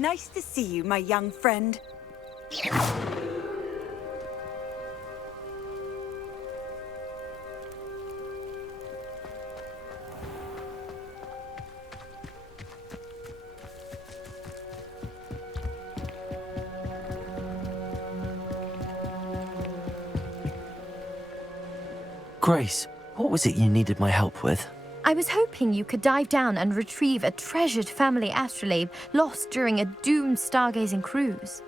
Nice to see you, my young friend. Grace, what was it you needed my help with? I was hoping you could dive down and retrieve a treasured family astrolabe lost during a doomed stargazing cruise.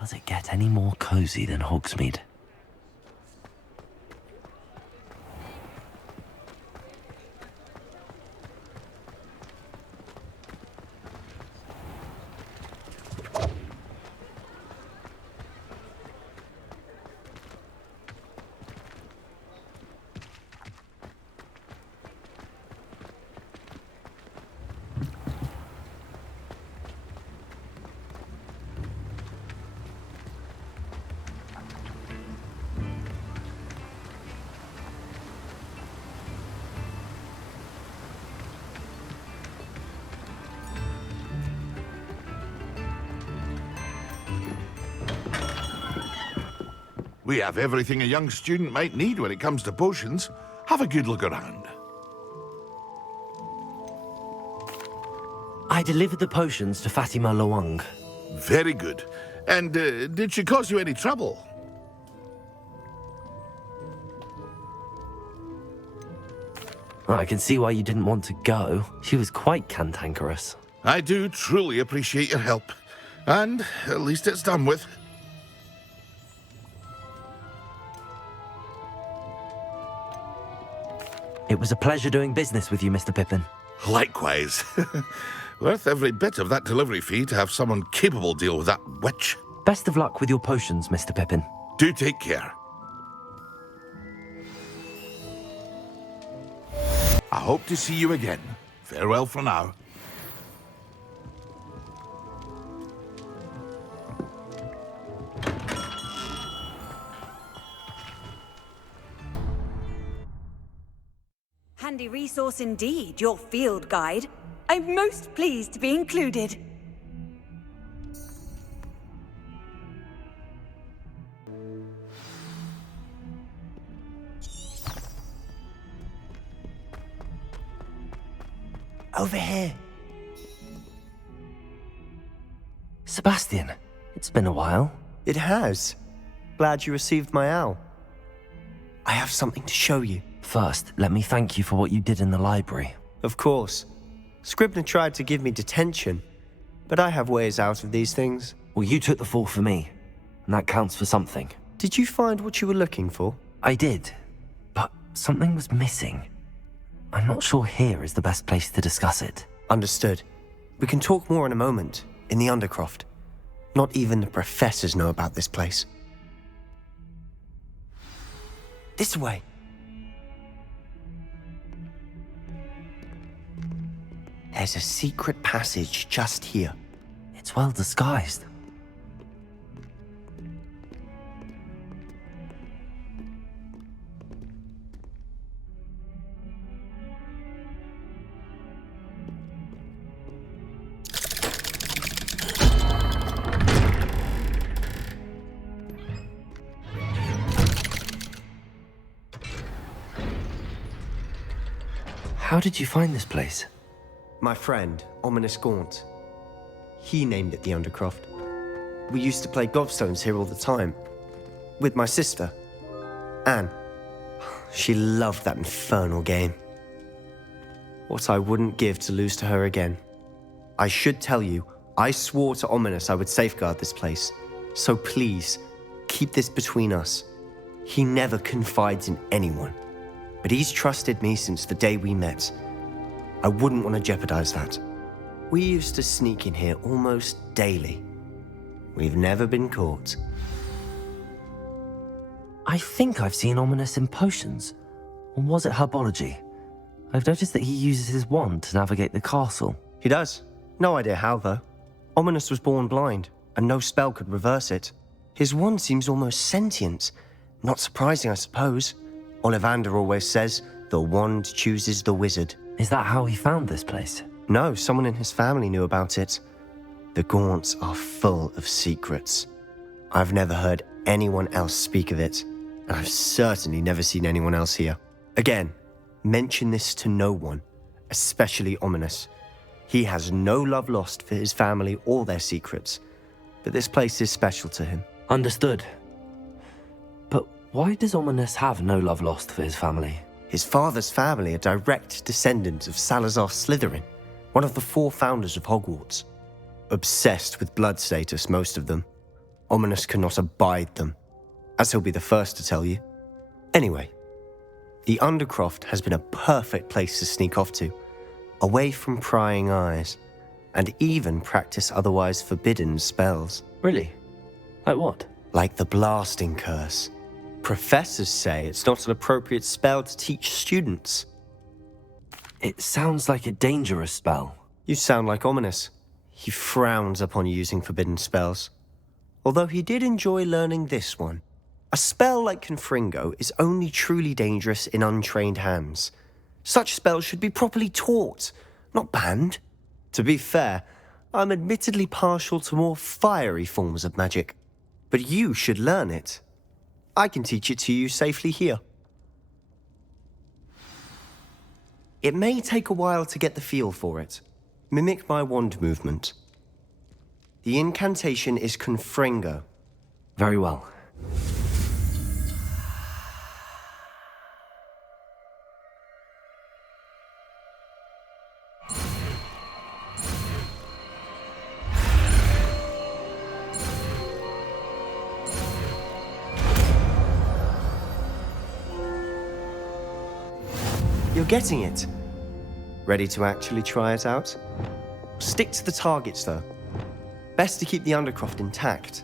Does it get any more cozy than Hogsmeade? We have everything a young student might need when it comes to potions. Have a good look around. I delivered the potions to Fatima Lawang. Very good. And did she cause you any trouble? I can see why you didn't want to go. She was quite cantankerous. I do truly appreciate your help. And at least it's done with. It was a pleasure doing business with you, Mr. Pippin. Likewise. Worth every bit of that delivery fee to have someone capable deal with that witch. Best of luck with your potions, Mr. Pippin. Do take care. I hope to see you again. Farewell for now. Handy resource indeed, your field guide. I'm most pleased to be included. Over here. Sebastian, it's been a while. It has. Glad you received my owl. I have something to show you. First, let me thank you for what you did in the library. Of course. Scribner tried to give me detention, but I have ways out of these things. Well, you took the fall for me, and that counts for something. Did you find what you were looking for? I did, but something was missing. I'm not sure here is the best place to discuss it. Understood. We can talk more in a moment, in the Undercroft. Not even the professors know about this place. This way. There's a secret passage just here. It's well disguised. How did you find this place? My friend, Ominous Gaunt. He named it the Undercroft. We used to play gobstones here all the time. With my sister, Anne. She loved that infernal game. What I wouldn't give to lose to her again. I should tell you, I swore to Ominous I would safeguard this place. So please, keep this between us. He never confides in anyone, but he's trusted me since the day we met. I wouldn't want to jeopardize that. We used to sneak in here almost daily. We've never been caught. I think I've seen Ominous in potions. Or was it herbology? I've noticed that he uses his wand to navigate the castle. He does. No idea how, though. Ominous was born blind, and no spell could reverse it. His wand seems almost sentient. Not surprising, I suppose. Ollivander always says, the wand chooses the wizard. Is that how he found this place? No, someone in his family knew about it. The Gaunts are full of secrets. I've never heard anyone else speak of it, and I've certainly never seen anyone else here. Again, mention this to no one, especially Ominous. He has no love lost for his family or their secrets, but this place is special to him. Understood. But why does Ominous have no love lost for his family? His father's family are direct descendants of Salazar Slytherin, one of the 4 founders of Hogwarts. Obsessed with blood status, most of them. Ominous cannot abide them, as he'll be the first to tell you. Anyway, the Undercroft has been a perfect place to sneak off to, away from prying eyes, and even practice otherwise forbidden spells. Really? Like what? Like the blasting curse. Professors say it's not an appropriate spell to teach students. It sounds like a dangerous spell. You sound like Ominous. He frowns upon using forbidden spells. Although he did enjoy learning this one. A spell like Confringo is only truly dangerous in untrained hands. Such spells should be properly taught, not banned. To be fair, I'm admittedly partial to more fiery forms of magic. But you should learn it. I can teach it to you safely here. It may take a while to get the feel for it. Mimic my wand movement. The incantation is Confringo. Very well. You're getting it. Ready to actually try it out? Stick to the targets, though. Best to keep the Undercroft intact.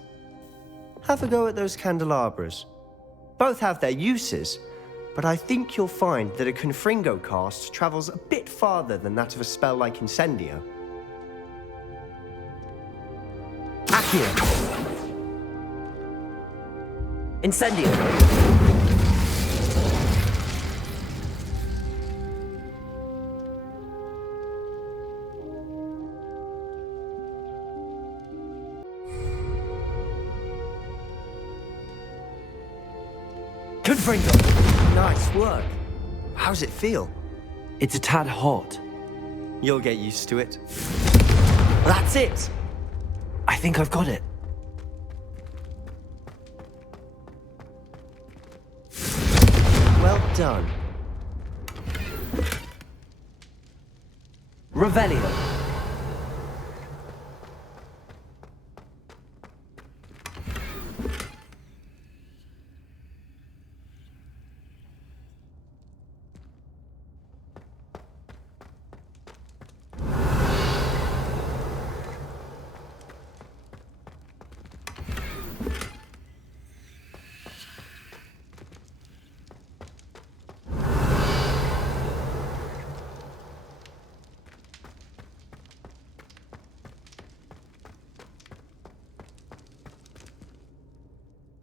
Have a go at those candelabras. Both have their uses, but I think you'll find that a Confringo cast travels a bit farther than that of a spell like Incendio. Accio! Incendio! Confringo! Nice work. How's it feel? It's a tad hot. You'll get used to it. That's it! I think I've got it. Well done. Revelio.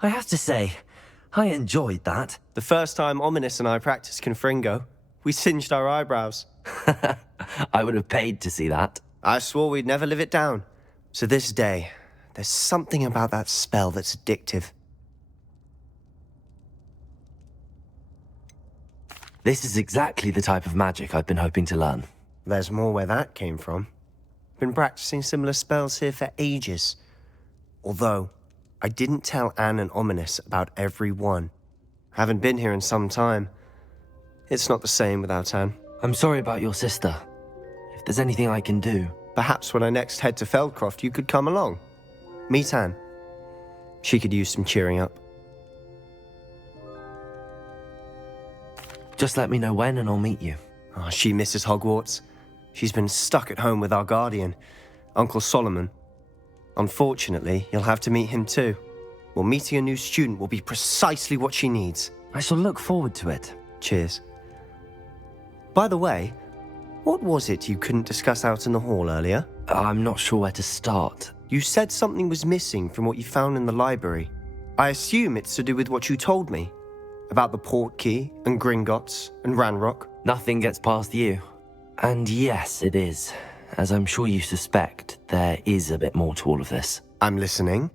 I have to say, I enjoyed that. The first time Ominous and I practiced Confringo, we singed our eyebrows. I would have paid to see that. I swore we'd never live it down. To this day, there's something about that spell that's addictive. This is exactly the type of magic I've been hoping to learn. There's more where that came from. Been practicing similar spells here for ages. Although, I didn't tell Anne and Ominous about every one. Haven't been here in some time. It's not the same without Anne. I'm sorry about your sister. If there's anything I can do... Perhaps when I next head to Feldcroft, you could come along. Meet Anne. She could use some cheering up. Just let me know when and I'll meet you. Oh, she misses Hogwarts. She's been stuck at home with our guardian, Uncle Solomon. Unfortunately, you'll have to meet him too. Well, meeting a new student will be precisely what she needs. I shall look forward to it. Cheers. By the way, what was it you couldn't discuss out in the hall earlier? I'm not sure where to start. You said something was missing from what you found in the library. I assume it's to do with what you told me. About the Portkey and Gringotts and Ranrok. Nothing gets past you. And yes, it is. As I'm sure you suspect, there is a bit more to all of this. I'm listening.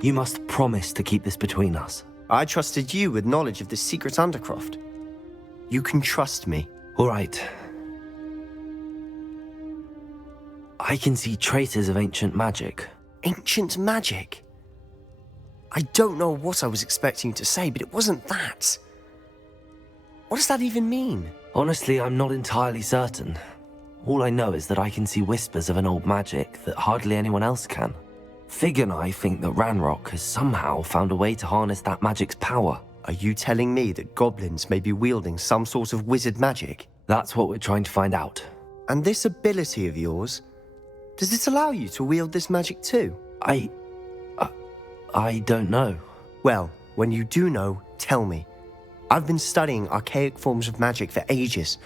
You must promise to keep this between us. I trusted you with knowledge of this secret undercroft. You can trust me. All right. I can see traces of ancient magic. Ancient magic? I don't know what I was expecting you to say, but it wasn't that. What does that even mean? Honestly, I'm not entirely certain. All I know is that I can see whispers of an old magic that hardly anyone else can. Fig and I think that Ranrok has somehow found a way to harness that magic's power. Are you telling me that goblins may be wielding some sort of wizard magic? That's what we're trying to find out. And this ability of yours, does it allow you to wield this magic too? I don't know. Well, when you do know, tell me. I've been studying archaic forms of magic for ages.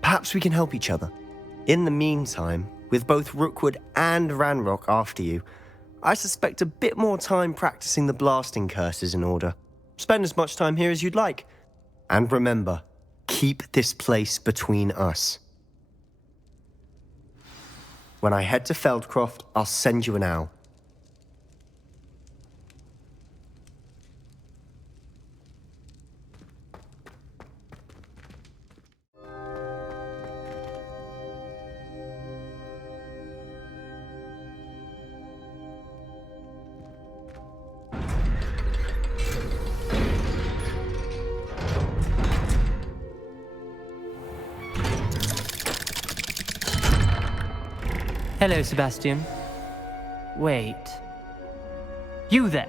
Perhaps we can help each other. In the meantime, with both Rookwood and Ranrok after you, I suspect a bit more time practicing the blasting curse is in order. Spend as much time here as you'd like. And remember, keep this place between us. When I head to Feldcroft, I'll send you an owl. Hello, Sebastian. Wait. You there?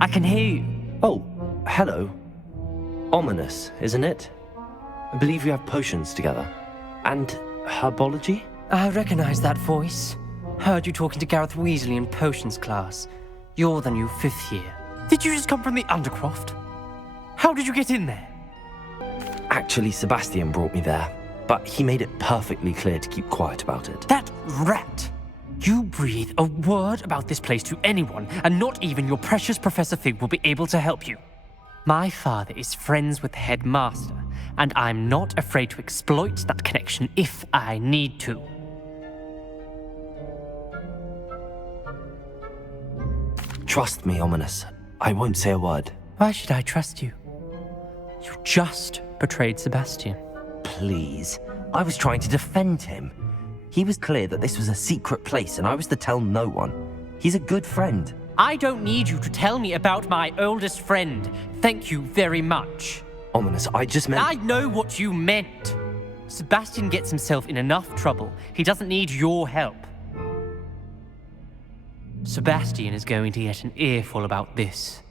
I can hear you. Oh, hello. Ominous, isn't it? I believe we have potions together. And herbology? I recognize that voice. Heard you talking to Gareth Weasley in potions class. You're the new 5th year. Did you just come from the Undercroft? How did you get in there? Actually, Sebastian brought me there, but he made it perfectly clear to keep quiet about it. That rat! You breathe a word about this place to anyone, and not even your precious Professor Fig will be able to help you. My father is friends with the headmaster, and I'm not afraid to exploit that connection if I need to. Trust me, Ominous. I won't say a word. Why should I trust you? You just betrayed Sebastian. Please. I was trying to defend him. He was clear that this was a secret place and I was to tell no one. He's a good friend. I don't need you to tell me about my oldest friend. Thank you very much. Ominous, I just meant... I know what you meant. Sebastian gets himself in enough trouble. He doesn't need your help. Sebastian is going to get an earful about this.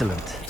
Excellent.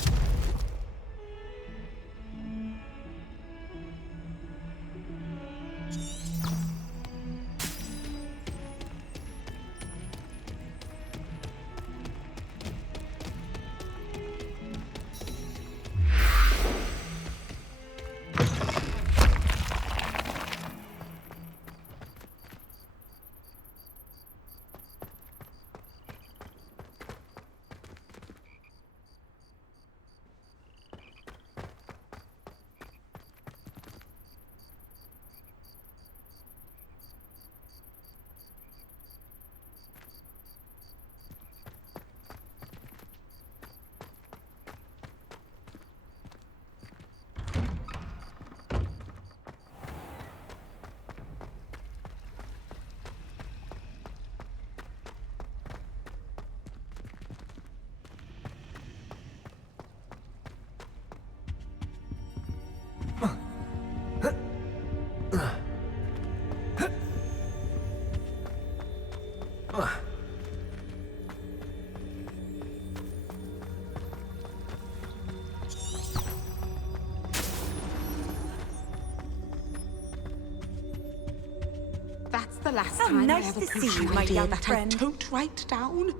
That's the last How time nice I have to a see crucial you, my idea young that friend. I don't write down.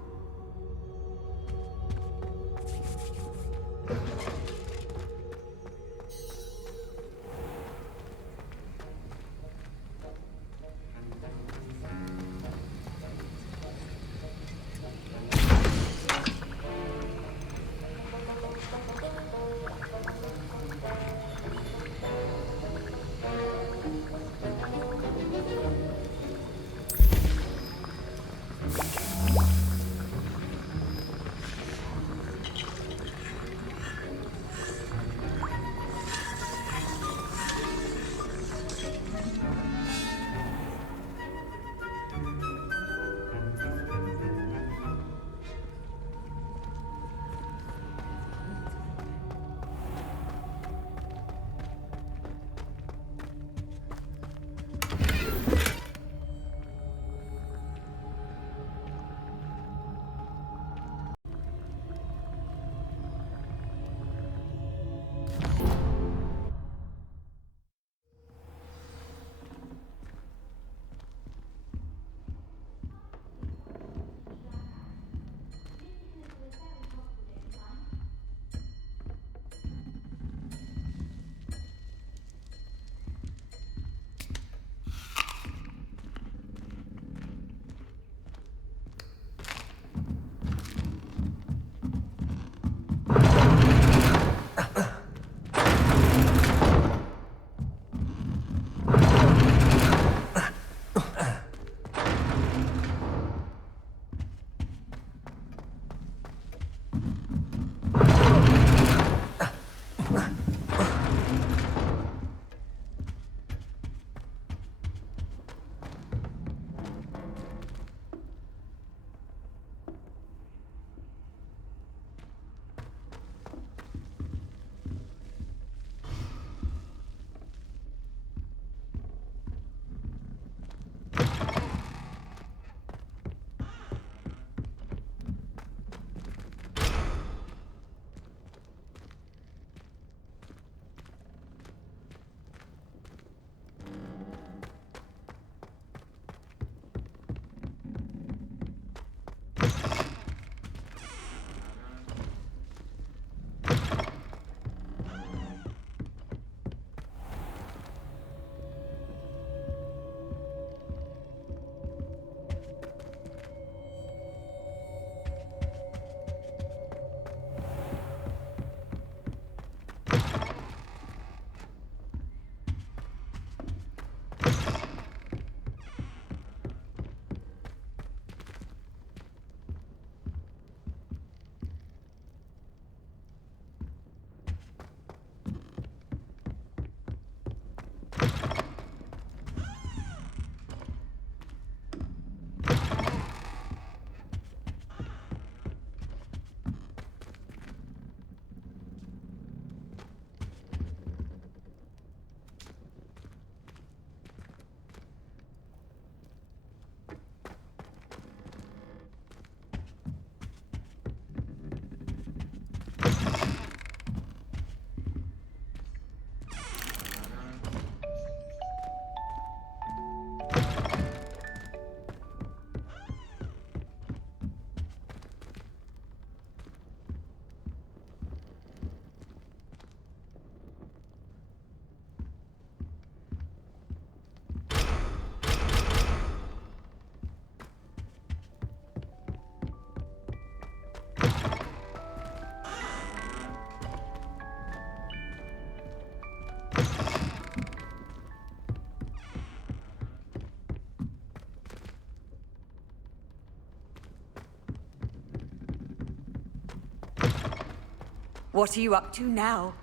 What are you up to now?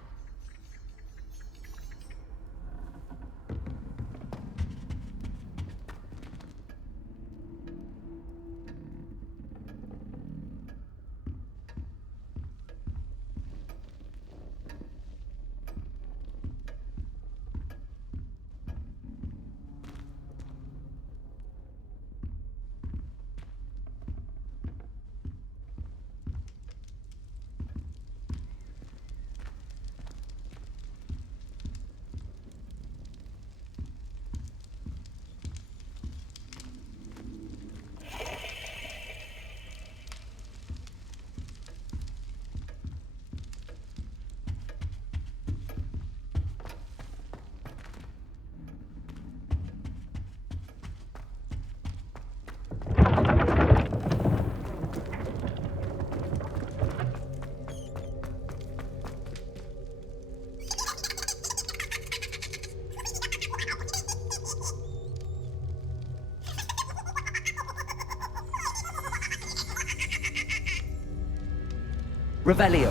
Revelio.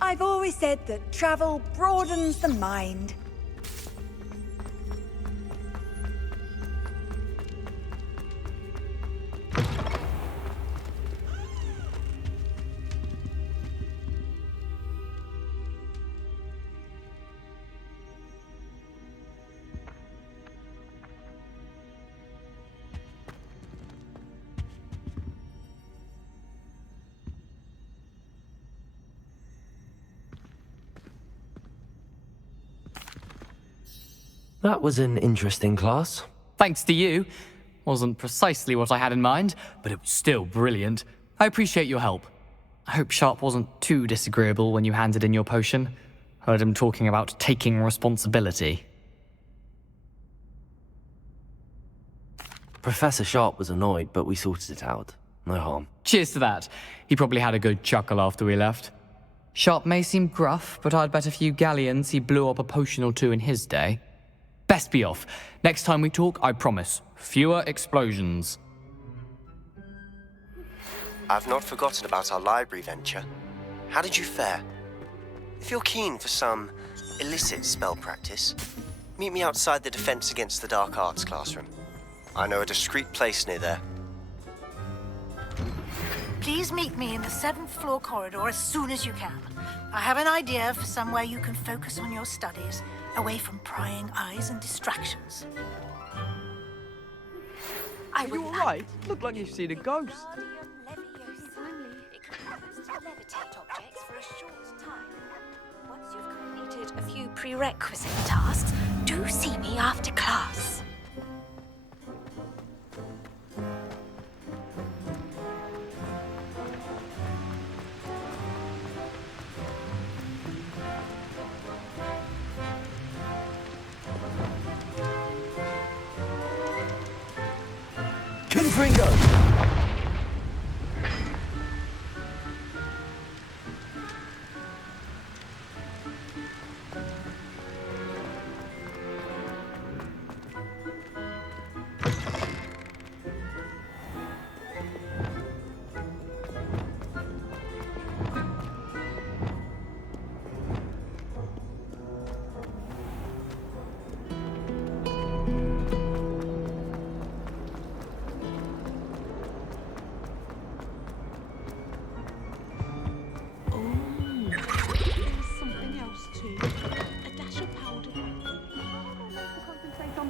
I've always said that travel broadens the mind. That was an interesting class. Thanks to you. Wasn't precisely what I had in mind, but it was still brilliant. I appreciate your help. I hope Sharp wasn't too disagreeable when you handed in your potion. Heard him talking about taking responsibility. Professor Sharp was annoyed, but we sorted it out. No harm. Cheers to that. He probably had a good chuckle after we left. Sharp may seem gruff, but I'd bet a few galleons he blew up a potion or two in his day. Best be off. Next time we talk, I promise, fewer explosions. I've not forgotten about our library venture. How did you fare? If you're keen for some illicit spell practice, meet me outside the Defense Against the Dark Arts classroom. I know a discreet place near there. Please meet me in the 7th floor corridor as soon as you can. I have an idea for somewhere you can focus on your studies, away from prying eyes and distractions. Are you alright? Look like you've seen a ghost. It happens to levitate objects for a short time. Once you've completed a few prerequisite tasks, do see me after class. Confringo!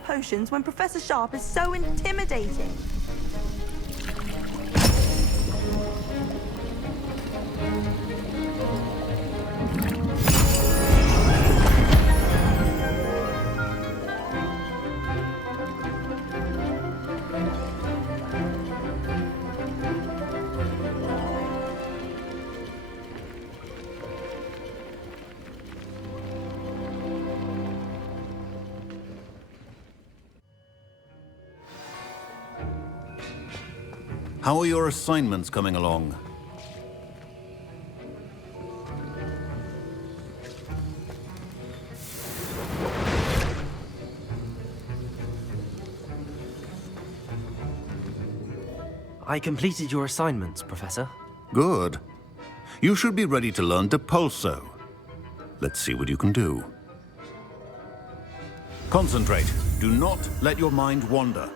Potions when Professor Sharp is so intimidating. How are your assignments coming along? I completed your assignments, Professor. Good. You should be ready to learn Depulso. Let's see what you can do. Concentrate. Do not let your mind wander.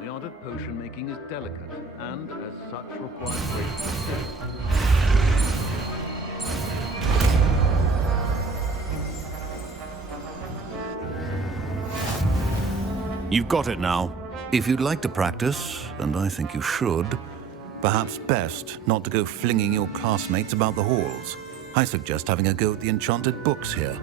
The art of potion making is delicate, and as such requires great precision. You've got it now. If you'd like to practice, and I think you should, perhaps best not to go flinging your classmates about the halls. I suggest having a go at the enchanted books here.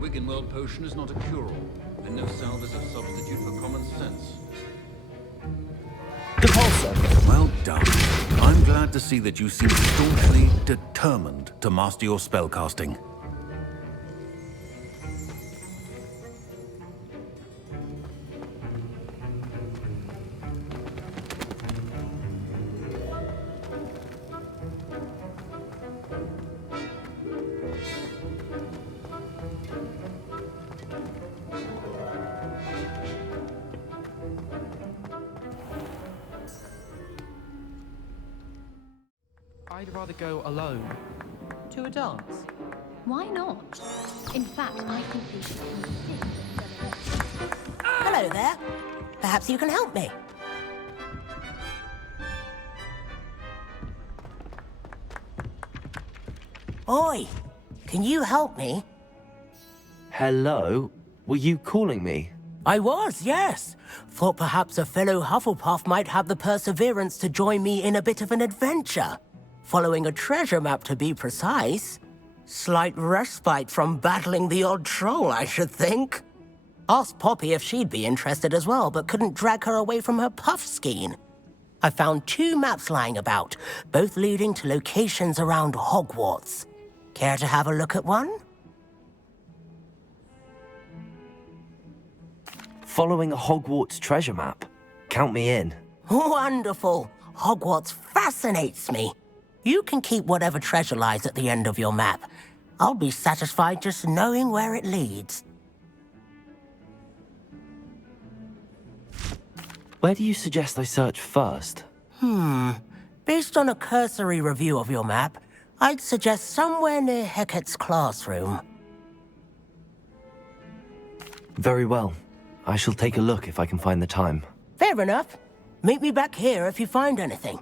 Wiggenweld potion is not a cure-all, and no salve is a substitute for common sense. Depulso! Well done. I'm glad to see that you seem staunchly determined to master your spellcasting. I'd rather go alone. To a dance? Why not? In fact, I think we should Hello there. Perhaps you can help me. Oi, can you help me? Hello? Were you calling me? I was, yes. Thought perhaps a fellow Hufflepuff might have the perseverance to join me in a bit of an adventure. Following a treasure map, to be precise. Slight respite from battling the odd troll, I should think. Asked Poppy if she'd be interested as well, but couldn't drag her away from her puff skein. I found 2 maps lying about, both leading to locations around Hogwarts. Care to have a look at one? Following a Hogwarts treasure map? Count me in. Wonderful. Hogwarts fascinates me. You can keep whatever treasure lies at the end of your map. I'll be satisfied just knowing where it leads. Where do you suggest I search first? Based on a cursory review of your map, I'd suggest somewhere near Hecat's classroom. Very well. I shall take a look if I can find the time. Fair enough. Meet me back here if you find anything.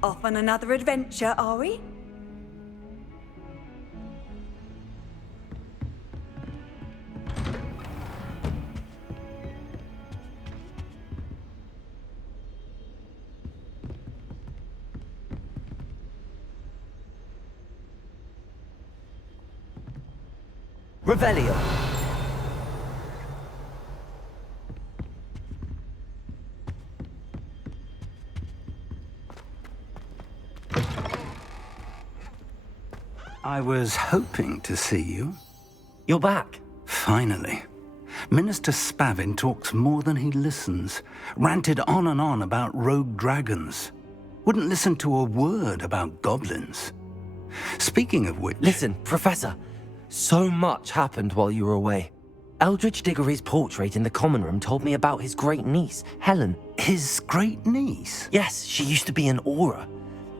Off on another adventure, are we? Revelio! I was hoping to see you. You're back. Finally. Minister Spavin talks more than he listens. Ranted on and on about rogue dragons. Wouldn't listen to a word about goblins. Speaking of which... Listen, Professor. So much happened while you were away. Eldridge Diggory's portrait in the common room told me about his great niece, Helen. His great niece? Yes, she used to be an Auror.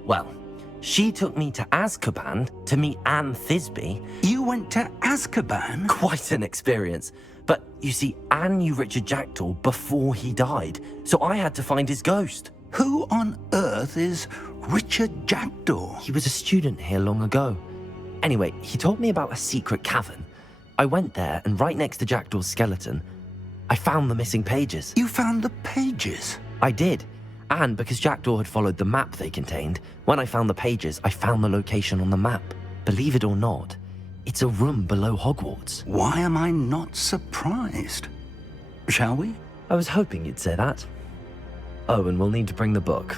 Well, she took me to Azkaban to meet Anne Thisbe. You went to Azkaban? Quite an experience. But you see, Anne knew Richard Jackdaw before he died, so I had to find his ghost. Who on earth is Richard Jackdaw? He was a student here long ago. Anyway, he told me about a secret cavern. I went there, and right next to Jackdaw's skeleton, I found the missing pages. You found the pages? I did. And because Jackdaw had followed the map they contained, when I found the pages, I found the location on the map. Believe it or not, it's a room below Hogwarts. Why am I not surprised? Shall we? I was hoping you'd say that. Oh, and we'll need to bring the book.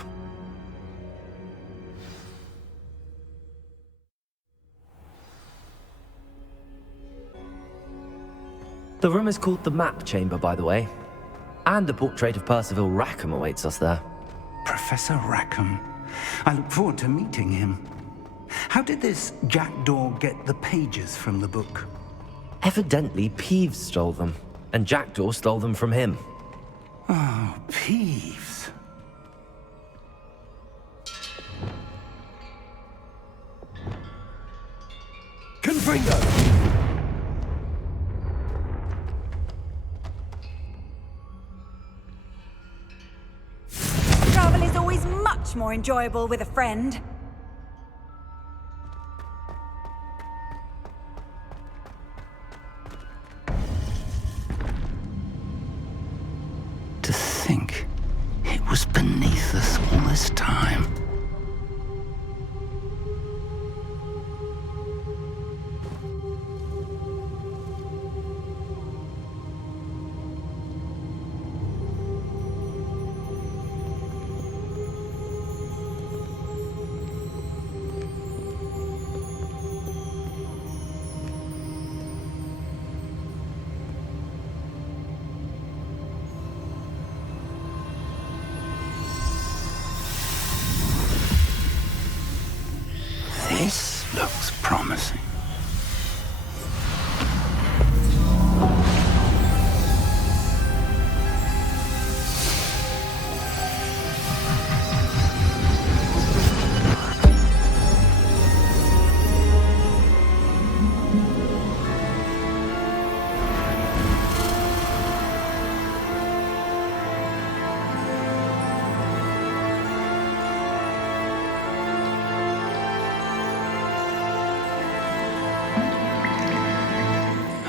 The room is called the Map Chamber, by the way. And a portrait of Percival Rackham awaits us there. Professor Rackham. I look forward to meeting him. How did this Jackdaw get the pages from the book? Evidently, Peeves stole them, and Jackdaw stole them from him. Oh, Peeves. Confringo! Travel is always much more enjoyable with a friend. To think it was beneath us all this time. This looks promising.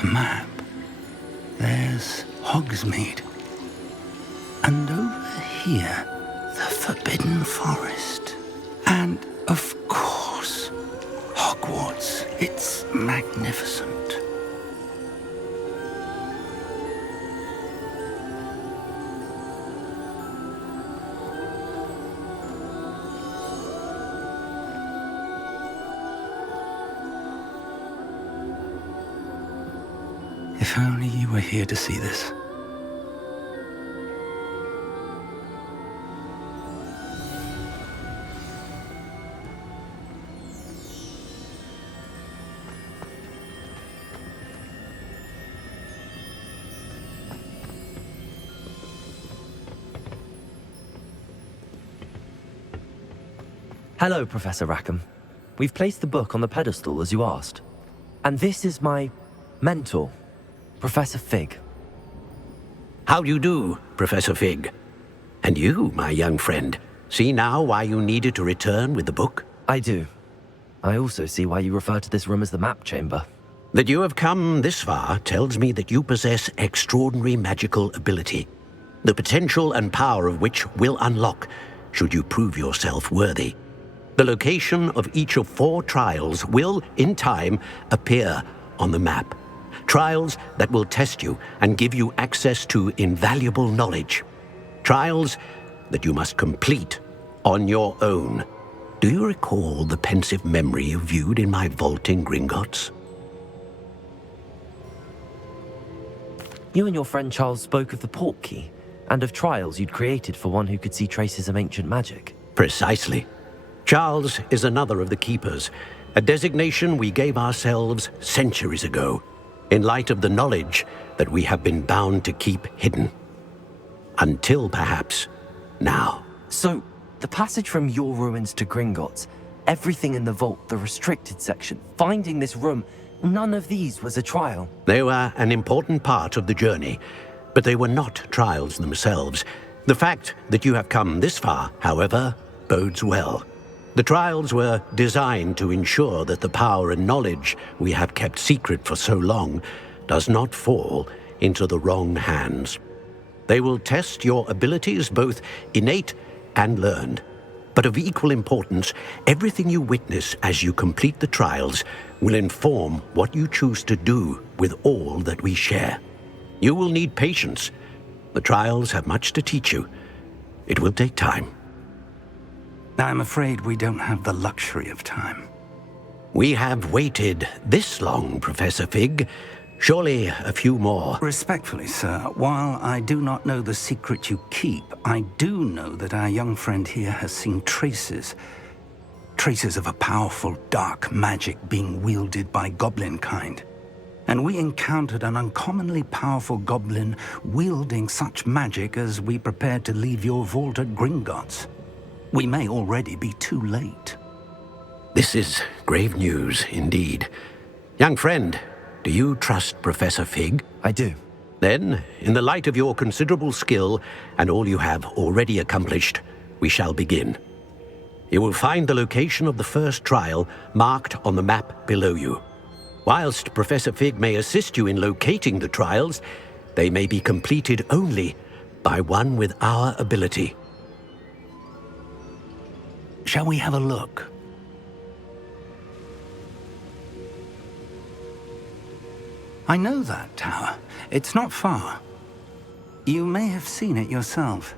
A map. There's Hogsmeade. And over here, the Forbidden Forest. And, of course, Hogwarts. It's magnificent. If only you were here to see this. Hello, Professor Rackham. We've placed the book on the pedestal as you asked. And this is my mentor, Professor Fig. How do you do, Professor Fig? And you, my young friend, see now why you needed to return with the book? I do. I also see why you refer to this room as the Map Chamber. That you have come this far tells me that you possess extraordinary magical ability, the potential and power of which will unlock should you prove yourself worthy. The location of each of 4 trials will, in time, appear on the map. Trials that will test you and give you access to invaluable knowledge. Trials that you must complete on your own. Do you recall the pensive memory you viewed in my vault in Gringotts? You and your friend Charles spoke of the Portkey and of trials you'd created for one who could see traces of ancient magic. Precisely. Charles is another of the Keepers, a designation we gave ourselves centuries ago, in light of the knowledge that we have been bound to keep hidden. Until, perhaps, now. So, the passage from your ruins to Gringotts, everything in the vault, the restricted section, finding this room, none of these was a trial. They were an important part of the journey, but they were not trials themselves. The fact that you have come this far, however, bodes well. The trials were designed to ensure that the power and knowledge we have kept secret for so long does not fall into the wrong hands. They will test your abilities, both innate and learned. But of equal importance, everything you witness as you complete the trials will inform what you choose to do with all that we share. You will need patience. The trials have much to teach you. It will take time. I'm afraid we don't have the luxury of time. We have waited this long, Professor Fig. Surely a few more. Respectfully, sir, while I do not know the secret you keep, I do know that our young friend here has seen traces of a powerful dark magic being wielded by goblin kind. And we encountered an uncommonly powerful goblin wielding such magic as we prepared to leave your vault at Gringotts. We may already be too late. This is grave news indeed. Young friend, do you trust Professor Fig? I do. Then, in the light of your considerable skill and all you have already accomplished, we shall begin. You will find the location of the first trial marked on the map below you. Whilst Professor Fig may assist you in locating the trials, they may be completed only by one with our ability. Shall we have a look? I know that tower. It's not far. You may have seen it yourself.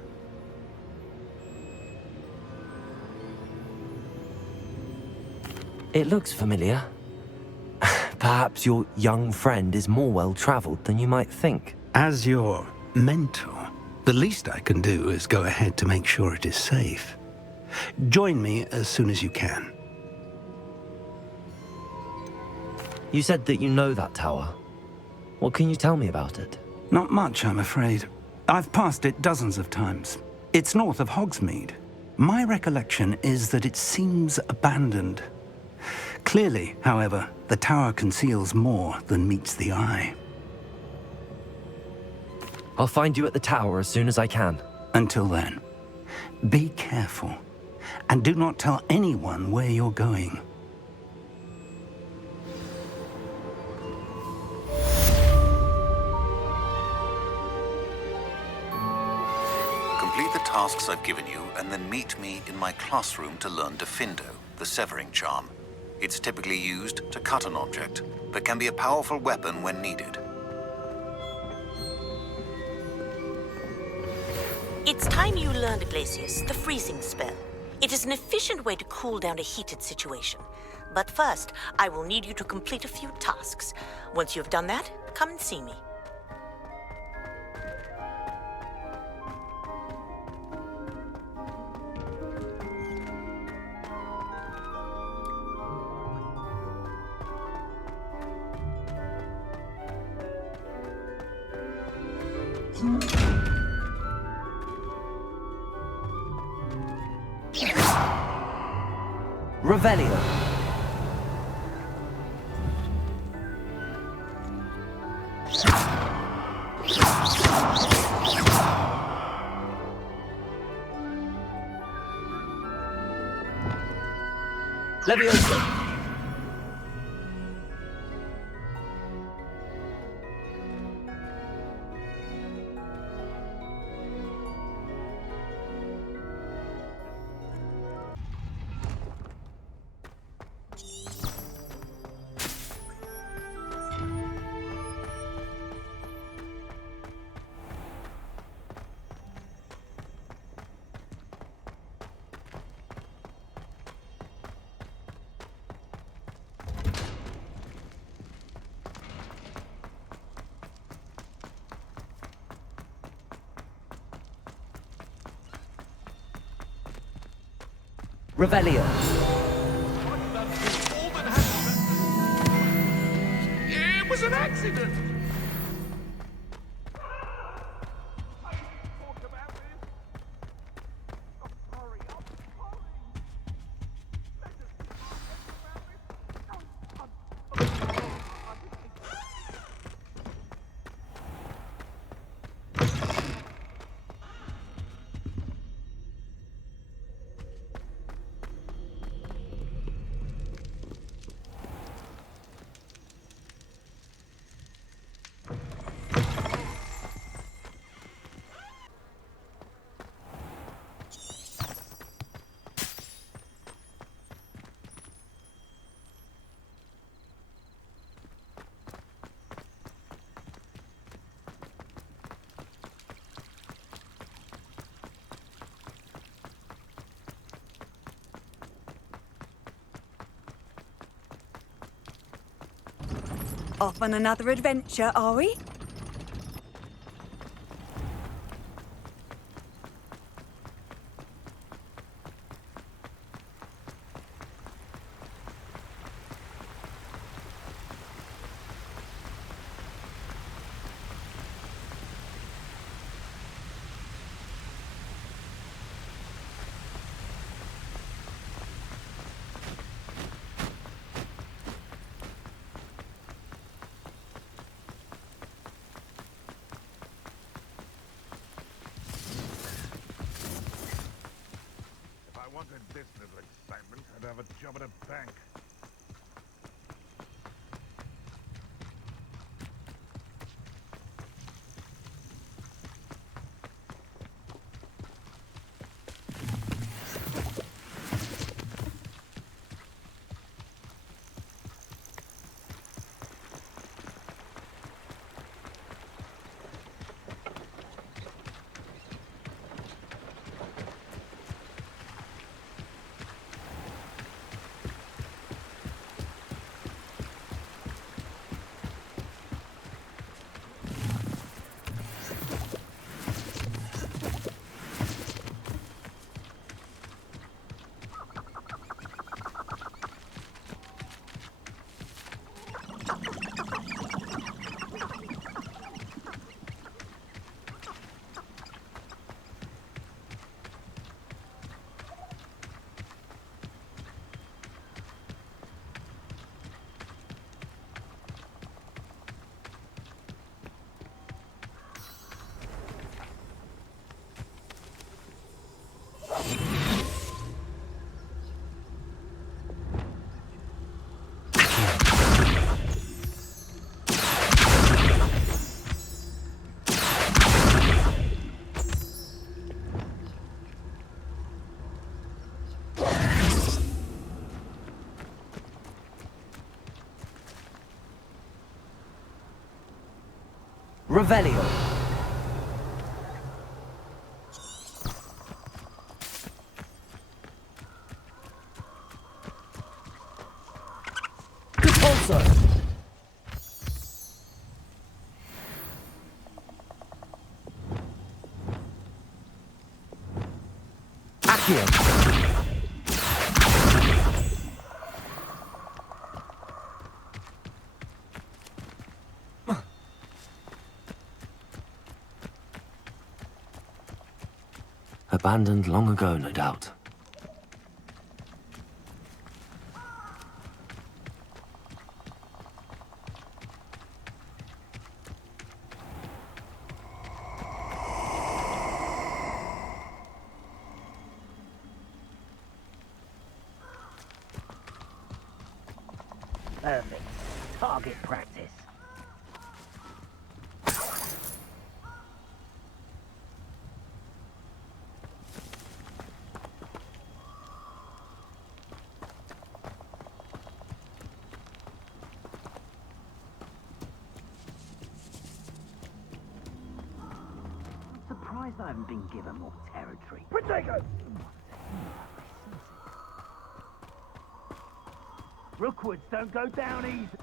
It looks familiar. Perhaps your young friend is more well-traveled than you might think. As your mentor, the least I can do is go ahead to make sure it is safe. Join me as soon as you can. You said that you know that tower. What can you tell me about it? Not much, I'm afraid. I've passed it dozens of times. It's north of Hogsmeade. My recollection is that it seems abandoned. Clearly, however, the tower conceals more than meets the eye. I'll find you at the tower as soon as I can. Until then, be careful, and do not tell anyone where you're going. Complete the tasks I've given you, and then meet me in my classroom to learn Diffindo, the severing charm. It's typically used to cut an object, but can be a powerful weapon when needed. It's time you learned, Glacius, the freezing spell. It is an efficient way to cool down a heated situation. But first, I will need you to complete a few tasks. Once you've done that, come and see me. Revelio. Leviosa. Revelio. It was an accident! Off on another adventure, are we? wanted this little excitement, I'd have a job at a bank. Revelio. Repulsor. Accio. Abandoned long ago, no doubt. Perfect. Target practice. Surprised I haven't been given more territory. Potato! Rookwoods don't go down easy.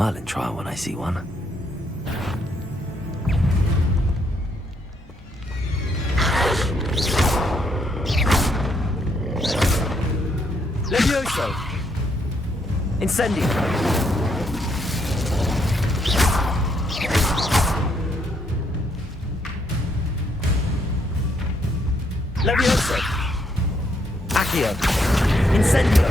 Merlin trial when I see one. Levioso! Incendio! Levioso! Accio! Incendio!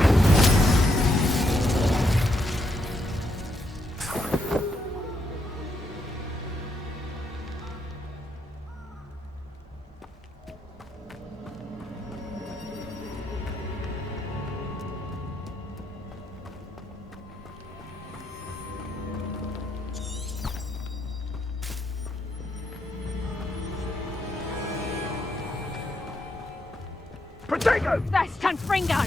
Protego! That's Confringo!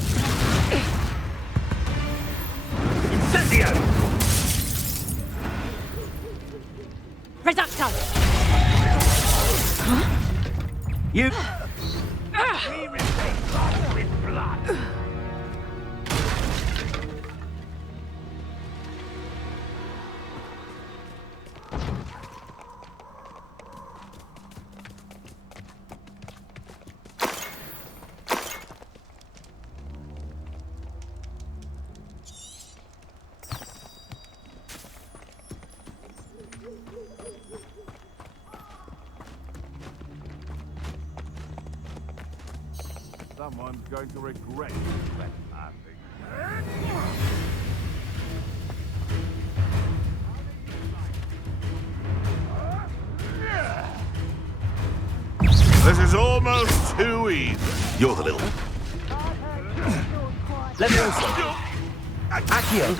Incendio! Reducto! You... We repay blood with blood! Someone's going to regret that This is almost too easy. You're the little... Levioso! Accio!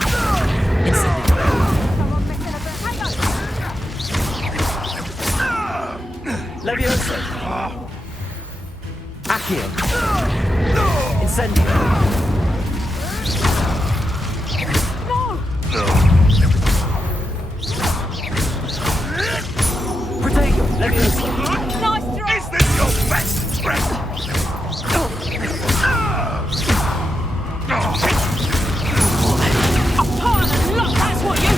Levioso! Accio! Incendio! Protego! Levioso! Nice throw! Is this your best friend? A pile of luck, that's what you...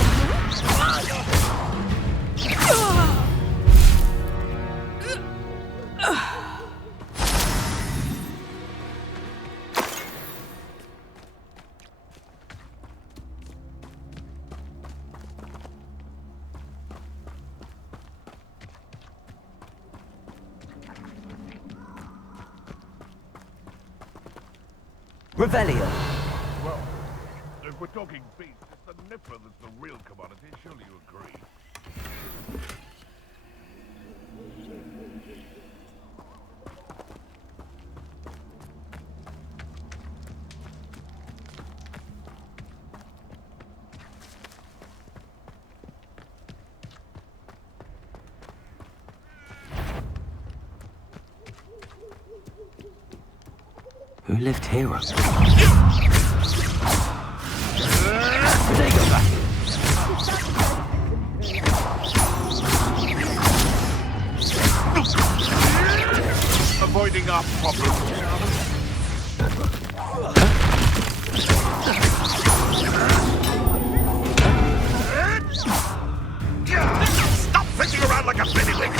Revelio! Well, if we're talking beef, it's the nipper that's the real commodity. Surely you agree. Who lived here? Avoiding our problems. Stop fishing around like a piddywig!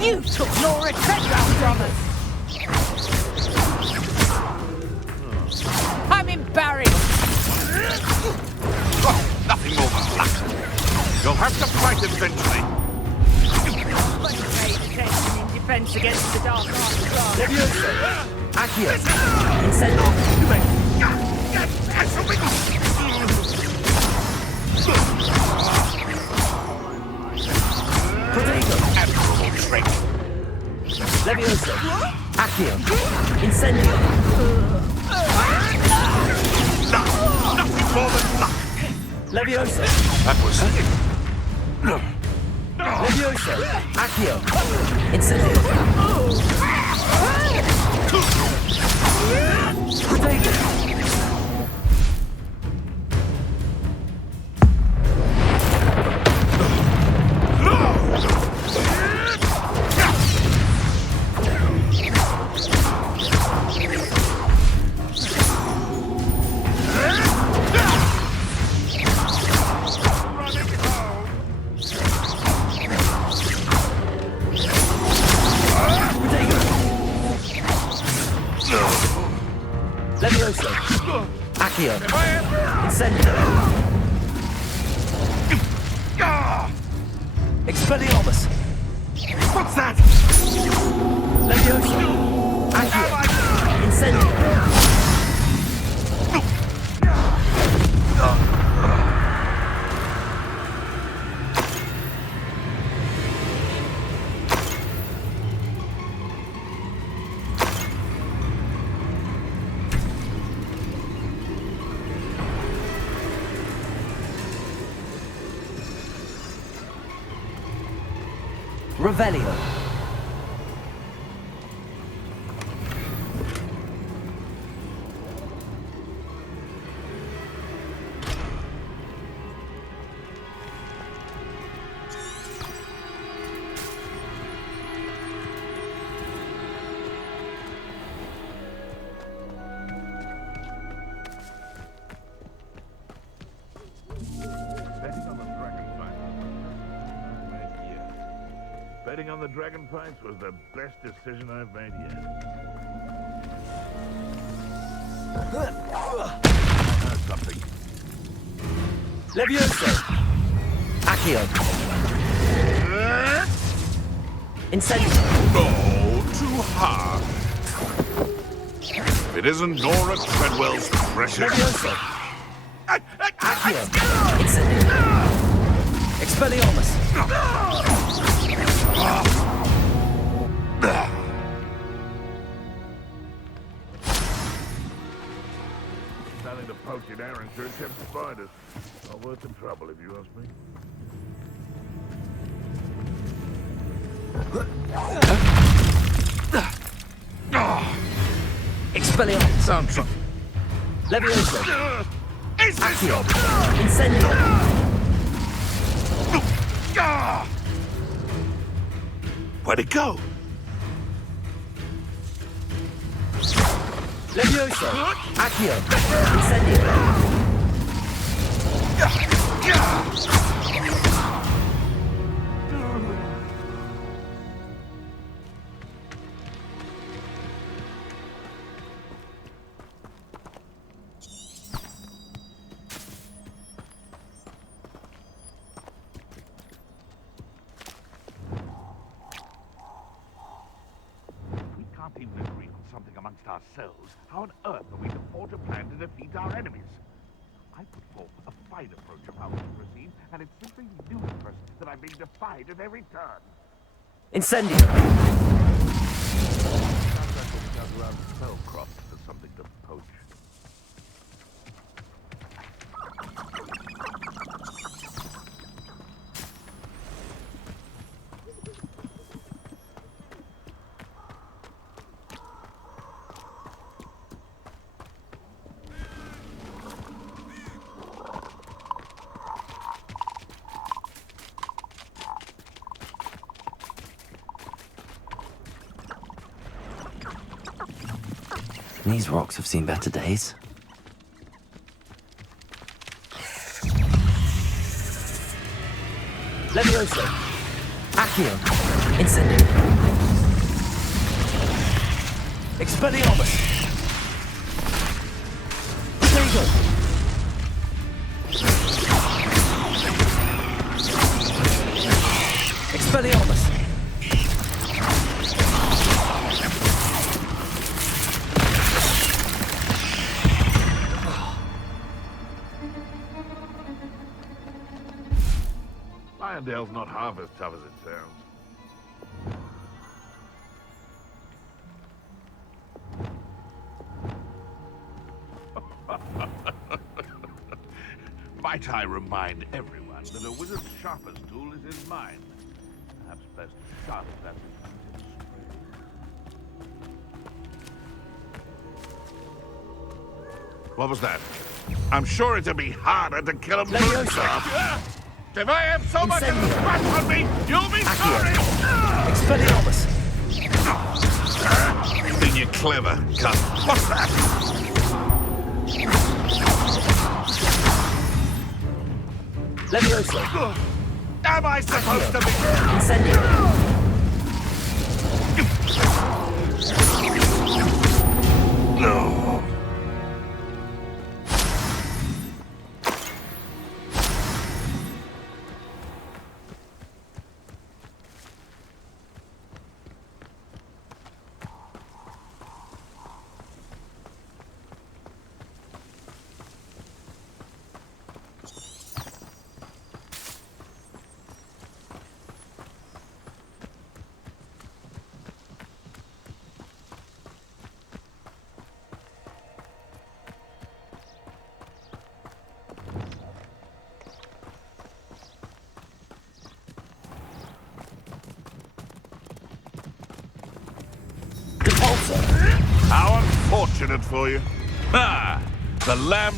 You took Laura Treadwell from us! I'm embarrassed! Oh, nothing more than that. You'll have to fight eventually. Much great attention in defense against the dark arts class. Levioso! Accio! Incendio! Protego! Admirable trick. Levioso! Accio! Incendio! Nothing more than luck. Levioso! That was... Levioso! Accio! Incendio! Protego! Levioso. Accio. Incendio. Expelliarmus. What's that? Levioso. Accio. Incendio. Revelio. Betting on the dragon fights was the best decision I've made yet. I heard something. Levioso. Accio. Incendio. Oh, too hard. It isn't Nora Treadwell's precious. Levioso. Accio. Incendio. Expelliarmus. Nothing to poke in errands except spiders. Not worth the trouble, if you ask me. Expelliarmus. Sounds like... Levioso. Is this Accio. your... Incendio. Where'd it go? Levioso. Accio. Incendio. Can't even agree on something amongst ourselves. How on earth are we to forge a plan to defeat our enemies? I put forth a fine approach of how to proceed, and it's simply ludicrous that I'm being defied at every turn. Incendio. Sounds like we're out around Spellcroft for something to poach. These rocks have seen better days. Levioso. Accio. Incendio. Expelliarmus. Potato. Expelliarmus. Irondale's not half as tough as it sounds. Might I remind everyone that a wizard's sharpest tool is his mind. Perhaps best to sharpen that with What was that? I'm sure it'd be harder to kill a Levioso. If I have so much of a scratch on me, you'll be sorry! Expelliarmus. Think you're clever, cunt. What's that? Levioso. Am I supposed to be... Incendio. Fortunate for you. Ah, the lamb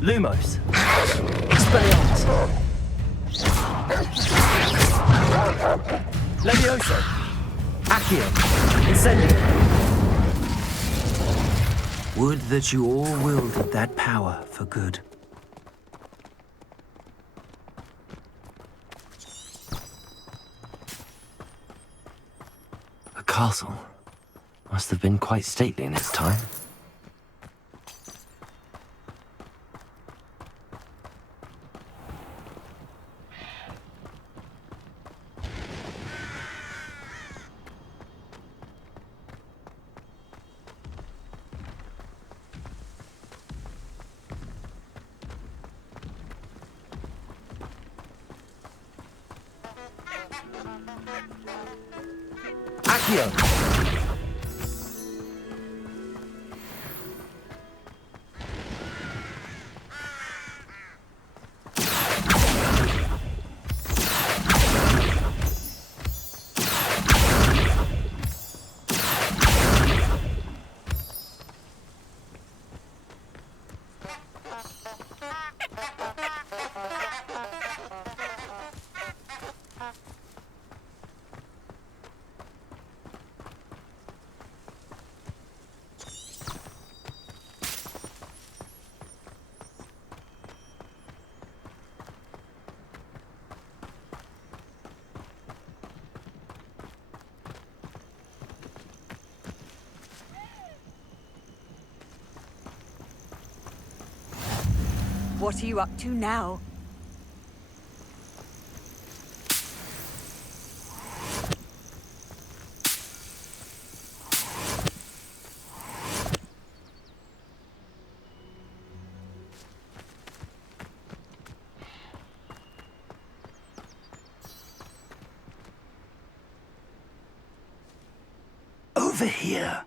Lumos. Expelliarmus. Levioso. Accio. Incendio. Would that you all wielded that power for good. A castle. Must have been quite stately in its time. Accio. What are you up to now? Over here.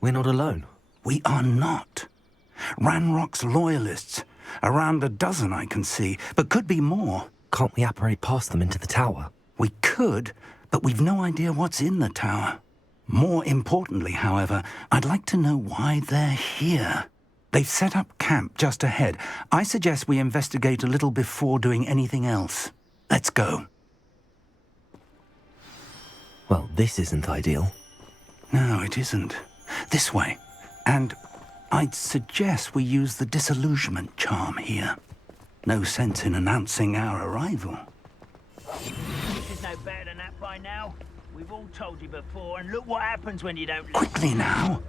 We're not alone. We are not. Ranrock's loyalists. Around a dozen I can see, but could be more. Can't we apparate past them into the tower? We could, but we've no idea what's in the tower. More importantly, however, I'd like to know why they're here. They've set up camp just ahead. I suggest we investigate a little before doing anything else. Let's go. Well, this isn't ideal. No, it isn't. This way. And I'd suggest we use the disillusionment charm here. No sense in announcing our arrival. This is no better than that by now. We've all told you before, and look what happens when you don't listen. Quickly now.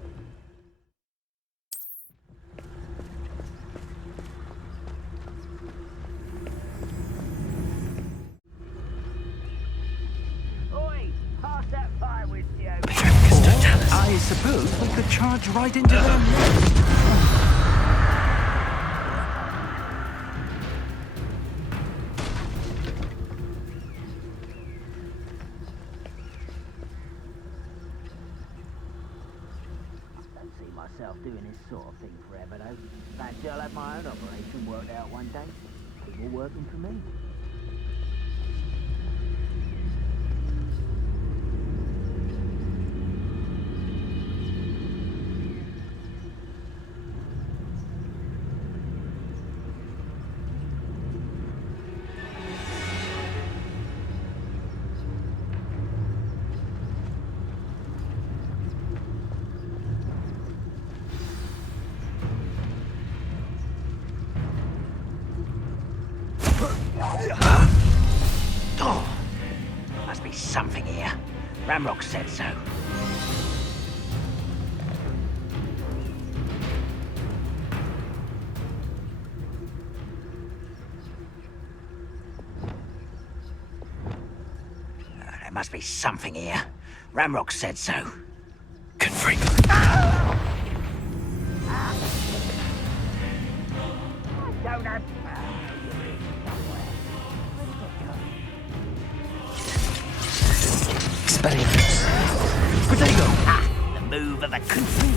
Oi, pass that fire with you. I suppose we could charge right into them. Myself doing this sort of thing forever, though. Fancy I'll have my own operation worked out one day. People working for me. Oh, must be something here. Ranrok said so. There must be something here. Ranrok said so. Confirm. Don't have... Potato! The move of the confused.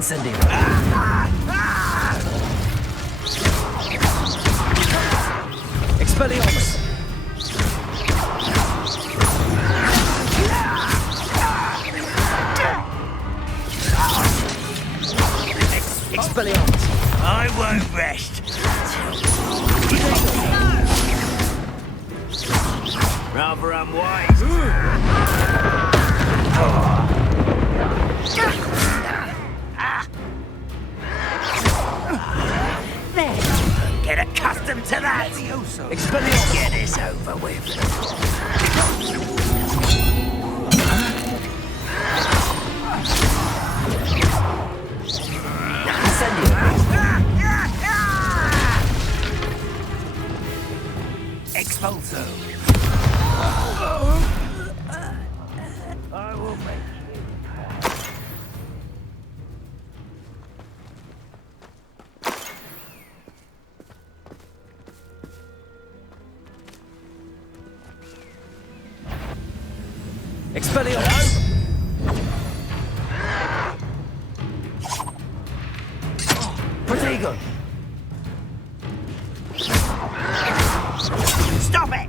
Incendio. Expelliarmus. Expelliarmus. I won't rest. Rather unwise. There. Get accustomed to that. Expelliarmus. Get this over with. Expulso. I will make you pay. Expelliarmus. Protego. Stop it!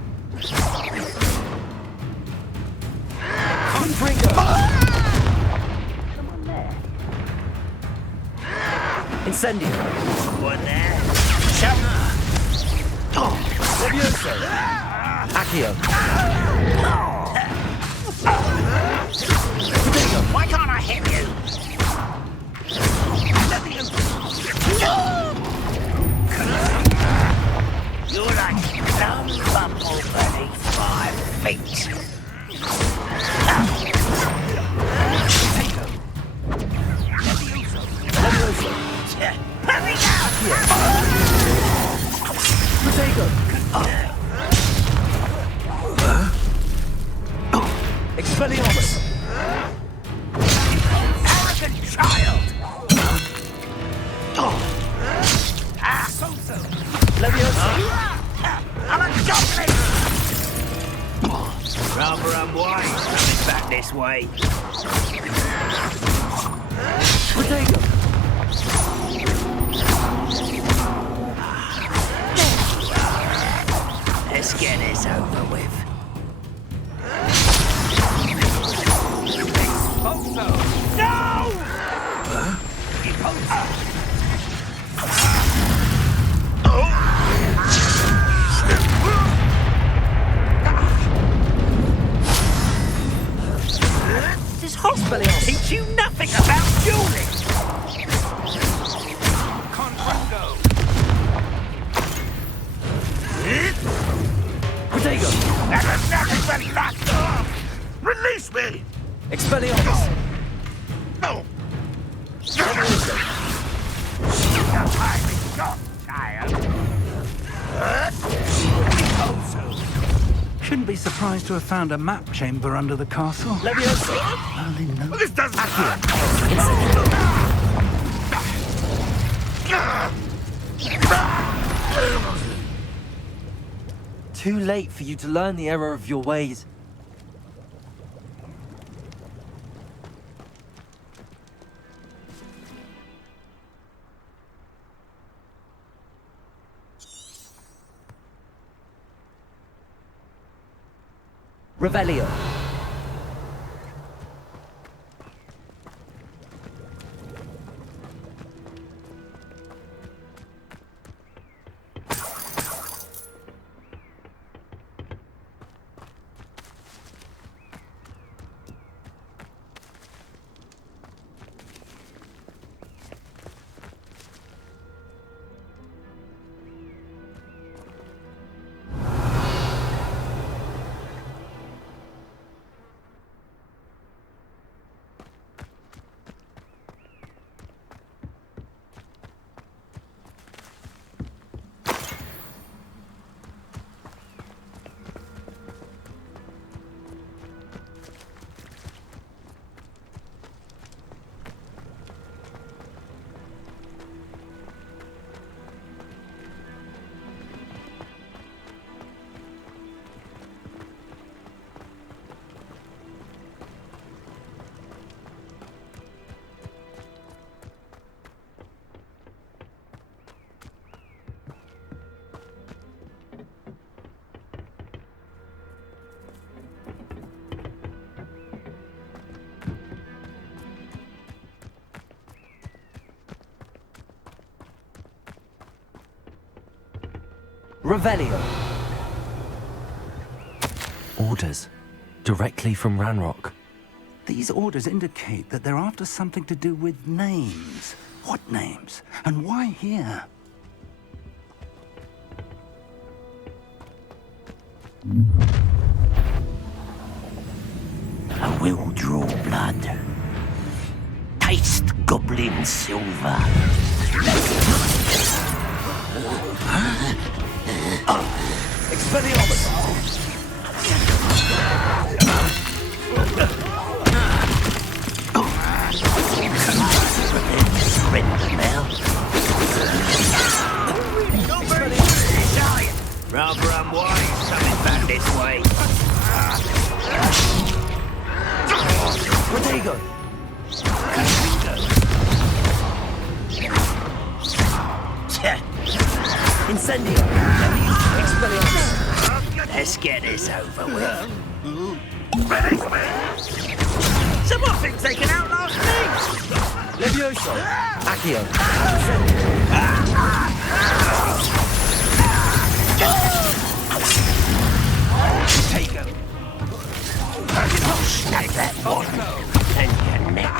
Confringo. Come on there. Incendio. One there. Shut Levioso. Accio. Why can't I hit you? You're like some bumble beneath 5 feet. Let me Expelliarmus. Arrogant child! Levioso. I'm a goblin! Rather unwise coming back this way. Protego. Let's get this over with. No! This Expelliarmus. Teach you nothing about dueling! Confringo. Protego. That's nothing but luck! Release me! Expelliarmus. No! Levioso. The time is gone, child. Shouldn't be surprised to have found a map chamber under the castle. Levioso. Early note. This doesn't Too late for you to learn the error of your ways. Revelio. Revelio. Orders. Directly from Ranrok. These orders indicate that they're after something to do with names. What names? And why here? I will draw blood. Taste goblin silver. Expelliarmus. Surrender now. Rather unwise coming back this way. Protego. Incendio. Expelliarmus. Let's get this over with. Someone thinks they can outlast me! Levioso. Accio. Protego. Snap that one and your neck.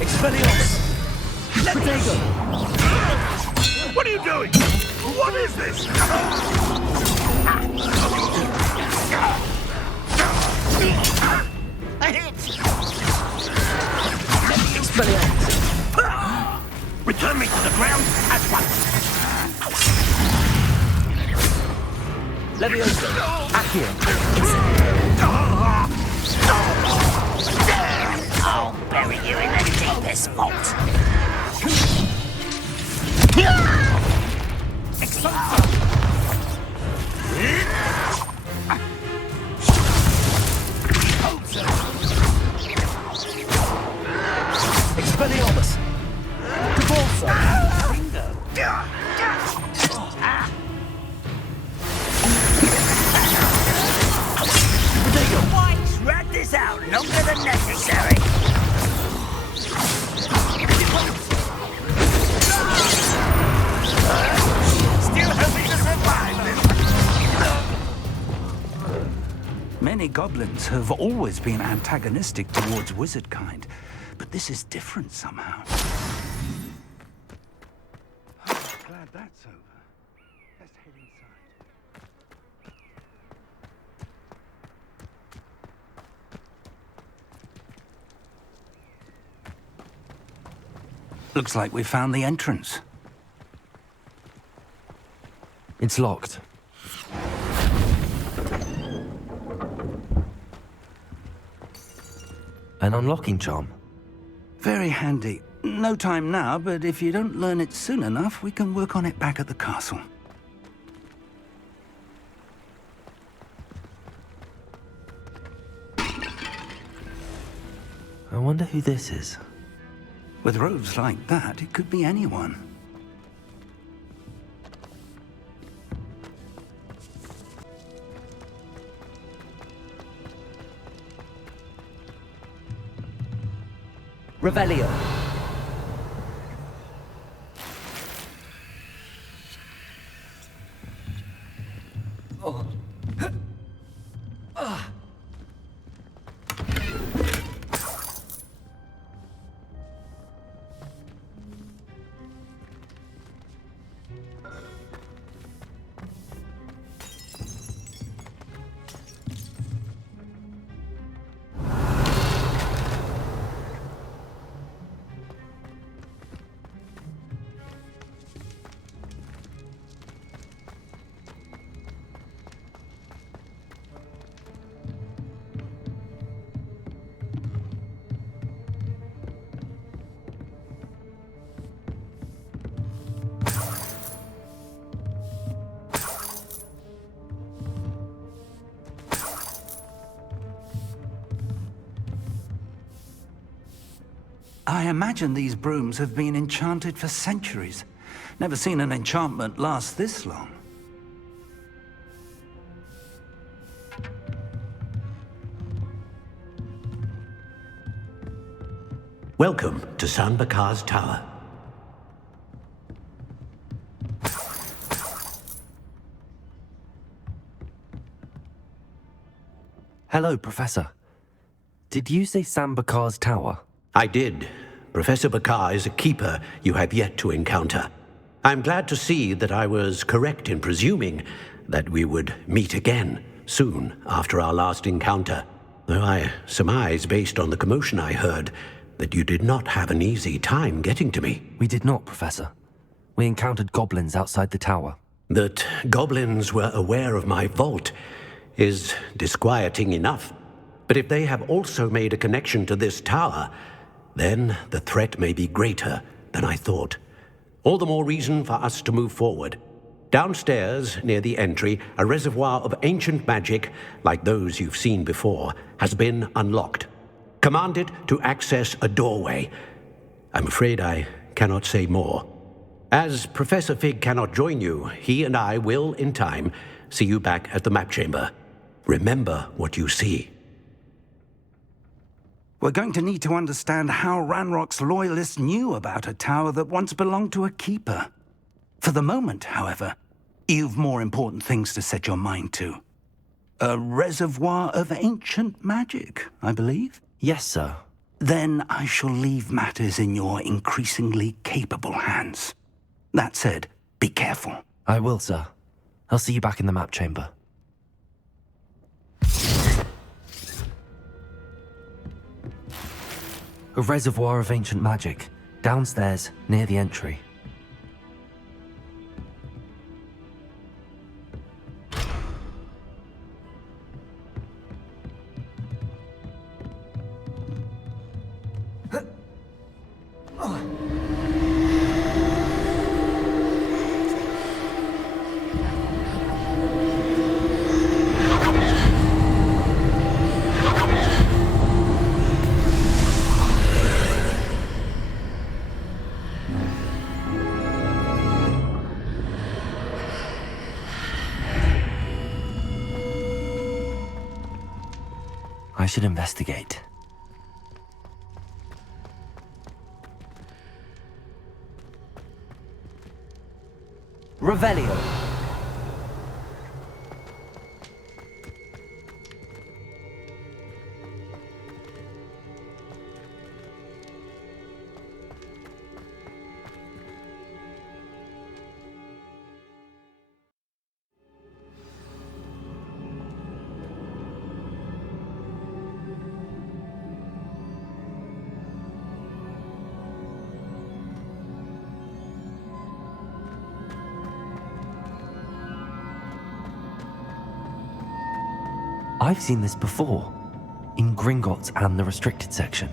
Expelliarmus. Protego. What are you doing? What is this? A hit! Expelliarmus. Return me to the ground at once. Levioso. Accio. I'll bury you in the deepest vault. Expelliarmus. Cavalso. Whites, rat this out longer than necessary. Still hoping to survive this. Many goblins have always been antagonistic towards wizard kind, but this is different somehow. Glad that's over. Let's head inside. Looks like we found the entrance. It's locked. An unlocking charm. Very handy. No time now, but if you don't learn it soon enough, we can work on it back at the castle. I wonder who this is. With robes like that, it could be anyone. Revelio. Oh. I imagine these brooms have been enchanted for centuries. Never seen an enchantment last this long. Welcome to San Bakar's Tower. Hello, Professor. Did you say Sam Bakar's tower? I did. Professor Bakar is a keeper you have yet to encounter. I'm glad to see that I was correct in presuming that we would meet again soon after our last encounter, though I surmise, based on the commotion I heard, that you did not have an easy time getting to me. We did not, Professor. We encountered goblins outside the tower. That goblins were aware of my vault is disquieting enough. But if they have also made a connection to this tower, then the threat may be greater than I thought. All the more reason for us to move forward. Downstairs, near the entry, a reservoir of ancient magic, like those you've seen before, has been unlocked. Command it to access a doorway. I'm afraid I cannot say more. As Professor Fig cannot join you, he and I will, in time, see you back at the map chamber. Remember what you see. We're going to need to understand how Ranrock's loyalists knew about a tower that once belonged to a keeper. For the moment, however, you've more important things to set your mind to. A reservoir of ancient magic, I believe? Yes, sir. Then I shall leave matters in your increasingly capable hands. That said, be careful. I will, sir. I'll see you back in the map chamber. A reservoir of ancient magic, downstairs, near the entry. I should investigate. Revelio. I've seen this before, in Gringotts and the restricted section.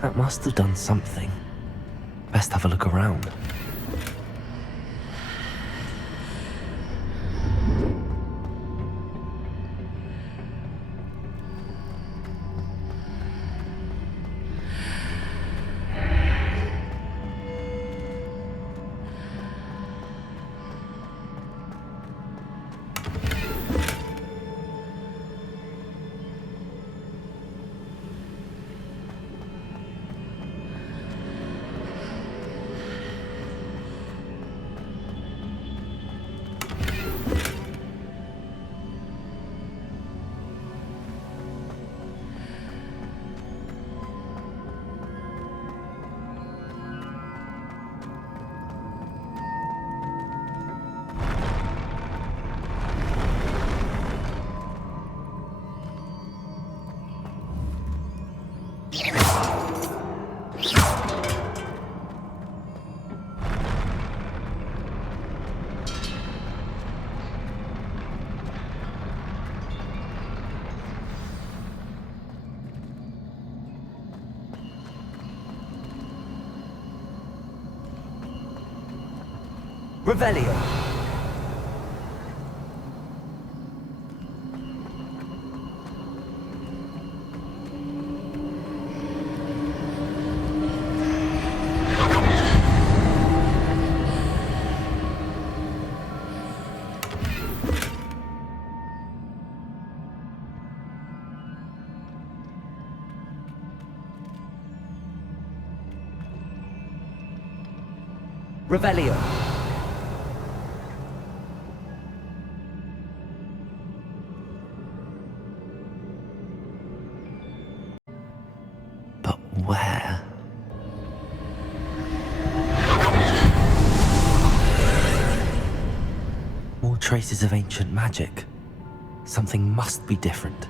That must have done something. Best have a look around. Revelio. Revelio. But where? More traces of ancient magic. Something must be different.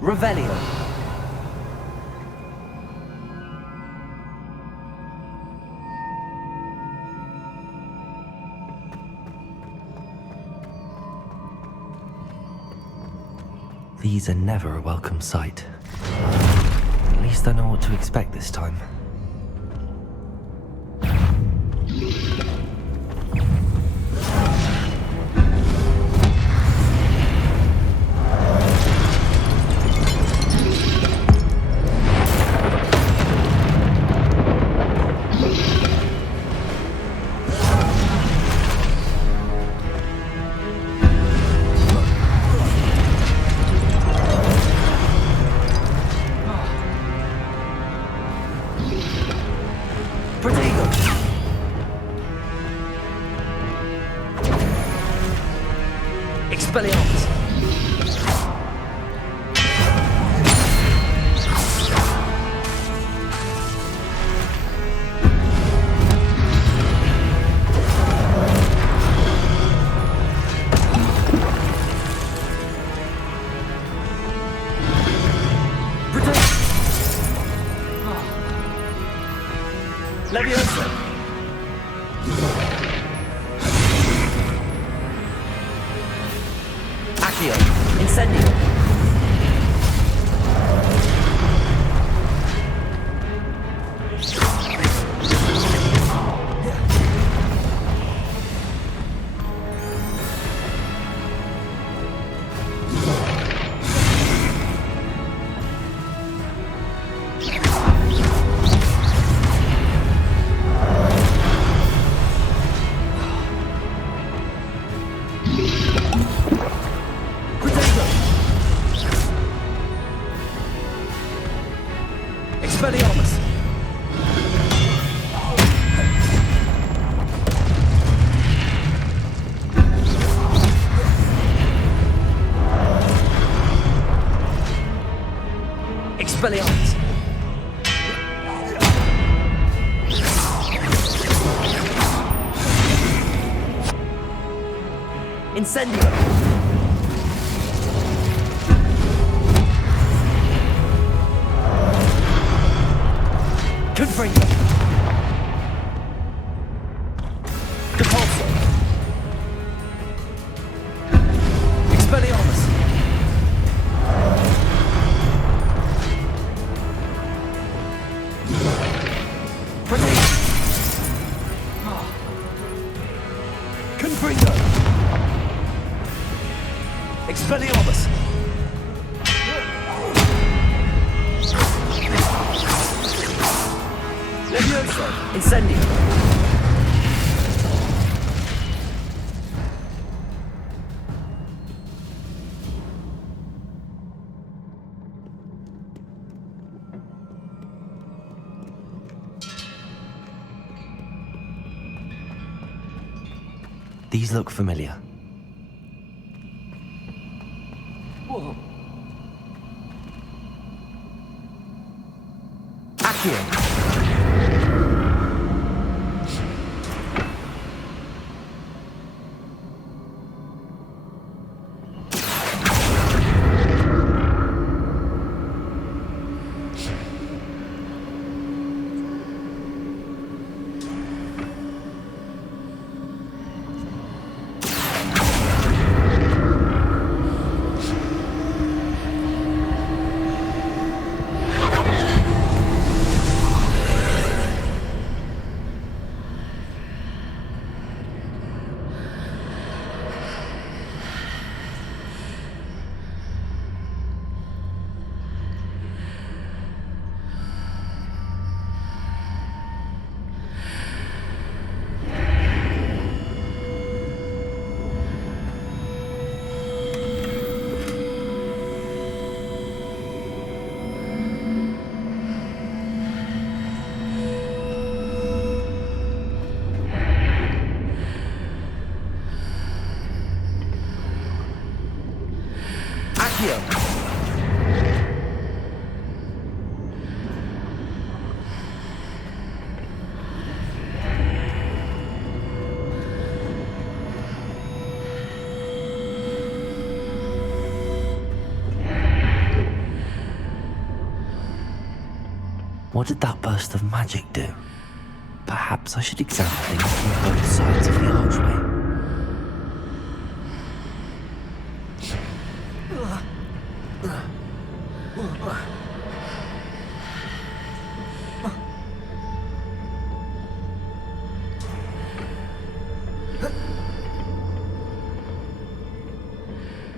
Revelio. These are never a welcome sight. At least I know what to expect this time. Expelliarmus! Leviosa! Accio! Incendio! Expelliarmus! Expelliarmus! Incendio! Confringo! Depulso! Expelliarmus! Confringo! Expelliarmus! Leviosa! Incendio! These look familiar. Whoa. Accio! What did that burst of magic do? Perhaps I should examine things from both sides of the archway.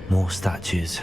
More statues.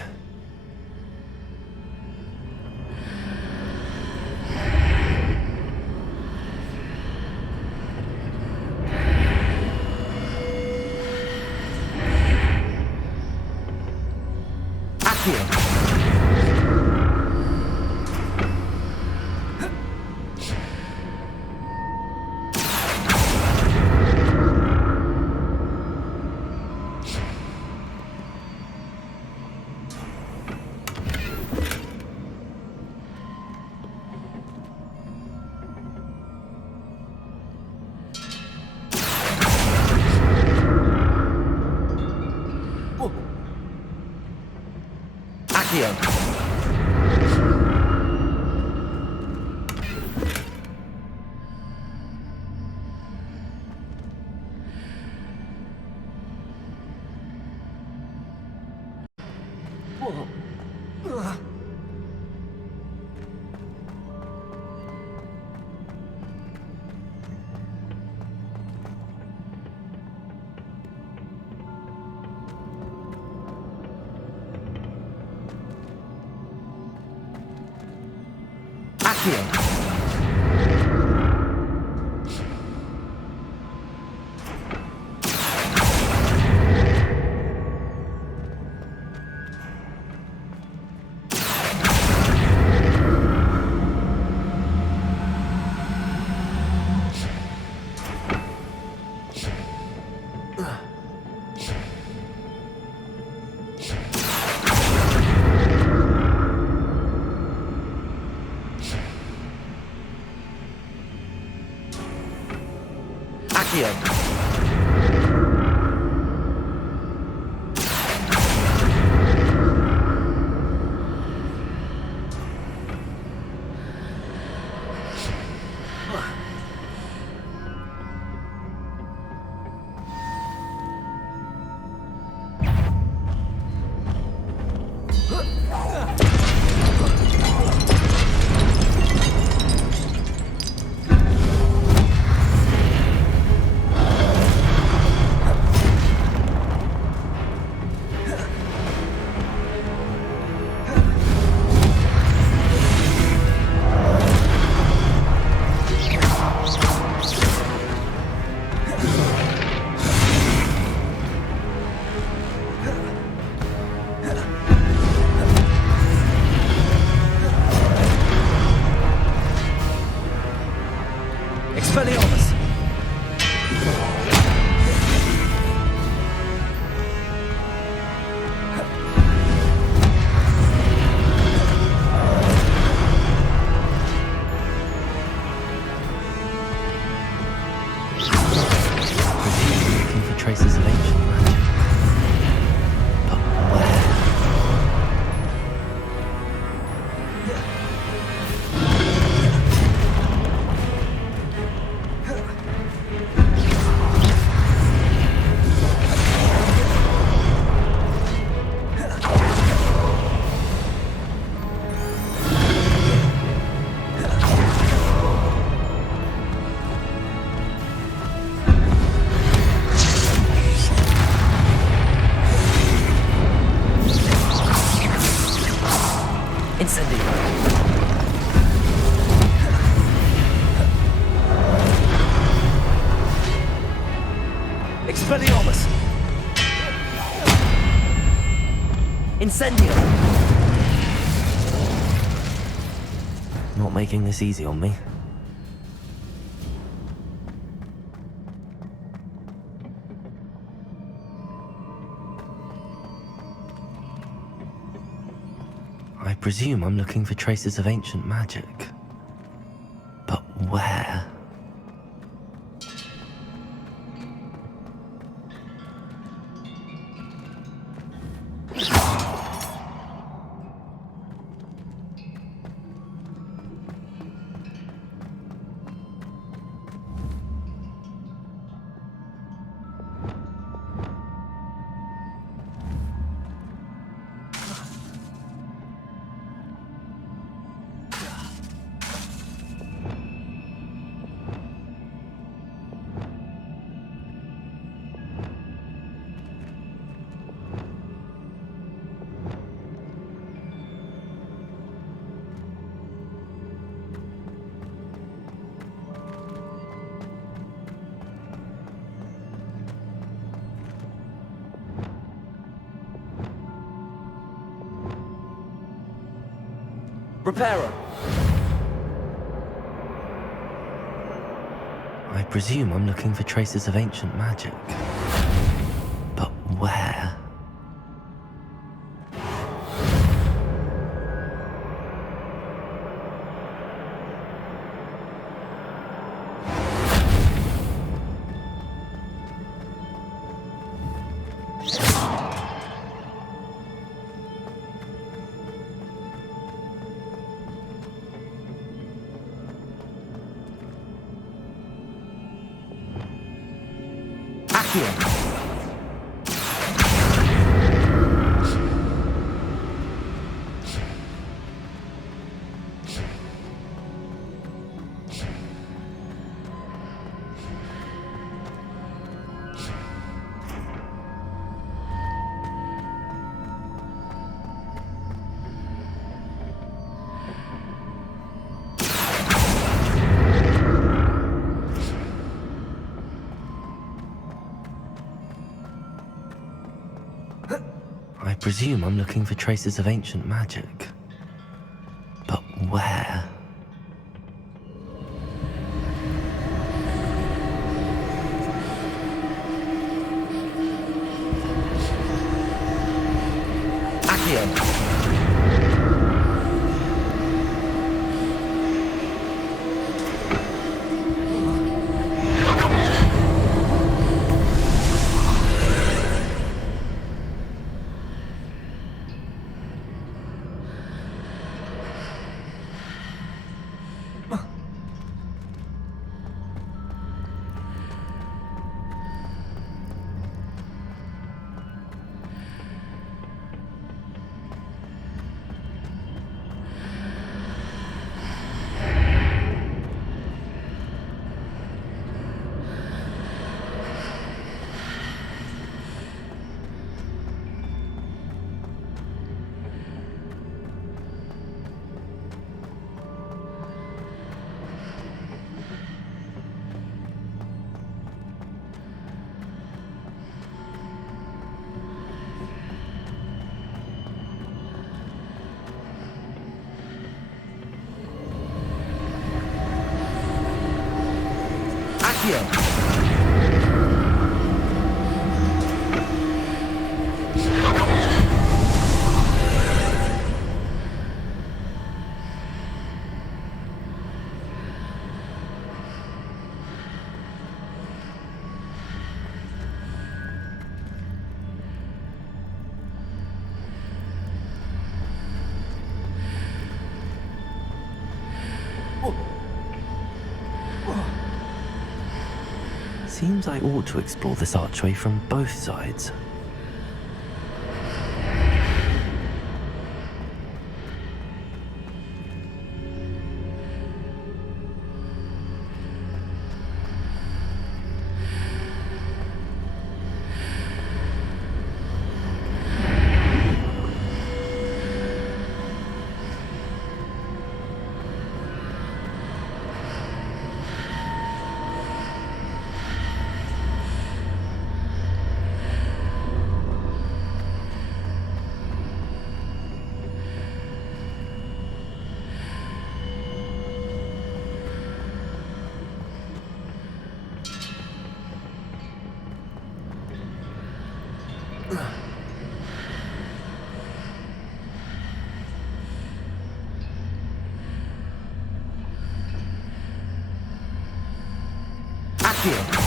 Incendio. Expelliarmus! Incendio! Not making this easy on me. I presume I'm looking for traces of ancient magic. But where? Reparo! I presume I'm looking for traces of ancient magic. But where? I presume I'm looking for traces of ancient magic. But where? Accio! Seems I ought to explore this archway from both sides. Accio.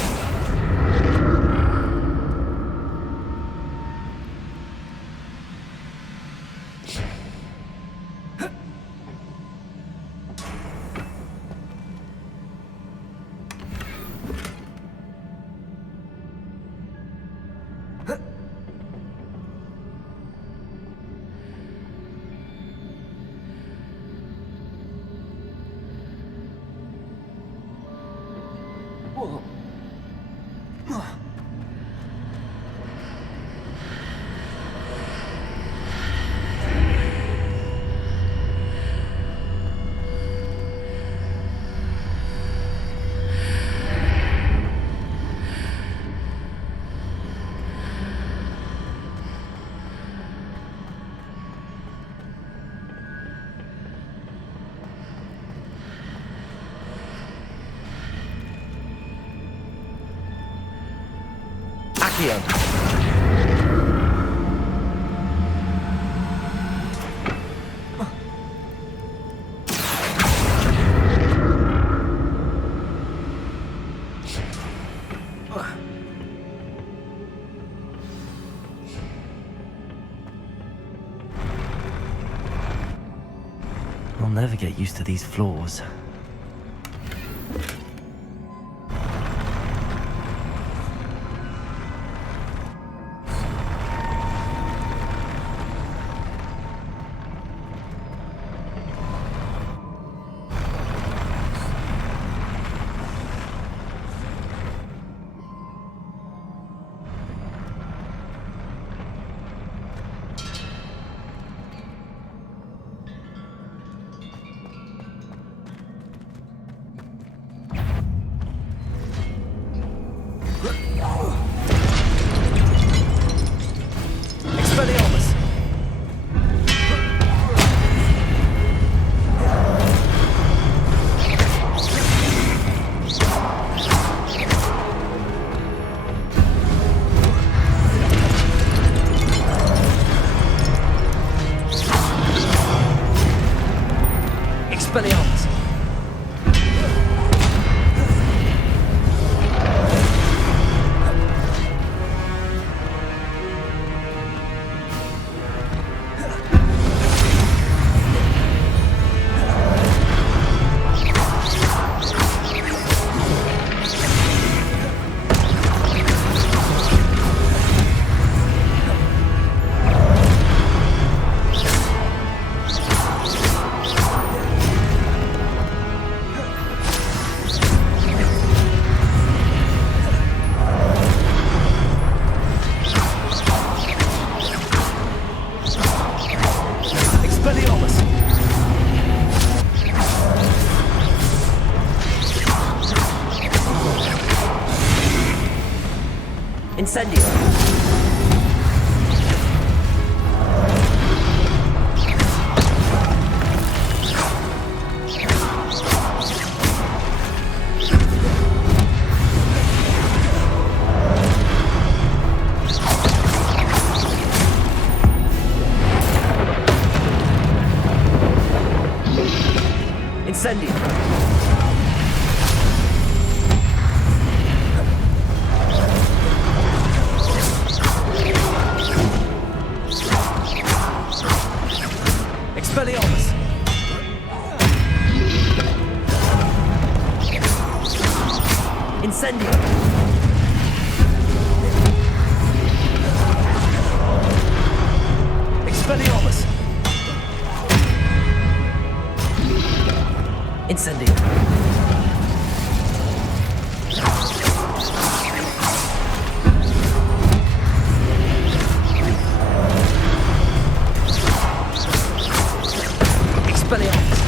I'll never get used to these floors. Incendio. Incendio. Expelliarmus! Incendio! Expelliarmus! Incendio! Expelliarmus!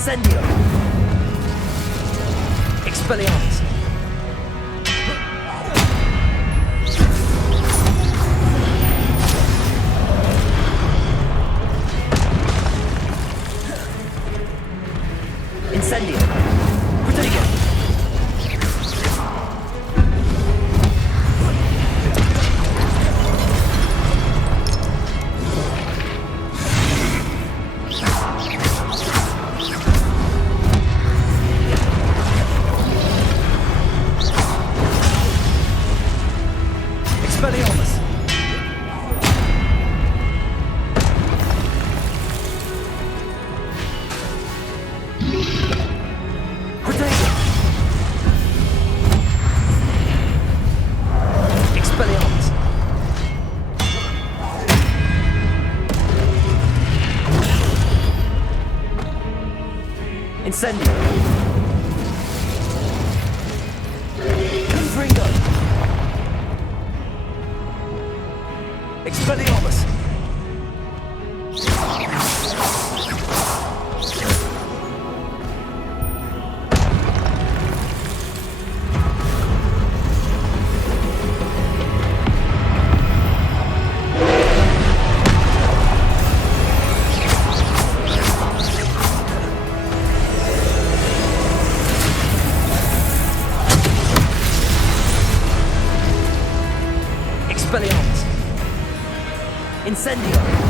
Incendio! Expelliarmus! Incendio! Protagonist! Incendio! Confringo! Expelliarmus! Expelliarmus! Incendio!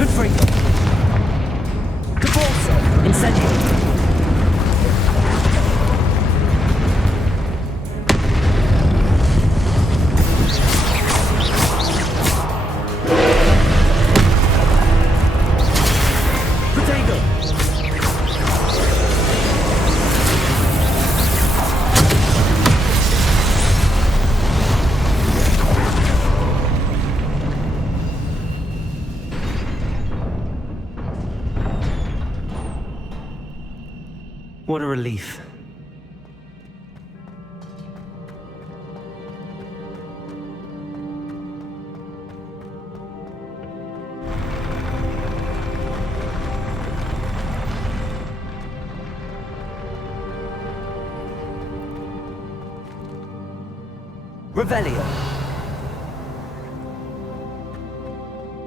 Confringo. Caborso. Incendio. What a relief. Revelio.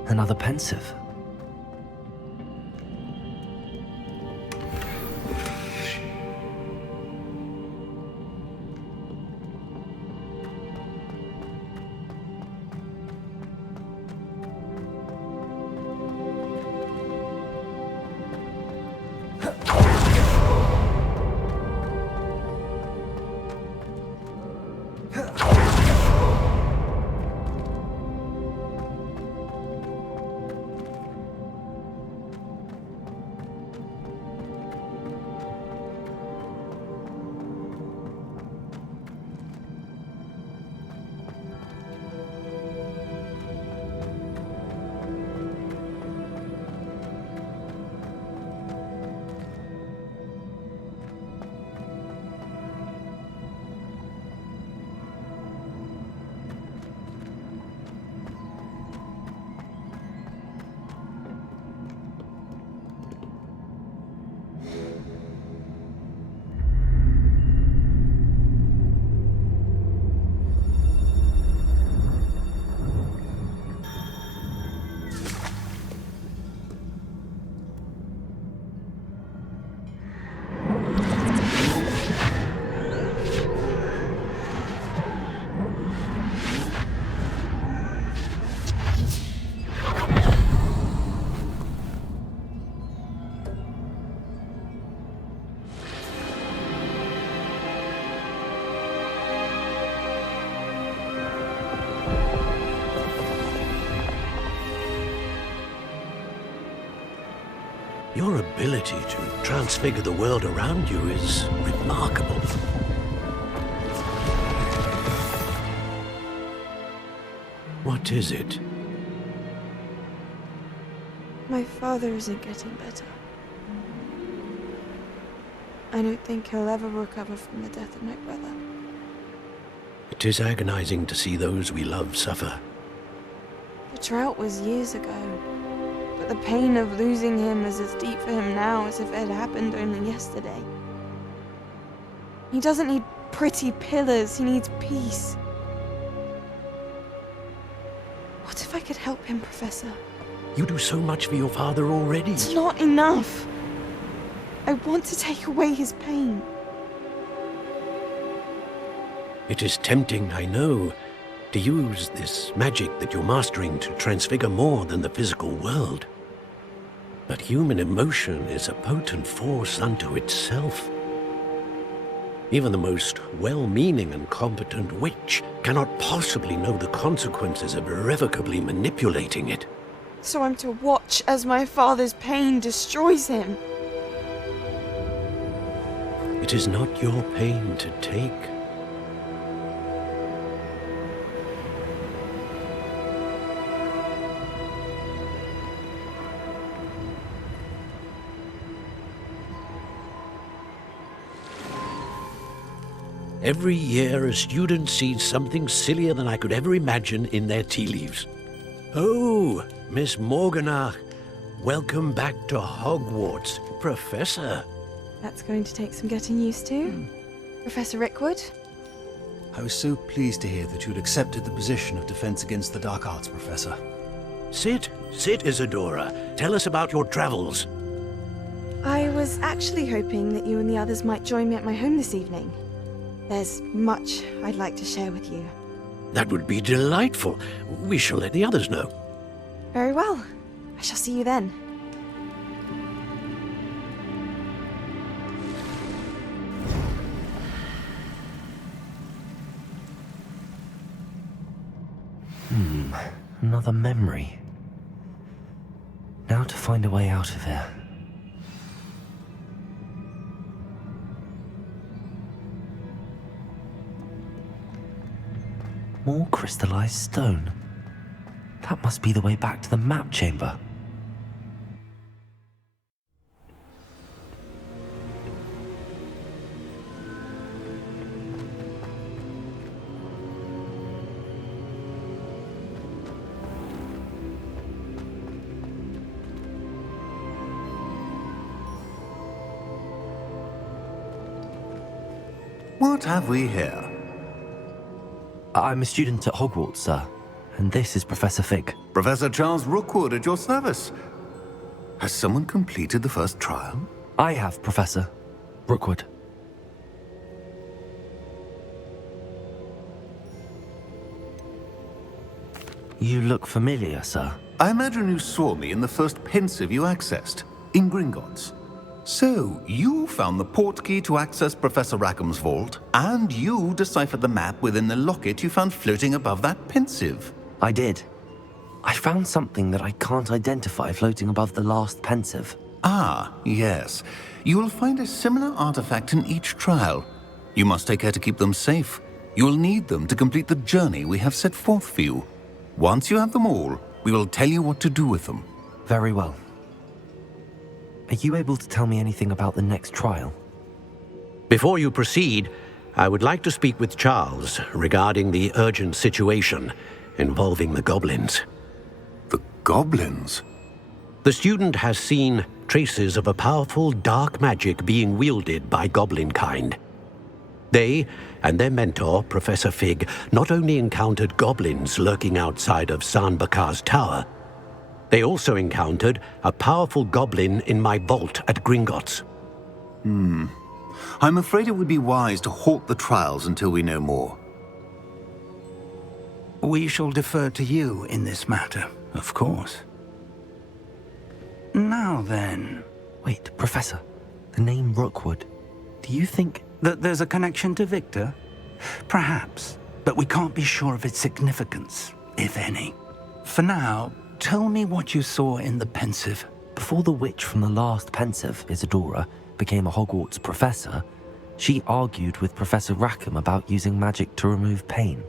Another pensive. Your ability to transfigure the world around you is remarkable. What is it? My father isn't getting better. I don't think he'll ever recover from the death of my brother. It is agonizing to see those we love suffer. The drought was years ago, but the pain of losing him is as deep for him now as if it had happened only yesterday. He doesn't need pretty pillars, he needs peace. What if I could help him, Professor? You do so much for your father already. It's not enough. I want to take away his pain. It is tempting, I know, to use this magic that you're mastering to transfigure more than the physical world. But human emotion is a potent force unto itself. Even the most well-meaning and competent witch cannot possibly know the consequences of irrevocably manipulating it. So I'm to watch as my father's pain destroys him. It is not your pain to take. Every year, a student sees something sillier than I could ever imagine in their tea leaves. Oh, Miss Morganach, welcome back to Hogwarts, Professor. That's going to take some getting used to. Professor Rickwood? I was so pleased to hear that you'd accepted the position of Defense Against the Dark Arts, Professor. Sit, Isadora. Tell us about your travels. I was actually hoping that you and the others might join me at my home this evening. There's much I'd like to share with you. That would be delightful. We shall let the others know. Very well. I I shall see you then. Another memory. Now to find a way out of here. More crystallized stone. That must be the way back to the map chamber. What have we here? I'm a student at Hogwarts, sir, and this is Professor Fig. Professor Charles Rookwood at your service. Has someone completed the first trial? I have, Professor Rookwood. You look familiar, sir. I imagine you saw me in the first pensive you accessed, in Gringotts. So, you found the portkey to access Professor Rackham's vault, and you deciphered the map within the locket you found floating above that pensive. I did. I found something that I can't identify floating above the last pensive. Ah, yes. You will find a similar artifact in each trial. You must take care to keep them safe. You will need them to complete the journey we have set forth for you. Once you have them all, we will tell you what to do with them. Very well. Are you able to tell me anything about the next trial? Before you proceed, I would like to speak with Charles regarding the urgent situation involving the goblins. The goblins? The student has seen traces of a powerful dark magic being wielded by goblin kind. They and their mentor, Professor Fig, not only encountered goblins lurking outside of Sanbakar's tower, they also encountered a powerful goblin in my vault at Gringotts. I'm afraid it would be wise to halt the trials until we know more. We shall defer to you in this matter, of course. Now then... Wait, Professor. The name Rookwood. Do you think... that there's a connection to Victor? Perhaps, but we can't be sure of its significance, if any. For now, tell me what you saw in the pensive. Before the witch from the last pensive, Isadora, became a Hogwarts professor, she argued with Professor Rackham about using magic to remove pain.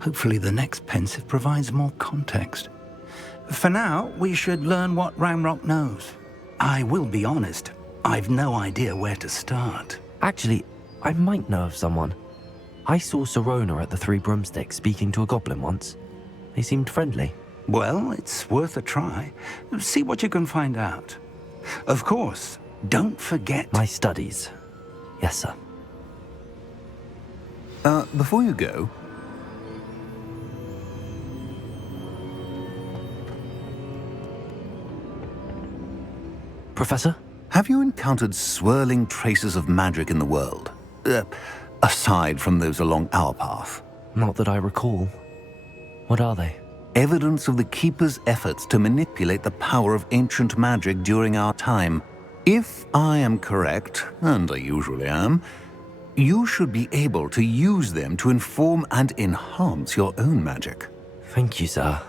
Hopefully the next pensive provides more context. For now, we should learn what Ranrok knows. I will be honest, I've no idea where to start. Actually, I might know of someone. I saw Sirona at the Three Broomsticks speaking to a goblin once. They seemed friendly. Well, it's worth a try. See what you can find out. Of course, don't forget... My studies. Yes, sir. Before you go... Professor? Have you encountered swirling traces of magic in the world? Aside from those along our path? Not that I recall. What are they? Evidence of the Keeper's efforts to manipulate the power of ancient magic during our time. If I am correct, and I usually am, you should be able to use them to inform and enhance your own magic. Thank you, sir.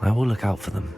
I will look out for them.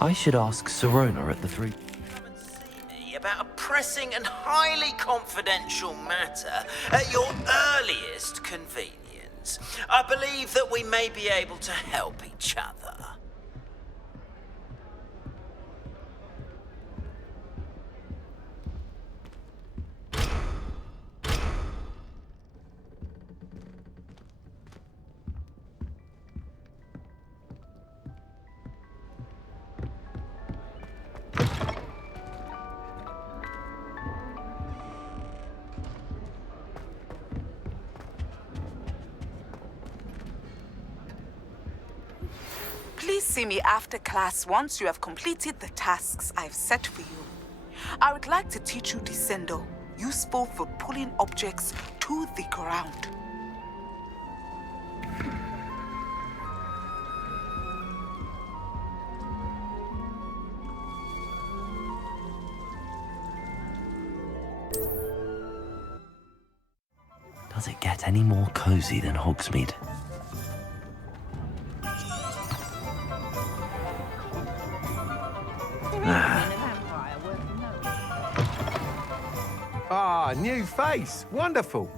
I should ask Sirona at the Three... Come and see me about a pressing and highly confidential matter at your earliest convenience. friends. I believe that we may be able to help each other. Please see me after class once you have completed the tasks I've set for you. I would like to teach you Descendo, useful for pulling objects to the ground. Does it get any more cozy than Hogsmeade? New face. Wonderful.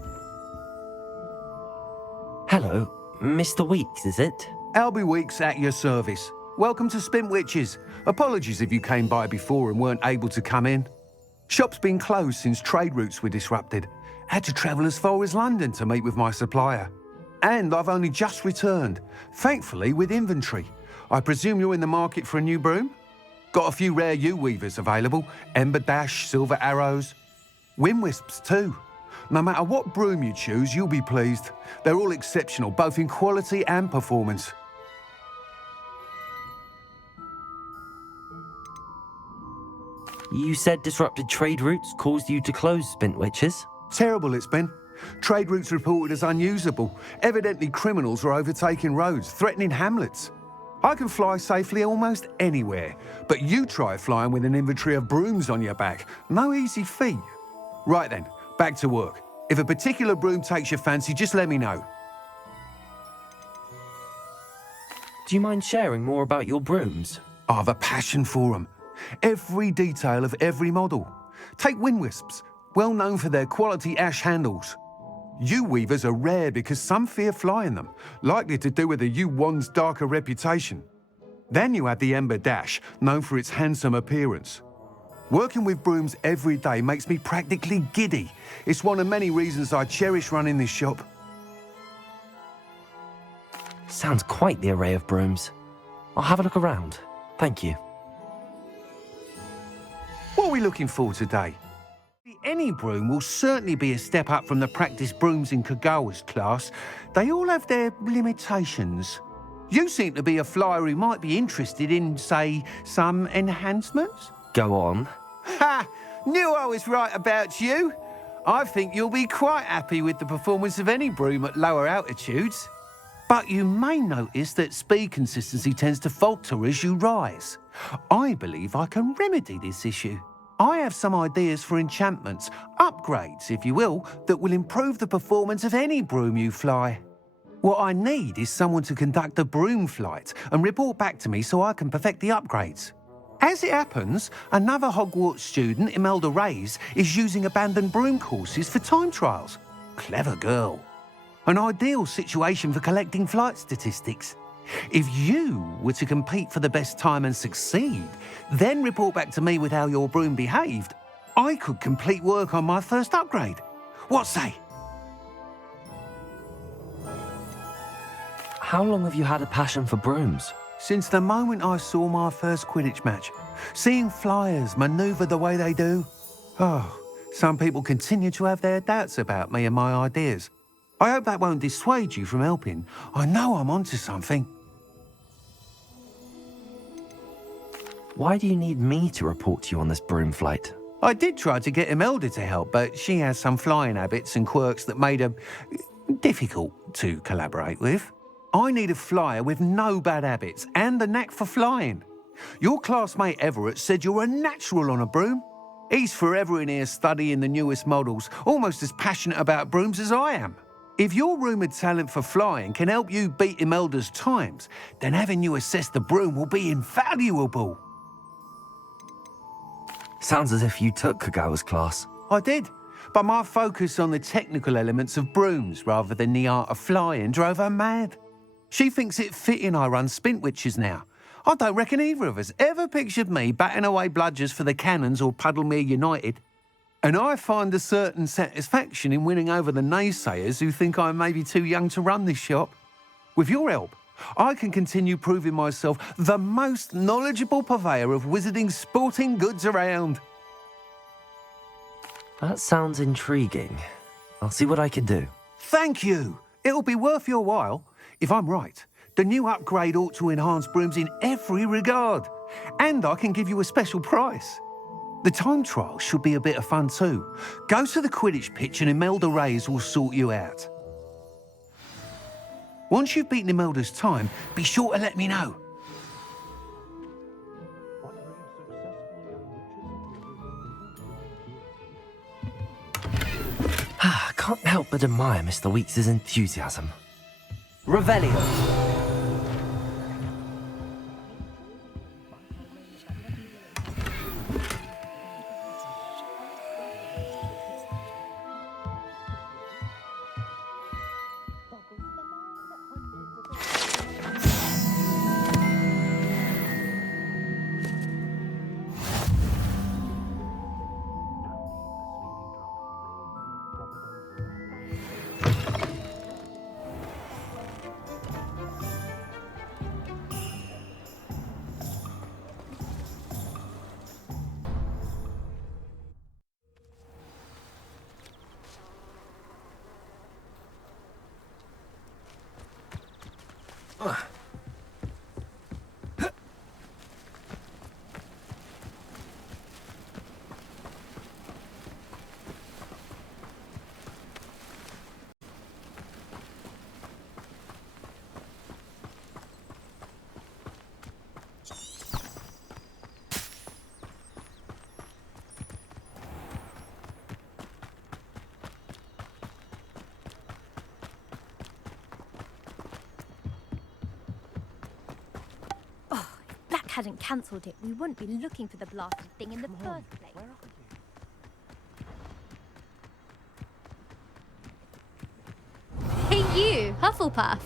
Hello, Mr. Weeks, is it? Albie Weeks at your service. Welcome to Spintwitches. Apologies if you came by before and weren't able to come in. Shop's been closed since trade routes were disrupted. Had to travel as far as London to meet with my supplier. And I've only just returned, thankfully with inventory. I presume you're in the market for a new broom? Got a few rare yew-weavers available. Ember Dash, Silver Arrows. Wind Wisps too. No matter what broom you choose, you'll be pleased. They're all exceptional, both in quality and performance. You said disrupted trade routes caused you to close Spintwitches? Terrible it's been. Trade routes reported as unusable. Evidently criminals are overtaking roads, threatening hamlets. I can fly safely almost anywhere, but you try flying with an inventory of brooms on your back. No easy feat. Right then, back to work. If a particular broom takes your fancy, just let me know. Do you mind sharing more about your brooms? I have a passion for them. Every detail of every model. Take Wind Wisps, well known for their quality ash handles. Yew-weavers are rare because some fear flying them, likely to do with the yew-wand's darker reputation. Then you have the Ember Dash, known for its handsome appearance. Working with brooms every day makes me practically giddy. It's one of many reasons I cherish running this shop. Sounds quite the array of brooms. I'll have a look around. Thank you. What are we looking for today? Any broom will certainly be a step up from the practice brooms in Kagawa's class. They all have their limitations. You seem to be a flyer who might be interested in, say, some enhancements? Go on. Ha! Knew I was right about you. I think you'll be quite happy with the performance of any broom at lower altitudes. But you may notice that speed consistency tends to falter as you rise. I believe I can remedy this issue. I have some ideas for enchantments, upgrades, if you will, that will improve the performance of any broom you fly. What I need is someone to conduct a broom flight and report back to me so I can perfect the upgrades. As it happens, another Hogwarts student, Imelda Reyes, is using abandoned broom courses for time trials. Clever girl. An ideal situation for collecting flight statistics. If you were to compete for the best time and succeed, then report back to me with how your broom behaved, I could complete work on my first upgrade. What say? How long have you had a passion for brooms? Since the moment I saw my first Quidditch match. Seeing flyers manoeuvre the way they do. Oh, some people continue to have their doubts about me and my ideas. I hope that won't dissuade you from helping. I know I'm onto something. Why do you need me to report to you on this broom flight? I did try to get Imelda to help, but she has some flying habits and quirks that made her difficult to collaborate with. I need a flyer with no bad habits and the knack for flying. Your classmate Everett said you're a natural on a broom. He's forever in here studying the newest models, almost as passionate about brooms as I am. If your rumoured talent for flying can help you beat Imelda's times, then having you assess the broom will be invaluable. Sounds as if you took Kagawa's class. I did, but my focus on the technical elements of brooms rather than the art of flying drove her mad. She thinks it fitting I run Spintwitches now. I don't reckon either of us ever pictured me batting away bludgers for the Cannons or Puddlemere United. And I find a certain satisfaction in winning over the naysayers who think I'm maybe too young to run this shop. With your help, I can continue proving myself the most knowledgeable purveyor of wizarding sporting goods around. That sounds intriguing. I'll see what I can do. Thank you. It'll be worth your while. If I'm right, the new upgrade ought to enhance brooms in every regard. And I can give you a special price. The time trial should be a bit of fun too. Go to the Quidditch pitch and Imelda Reyes will sort you out. Once you've beaten Imelda's time, be sure to let me know. I can't help but admire Mr. Weeks' enthusiasm. Revelio. Hadn't cancelled it, we wouldn't be looking for the blasted thing in the first place. Hey you, Hufflepuff.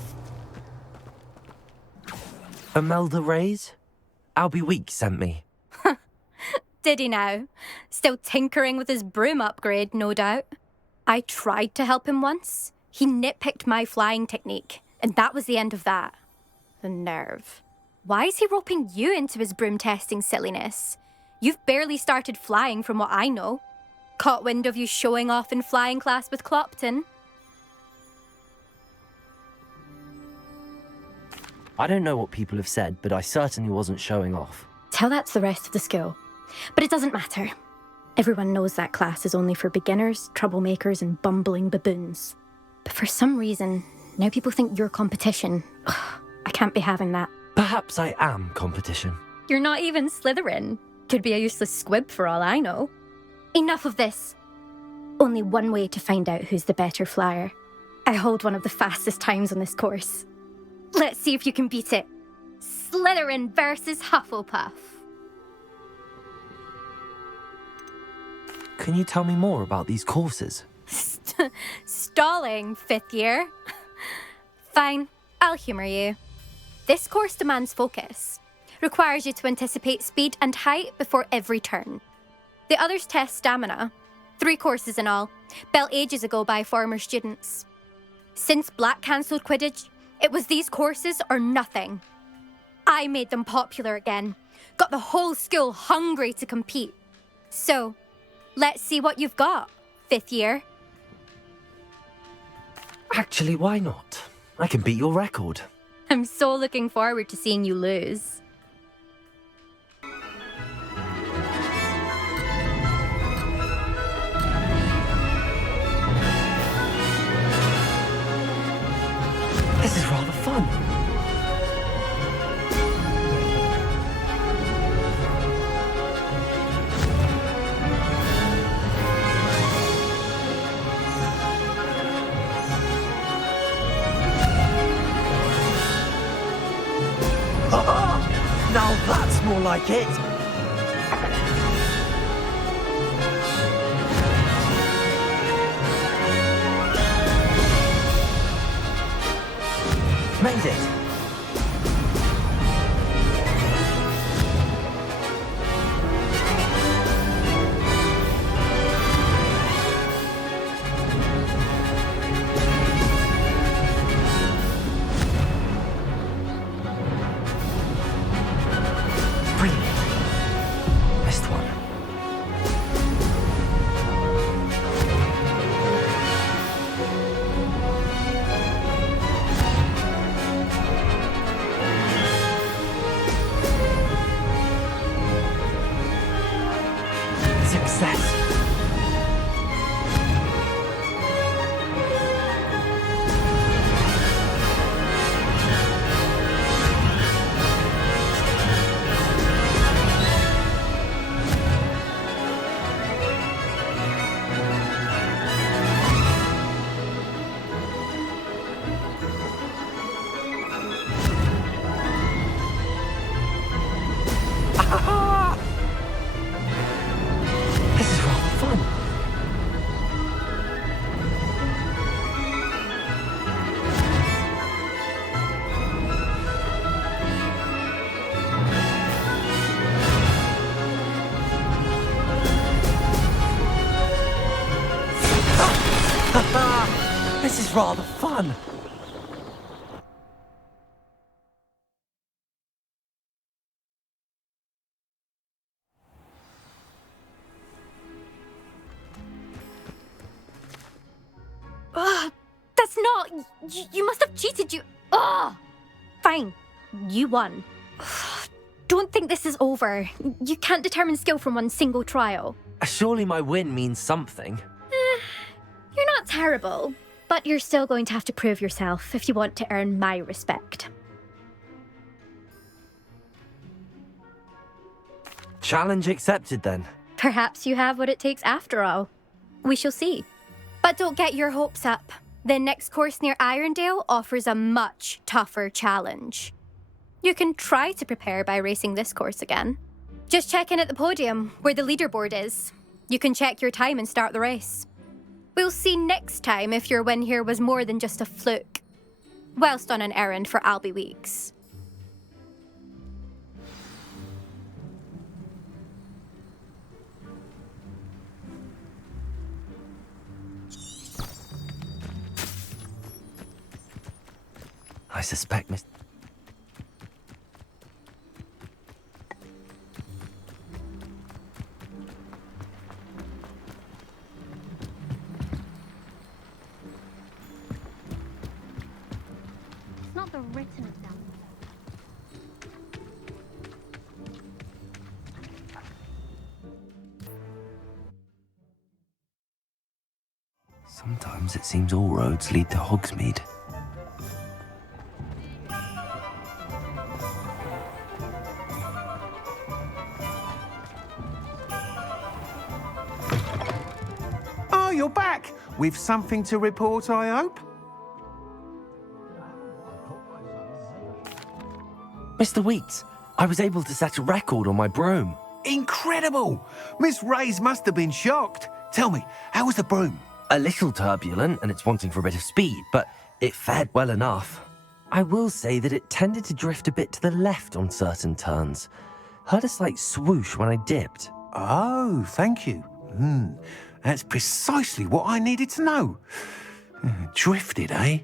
Imelda Reyes? Albie Weeks sent me. Did he now? Still tinkering with his broom upgrade, no doubt. I tried to help him once. He nitpicked my flying technique, and that was the end of that. The nerve. Why is he roping you into his broom testing silliness? You've barely started flying from what I know. Caught wind of you showing off in flying class with Clopton. I don't know what people have said, but I certainly wasn't showing off. Tell that to the rest of the school. But it doesn't matter. Everyone knows that class is only for beginners, troublemakers, and bumbling baboons. But for some reason, now people think you're competition. Ugh, I can't be having that. Perhaps I am competition. You're not even Slytherin. Could be a useless squib for all I know. Enough of this. Only one way to find out who's the better flyer. I hold one of the fastest times on this course. Let's see if you can beat it. Slytherin versus Hufflepuff. Can you tell me more about these courses? Stalling, 5th year. Fine, I'll humour you. This course demands focus. Requires you to anticipate speed and height before every turn. The others test stamina. 3 courses in all, built ages ago by former students. Since Black cancelled Quidditch, it was these courses or nothing. I made them popular again. Got the whole school hungry to compete. So, let's see what you've got, 5th year. Actually, why not? I can beat your record. I'm so looking forward to seeing you lose. This is rather fun. Now that's more like it. found it! Missed one. Success. This is rather fun. This is rather fun. Ugh, that's not... You must have cheated, you... Ugh! Fine. You won. Don't think this is over. You can't determine skill from one single trial. Surely my win means something. You're not terrible, but you're still going to have to prove yourself if you want to earn my respect. Challenge accepted then. Perhaps you have what it takes after all. We shall see. But don't get your hopes up. The next course near Irondale offers a much tougher challenge. You can try to prepare by racing this course again. Just check in at the podium, where the leaderboard is. You can check your time and start the race. We'll see next time if your win here was more than just a fluke, whilst on an errand for Albie Weeks. I suspect Miss... It's not the written exam. Sometimes it seems all roads lead to Hogsmeade. Oh, you're back! With something to report, I hope? Mr. Weeks, I was able to set a record on my broom. Incredible! Miss Reyes must have been shocked. Tell me, how was the broom? A little turbulent, and it's wanting for a bit of speed, but it fared well enough. I will say that it tended to drift a bit to the left on certain turns. Heard a slight swoosh when I dipped. Oh, thank you. That's precisely what I needed to know. Drifted, eh?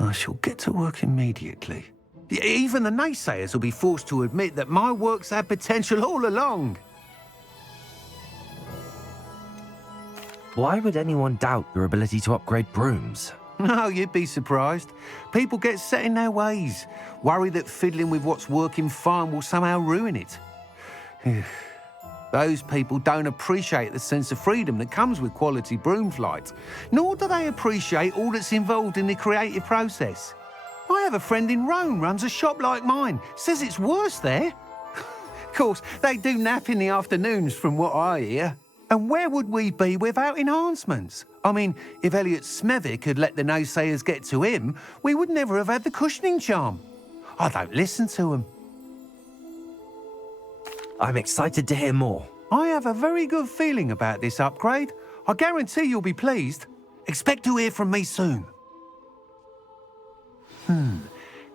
I shall get to work immediately. Even the naysayers will be forced to admit that my work's had potential all along. Why would anyone doubt your ability to upgrade brooms? No, you'd be surprised. People get set in their ways, worry that fiddling with what's working fine will somehow ruin it. Those people don't appreciate the sense of freedom that comes with quality broom flight, nor do they appreciate all that's involved in the creative process. I have a friend in Rome runs a shop like mine, says it's worse there. Of course, they do nap in the afternoons from what I hear. And where would we be without enhancements? I mean, if Elliot Smethwick had let the naysayers get to him, we would never have had the cushioning charm. I don't listen to them. I'm excited to hear more. I have a very good feeling about this upgrade. I guarantee you'll be pleased. Expect to hear from me soon.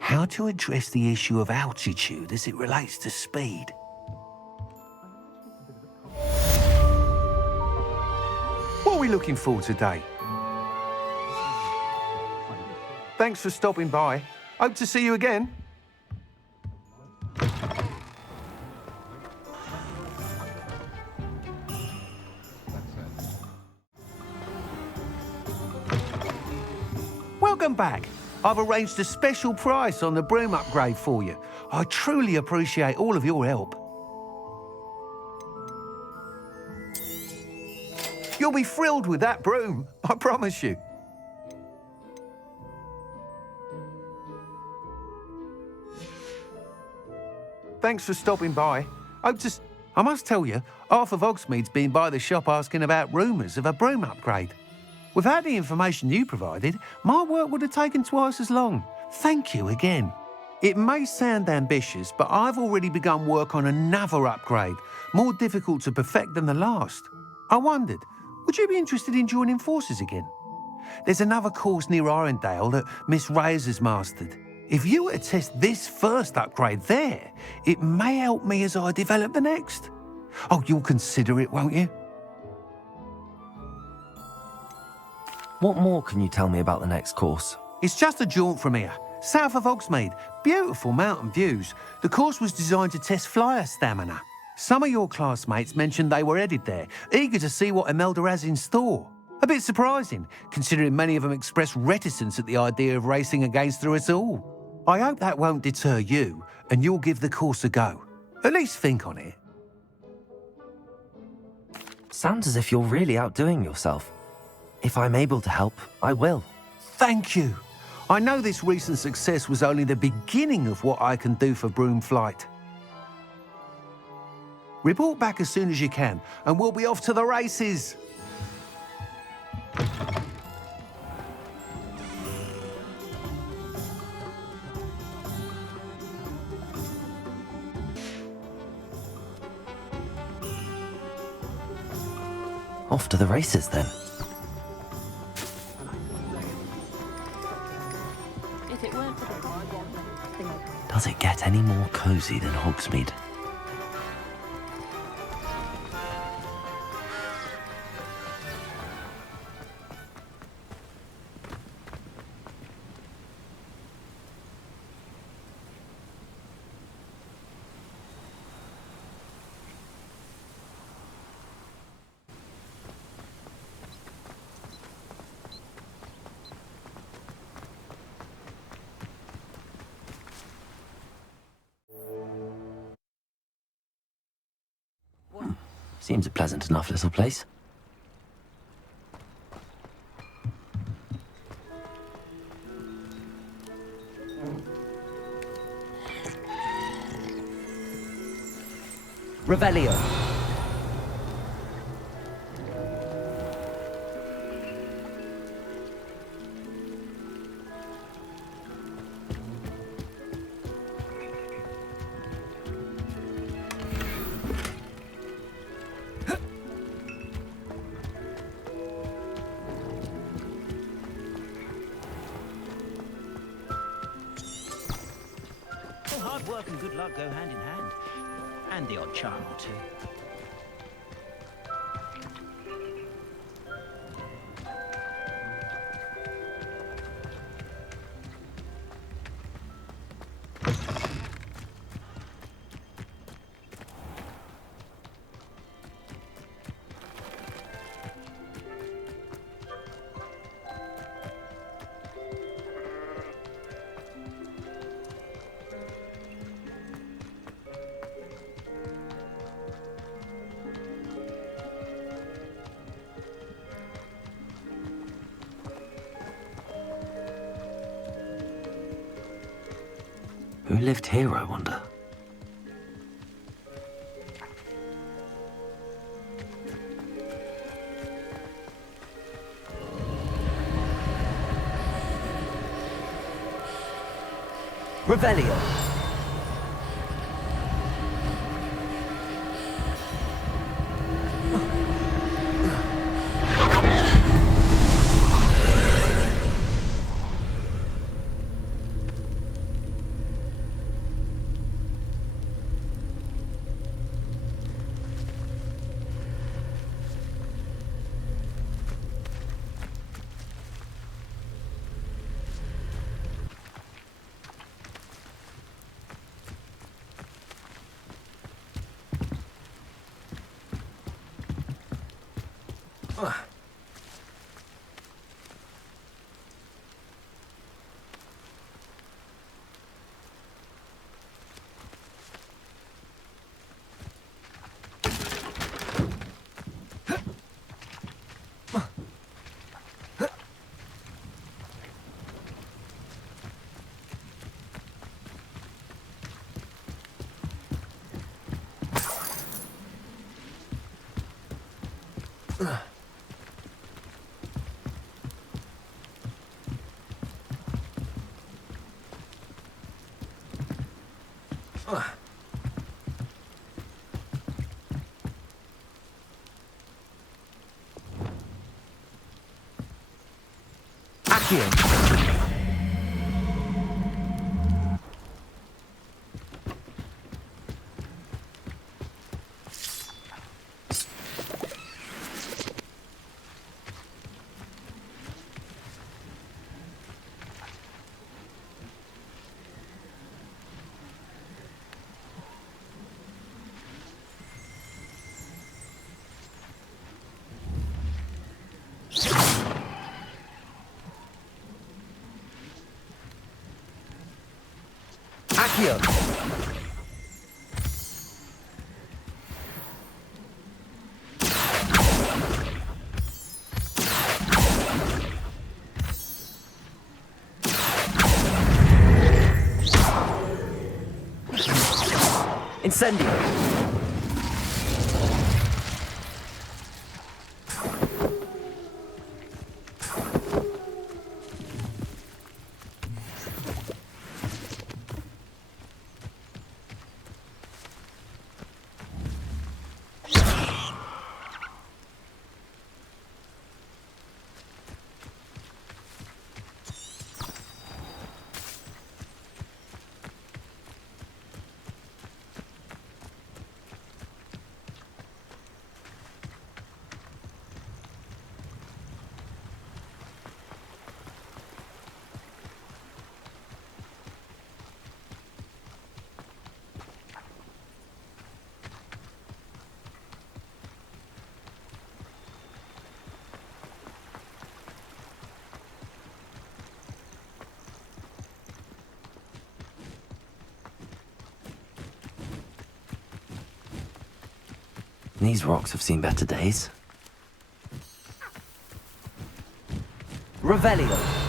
How to address the issue of altitude as it relates to speed. What are we looking for today? Thanks for stopping by. Hope to see you again. Welcome back. I've arranged a special price on the broom upgrade for you. I truly appreciate all of your help. You'll be thrilled with that broom, I promise you. Thanks for stopping by. I must tell you, half of Hogsmeade's been by the shop asking about rumours of a broom upgrade. Without the information you provided, my work would have taken twice as long. Thank you again. It may sound ambitious, but I've already begun work on another upgrade, more difficult to perfect than the last. I wondered, would you be interested in joining forces again? There's another course near Arendelle that Miss Reyes has mastered. If you were to test this first upgrade there, it may help me as I develop the next. Oh, you'll consider it, won't you? What more can you tell me about the next course? It's just a jaunt from here, south of Hogsmeade. Beautiful mountain views. The course was designed to test flyer stamina. Some of your classmates mentioned they were headed there, eager to see what Imelda has in store. A bit surprising, considering many of them expressed reticence at the idea of racing against us all. I hope that won't deter you, and you'll give the course a go. At least think on it. Sounds as if you're really outdoing yourself. If I'm able to help, I will. Thank you. I know this recent success was only the beginning of what I can do for broom flight. Report back as soon as you can, and we'll be off to the races. Off to the races, then. Does it get any more cozy than Hogsmeade? Seems a pleasant enough little place. Revelio. Hard work and good luck go hand in hand. And the odd charm or two. Who lived here, I wonder? Revelio. Accio! Incendio! These rocks have seen better days. Revelio!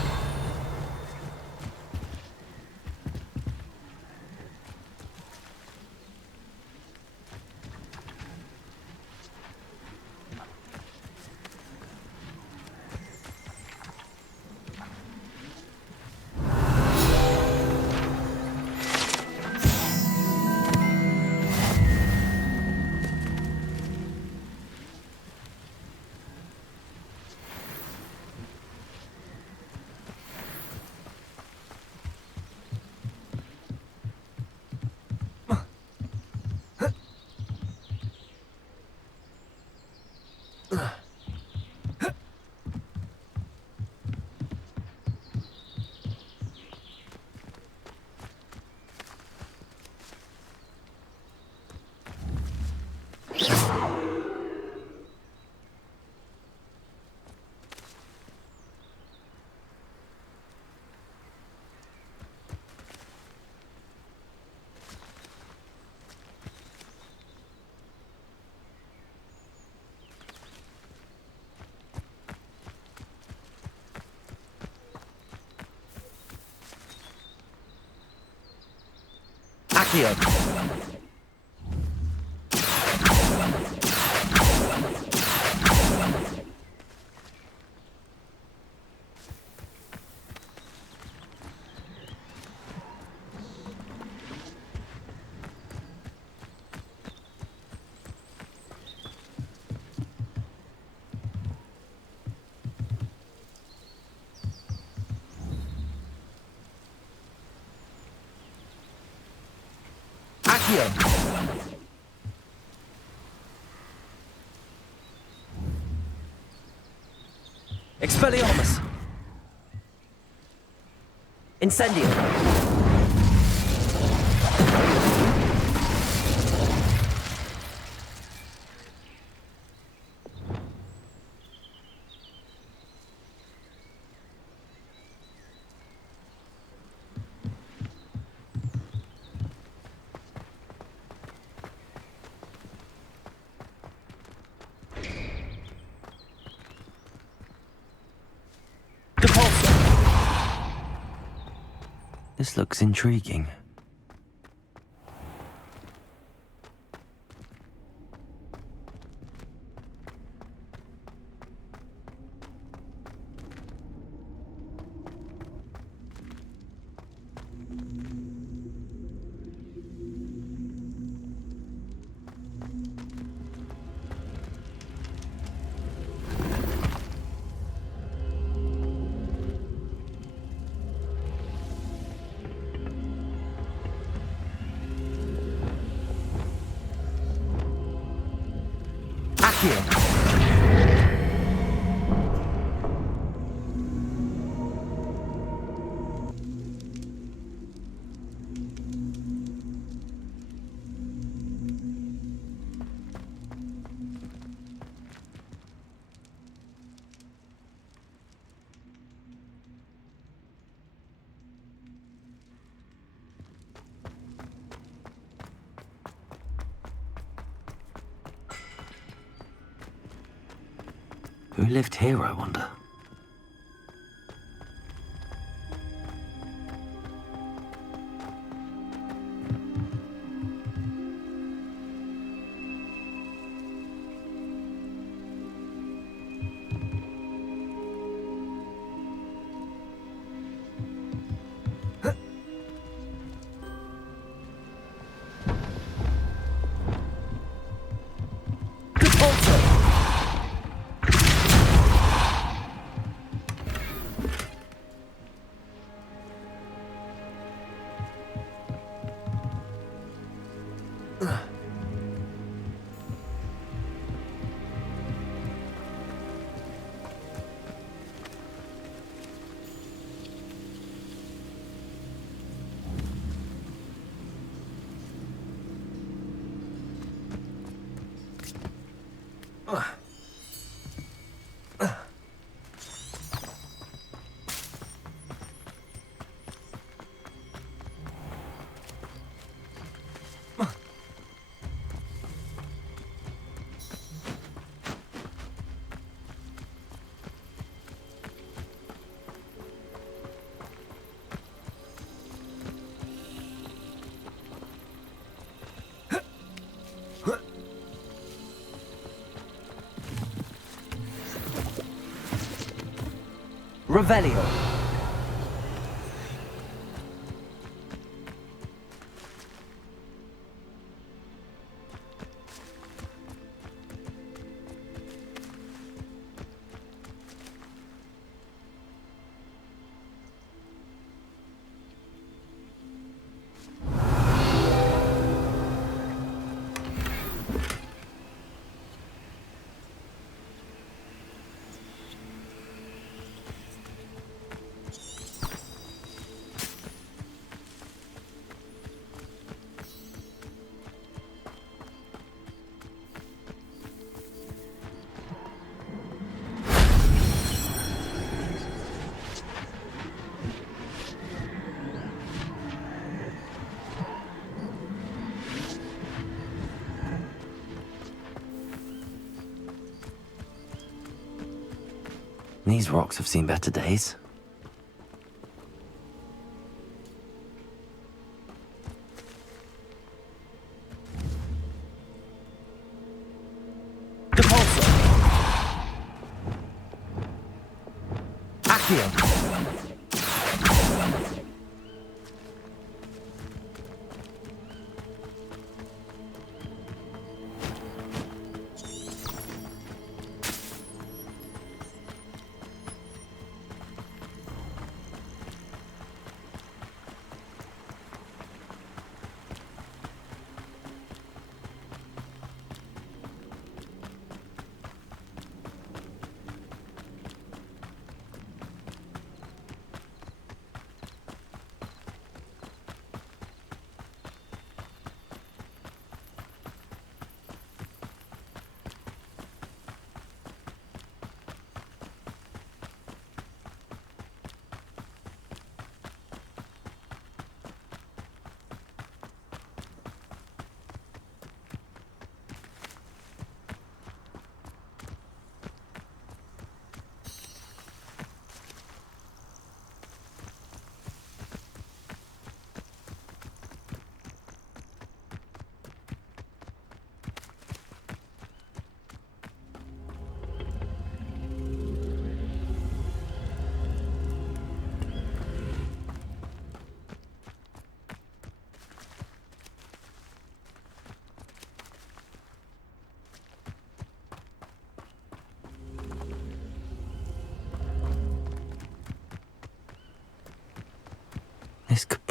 Accio! Accio! Expelliarmus! Incendio! This looks intriguing. Who lived here, I wonder? Revelio. These rocks have seen better days.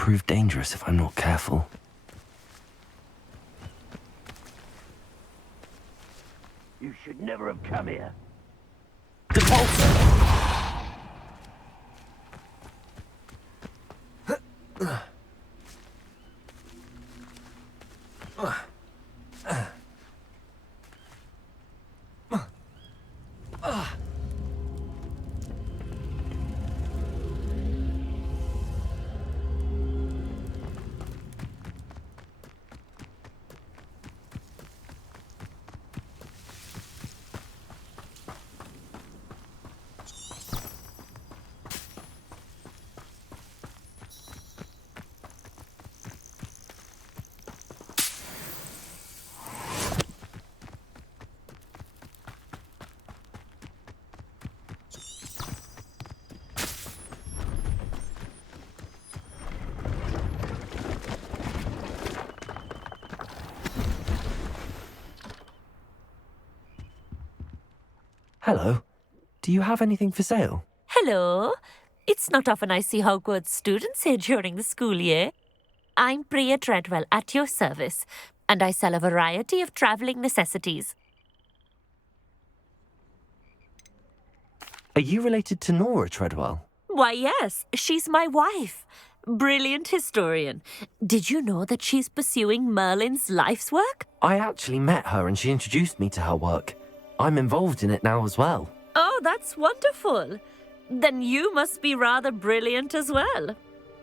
prove dangerous if I'm not careful. You should never have come here. Hello. Do you have anything for sale? Hello. It's not often I see Hogwarts students here during the school year. I'm Bria Treadwell at your service, and I sell a variety of travelling necessities. Are you related to Nora Treadwell? Why, yes, she's my wife. Brilliant historian. Did you know that she's pursuing Merlin's life's work? I actually met her and she introduced me to her work. I'm involved in it now as well. Oh, that's wonderful. Then you must be rather brilliant as well.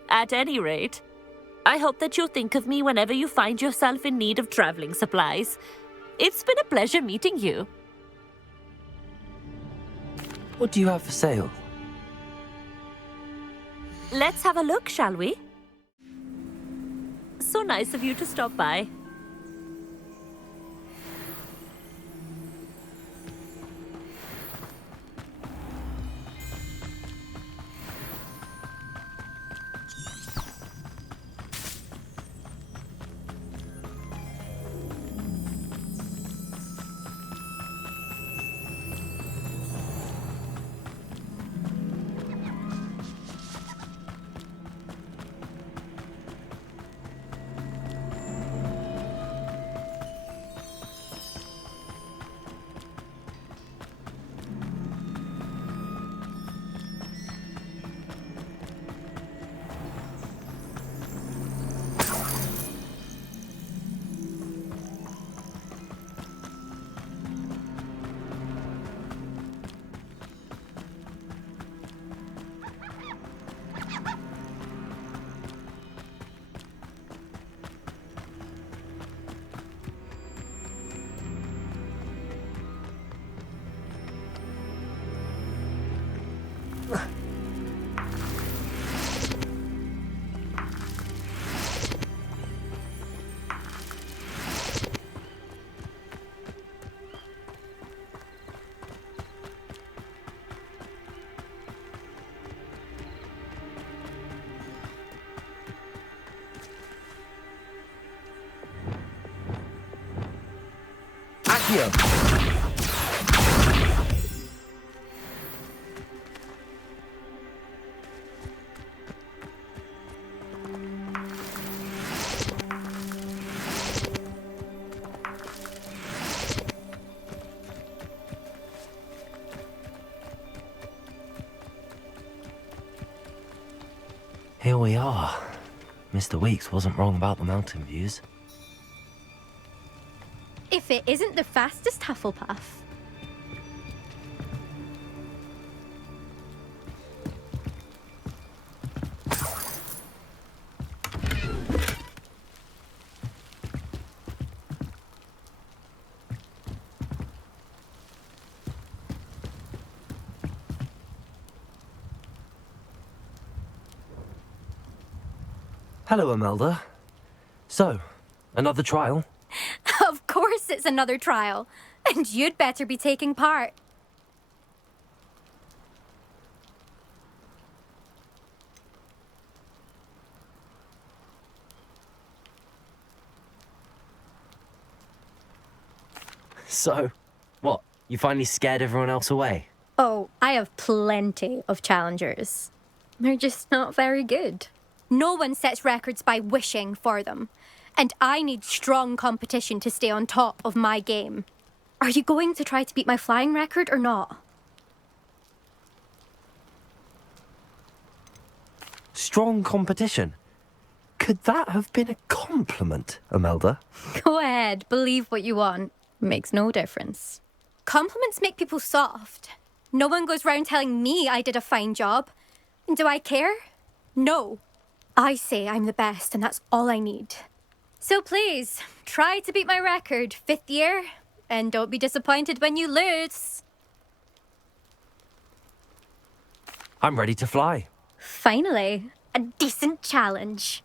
At any rate, I hope that you'll think of me whenever you find yourself in need of travelling supplies. It's been a pleasure meeting you. What do you have for sale? Let's have a look, shall we? So nice of you to stop by. Here. Here we are. Mr. Weeks wasn't wrong about the mountain views. If it isn't the fastest Hufflepuff. Hello, Imelda. So, another trial? Of course it's another trial. And you'd better be taking part. So, what? You finally scared everyone else away? Oh, I have plenty of challengers. They're just not very good. No one sets records by wishing for them. And I need strong competition to stay on top of my game. Are you going to try to beat my flying record or not? Strong competition? Could that have been a compliment, Imelda? Go ahead, believe what you want. Makes no difference. Compliments make people soft. No one goes round telling me I did a fine job. And do I care? No. I say I'm the best, and that's all I need. So please, try to beat my record, 5th year, and don't be disappointed when you lose. I'm ready to fly. Finally, a decent challenge.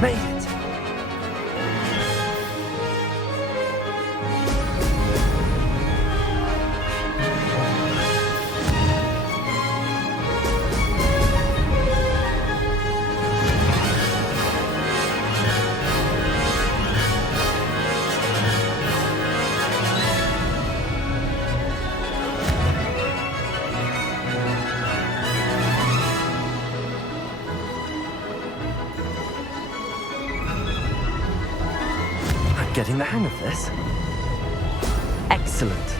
Made it! Getting the hang of this. Excellent.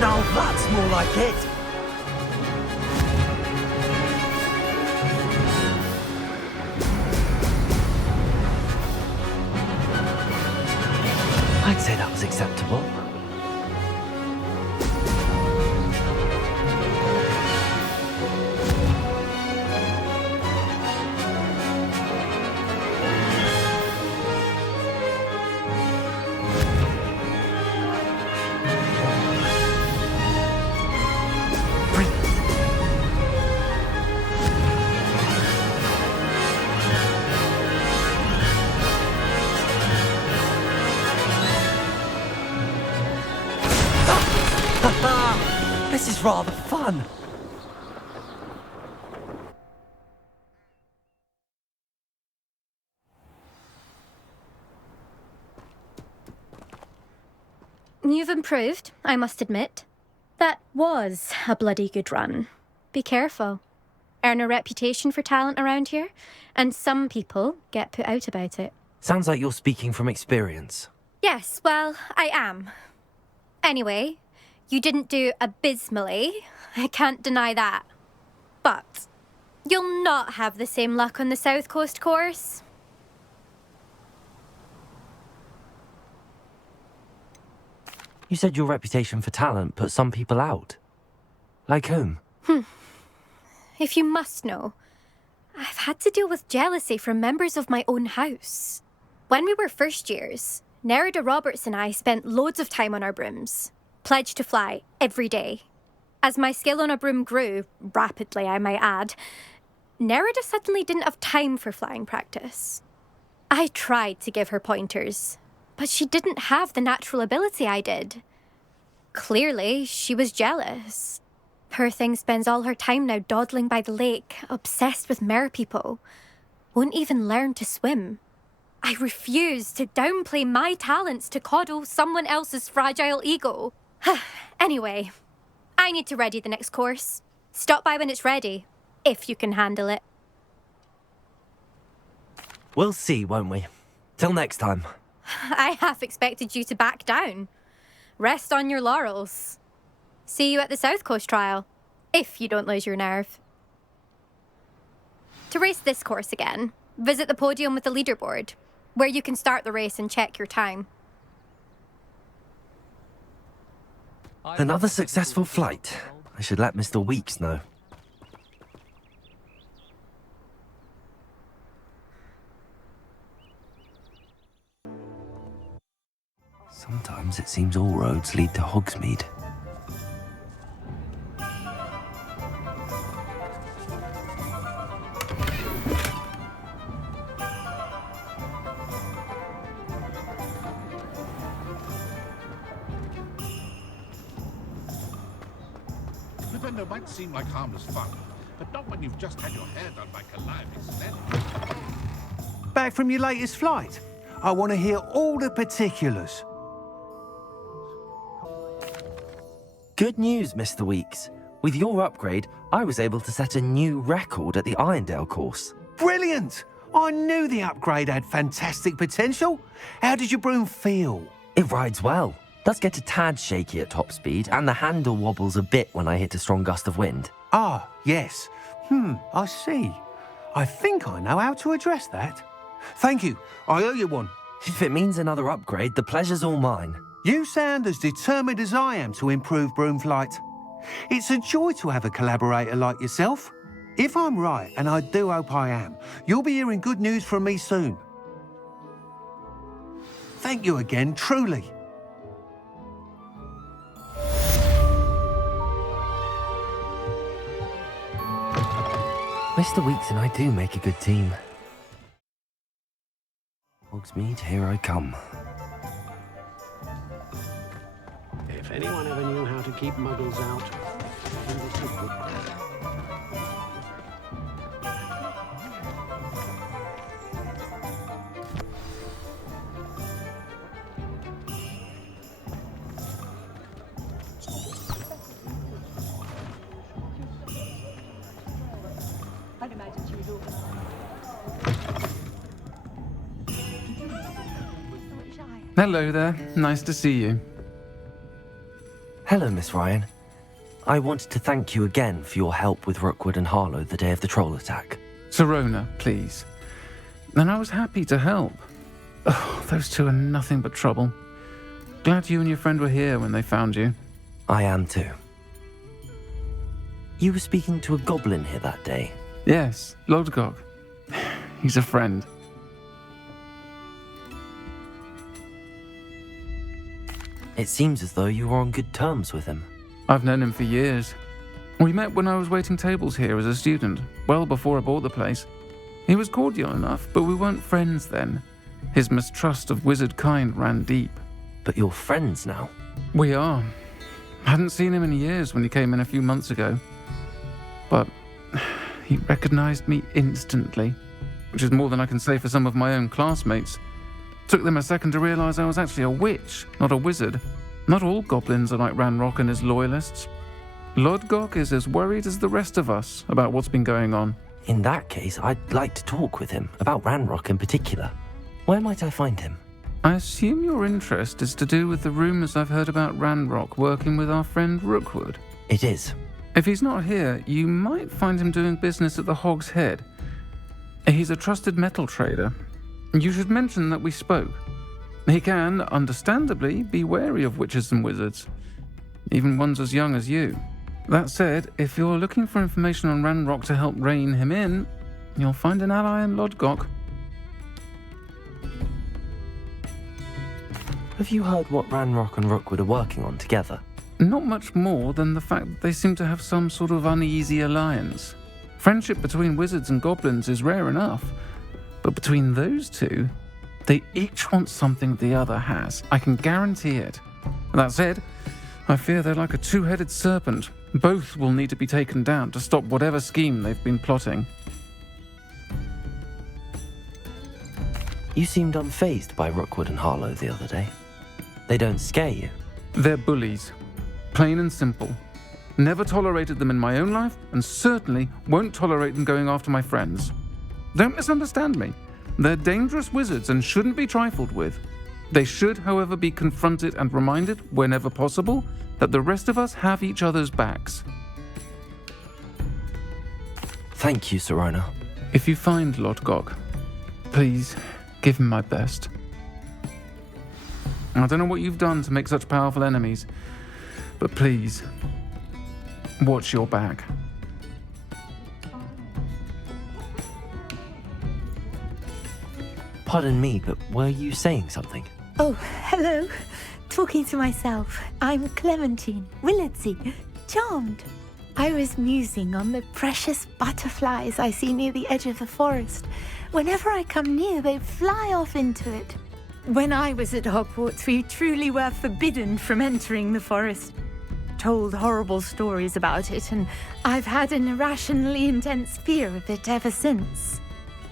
Now that's more like it! I'd say that was acceptable. This is rather fun. You've improved, I must admit. That was a bloody good run. Be careful. Earn a reputation for talent around here, and some people get put out about it. Sounds like you're speaking from experience. Yes, well, I am. Anyway, you didn't do abysmally. I can't deny that. But you'll not have the same luck on the South Coast course. You said your reputation for talent put some people out. Like whom? If you must know, I've had to deal with jealousy from members of my own house. When we were first years, Nerida Roberts and I spent loads of time on our brooms, pledged to fly every day. As my skill on a broom grew, rapidly I might add, Nerida suddenly didn't have time for flying practice. I tried to give her pointers, but she didn't have the natural ability I did. Clearly, she was jealous. Poor thing spends all her time now dawdling by the lake, obsessed with merpeople. Won't even learn to swim. I refuse to downplay my talents to coddle someone else's fragile ego. Anyway, I need to ready the next course. Stop by when it's ready, if you can handle it. We'll see, won't we? Till next time. I half expected you to back down. rest on your laurels. See you at the South Coast trial, if you don't lose your nerve. To race this course again, visit the podium with the leaderboard, where you can start the race and check your time. Another successful flight. I should let Mr. Weeks know. Sometimes it seems all roads lead to Hogsmeade. Lavender might seem like harmless fun, but not when you've just had your hair done by Calliope Snell. Back from your latest flight? I want to hear all the particulars. Good news, Mr. Weeks. With your upgrade, I was able to set a new record at the Irondale course. Brilliant! I knew the upgrade had fantastic potential. How did your broom feel? It rides well. Does get a tad shaky at top speed, and the handle wobbles a bit when I hit a strong gust of wind. Ah, yes. I see. I think I know how to address that. Thank you. I owe you one. If it means another upgrade, the pleasure's all mine. You sound as determined as I am to improve broom flight. It's a joy to have a collaborator like yourself. If I'm right, and I do hope I am, you'll be hearing good news from me soon. Thank you again, truly. Mr. Weeks and I do make a good team. Hogsmeade, here I come. If anyone ever knew how to keep muggles out, then this is Witchcraft. Hello there. Nice to see you. Hello, Miss Ryan. I wanted to thank you again for your help with Rookwood and Harlow the day of the troll attack. Serona, please. And I was happy to help. Oh, those two are nothing but trouble. Glad you and your friend were here when they found you. I am too. You were speaking to a goblin here that day. Yes, Lodgok. He's a friend. It seems as though you were on good terms with him. I've known him for years. We met when I was waiting tables here as a student, well before I bought the place. He was cordial enough, but we weren't friends then. His mistrust of wizard kind ran deep. But you're friends now? We are. Hadn't seen him in years when he came in a few months ago. But he recognized me instantly, which is more than I can say for some of my own classmates. Took them a second to realize I was actually a witch, not a wizard. Not all goblins are like Ranrok and his loyalists. Lodgok is as worried as the rest of us about what's been going on. In that case, I'd like to talk with him, about Ranrok in particular. Where might I find him? I assume your interest is to do with the rumors I've heard about Ranrok working with our friend Rookwood. It is. If he's not here, you might find him doing business at the Hog's Head. He's a trusted metal trader. You should mention that we spoke. He can, understandably, be wary of witches and wizards, even ones as young as you. That said, if you're looking for information on Ranrok to help rein him in, you'll find an ally in Lodgok. Have you heard what Ranrok and Rookwood are working on together? Not much more than the fact that they seem to have some sort of uneasy alliance. Friendship between wizards and goblins is rare enough, but between those two, they each want something the other has. I can guarantee it. That said, I fear they're like a two-headed serpent. Both will need to be taken down to stop whatever scheme they've been plotting. You seemed unfazed by Rookwood and Harlow the other day. They don't scare you? They're bullies. Plain and simple. Never tolerated them in my own life, and certainly won't tolerate them going after my friends. Don't misunderstand me. They're dangerous wizards and shouldn't be trifled with. They should, however, be confronted and reminded, whenever possible, that the rest of us have each other's backs. Thank you, Serona. If you find Lodgok, please give him my best. I don't know what you've done to make such powerful enemies, but please, watch your back. Pardon me, but were you saying something? Oh, hello. Talking to myself. I'm Clementine Willardsey. Charmed. I was musing on the precious butterflies I see near the edge of the forest. Whenever I come near, they fly off into it. When I was at Hogwarts, we truly were forbidden from entering the forest. Told horrible stories about it, and I've had an irrationally intense fear of it ever since.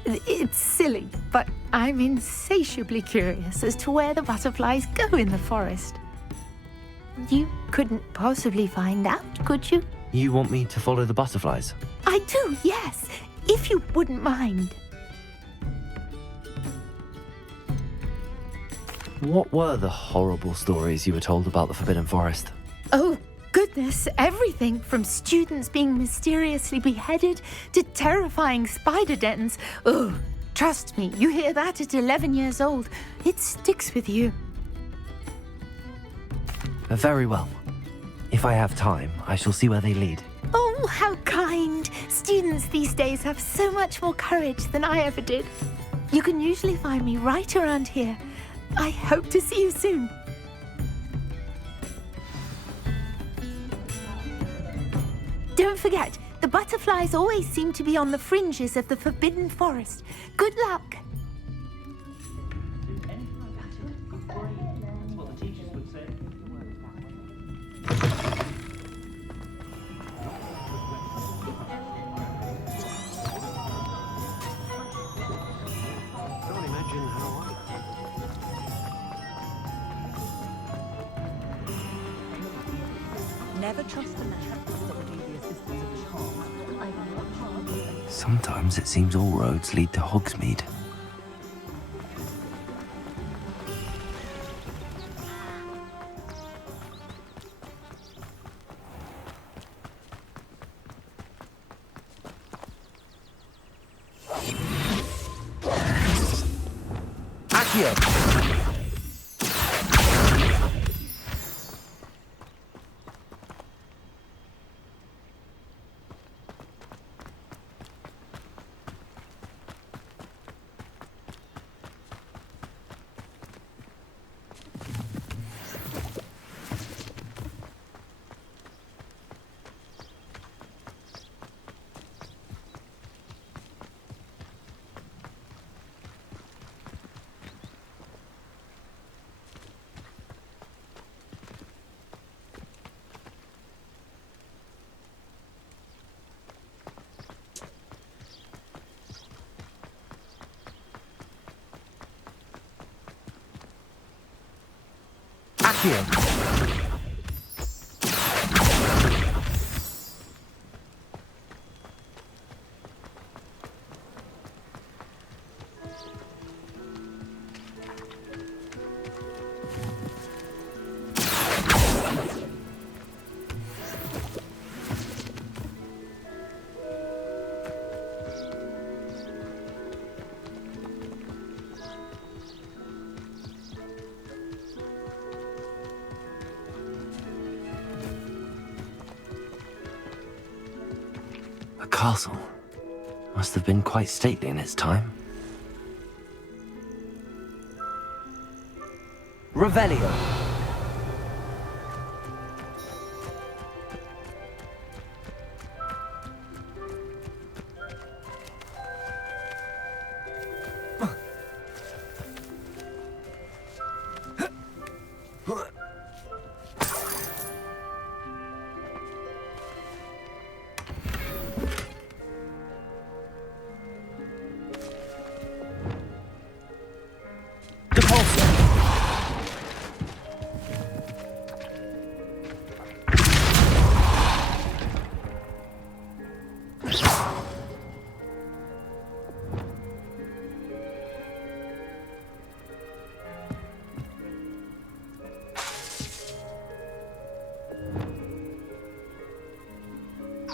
It's silly, but I'm insatiably curious as to where the butterflies go in the forest. You couldn't possibly find out, could you? You want me to follow the butterflies? I do, yes, if you wouldn't mind. What were the horrible stories you were told about the Forbidden Forest? Oh, goodness, everything from students being mysteriously beheaded to terrifying spider dens. Oh, trust me, you hear that at 11 years old, it sticks with you. Very well. If I have time, I shall see where they lead. Oh, how kind. Students these days have so much more courage than I ever did. You can usually find me right around here. I hope to see you soon. Don't forget, the butterflies always seem to be on the fringes of the Forbidden Forest. Good luck. Can't imagine how Never trust a man without the assistance of his heart. Sometimes it seems all roads lead to Hogsmeade. Accio. The castle must have been quite stately in its time. Revelio.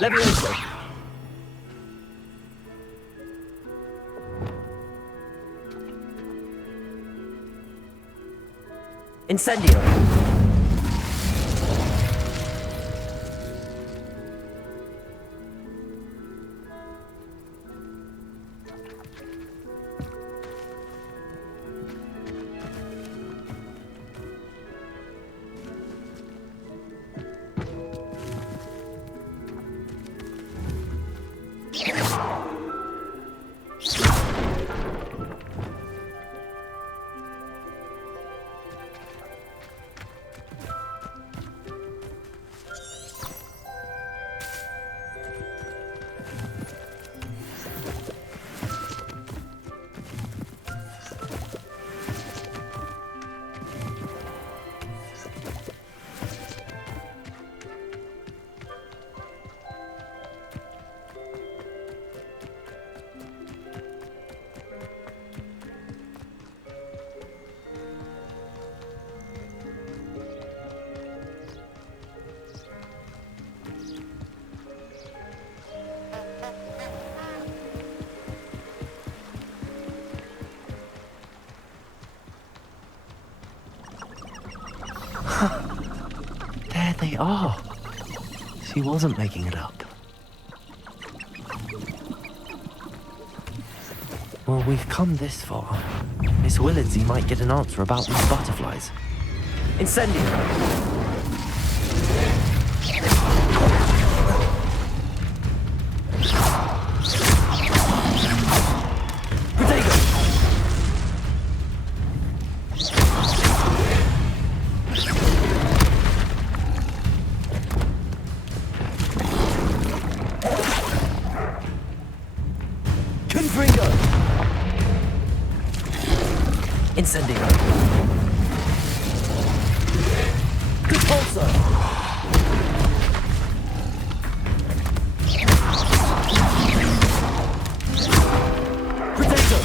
Levioso. Incendio. There they are. She wasn't making it up. Well, we've come this far. Miss Willardsey might get an answer about these butterflies. Incendio. Incendio. Repulsor. Protector.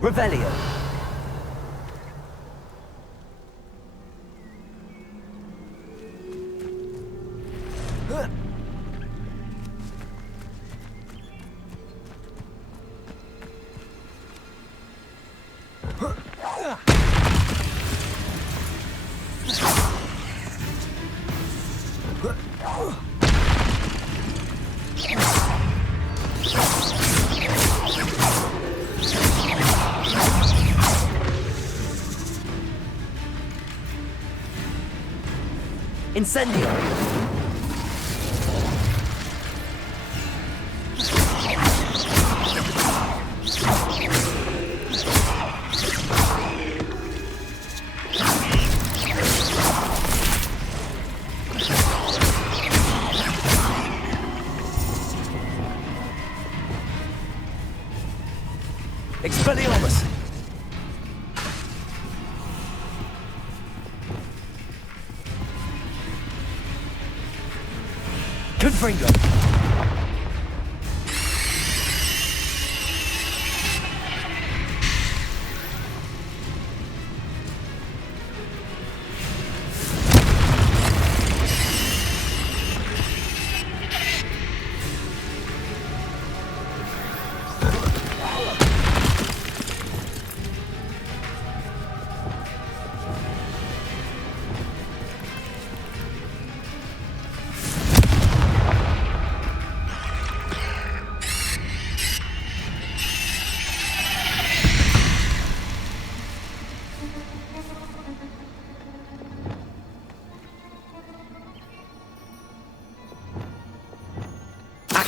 Revelio. Incendio. Expelliarmus. Confringo.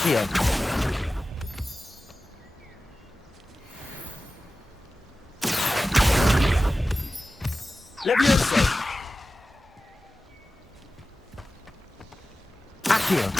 Accio. Levioso. Accio.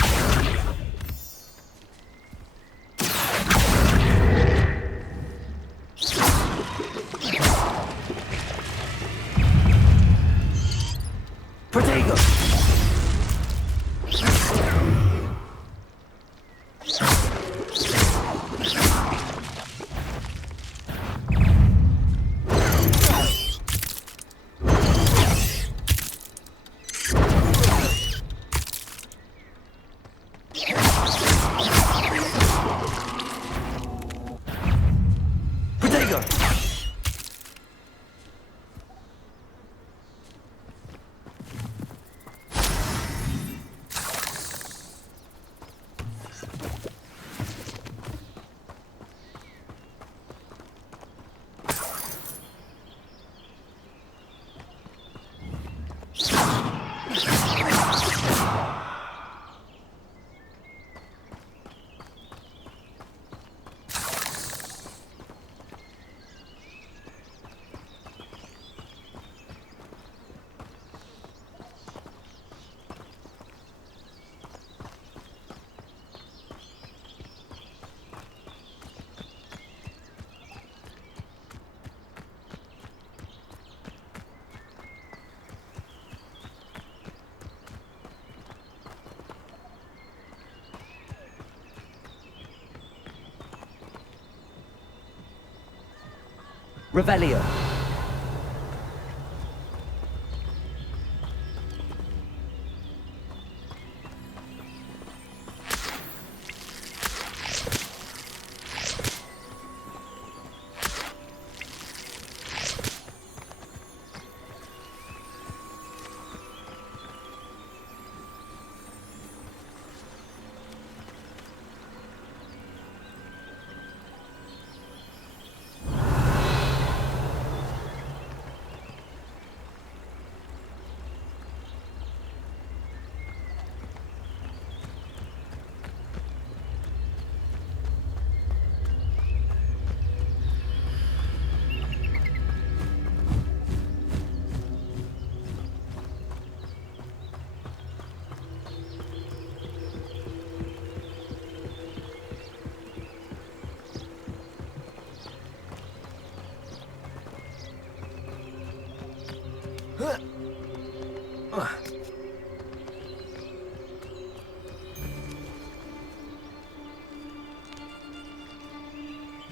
Revelio.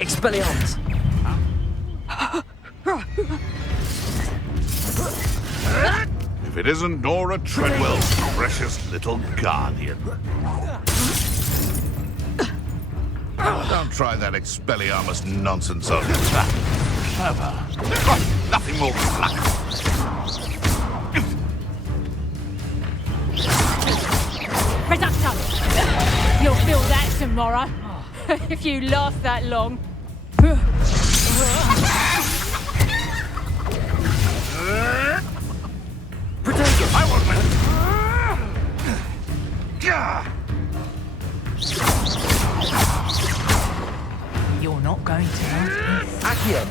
Expelliarmus! If it isn't Nora Treadwell's precious little guardian. Oh, don't try that Expelliarmus nonsense on me. Clever. Oh, nothing more than luck. Reducto! You'll feel that tomorrow, if you last that long. Protego! I won't let it. You're not going to last this. Accio.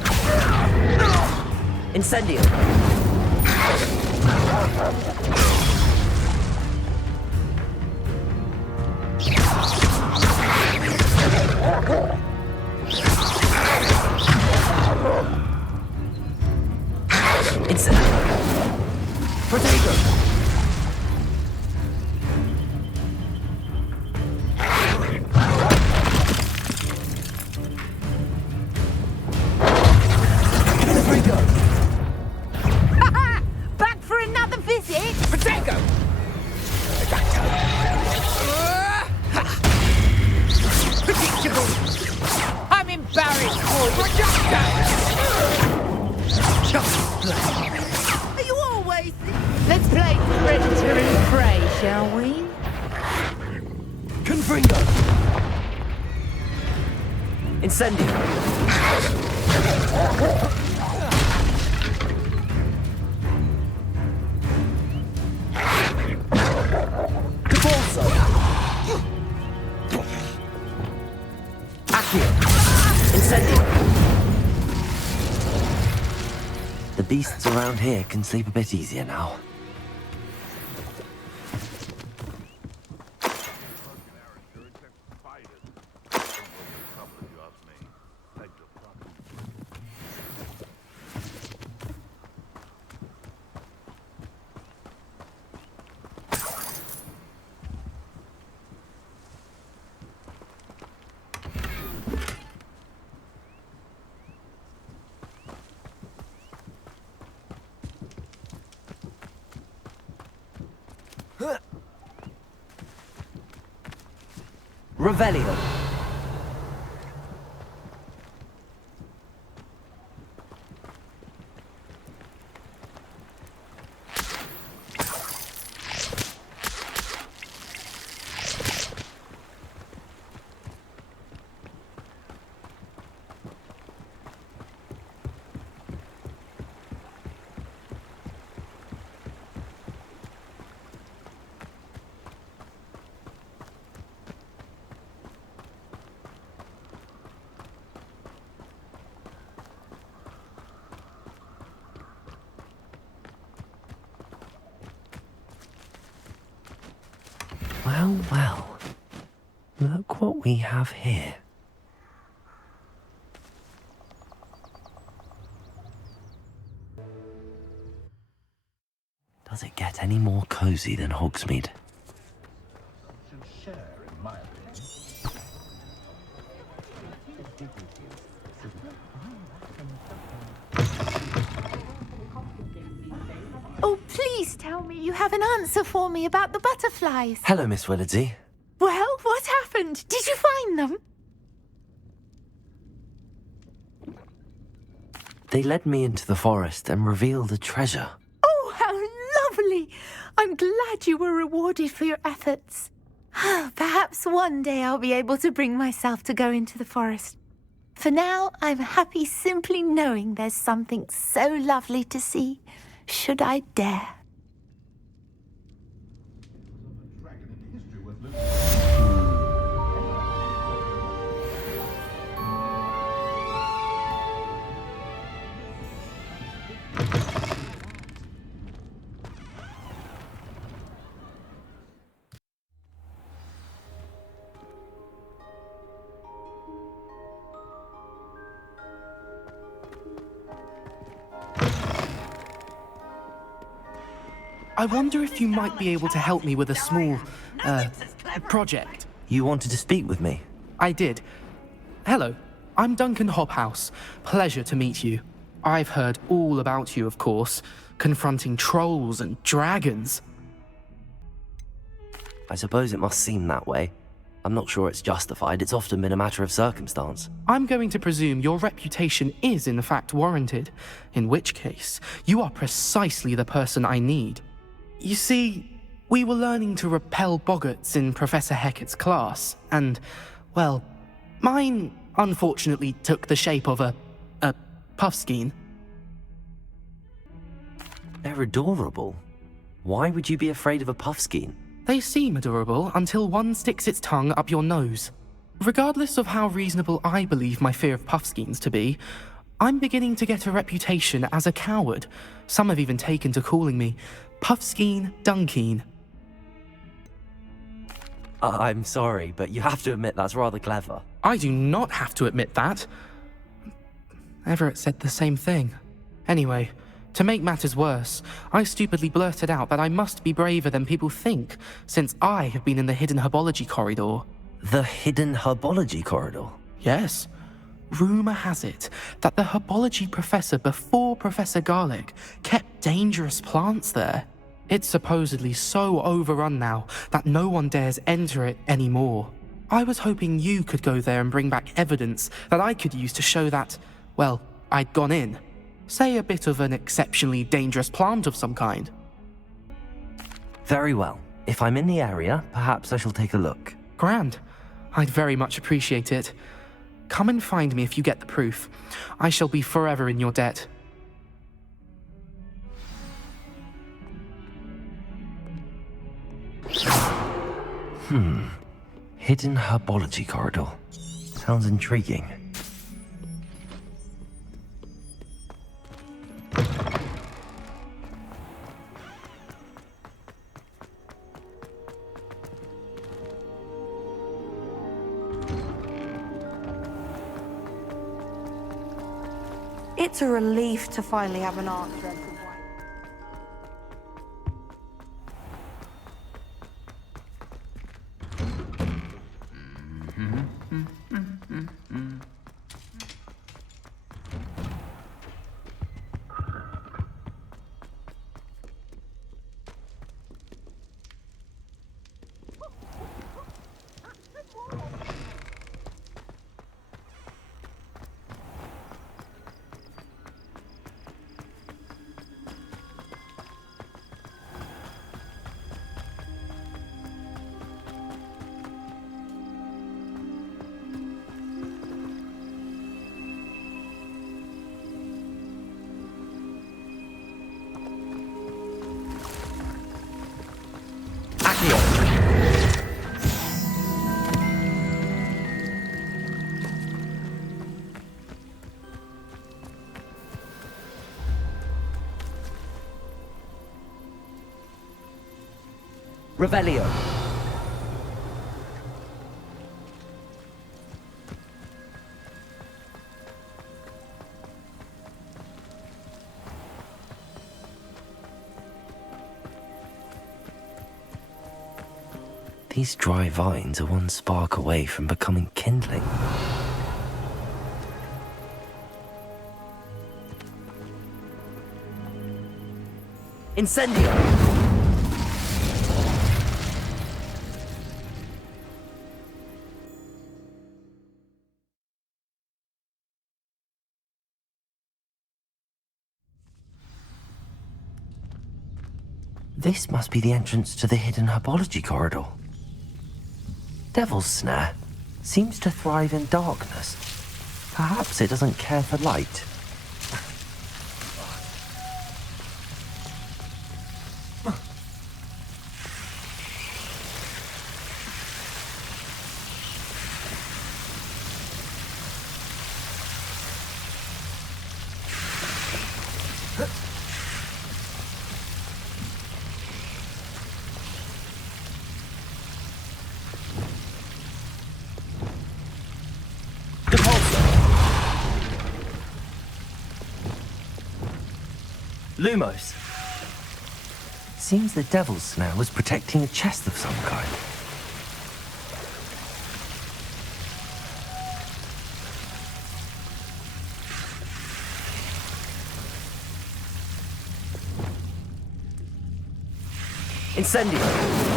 Incendio. Protego. Back for another visit? Protego. Predictable. I'm embarrassed for you. Are you always... Let's play predator and prey, shall we? Confringo. Incendio. Caporso. Accio. Incendio. The beasts around here can sleep a bit easier now. Revelio. Well, well. Look what we have here. Does it get any more cozy than Hogsmeade? me you have an answer for me about the butterflies. Hello, Miss Wizardry. Well, what happened? Did you find them? They led me into the forest and revealed a treasure. Oh, how lovely! I'm glad you were rewarded for your efforts. Perhaps one day I'll be able to bring myself to go into the forest. For now, I'm happy simply knowing there's something so lovely to see, should I dare. I wonder if you might be able to help me with a small, project. You wanted to speak with me? I did. Hello, I'm Duncan Hobhouse. Pleasure to meet you. I've heard all about you, of course, confronting trolls and dragons. I suppose it must seem that way. I'm not sure it's justified. It's often been a matter of circumstance. I'm going to presume your reputation is in fact warranted, in which case, you are precisely the person I need. You see, we were learning to repel boggarts in Professor Hecat's class, and, well, mine unfortunately took the shape of a puffskein. They're adorable. Why would you be afraid of a puffskein? They seem adorable until one sticks its tongue up your nose. Regardless of how reasonable I believe my fear of puffskeins to be, I'm beginning to get a reputation as a coward. Some have even taken to calling me Puffskein Dunkeen. I'm sorry, but you have to admit that's rather clever. I do not have to admit that. Everett said the same thing. Anyway, to make matters worse, I stupidly blurted out that I must be braver than people think, since I have been in the hidden herbology corridor. The hidden herbology corridor? Yes. Rumour has it that the herbology professor before Professor Garlic kept dangerous plants there. It's supposedly so overrun now that no one dares enter it anymore. I was hoping you could go there and bring back evidence that I could use to show that, well, I'd gone in. Say a bit of an exceptionally dangerous plant of some kind. Very well. If I'm in the area, perhaps I shall take a look. Grand. I'd very much appreciate it. Come and find me if you get the proof. I shall be forever in your debt. Hidden herbology corridor. Sounds intriguing. It's a relief to finally have an answer. Revelio. These dry vines are one spark away from becoming kindling. Incendio! This must be the entrance to the hidden herbology corridor. Devil's Snare seems to thrive in darkness. Perhaps it doesn't care for light. Lumos. Seems the Devil's Snare was protecting a chest of some kind. Incendio.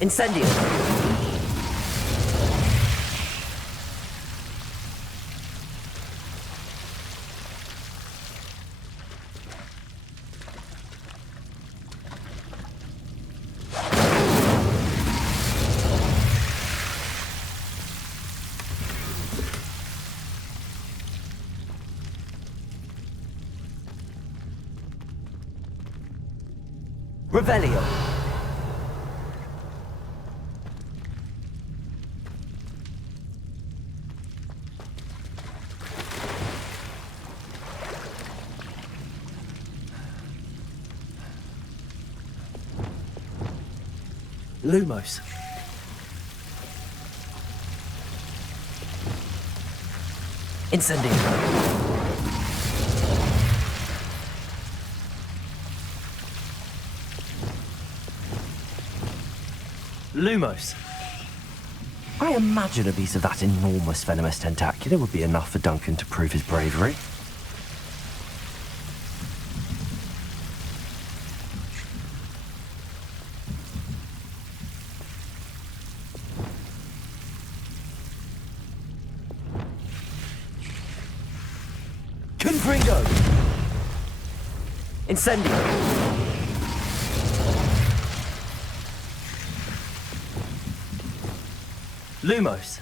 Incendio. Revelio. Lumos. Incendio. Lumos. I imagine a piece of that enormous venomous tentacular would be enough for Duncan to prove his bravery. Confringo. Incendio. Lumos.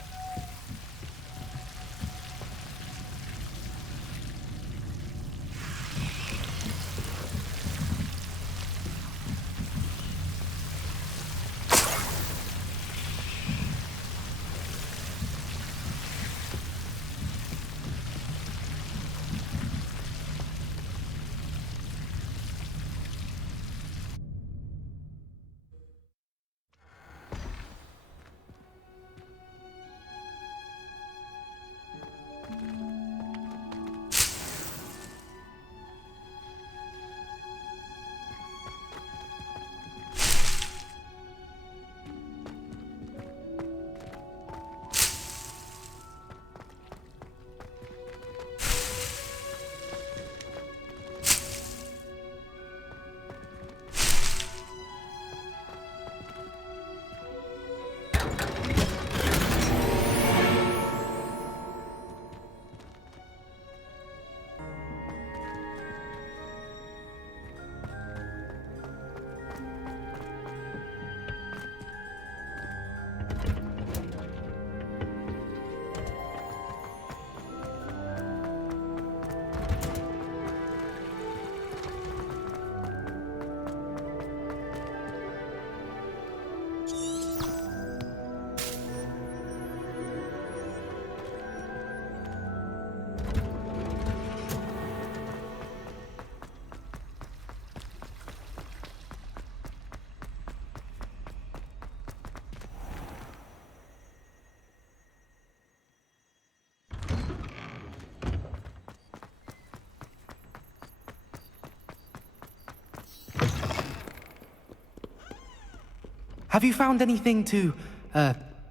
Have you found anything to,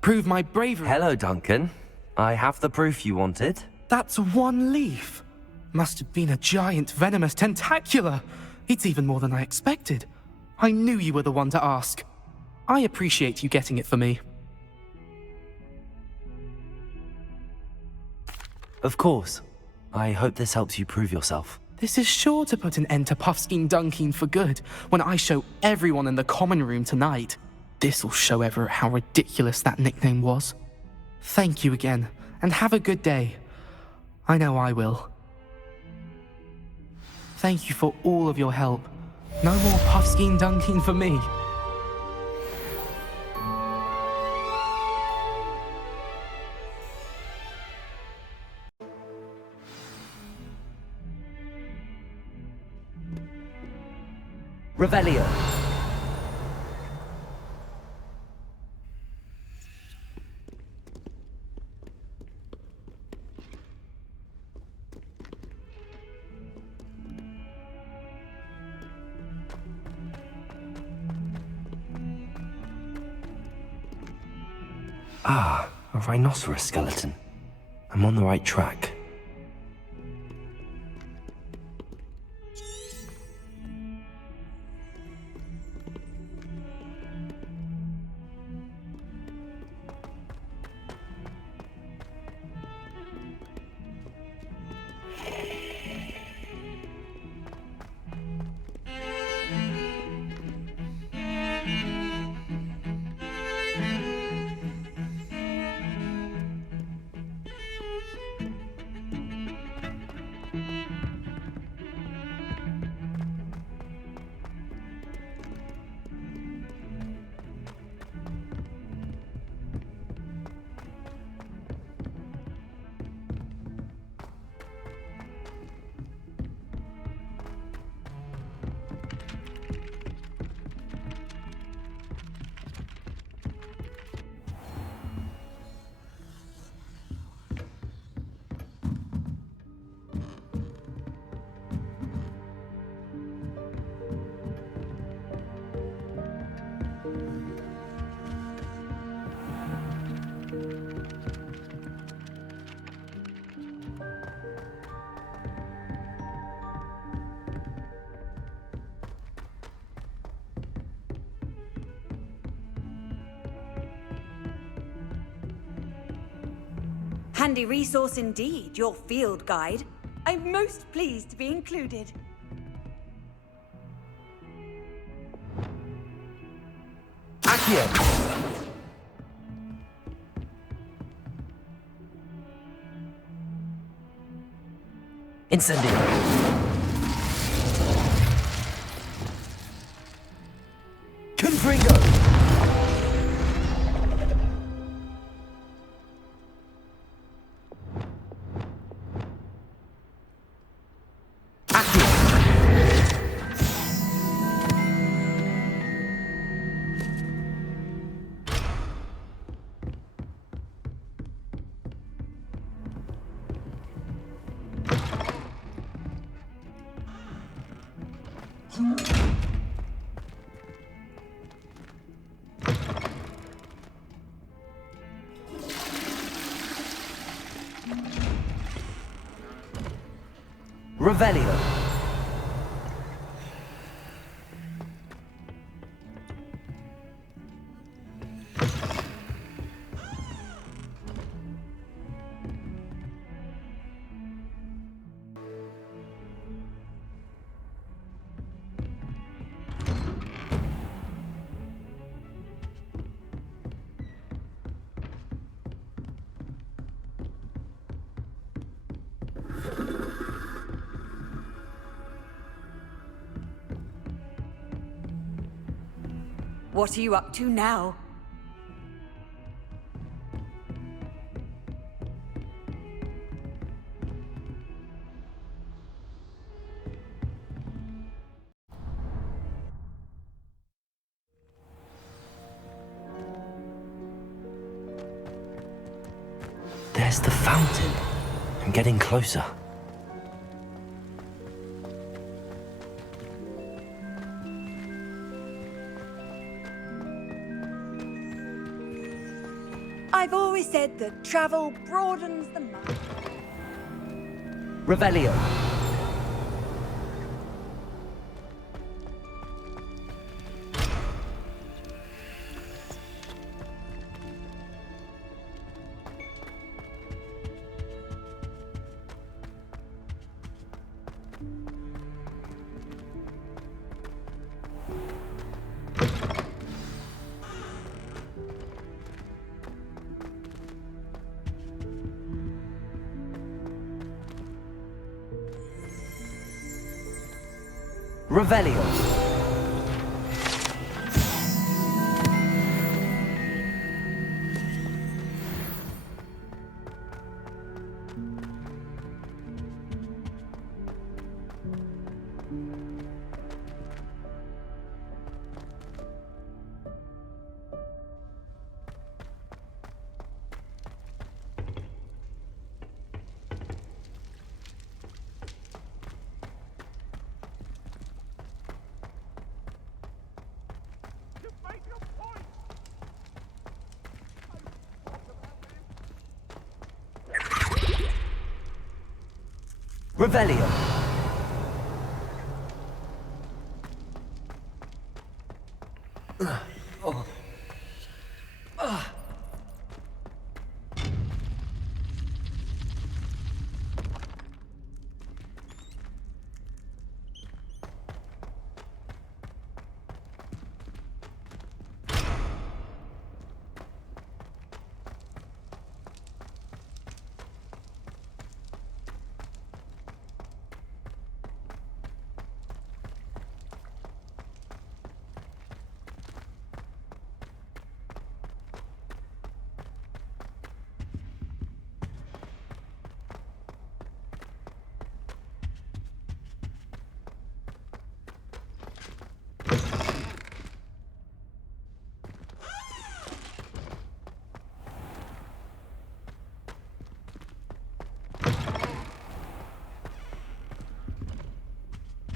prove my bravery? Hello, Duncan. I have the proof you wanted. That's one leaf. Must have been a giant venomous tentacula. It's even more than I expected. I knew you were the one to ask. I appreciate you getting it for me. Of course. I hope this helps you prove yourself. This is sure to put an end to Puffskein Dunkeen for good when I show everyone in the common room tonight. This'll show Everett how ridiculous that nickname was. Thank you again, and have a good day. I know I will. Thank you for all of your help. No more Puffskein Dunkeen for me. Revelio. Ah, a rhinoceros skeleton. I'm on the right track. Handy resource indeed, your field guide. I'm most pleased to be included. Accio! Incendio! Confringo! Revelio. What are you up to now? There's the fountain. I'm getting closer. always said that travel broadens the mind. Revelio. Revelio. Revelio.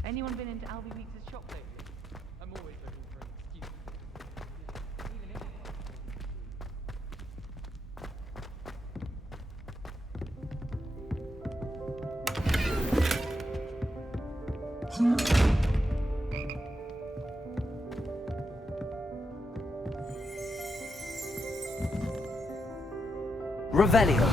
Anyone been into Albie Weeks' shop lately? I'm always looking for an excuse. Even if Revelio.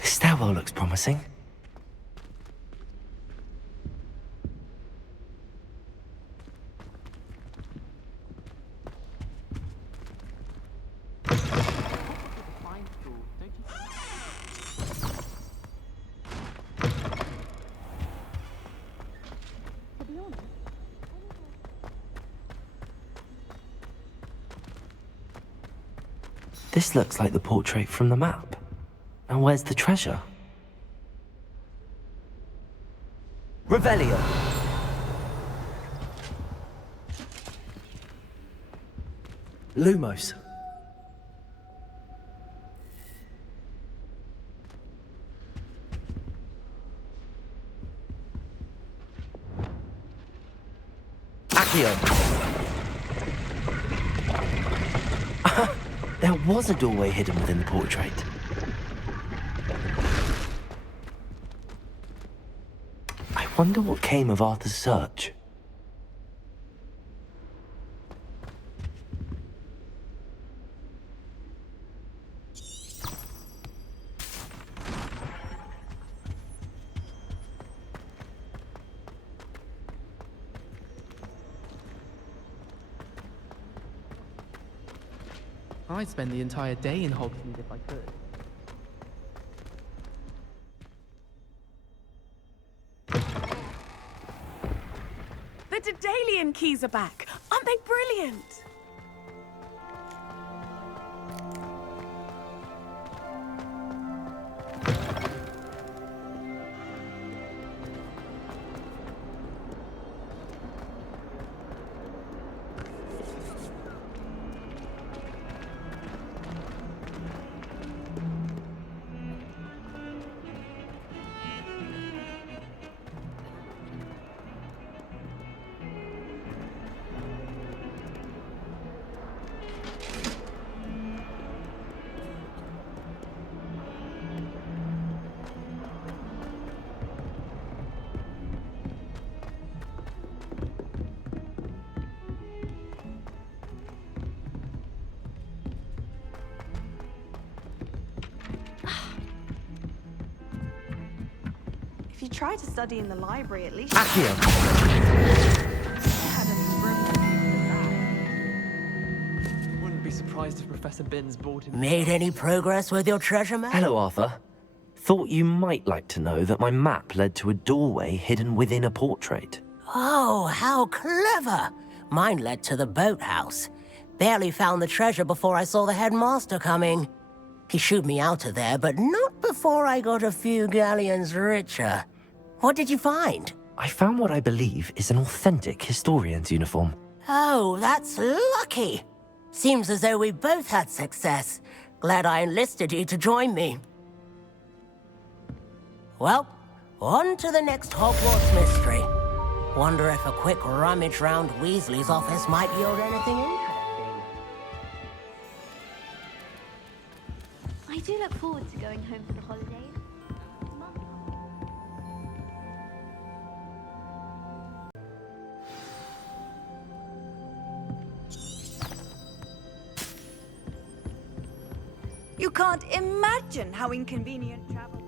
This stairwell looks promising. This looks like the portrait from the map. And where's the treasure? Revelio. Lumos. Accio. There was a doorway hidden within the portrait. I wonder what came of Arthur's search. I'd spend the entire day in Hogsmeade if I could. The Daedalian keys are back. Aren't they brilliant? If you try to study in the library, at least... Accio! Wouldn't be surprised if Professor Binns bought him. Made any progress with your treasure map? Hello, Arthur. Thought you might like to know that my map led to a doorway hidden within a portrait. Oh, how clever! Mine led to the boathouse. Barely found the treasure before I saw the headmaster coming. He shooed me out of there, but not before I got a few galleons richer. What did you find? I found what I believe is an authentic historian's uniform. Oh, that's lucky. Seems as though we both had success. Glad I enlisted you to join me. Well, on to the next Hogwarts mystery. Wonder if a quick rummage round Weasley's office might yield anything interesting. I do look forward to going home for the holidays. You can't imagine how inconvenient travel...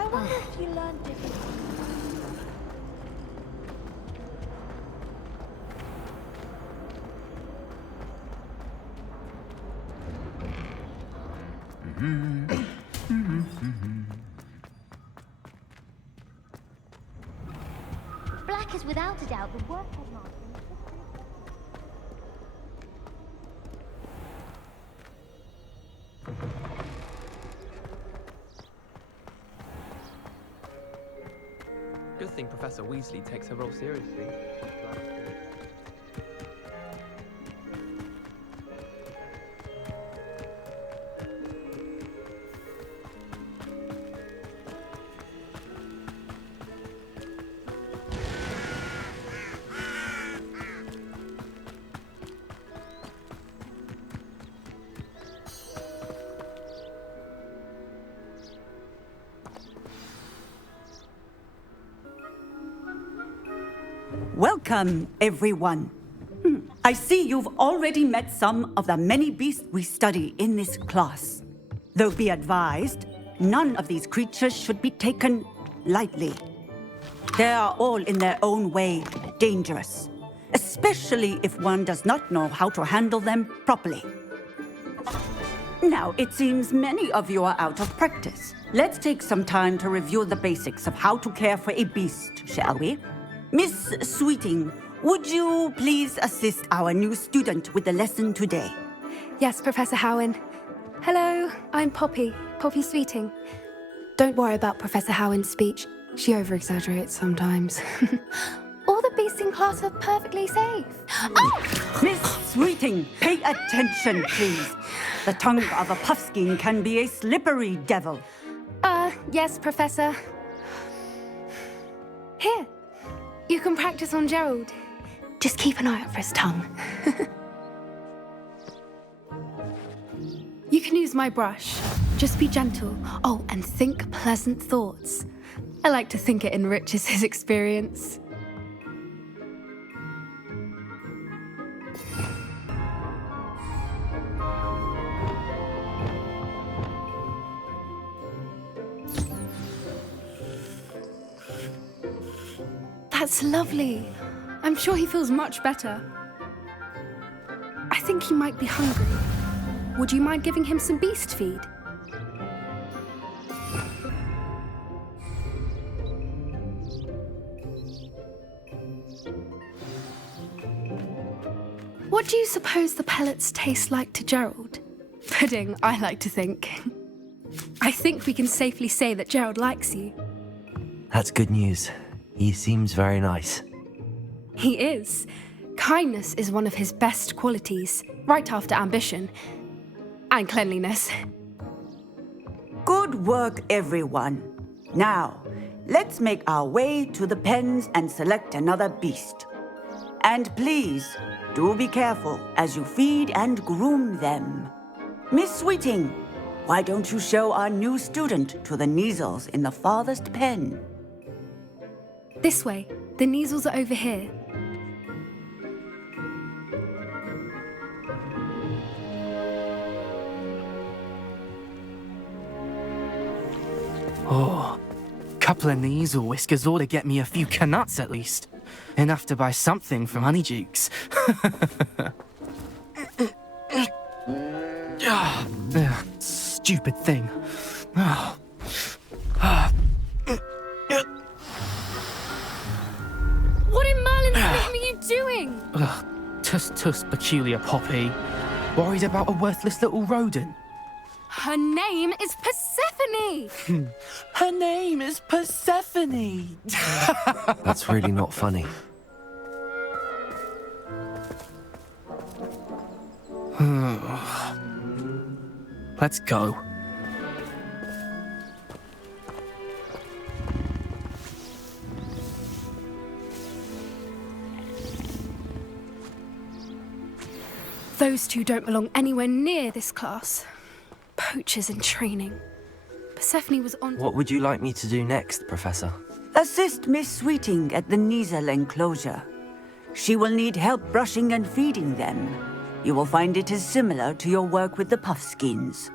I wonder if you learned differently. Black is without a doubt the worst headmaster. Good thing Professor Weasley takes her role seriously. Welcome, everyone. I see you've already met some of the many beasts we study in this class. Though be advised, none of these creatures should be taken lightly. They are all in their own way dangerous, especially if one does not know how to handle them properly. Now, it seems many of you are out of practice. Let's take some time to review the basics of how to care for a beast, shall we? Miss Sweeting, would you please assist our new student with the lesson today? Yes, Professor Howin. Hello, I'm Poppy Sweeting. Don't worry about Professor Howin's speech. She over-exaggerates sometimes. All the beasts in class are perfectly safe. Oh! Miss Sweeting, pay attention, please. The tongue of a puffskein can be a slippery devil. Yes, Professor. Here, you can practice on Gerald. Just keep an eye out for his tongue. You can use my brush. Just be gentle. Oh, and think pleasant thoughts. I like to think it enriches his experience. That's lovely. I'm sure he feels much better. I think he might be hungry. Would you mind giving him some beast feed? What do you suppose the pellets taste like to Gerald? Pudding, I like to think. I think we can safely say that Gerald likes you. That's good news. He seems very nice. He is. Kindness is one of his best qualities, right after ambition. And cleanliness. Good work, everyone. Now, let's make our way to the pens and select another beast. And please, do be careful as you feed and groom them. Miss Sweeting, why don't you show our new student to the Neasels in the farthest pen? This way. The Neasels are over here. Oh, couple of Neasel whiskers ought to get me a few Gringotts at least. Enough to buy something from Honeydukes. Stupid thing. What in Merlin's name are you doing? Tuss, peculiar Poppy. Worried about a worthless little rodent? Her name is Persephone! Her name is Persephone! That's really not funny. Let's go. Those two don't belong anywhere near this class. Poachers in training. Persephone was on... What would you like me to do next, Professor? Assist Miss Sweeting at the Neasel enclosure. She will need help brushing and feeding them. You will find it is similar to your work with the Puffskins.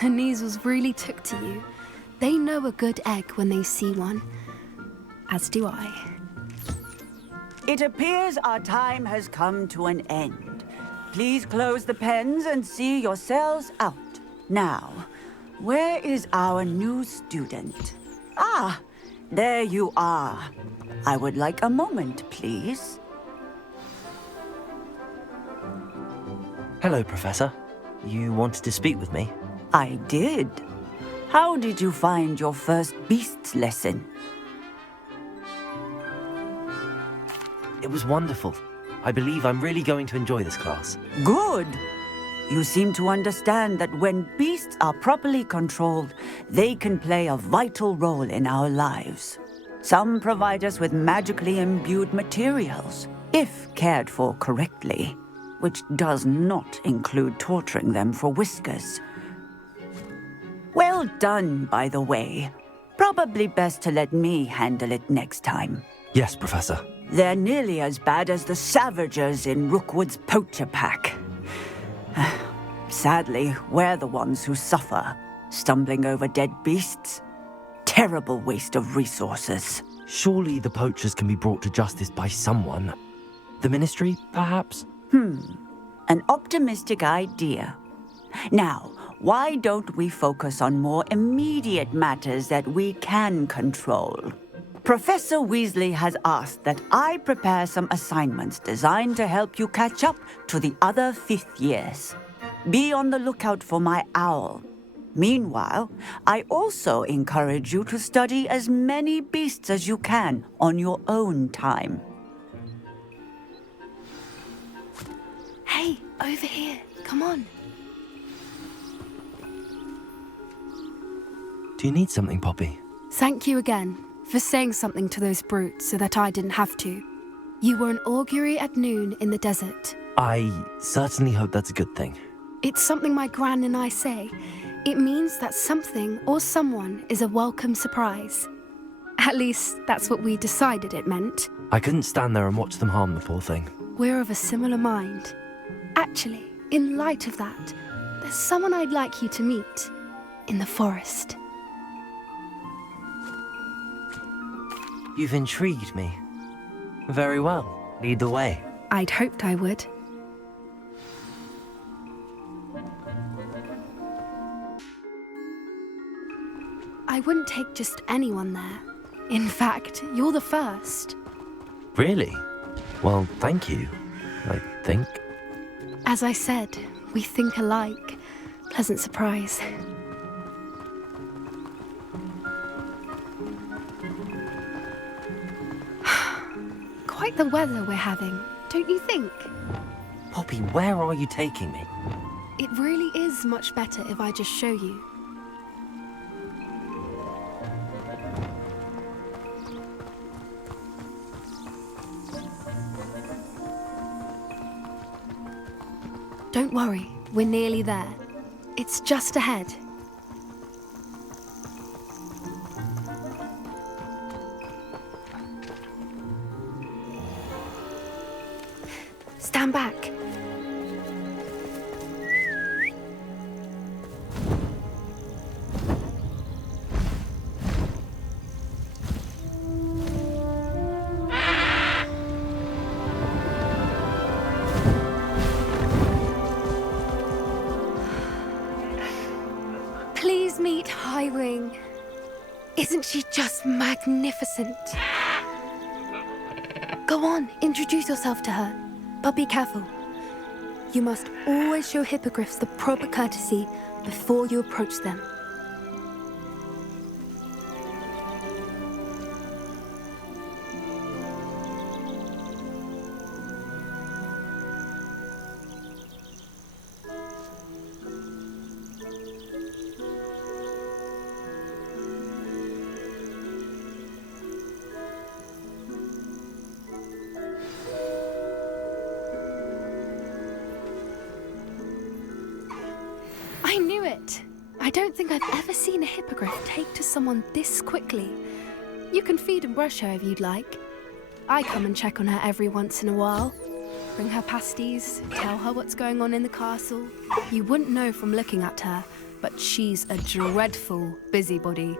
The Neasels really took to you. They know a good egg when they see one. As do I. It appears our time has come to an end. Please close the pens and see yourselves out. Now, where is our new student? Ah, there you are. I would like a moment, please. Hello, Professor. You wanted to speak with me? I did. How did you find your first beasts lesson? It was wonderful. I believe I'm really going to enjoy this class. Good. You seem to understand that when beasts are properly controlled, they can play a vital role in our lives. Some provide us with magically imbued materials, if cared for correctly, which does not include torturing them for whiskers. Well done, by the way. Probably best to let me handle it next time. Yes, Professor. They're nearly as bad as the Savagers in Rookwood's poacher pack. Sadly, we're the ones who suffer, stumbling over dead beasts. Terrible waste of resources. Surely the poachers can be brought to justice by someone. The Ministry, perhaps? An optimistic idea. Now, why don't we focus on more immediate matters that we can control? Professor Weasley has asked that I prepare some assignments designed to help you catch up to the other 5th years. Be on the lookout for my owl. Meanwhile, I also encourage you to study as many beasts as you can on your own time. Hey, over here. Come on. Do you need something, Poppy? Thank you again for saying something to those brutes so that I didn't have to. You were an augury at noon in the desert. I certainly hope that's a good thing. It's something my gran and I say. It means that something or someone is a welcome surprise. At least, that's what we decided it meant. I couldn't stand there and watch them harm the poor thing. We're of a similar mind. Actually, in light of that, there's someone I'd like you to meet in the forest. You've intrigued me. Very well. Lead the way. I'd hoped I would. I wouldn't take just anyone there. In fact, you're the first. Really? Well, thank you, I think. As I said, we think alike. Pleasant surprise. Quite the weather we're having, don't you think? Poppy, where are you taking me? It really is much better if I just show you. Don't worry, we're nearly there. It's just ahead. Stand back. Please meet Highwing. Isn't she just magnificent? Go on, introduce yourself to her. But be careful. You must always show hippogriffs the proper courtesy before you approach them. I knew it! I don't think I've ever seen a hippogriff take to someone this quickly. You can feed and brush her if you'd like. I come and check on her every once in a while. Bring her pasties, tell her what's going on in the castle. You wouldn't know from looking at her, but she's a dreadful busybody.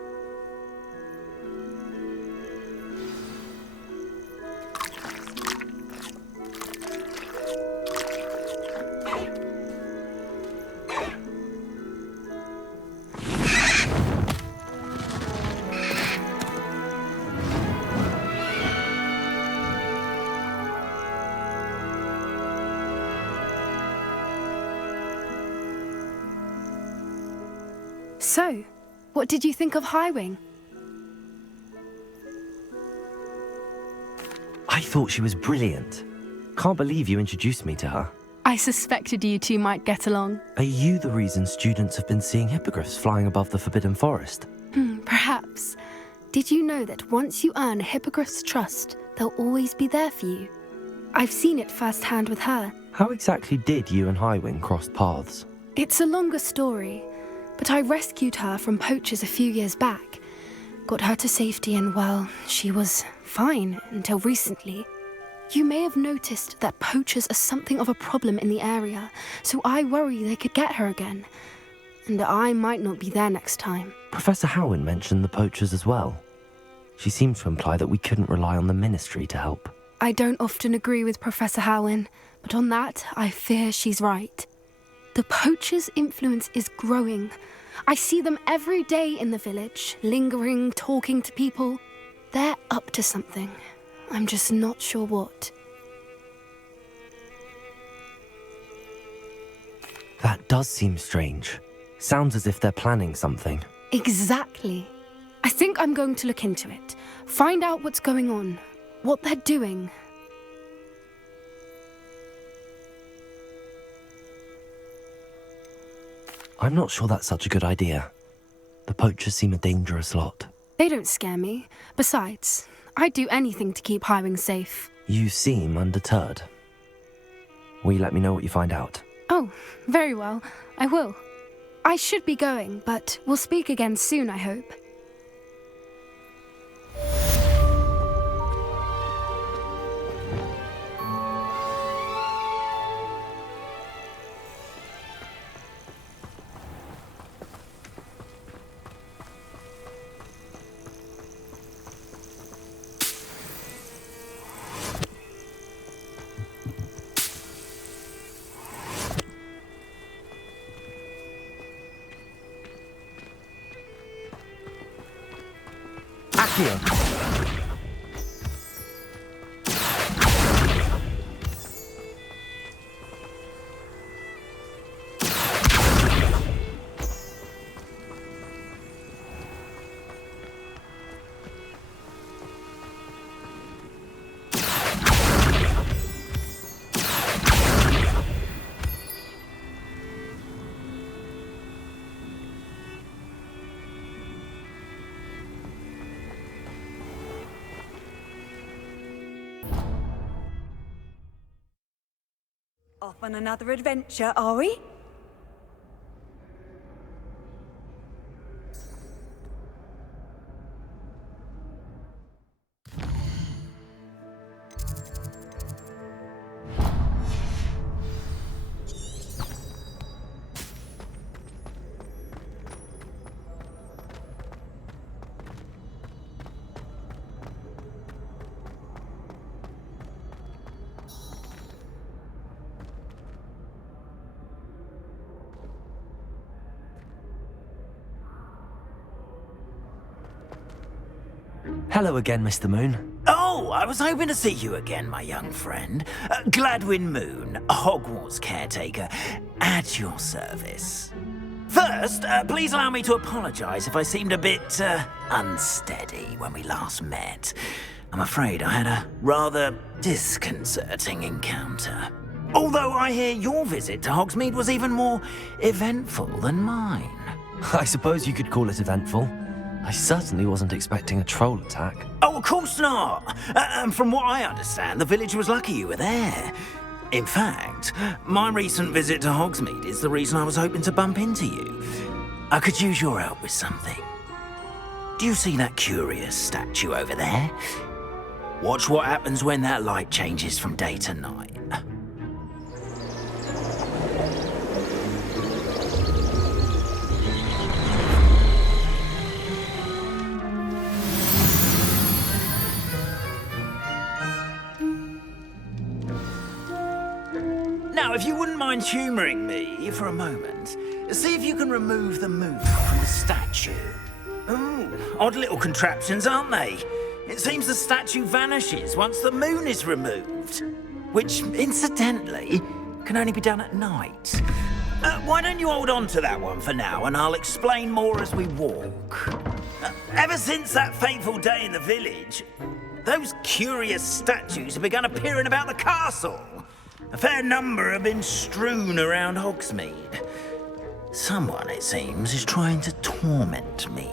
So, what did you think of Highwing? I thought she was brilliant. Can't believe you introduced me to her. I suspected you two might get along. Are you the reason students have been seeing hippogriffs flying above the Forbidden Forest? Perhaps. Did you know that once you earn a hippogriff's trust, they'll always be there for you? I've seen it firsthand with her. How exactly did you and Highwing cross paths? It's a longer story, but I rescued her from poachers a few years back. Got her to safety and, well, she was fine until recently. You may have noticed that poachers are something of a problem in the area, so I worry they could get her again. And I might not be there next time. Professor Howin mentioned the poachers as well. She seemed to imply that we couldn't rely on the Ministry to help. I don't often agree with Professor Howin, but on that, I fear she's right. The poachers' influence is growing. I see them every day in the village, lingering, talking to people. They're up to something. I'm just not sure what. That does seem strange. Sounds as if they're planning something. Exactly. I think I'm going to look into it. Find out what's going on, what they're doing. I'm not sure that's such a good idea. The poachers seem a dangerous lot. They don't scare me. Besides, I'd do anything to keep Highwing safe. You seem undeterred. Will you let me know what you find out? Oh, very well. I will. I should be going, but we'll speak again soon, I hope. Accio. Off on another adventure, are we? Hello again, Mr. Moon. Oh, I was hoping to see you again, my young friend. Gladwin Moon, Hogwarts caretaker, at your service. First, please allow me to apologise if I seemed a bit unsteady when we last met. I'm afraid I had a rather disconcerting encounter. Although I hear your visit to Hogsmeade was even more eventful than mine. I suppose you could call it eventful. I certainly wasn't expecting a troll attack. Oh, of course not. And from what I understand, the village was lucky you were there. In fact, my recent visit to Hogsmeade is the reason I was hoping to bump into you. I could use your help with something. Do you see that curious statue over there? Watch what happens when that light changes from day to night. Now, if you wouldn't mind humouring me for a moment, see if you can remove the moon from the statue. Ooh, odd little contraptions, aren't they? It seems the statue vanishes once the moon is removed, which, incidentally, can only be done at night. Why don't you hold on to that one for now, and I'll explain more as we walk. Ever since that fateful day in the village, those curious statues have begun appearing about the castle. A fair number have been strewn around Hogsmeade. Someone, it seems, is trying to torment me.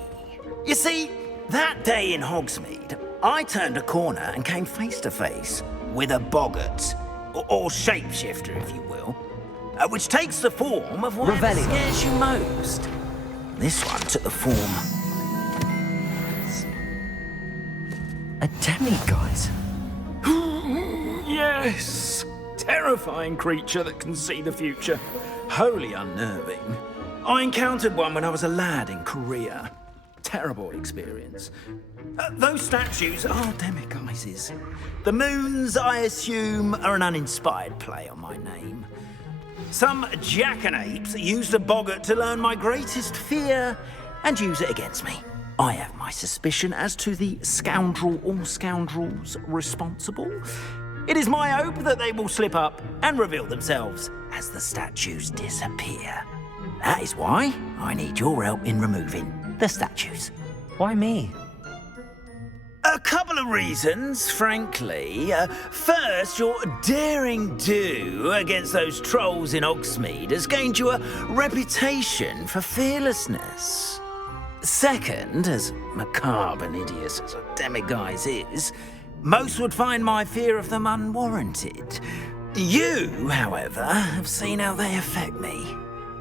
You see, that day in Hogsmeade, I turned a corner and came face to face with a boggart, or shapeshifter, if you will, which takes the form of whatever scares you most. This one took the form... a demiguise? Yes! Terrifying creature that can see the future. Wholly unnerving. I encountered one when I was a lad in Korea. Terrible experience. Those statues are demiguises. The moons, I assume, are an uninspired play on my name. Some jackanapes used a boggart to learn my greatest fear and use it against me. I have my suspicion as to the scoundrel or scoundrels responsible. It is my hope that they will slip up and reveal themselves as the statues disappear. That is why I need your help in removing the statues. Why me? A couple of reasons, frankly. First, your daring do against those trolls in Hogsmeade has gained you a reputation for fearlessness. Second, as macabre and hideous as a demiguise is, most would find my fear of them unwarranted. You, however, have seen how they affect me.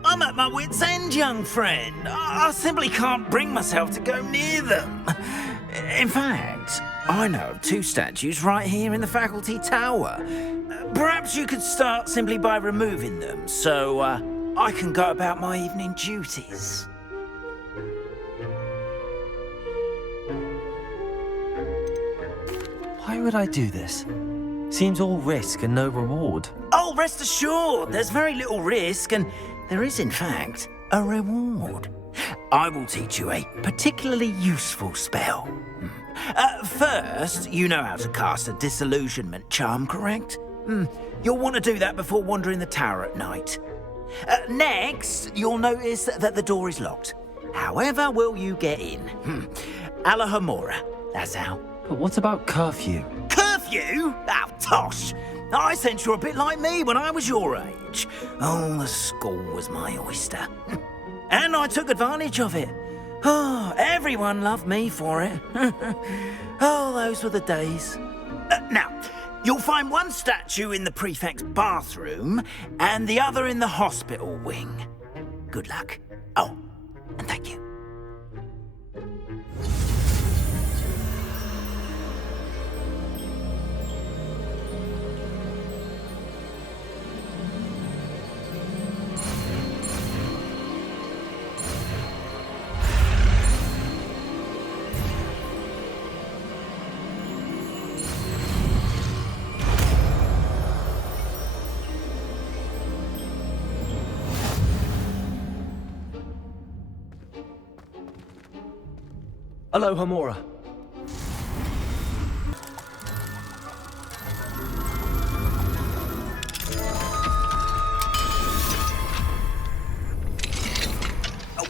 I'm at my wit's end, young friend. I simply can't bring myself to go near them. In fact, I know of two statues right here in the faculty tower. Perhaps you could start simply by removing them, so I can go about my evening duties. Why would I do this? Seems all risk and no reward. Oh, rest assured, there's very little risk, and there is, in fact, a reward. I will teach you a particularly useful spell. First, you know how to cast a disillusionment charm, correct? You'll want to do that before wandering the tower at night. Next, you'll notice that the door is locked. However will you get in? Alahomora, that's how. But what about curfew? Curfew? Oh, tosh! I sense you're a bit like me when I was your age. Oh, the school was my oyster. And I took advantage of it. Oh, everyone loved me for it. Oh, those were the days. Now, you'll find one statue in the prefect's bathroom and the other in the hospital wing. Good luck. Oh, and thank you. Alohomora.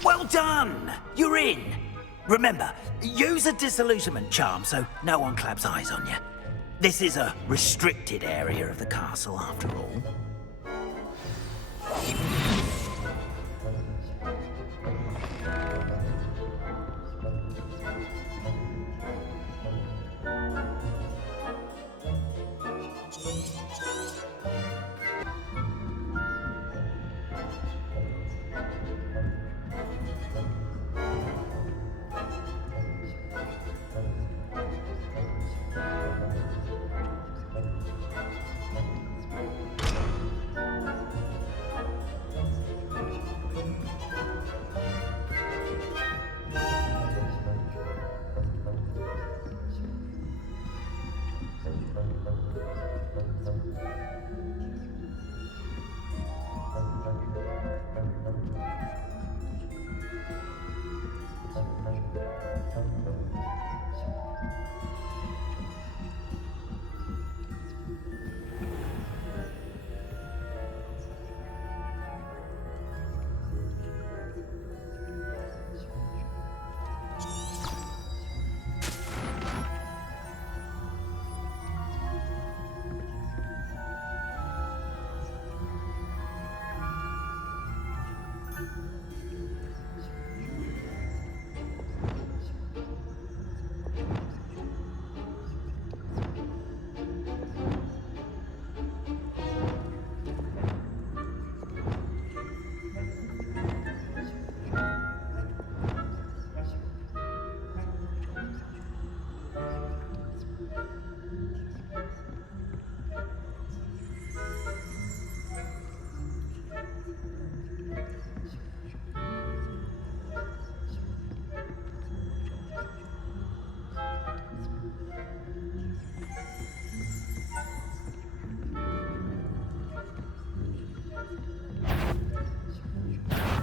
Well done! You're in. Remember, use a disillusionment charm so no one claps eyes on you. This is a restricted area of the castle, after all.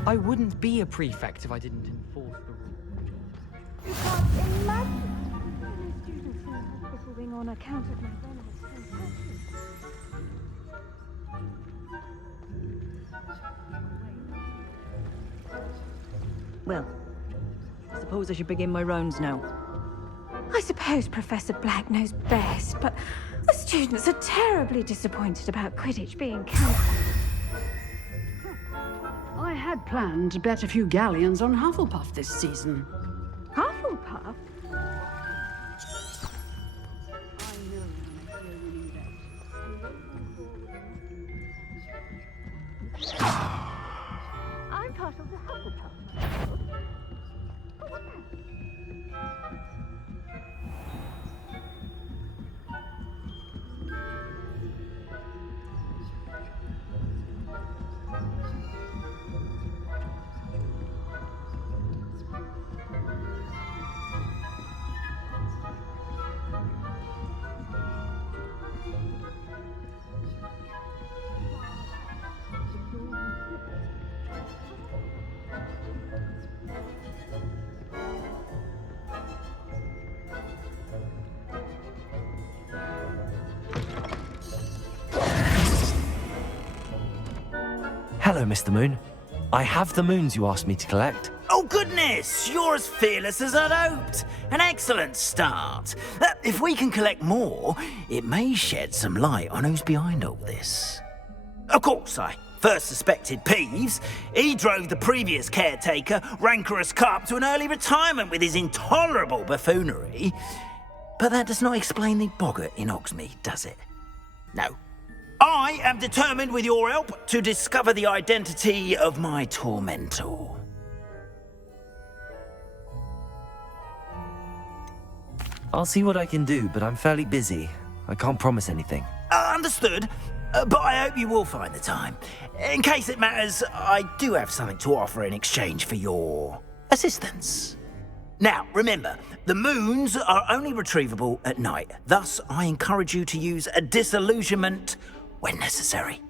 I wouldn't be a prefect if I didn't enforce the rules. You can't imagine how many students in the hospital wing on account of my venomous contagion. Well, I suppose I should begin my rounds now. I suppose Professor Black knows best, but the students are terribly disappointed about Quidditch being cancelled. I had planned to bet a few galleons on Hufflepuff this season. Hufflepuff? I'm part of the Hufflepuff. What's that? Hello, Mr. Moon. I have the moons you asked me to collect. Oh, goodness! You're as fearless as I'd hoped. An excellent start. If we can collect more, it may shed some light on who's behind all this. Of course, I first suspected Peeves. He drove the previous caretaker, Rancorous Carp, to an early retirement with his intolerable buffoonery. But that does not explain the boggart in Hogsmeade, does it? No. I am determined, with your help, to discover the identity of my tormentor. I'll see what I can do, but I'm fairly busy. I can't promise anything. Understood. But I hope you will find the time. In case it matters, I do have something to offer in exchange for your assistance. Now, remember, the moons are only retrievable at night. Thus, I encourage you to use a disillusionment when necessary.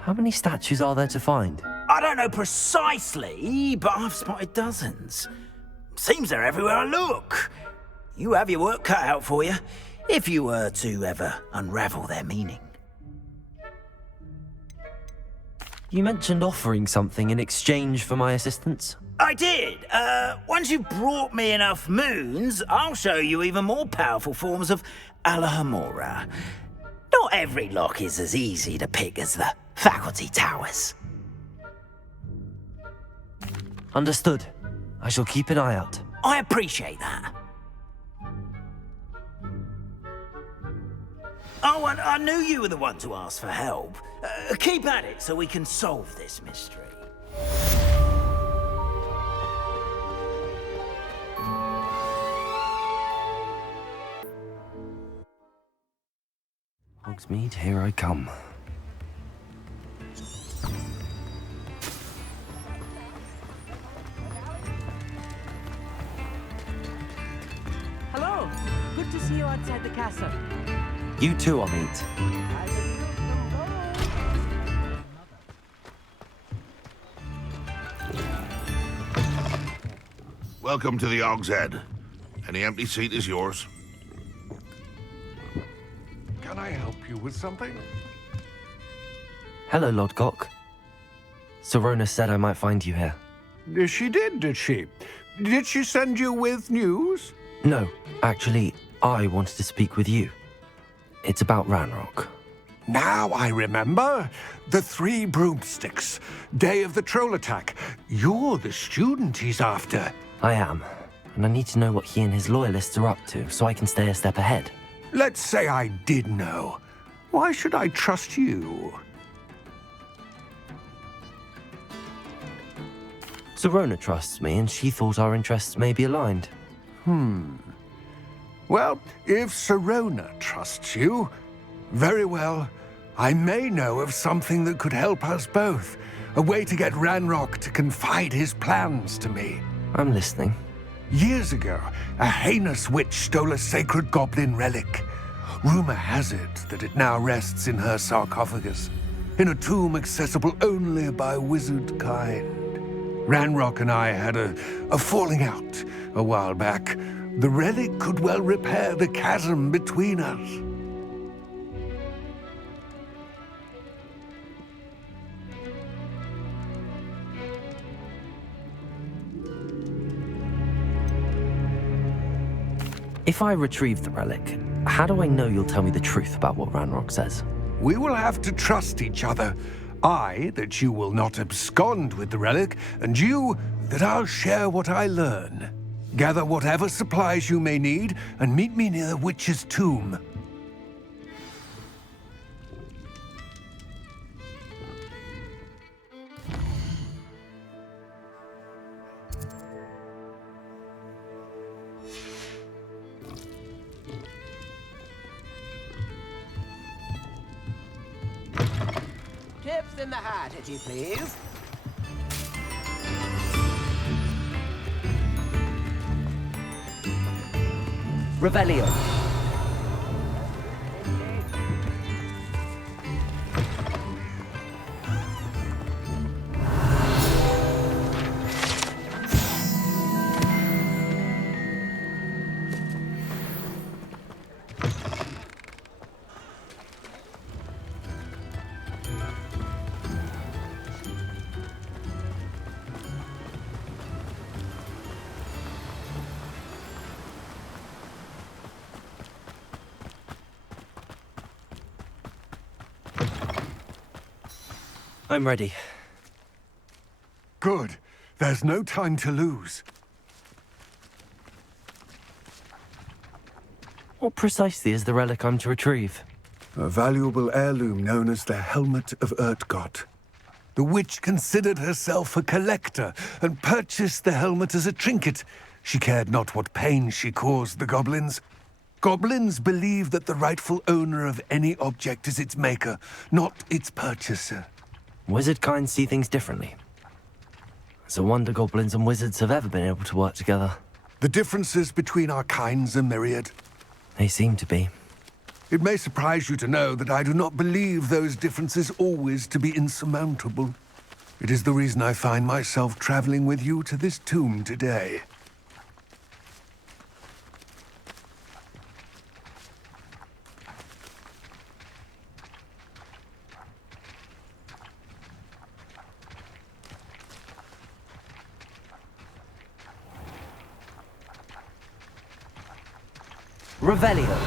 How many statues are there to find? I don't know precisely, but I've spotted dozens. Seems they're everywhere I look. You have your work cut out for you, if you were to ever unravel their meaning. You mentioned offering something in exchange for my assistance? I did. Once you've brought me enough moons, I'll show you even more powerful forms of Alohomora. Not every lock is as easy to pick as the faculty towers. Understood. I shall keep an eye out. I appreciate that. Oh, and I knew you were the one to ask for help. Keep at it so we can solve this mystery. Hogsmeade, here I come. Hello. Good to see you outside the castle. You too, Amit. Welcome to the Og's Head. Any empty seat is yours. Can I help you with something? Hello, Lodgok. Serona said I might find you here. She did she? Did she send you with news? No, actually, I wanted to speak with you. It's about Ranrok. Now I remember. The 3 broomsticks. Day of the troll attack. You're the student he's after. I am. And I need to know what he and his loyalists are up to, so I can stay a step ahead. Let's say I did know. Why should I trust you? Serona trusts me, and she thought our interests may be aligned. Well, if Serona trusts you, very well. I may know of something that could help us both. A way to get Ranrok to confide his plans to me. I'm listening. Years ago, a heinous witch stole a sacred goblin relic. Rumor has it that it now rests in her sarcophagus, in a tomb accessible only by wizard kind. Ranrok and I had a falling out a while back. The relic could well repair the chasm between us. If I retrieve the relic, how do I know you'll tell me the truth about what Ranrok says? We will have to trust each other. I, that you will not abscond with the relic, and you, that I'll share what I learn. Gather whatever supplies you may need, and meet me near the witch's tomb. Tips in the hat, if you please. Revelio. I'm ready. Good. There's no time to lose. What precisely is the relic I'm to retrieve? A valuable heirloom known as the Helmet of Urtkot. The witch considered herself a collector and purchased the helmet as a trinket. She cared not what pain she caused the goblins. Goblins believe that the rightful owner of any object is its maker, not its purchaser. Wizard kind see things differently. It's a wonder goblins and wizards have ever been able to work together. The differences between our kinds are myriad. They seem to be. It may surprise you to know that I do not believe those differences always to be insurmountable. It is the reason I find myself traveling with you to this tomb today. Revelio.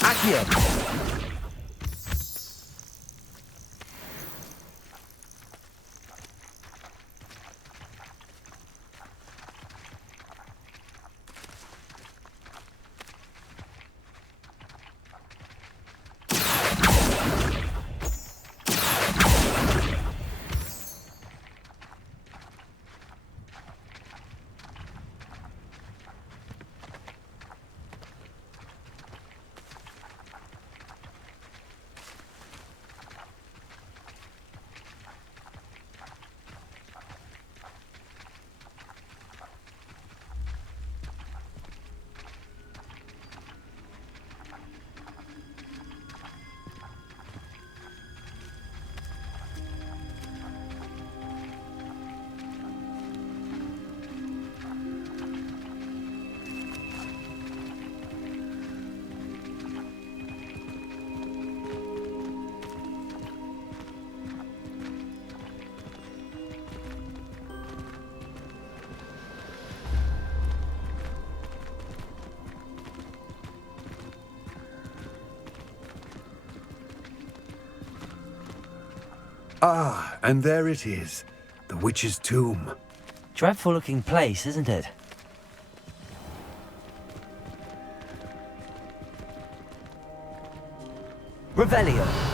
Accio. Ah, and there it is. The witch's tomb. Dreadful looking place, isn't it? Revelio.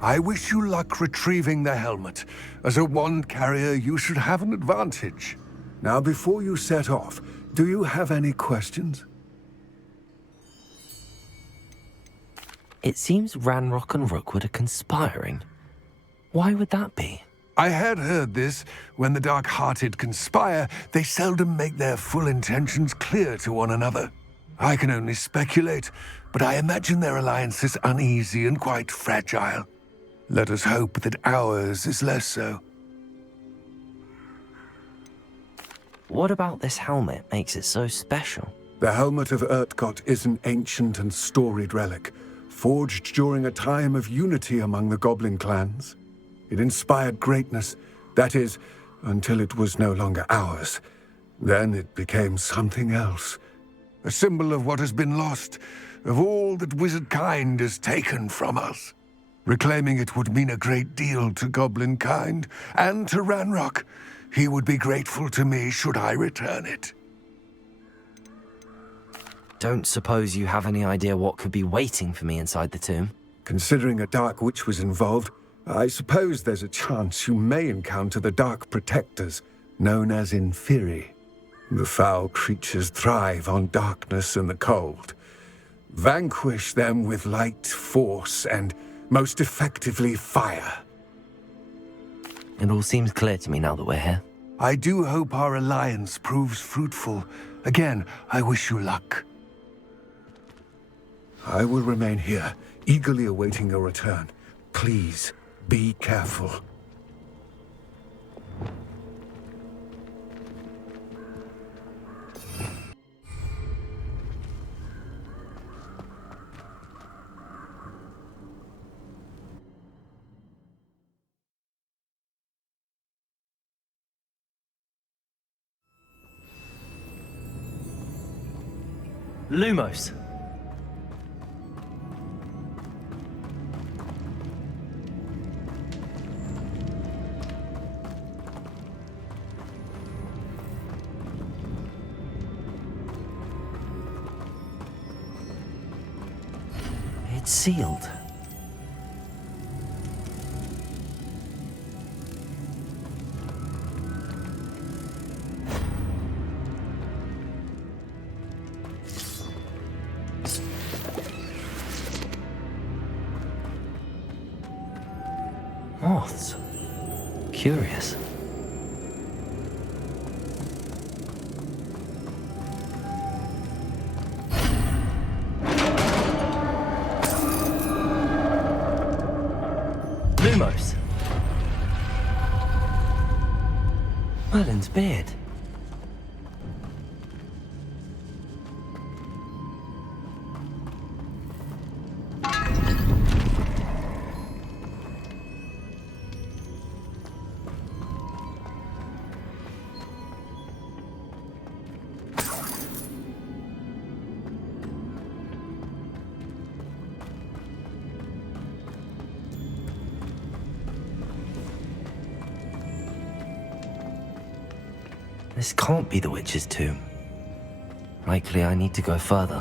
I wish you luck retrieving the helmet. As a wand carrier, you should have an advantage. Now, before you set off, do you have any questions? It seems Ranrok and Rookwood are conspiring. Why would that be? I had heard this. When the dark-hearted conspire, they seldom make their full intentions clear to one another. I can only speculate, but I imagine their alliance is uneasy and quite fragile. Let us hope that ours is less so. What about this helmet makes it so special? The Helmet of Urtkot is an ancient and storied relic, forged during a time of unity among the goblin clans. It inspired greatness, that is, until it was no longer ours. Then it became something else. A symbol of what has been lost, of all that wizard kind has taken from us. Reclaiming it would mean a great deal to goblin kind, and to Ranrok. He would be grateful to me should I return it. Don't suppose you have any idea what could be waiting for me inside the tomb? Considering a dark witch was involved, I suppose there's a chance you may encounter the dark protectors, known as Inferi. The foul creatures thrive on darkness and the cold. Vanquish them with light, force, and most effectively fire. It all seems clear to me now that we're here. I do hope our alliance proves fruitful. Again, I wish you luck. I will remain here, eagerly awaiting your return. Please, be careful. Lumos. It's sealed. Moths. Curious. Lumos. Merlin's beard. This can't be the witch's tomb. Likely I need to go further.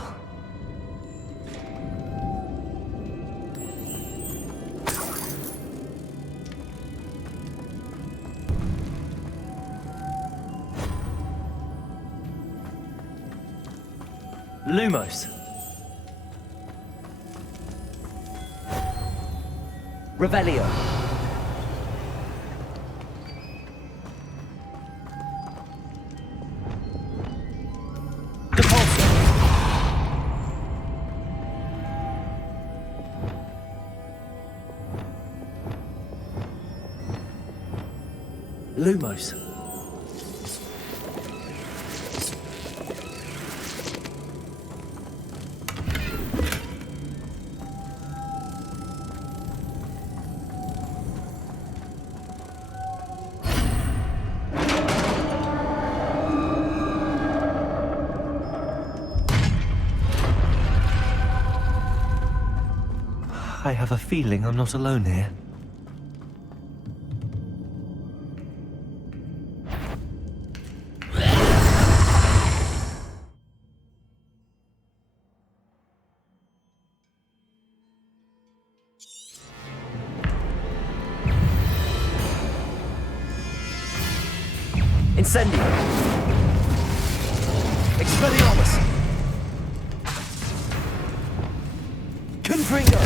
Lumos. Revelio. Lumos. I have a feeling I'm not alone here. Incendio. Expelliarmus. Confringo.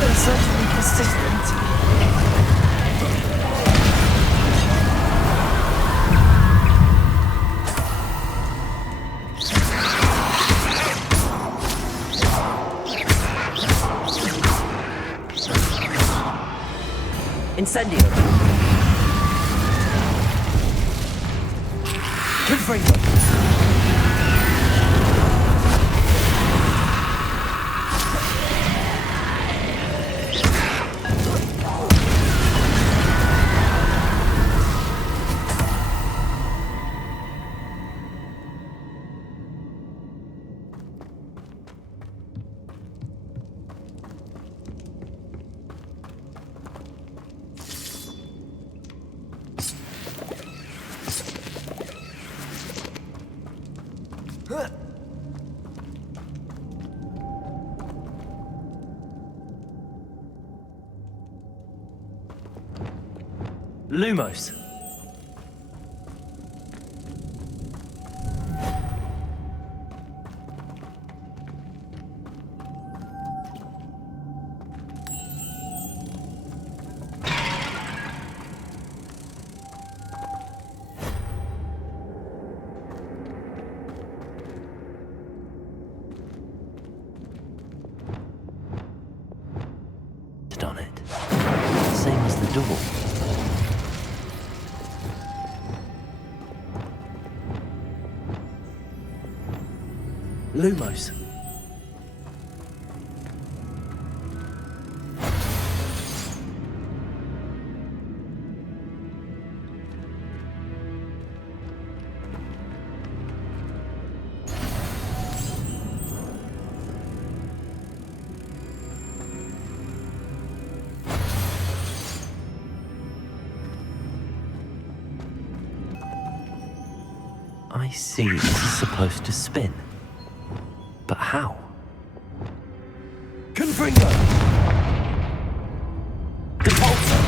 They're certainly persistent. Incendio. Confringo. Lumos. door. Lumos. I see this is supposed to spin. But how? Confringo! Depulsor!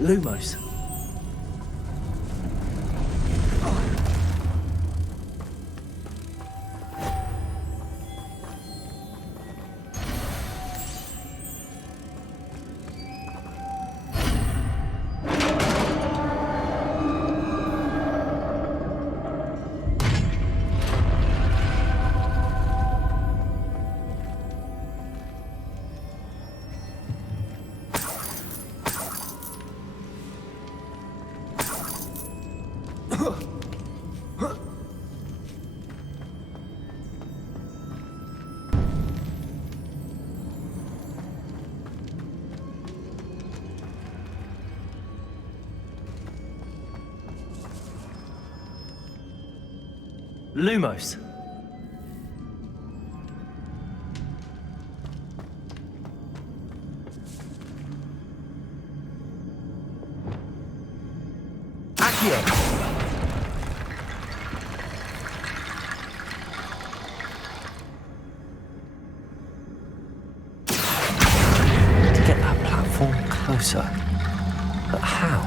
Lumos. Lumos. Accio. To get that platform closer. But how?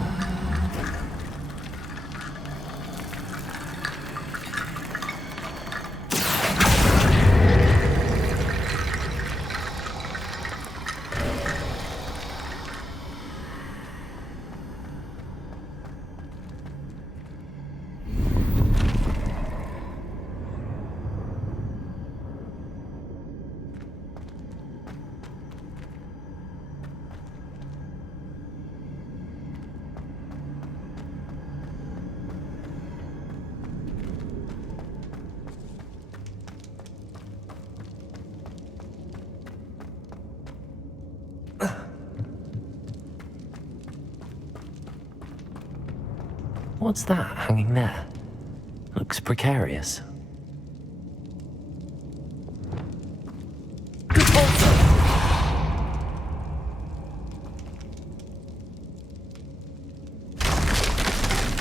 What's that hanging there? Looks precarious.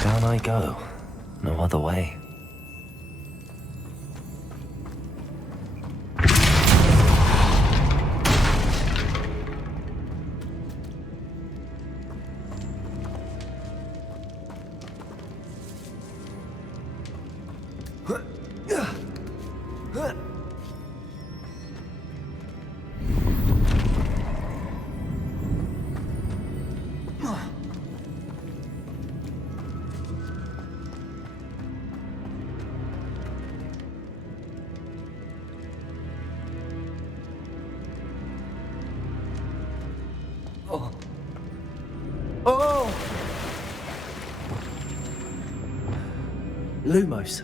Down I go. No other way. Lumos.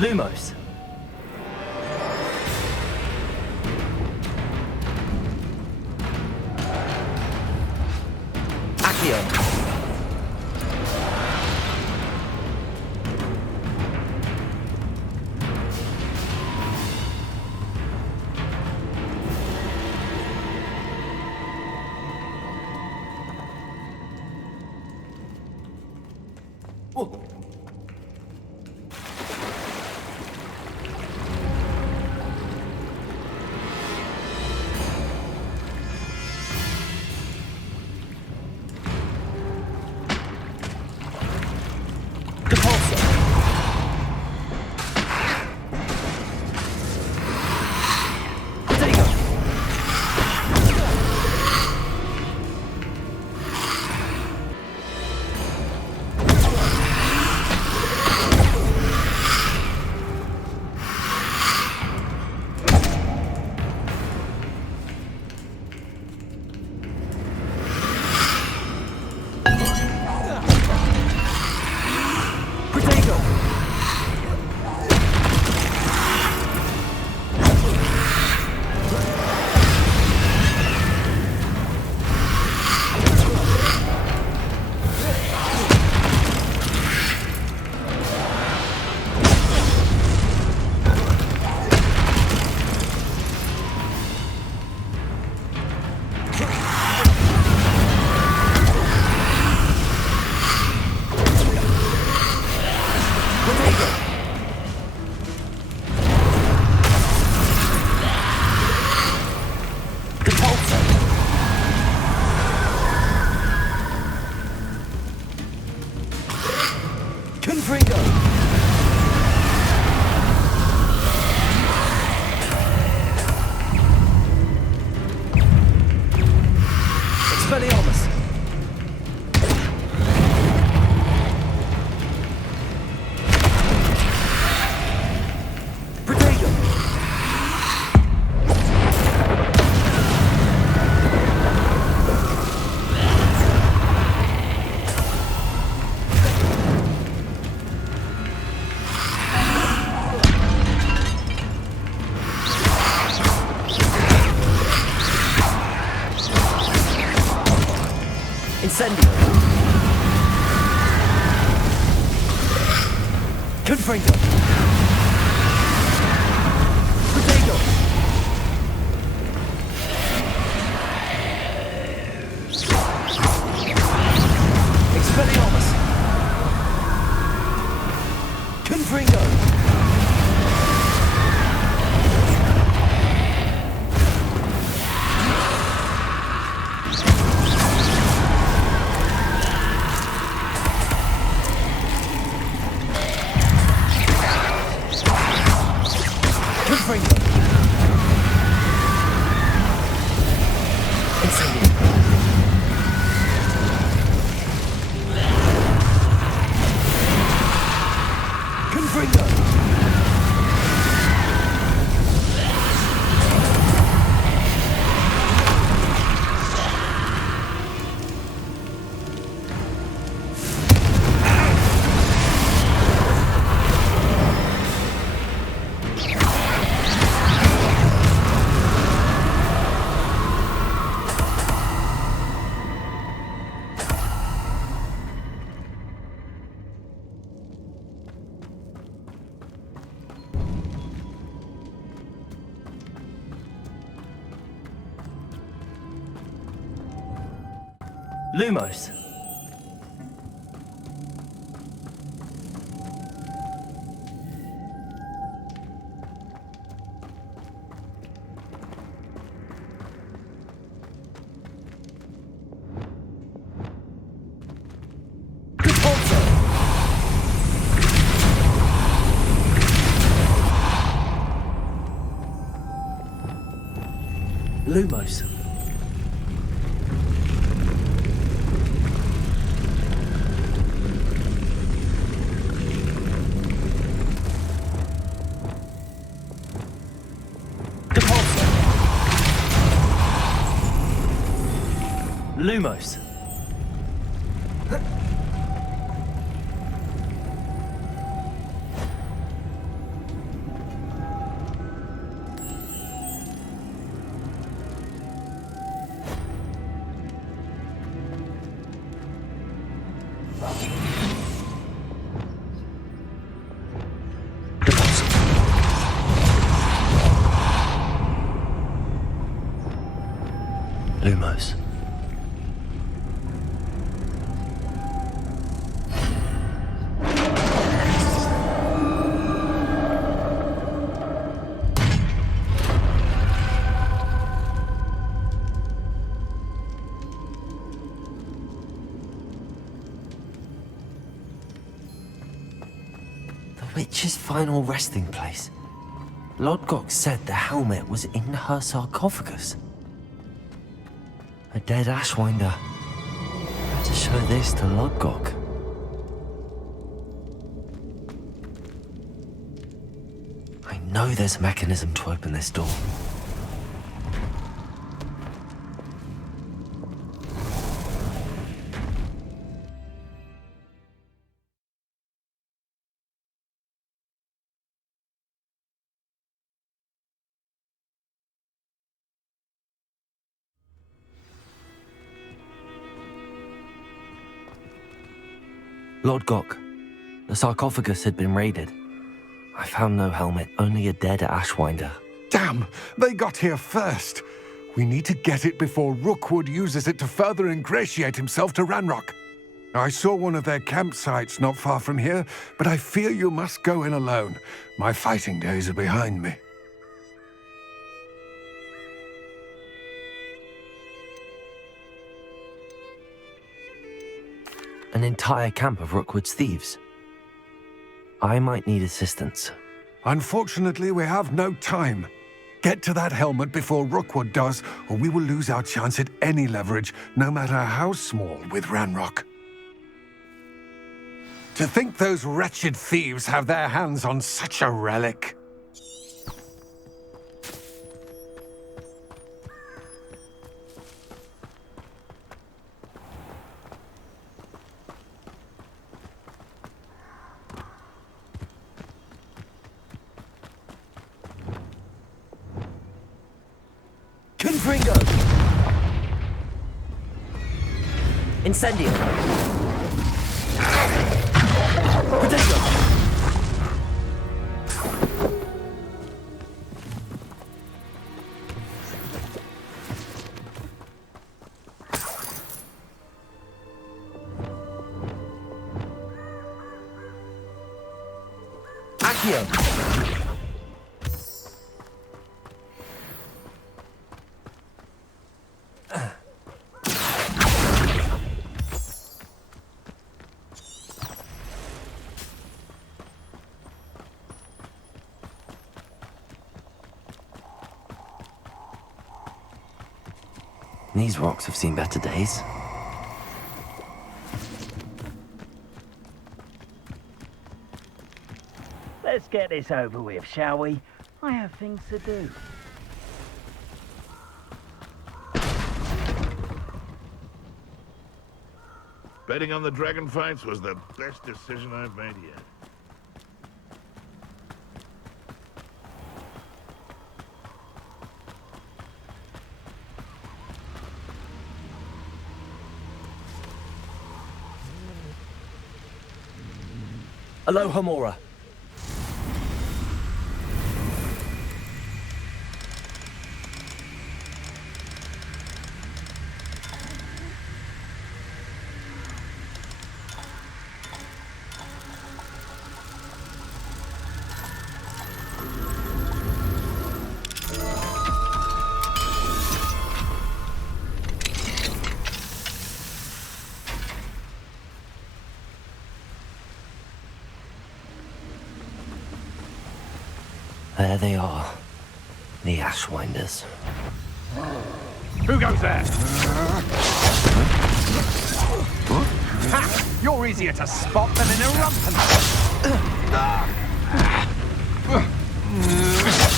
Lumos. Accio. Incendio. Confringo. Protego. Expelliarmus. Confringo. Lumos. Lumos. Lumos. Lumos. The witch's final resting place. Lodgok said the helmet was in her sarcophagus. A dead Ashwinder. Better show this to Lodgok. I know there's a mechanism to open this door. Lodgok, the sarcophagus had been raided. I found no helmet, only a dead Ashwinder. Damn! They got here first. We need to get it before Rookwood uses it to further ingratiate himself to Ranrok. I saw one of their campsites not far from here, but I fear you must go in alone. My fighting days are behind me. An entire camp of Rookwood's thieves. I might need assistance. Unfortunately, we have no time. Get to that helmet before Rookwood does, or we will lose our chance at any leverage, no matter how small, with Ranrok. To think those wretched thieves have their hands on such a relic. Confringo! Incendio! Potato! Accio! These rocks have seen better days. Let's get this over with, shall we? I have things to do. Betting on the dragon fights was the best decision I've made yet. Aloha Mora. There they are. The Ashwinders. Who goes there? Ha! You're easier to spot than in a rumpin.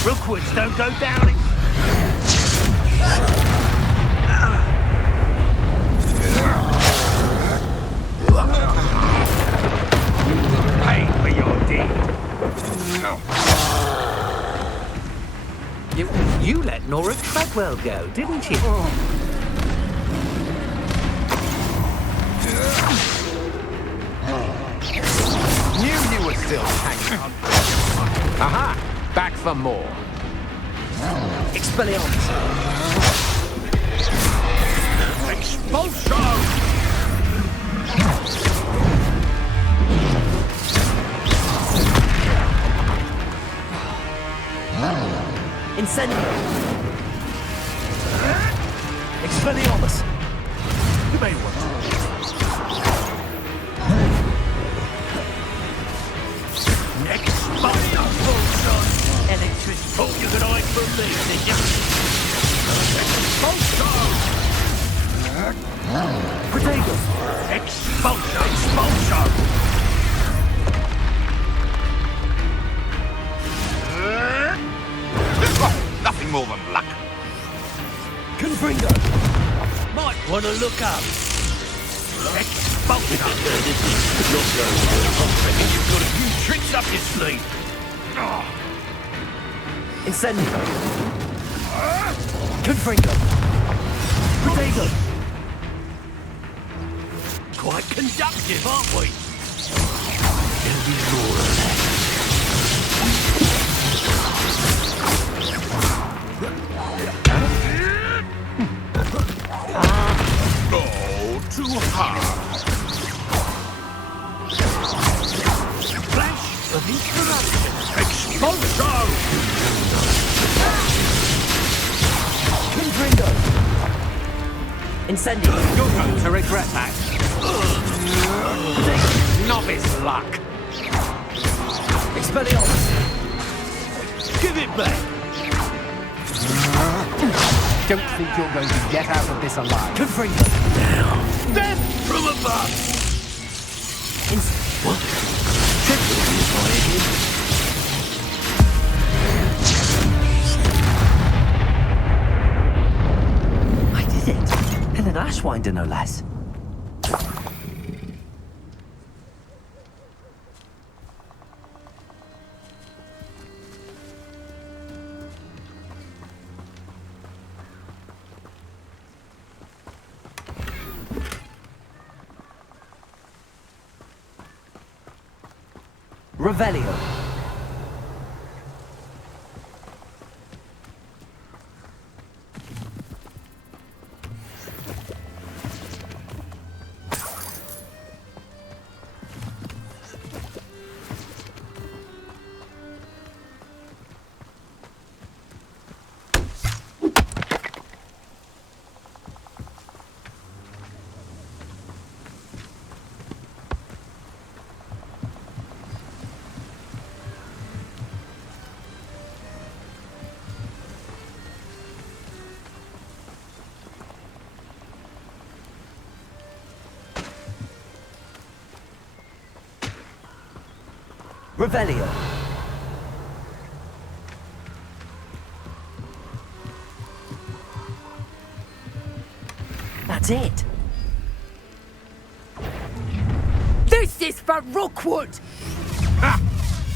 Rookwoods don't go down. Pay for your deed. You let Nora Treadwell go, didn't you? Knew you were still hanging on. Aha! Back for more. Expelliarmus. Incendio! Expelliarmus! You may want to. Next Buster, son! Electric thought you could hide from me, did you? Expulsion! Potato! Expulsion! Expulsion! Nothing more than luck. Confringo! Might want to look up. Expulsion! Not going well. I reckon you've got a few tricks up your sleeve. Incendio! Confringo! Potato! Quite conductive, aren't we? There'll be more of that. Oh, too hard. Flash of inspiration. Expulsion! Confringo! Incendio! Your turn to regret that. Novice luck. Expelliarmus! Give it back! Don't think you're going to get out of this alive. Confringo! Death from above! What? I did it. And an Ashwinder, no less. Revelio. Revelio. That's it. This is for Rookwood! Ha!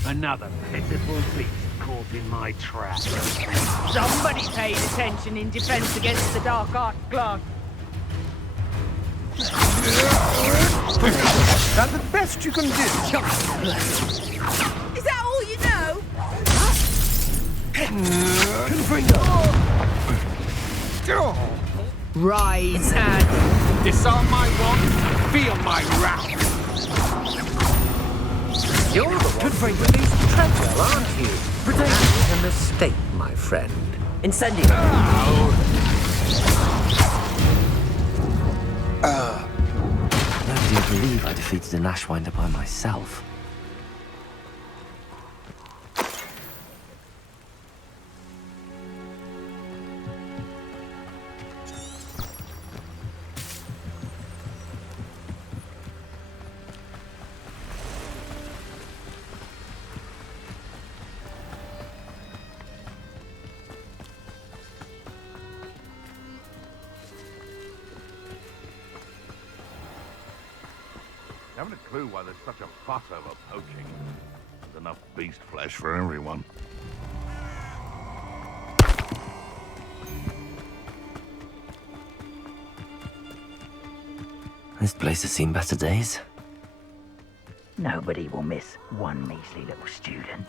Another pitiful beast caught in my trap. Somebody paid attention in defense against the Dark Art Club. That's the best you can do. Is that all you know? Confringo! Rise and disarm my wand, feel my wrath. You're the one who released treasure, aren't you? That's a mistake, my friend. Incendio. Nobody would believe I defeated an Ashwinder by myself. I haven't a clue why there's such a fuss over poaching. There's enough beast flesh for everyone. This place has seen better days. Nobody will miss one measly little student.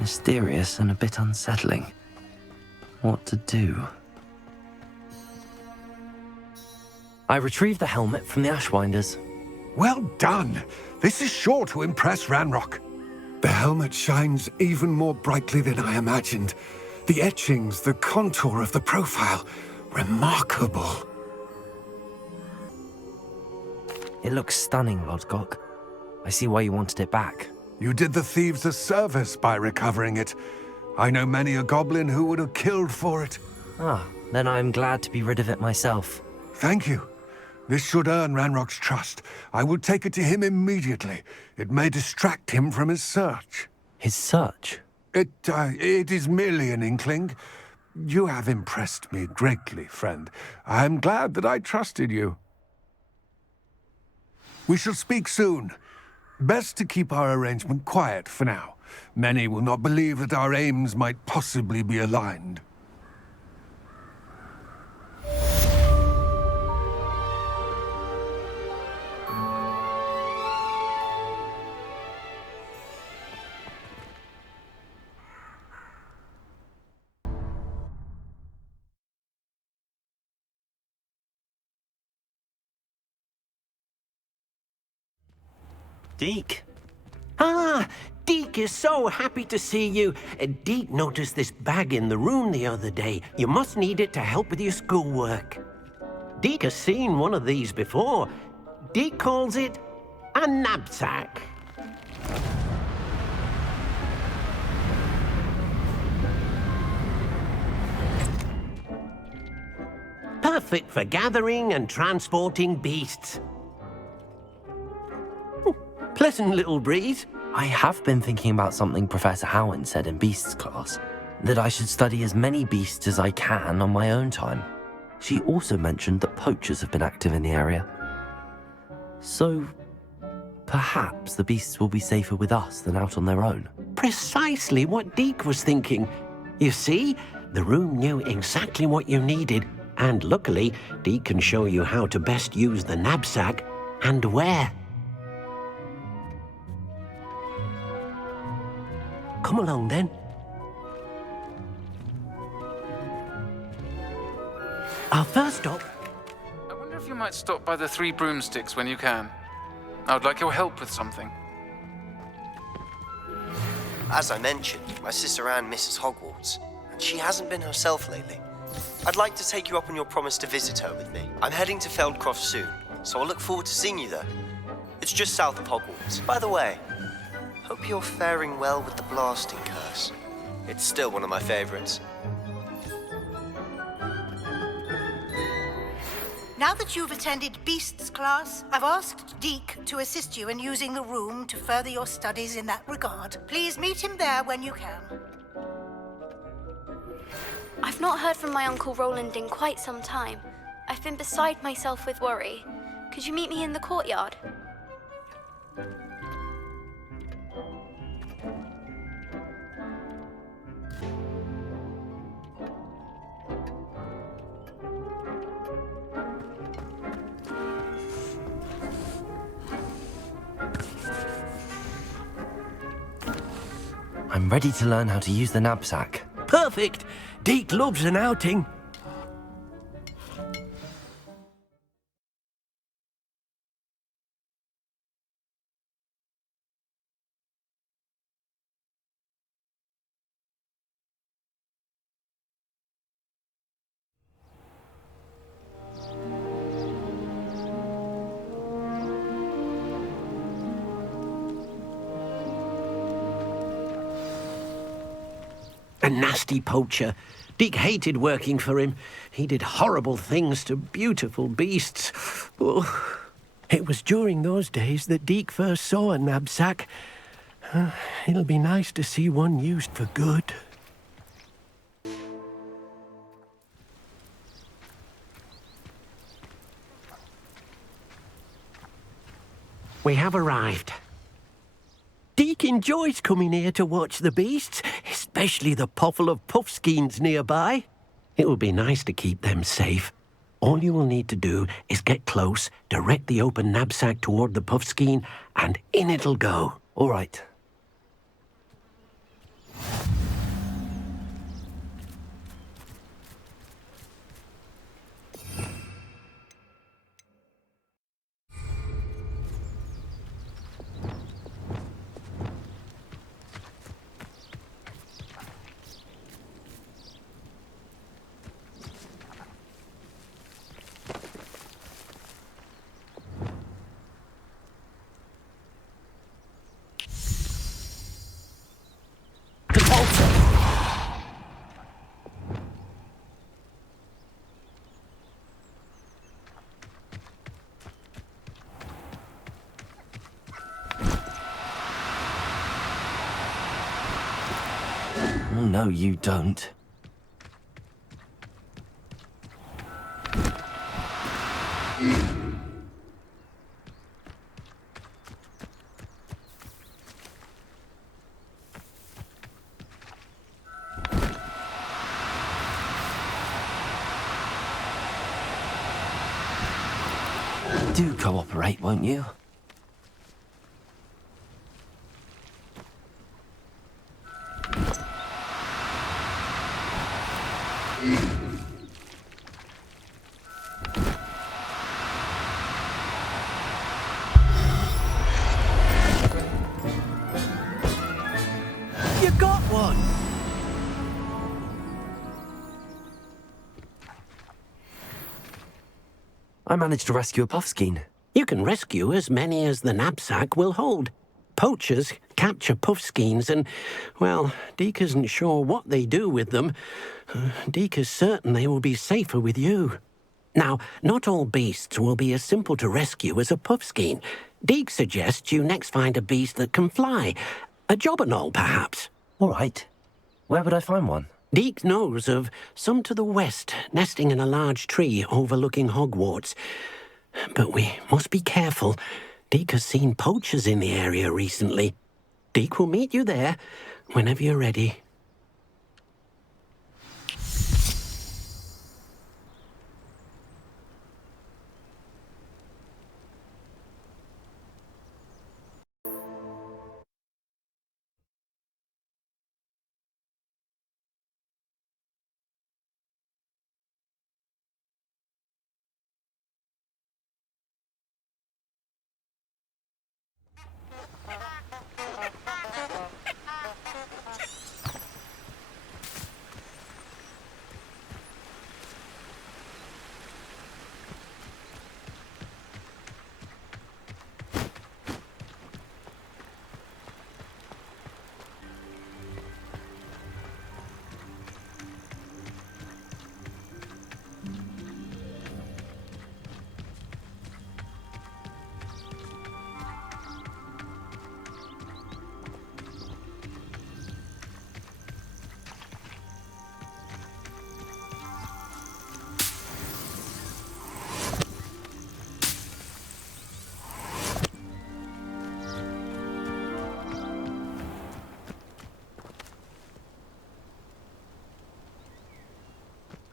Mysterious and a bit unsettling. What to do? I retrieved the helmet from the Ashwinders. Well done. This is sure to impress Ranrok. The helmet shines even more brightly than I imagined. The etchings, the contour of the profile, remarkable. It looks stunning, Lodgok. I see why you wanted it back. You did the thieves a service by recovering it. I know many a goblin who would have killed for it. Ah, then I'm glad to be rid of it myself. Thank you. This should earn Ranrock's trust. I will take it to him immediately. It may distract him from his search. His search? It is merely an inkling. You have impressed me greatly, friend. I am glad that I trusted you. We shall speak soon. Best to keep our arrangement quiet for now. Many will not believe that our aims might possibly be aligned. Deke. Ah, Deke is so happy to see you. Deke noticed this bag in the room the other day. You must need it to help with your schoolwork. Deke has seen one of these before. Deke calls it a knapsack. Perfect for gathering and transporting beasts. Pleasant little breeze. I have been thinking about something Professor Howin said in Beasts class, that I should study as many beasts as I can on my own time. She also mentioned that poachers have been active in the area. So, perhaps the beasts will be safer with us than out on their own. Precisely what Deke was thinking. You see, the room knew exactly what you needed, and luckily, Deke can show you how to best use the knapsack and where. Come along, then. Our first stop... I wonder if you might stop by the Three Broomsticks when you can. I would like your help with something. As I mentioned, my sister Anne misses Hogwarts, and she hasn't been herself lately. I'd like to take you up on your promise to visit her with me. I'm heading to Feldcroft soon, so I'll look forward to seeing you there. It's just south of Hogwarts. By the way, hope you're faring well with the blasting curse. It's still one of my favorites. Now that you've attended Beasts class, I've asked Deke to assist you in using the room to further your studies in that regard. Please meet him there when you can. I've not heard from my Uncle Roland in quite some time. I've been beside myself with worry. Could you meet me in the courtyard? I'm ready to learn how to use the knapsack. Perfect! Deke loves an outing. A nasty poacher. Deke hated working for him. He did horrible things to beautiful beasts. Oh, it was during those days that Deke first saw a knapsack. It'll be nice to see one used for good. We have arrived. Deke enjoys coming here to watch the beasts, especially the poffle of puffskeins nearby. It would be nice to keep them safe. All you will need to do is get close, direct the open knapsack toward the puffskein, and in it'll go. All right. Oh, no, you don't. Do cooperate, won't you? You got one! I managed to rescue a puffskein. You can rescue as many as the knapsack will hold. Poachers capture puffskeins and, well, Deke isn't sure what they do with them. Deke is certain they will be safer with you. Now, not all beasts will be as simple to rescue as a puffskein. Deke suggests you next find a beast that can fly. A jobberknoll, perhaps. All right. Where would I find one? Deke knows of some to the west, nesting in a large tree overlooking Hogwarts. But we must be careful. Deke has seen poachers in the area recently. Deke will meet you there whenever you're ready.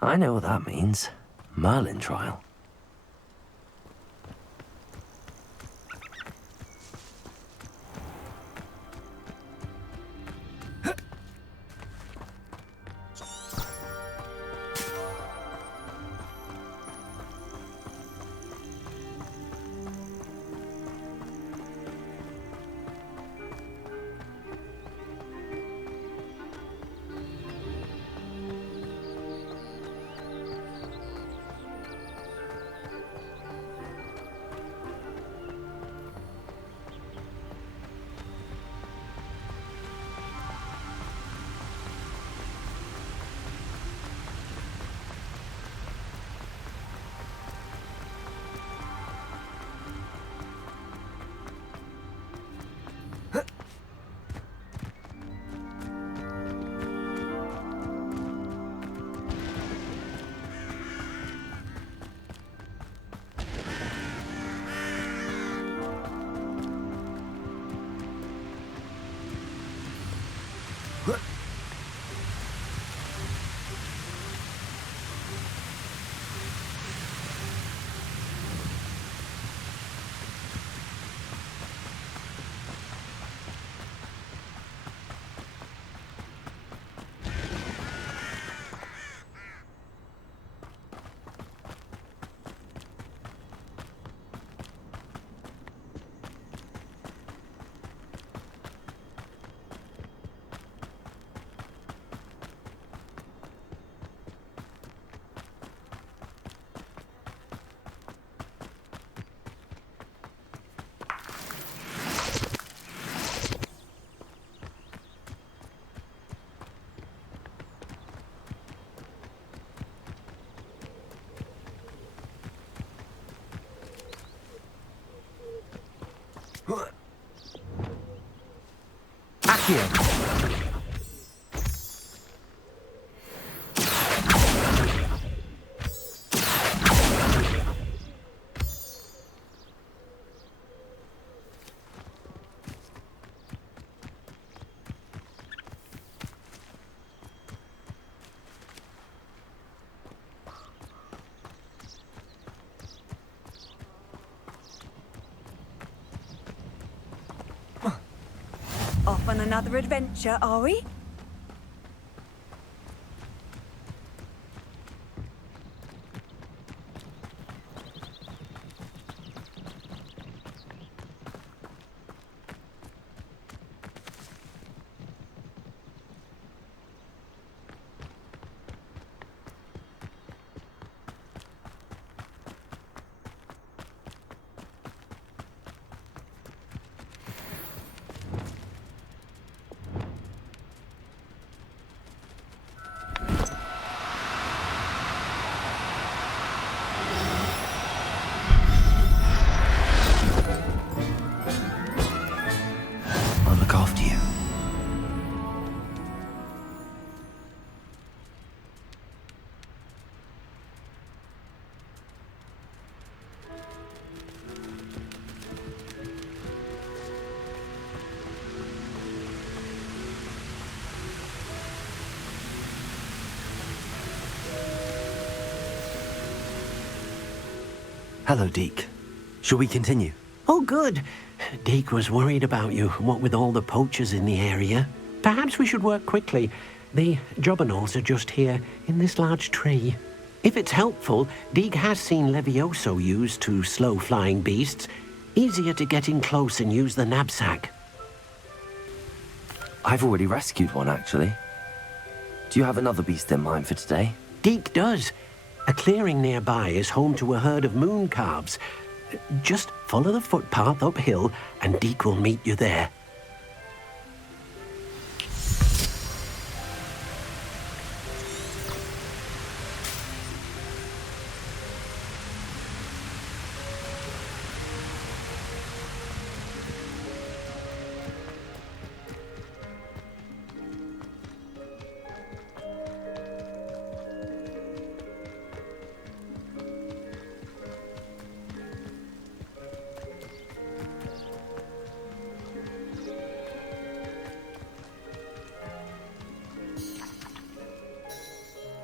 I know what that means. Merlin trial. Accio! Off on another adventure, are we? I'll look after you. Hello, Deke. Shall we continue? Oh, good. Deke was worried about you, what with all the poachers in the area. Perhaps we should work quickly. The jobberknolls are just here, in this large tree. If it's helpful, Deke has seen Levioso used to slow flying beasts. Easier to get in close and use the knapsack. I've already rescued one, actually. Do you have another beast in mind for today? Deke does. A clearing nearby is home to a herd of moon calves. Just follow the footpath uphill and Deke will meet you there.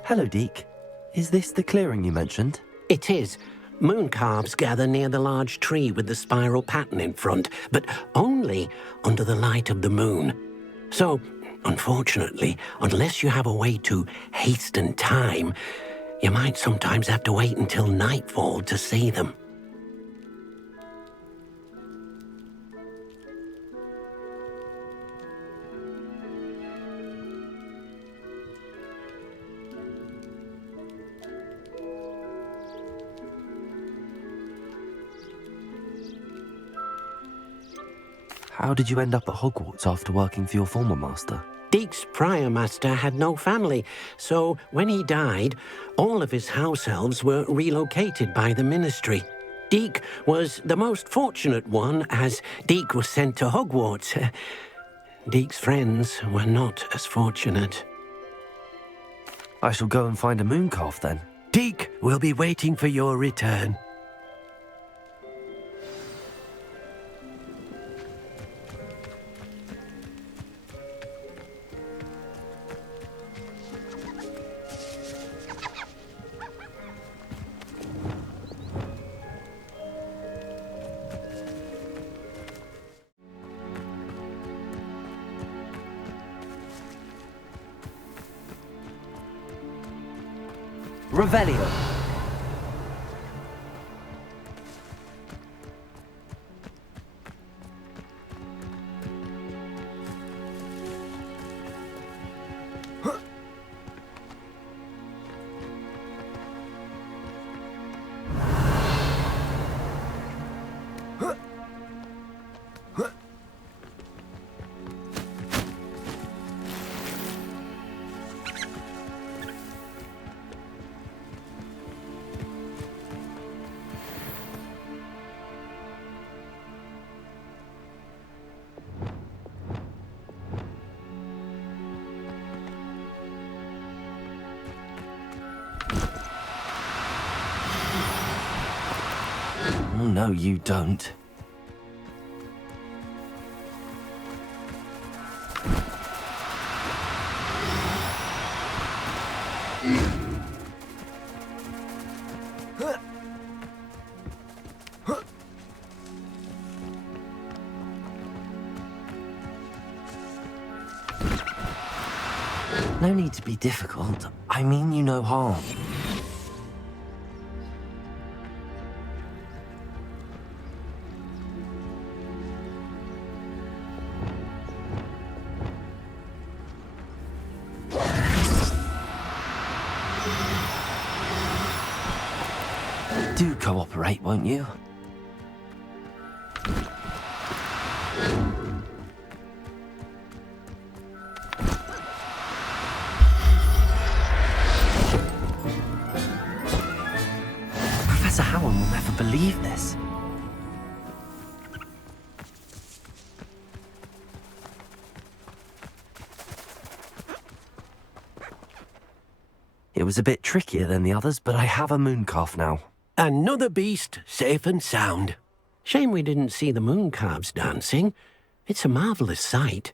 Hello, Deke. Is this the clearing you mentioned? It is. Moon calves gather near the large tree with the spiral pattern in front, but only under the light of the moon. So, unfortunately, unless you have a way to hasten time, you might sometimes have to wait until nightfall to see them. How did you end up at Hogwarts after working for your former master? Deke's prior master had no family, so when he died, all of his house elves were relocated by the ministry. Deke was the most fortunate one, as Deke was sent to Hogwarts. Deke's friends were not as fortunate. I shall go and find a moon calf then. Deke will be waiting for your return. Revelio. Oh, no, you don't. No need to be difficult. I mean you no harm. Do cooperate, won't you? Professor Howard will never believe this. It was a bit trickier than the others, but I have a mooncalf now. Another beast, safe and sound. Shame we didn't see the mooncalves dancing. It's a marvellous sight.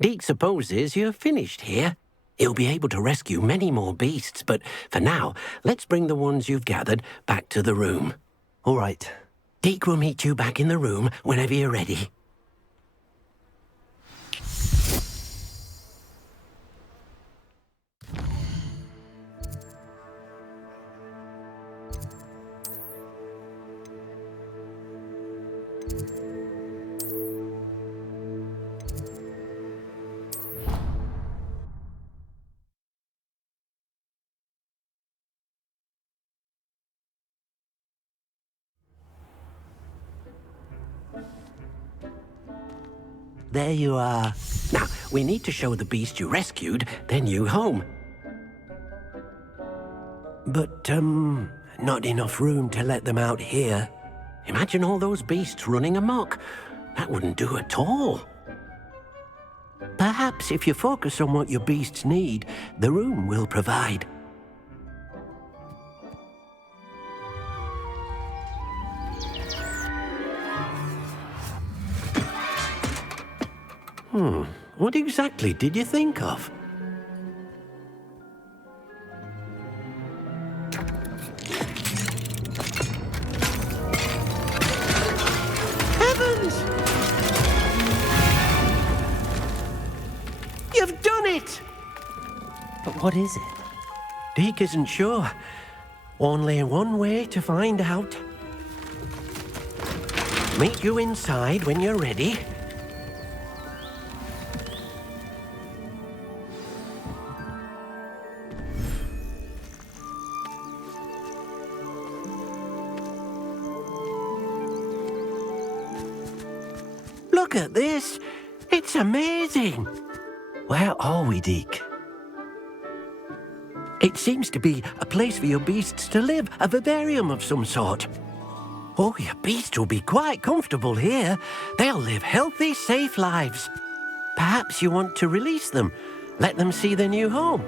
Deke supposes you're finished here. He'll be able to rescue many more beasts, but for now, let's bring the ones you've gathered back to the room. All right. Deke will meet you back in the room whenever you're ready. There you are. Now, we need to show the beast you rescued their new home. But, not enough room to let them out here. Imagine all those beasts running amok. That wouldn't do at all. Perhaps if you focus on what your beasts need, the room will provide. What exactly did you think of? Heavens! You've done it! But what is it? Deke isn't sure. Only one way to find out. Meet you inside when you're ready. Look at this. It's amazing. Where are we, Deke? It seems to be a place for your beasts to live, a vivarium of some sort. Oh, your beasts will be quite comfortable here. They'll live healthy, safe lives. Perhaps you want to release them, let them see their new home.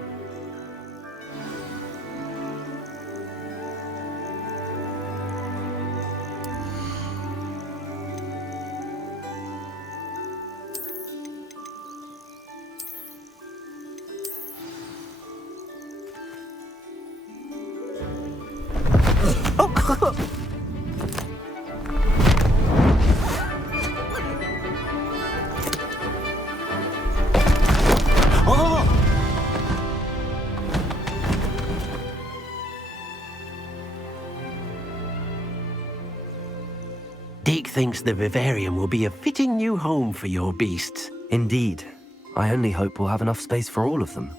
Deke thinks the vivarium will be a fitting new home for your beasts. Indeed. I only hope we'll have enough space for all of them.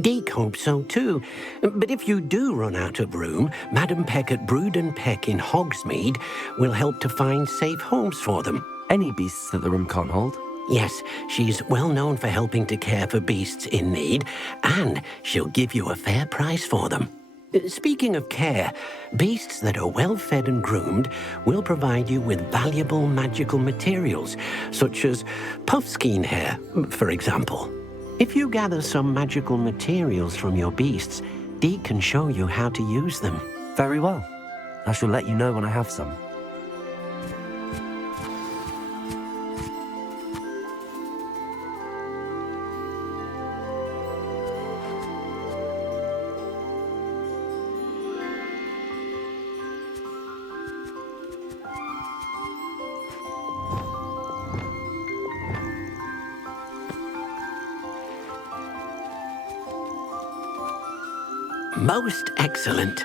Deke hopes so too. But if you do run out of room, Madam Peck at Brood and Peck in Hogsmeade will help to find safe homes for them. Any beasts that the room can't hold? Yes, she's well known for helping to care for beasts in need, and she'll give you a fair price for them. Speaking of care, beasts that are well fed and groomed will provide you with valuable magical materials, such as puffskein hair, for example. If you gather some magical materials from your beasts, Deke can show you how to use them. Very well. I shall let you know when I have some. Most excellent.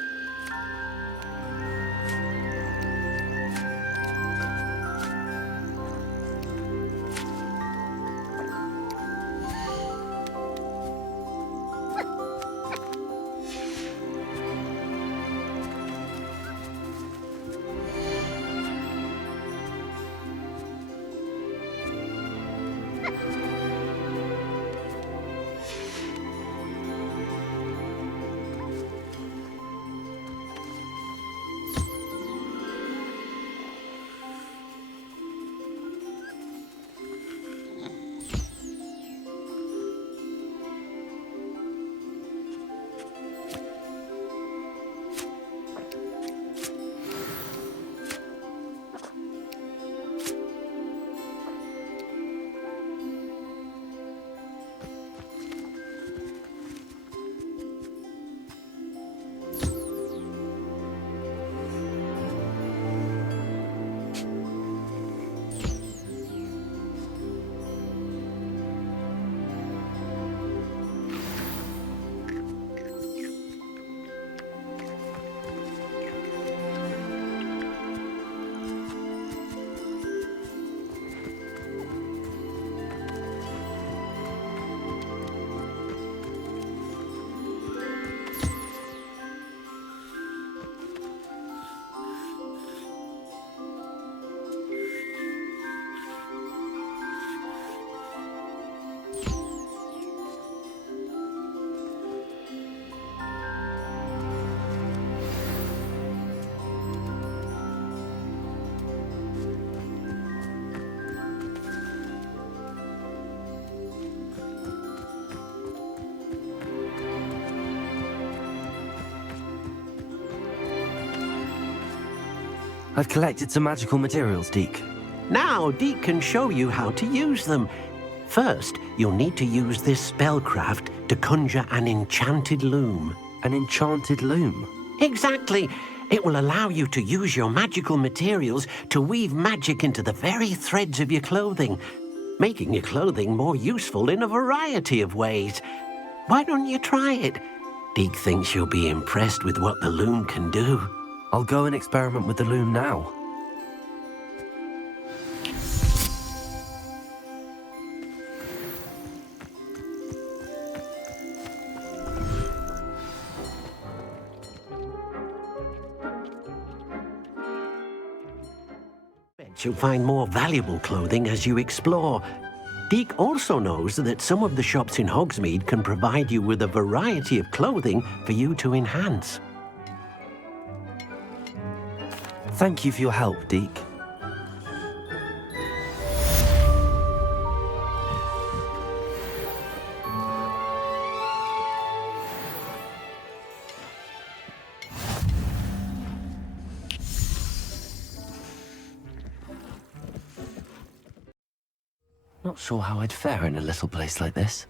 I've collected some magical materials, Deke. Now, Deke can show you how to use them. First, you'll need to use this spellcraft to conjure an enchanted loom. An enchanted loom? Exactly. It will allow you to use your magical materials to weave magic into the very threads of your clothing, making your clothing more useful in a variety of ways. Why don't you try it? Deke thinks you'll be impressed with what the loom can do. I'll go and experiment with the loom now. You'll find more valuable clothing as you explore. Deke also knows that some of the shops in Hogsmeade can provide you with a variety of clothing for you to enhance. Thank you for your help, Deke. Not sure how I'd fare in a little place like this.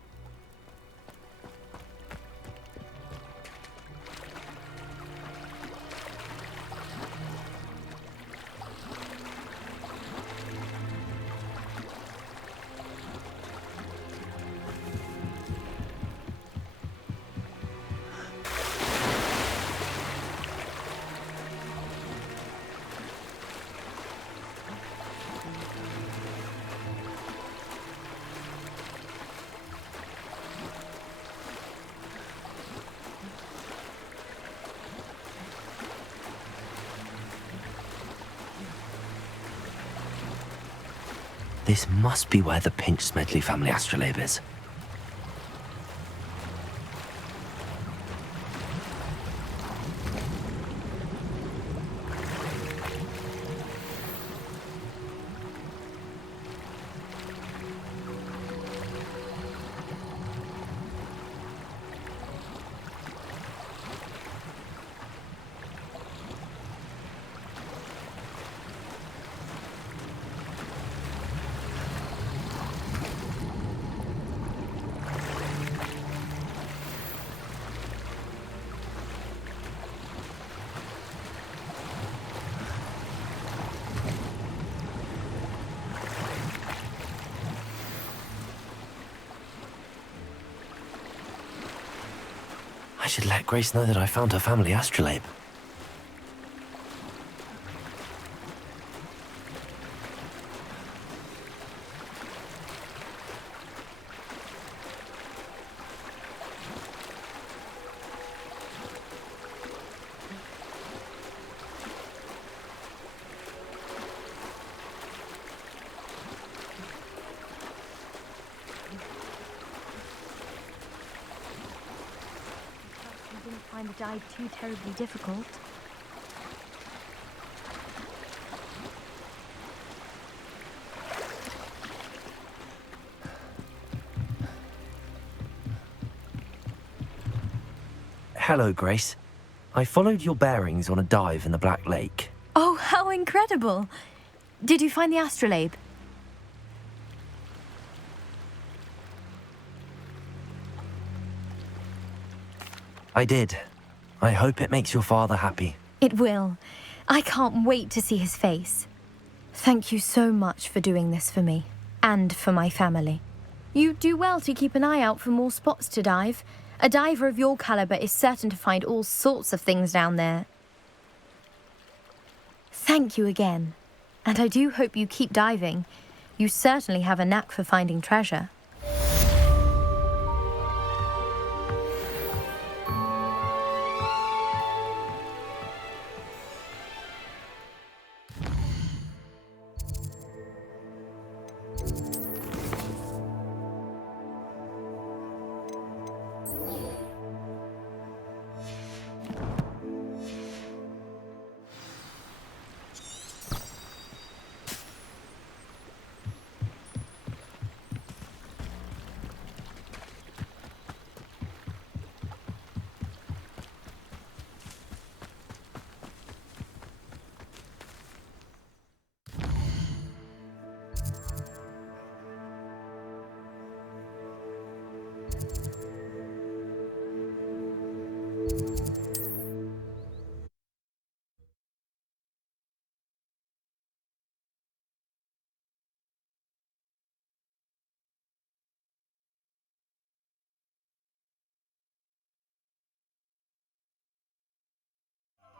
This must be where the Pinch Smedley family astrolabe is. I should let Grace know that I found her family astrolabe. I didn't find the dive too terribly difficult. Hello, Grace. I followed your bearings on a dive in the Black Lake. Oh, how incredible! Did you find the astrolabe? I did. I hope it makes your father happy. It will. I can't wait to see his face. Thank you so much for doing this for me, and for my family. You do well to keep an eye out for more spots to dive. A diver of your caliber is certain to find all sorts of things down there. Thank you again. And I do hope you keep diving. You certainly have a knack for finding treasure.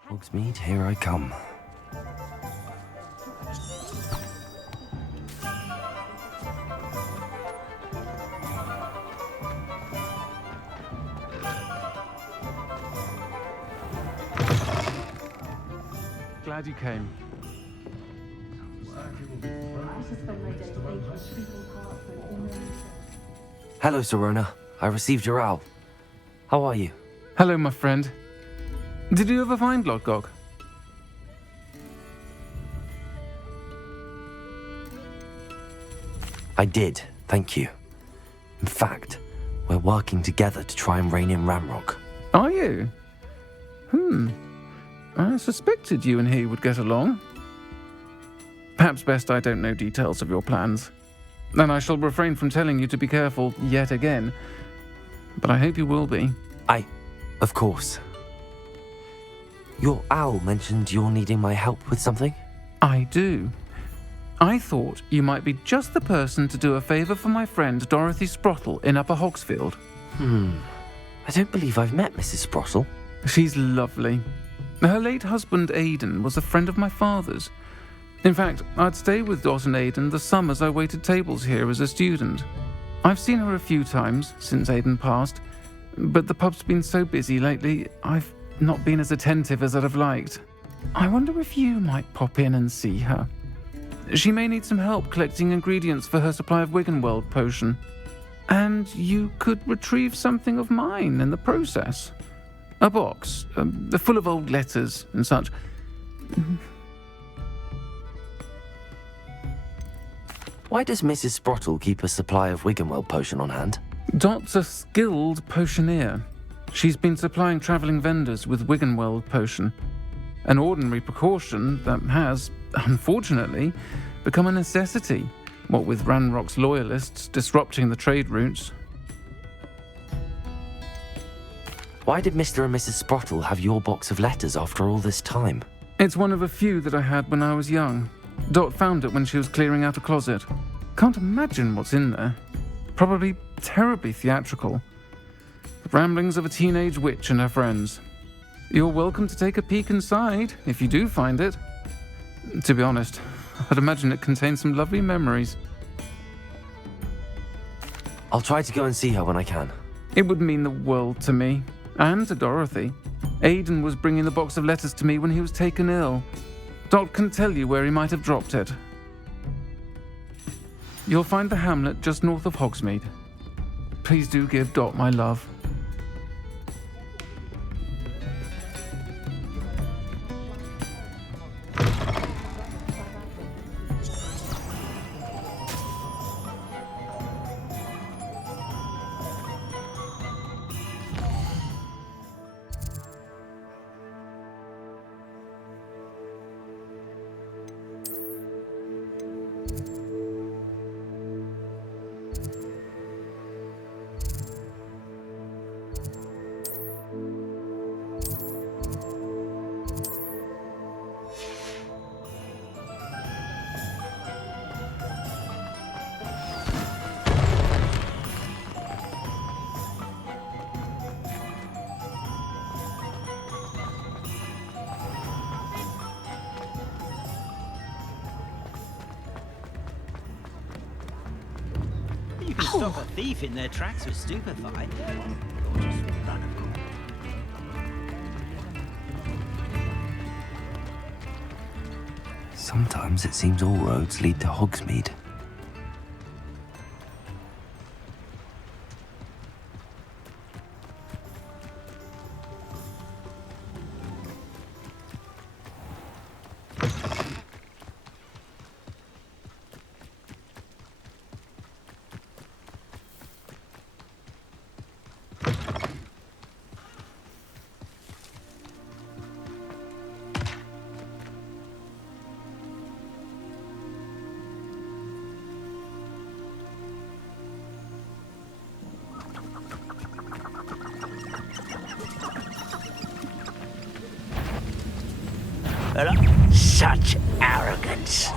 Hogsmeade, here I come. Glad you came. Hello, Serona. I received your owl. How are you? Hello, my friend. Did you ever find Lodgok? I did, thank you. In fact, we're working together to try and rein in Ranrok. Are you? I suspected you and he would get along. Perhaps best I don't know details of your plans. And I shall refrain from telling you to be careful yet again. But I hope you will be. Of course. Your owl mentioned you're needing my help with something? I do. I thought you might be just the person to do a favour for my friend Dorothy Sprottle in Upper Hogsfield. I don't believe I've met Mrs. Sprottle. She's lovely. Her late husband Aidan was a friend of my father's. In fact, I'd stay with Dot and Aidan the summers I waited tables here as a student. I've seen her a few times since Aidan passed, but the pub's been so busy lately, I've not been as attentive as I'd have liked. I wonder if you might pop in and see her. She may need some help collecting ingredients for her supply of Wiggenweld potion. And you could retrieve something of mine in the process. A box, full of old letters and such. Why does Mrs. Sprottle keep a supply of Wiggenweld potion on hand? Dot's a skilled potioneer. She's been supplying travelling vendors with Wiggenweld potion. An ordinary precaution that has, unfortunately, become a necessity, what with Ranrock's loyalists disrupting the trade routes. Why did Mr. and Mrs. Sprottle have your box of letters after all this time? It's one of a few that I had when I was young. Dot found it when she was clearing out a closet. Can't imagine what's in there. Probably terribly theatrical. The ramblings of a teenage witch and her friends. You're welcome to take a peek inside, if you do find it. To be honest, I'd imagine it contains some lovely memories. I'll try to go and see her when I can. It would mean the world to me, and to Dorothy. Aidan was bringing the box of letters to me when he was taken ill. Dot can tell you where he might have dropped it. You'll find the hamlet just north of Hogsmeade. Please do give Dot my love. You can stop a thief in their tracks with stupefy. Or just run a call. Sometimes it seems all roads lead to Hogsmeade. Such arrogance.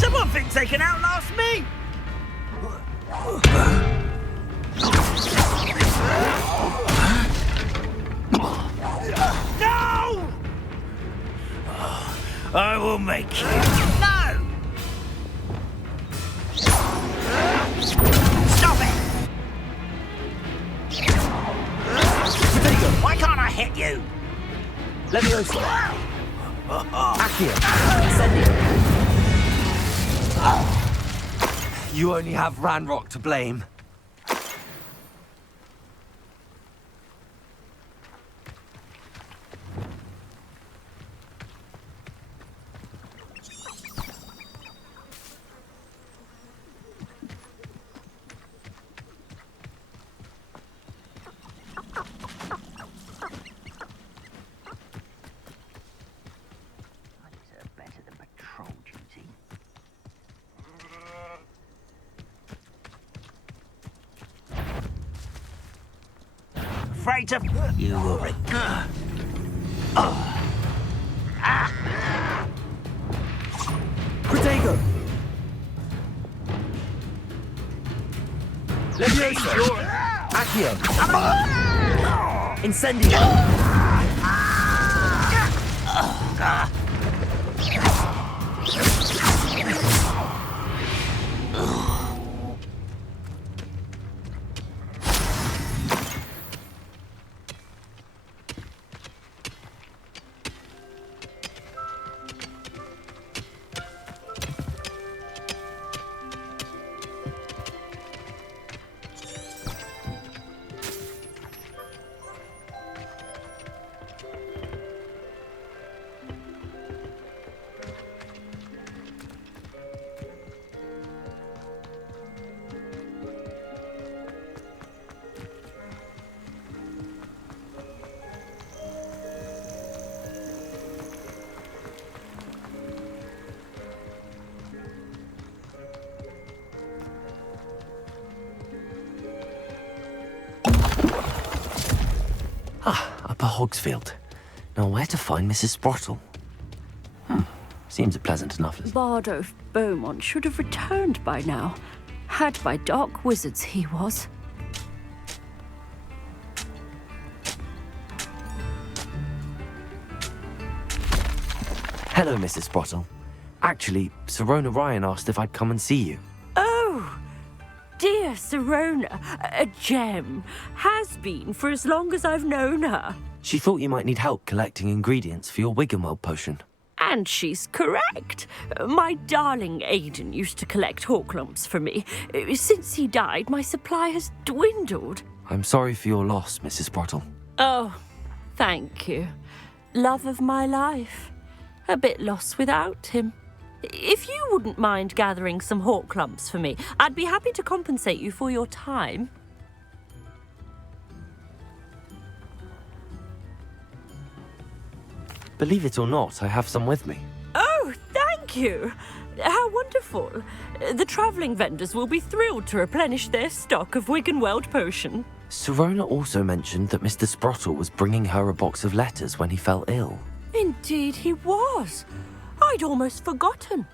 Someone thinks they can outlast me! No! I will make you. No! Stop it! Why can't I hit you? Leviosa. Accio. You only have Ranrok to blame. Afraid to... You will return. Protego. Leviosa. Accio. Incendio. Upper Hogsfield. Now where to find Mrs. Sprottle? Seems a pleasant enough. Bardolph Beaumont should have returned by now. Had by dark wizards, he was. Hello, Mrs. Sprottle. Actually, Sirona Ryan asked if I'd come and see you. Oh, dear Sirona, a gem. Has been for as long as I've known her. She thought you might need help collecting ingredients for your Wiggenweld potion. And she's correct. My darling Aidan used to collect Horklumps for me. Since he died, my supply has dwindled. I'm sorry for your loss, Mrs. Sprottle. Oh, thank you. Love of my life. A bit lost without him. If you wouldn't mind gathering some Horklumps for me, I'd be happy to compensate you for your time. Believe it or not, I have some with me. Oh, thank you. How wonderful. The travelling vendors will be thrilled to replenish their stock of Wiggenweld potion. Sirona also mentioned that Mr. Sprottle was bringing her a box of letters when he fell ill. Indeed he was. I'd almost forgotten.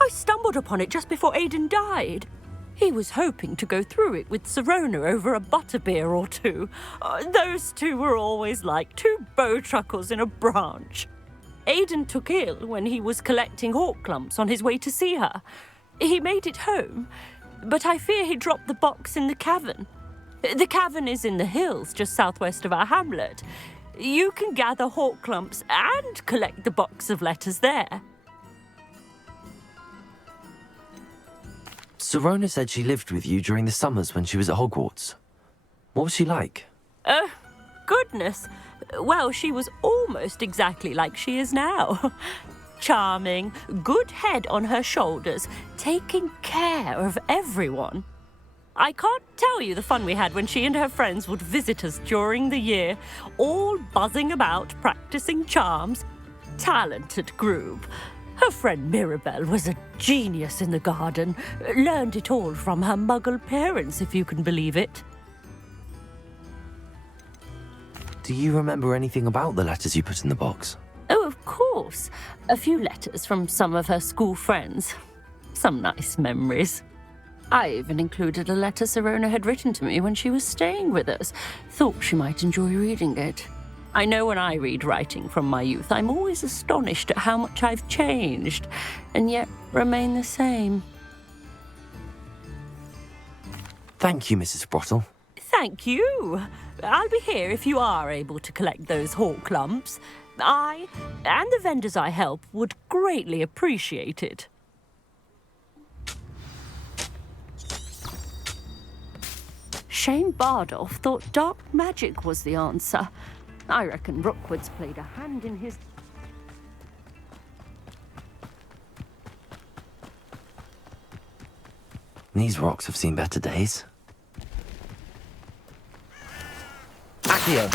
I stumbled upon it just before Aidan died. He was hoping to go through it with Sirona over a butterbeer or two. Those two were always like two bowtruckles in a branch. Aidan took ill when he was collecting Horklumps on his way to see her. He made it home, but I fear he dropped the box in the cavern. The cavern is in the hills just southwest of our hamlet. You can gather Horklumps and collect the box of letters there. Sirona said she lived with you during the summers when she was at Hogwarts. What was she like? Goodness. Well, she was almost exactly like she is now. Charming, good head on her shoulders, taking care of everyone. I can't tell you the fun we had when she and her friends would visit us during the year, all buzzing about, practicing charms. Talented group. Her friend Mirabelle was a genius in the garden. Learned it all from her muggle parents, if you can believe it. Do you remember anything about the letters you put in the box? Oh, of course. A few letters from some of her school friends. Some nice memories. I even included a letter Sirona had written to me when she was staying with us. Thought she might enjoy reading it. I know when I read writing from my youth, I'm always astonished at how much I've changed, and yet remain the same. Thank you, Mrs. Sprottle. Thank you. I'll be here if you are able to collect those Horklumps. I, and the vendors I help, would greatly appreciate it. Shane Bardolph thought dark magic was the answer. I reckon Rookwood's played a hand in his... These rocks have seen better days. Accio!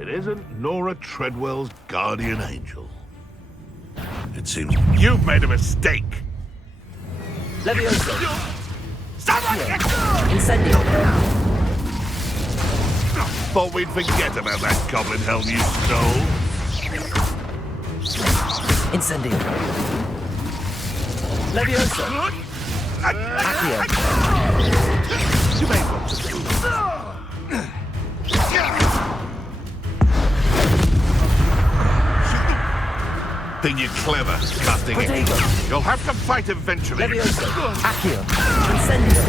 It isn't Nora Treadwell's guardian angel. It seems you've made a mistake. Levioso! Stop it! Incendio! Thought we'd forget about that goblin helm you stole. Incendio! Levioso! You may want to do. Think you're clever, cutting it. You'll have to fight eventually. Levioso. Accio. Incendio.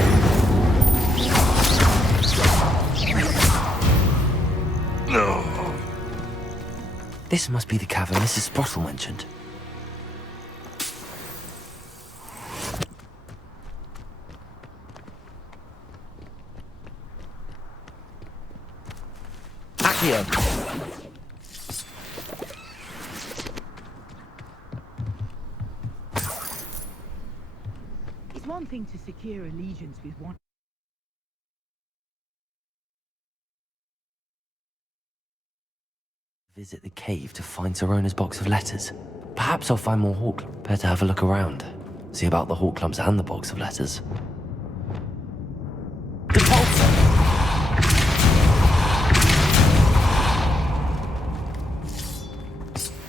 No. This must be the cavern Mrs. Sprottle mentioned. Accio. It's one thing to secure allegiance with one. Visit the cave to find Sorona's box of letters. Perhaps I'll find more Hawk. Better have a look around. See about the Hawk clumps and the box of letters.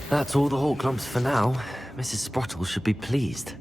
That's all the Hawk clumps for now. Mrs. Sprottle should be pleased.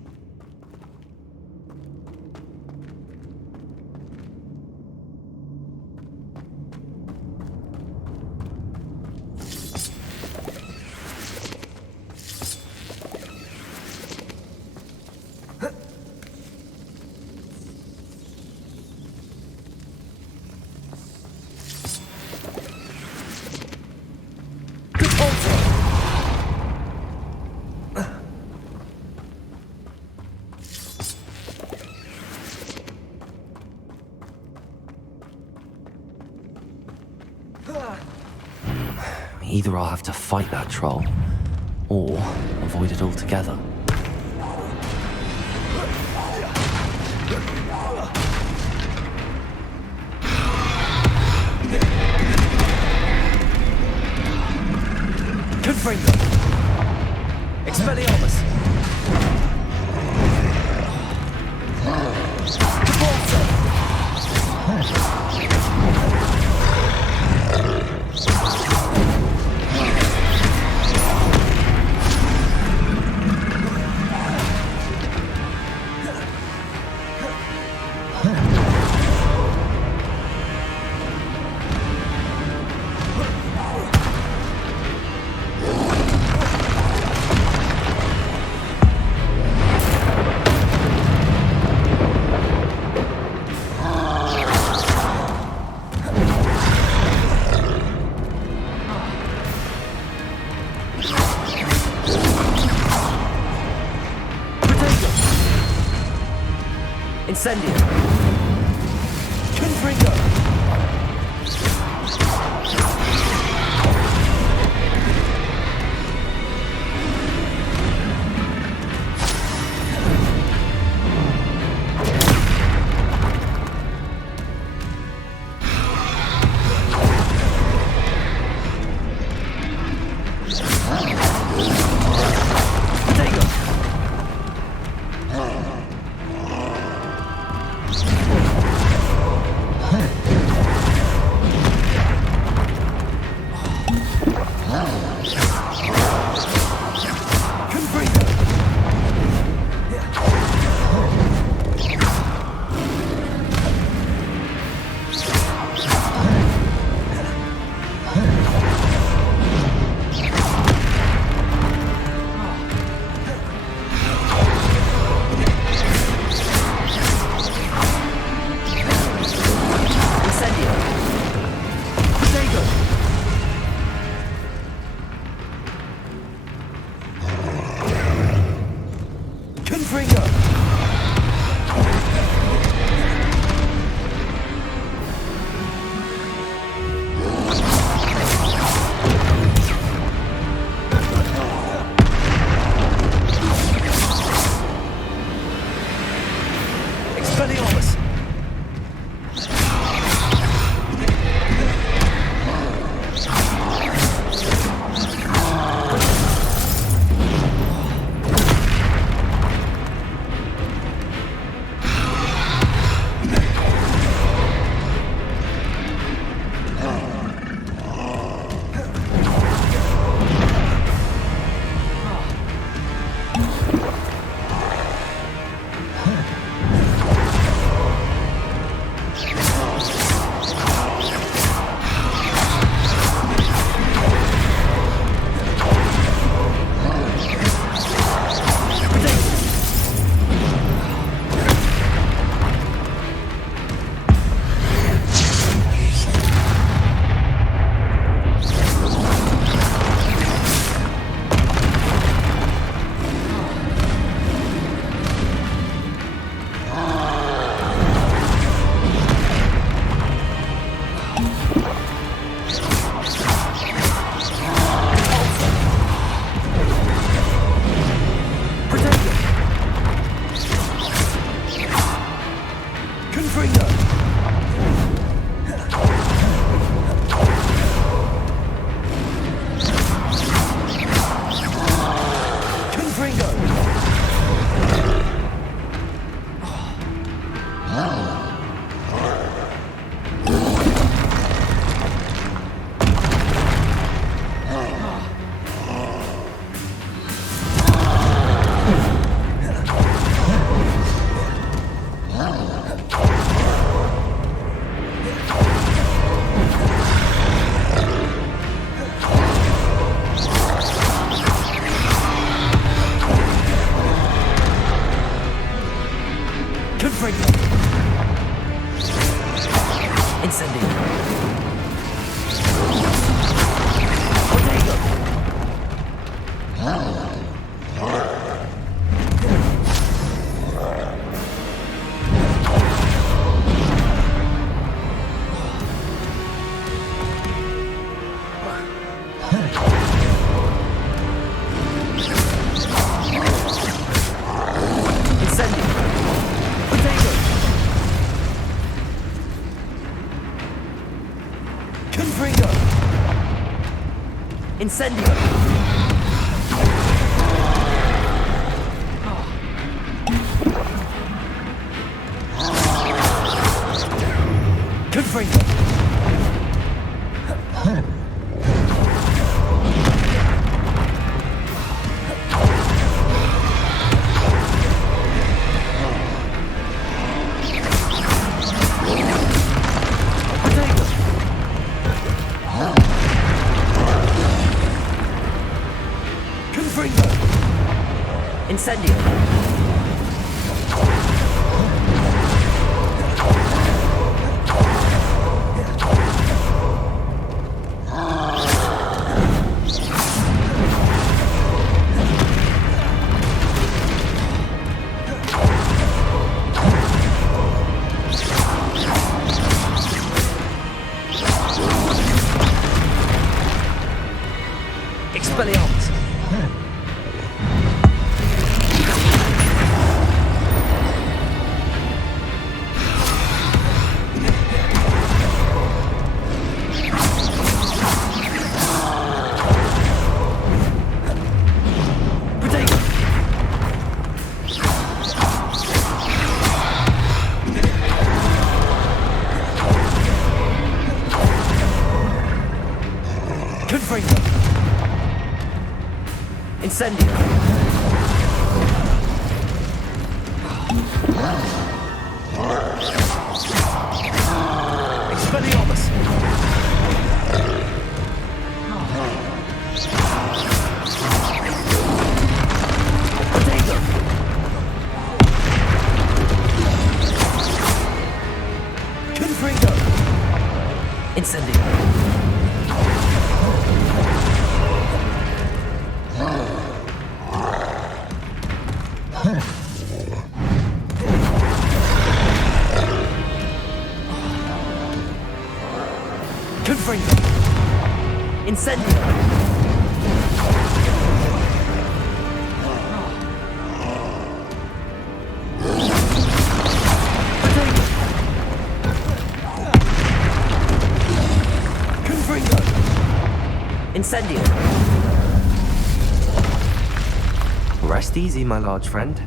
Either I'll have to fight that troll, or avoid it altogether. Confringo. Expelliarmus. Incendio. Confringo. Confringo. Incendio. Protego. Incendio! Confringo! Incendio! Expelliarmus! Incendio! Expelliarmus! Protego! Confringo! Incendio! Incendio! Confringo! Incendio! Rest easy, my large friend.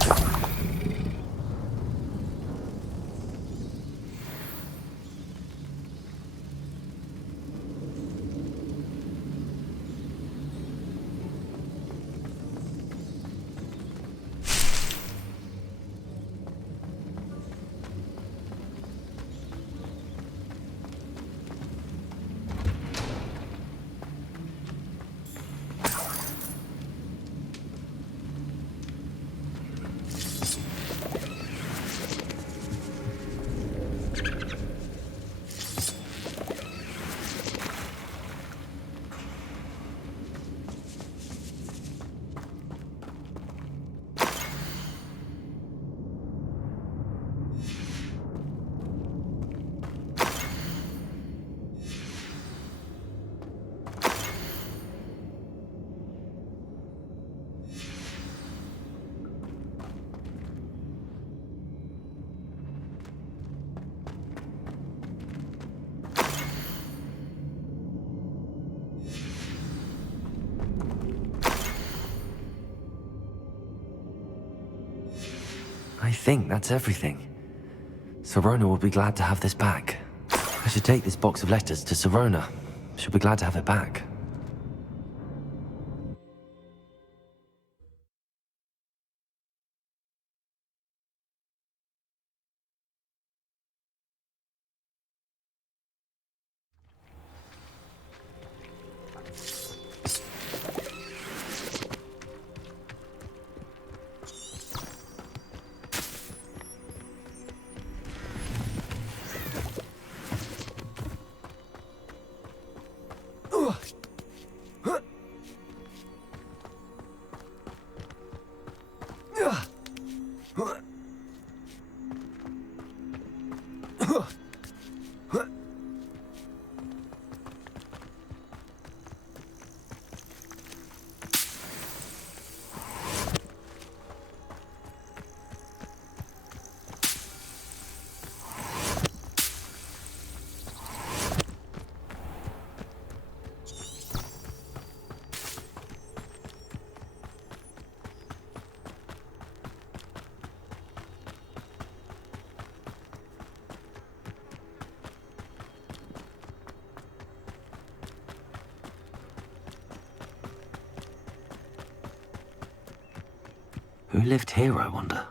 I think that's everything. Sirona will be glad to have this back. I should take this box of letters to Sirona. She'll be glad to have it back. Who lived here, I wonder?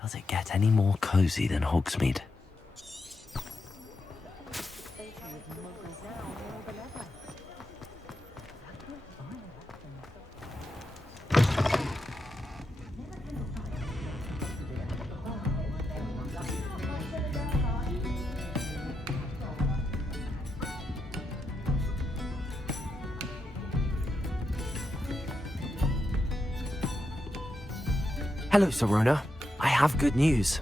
Does it get any more cozy than Hogsmeade? Hello, Serona. I have good news.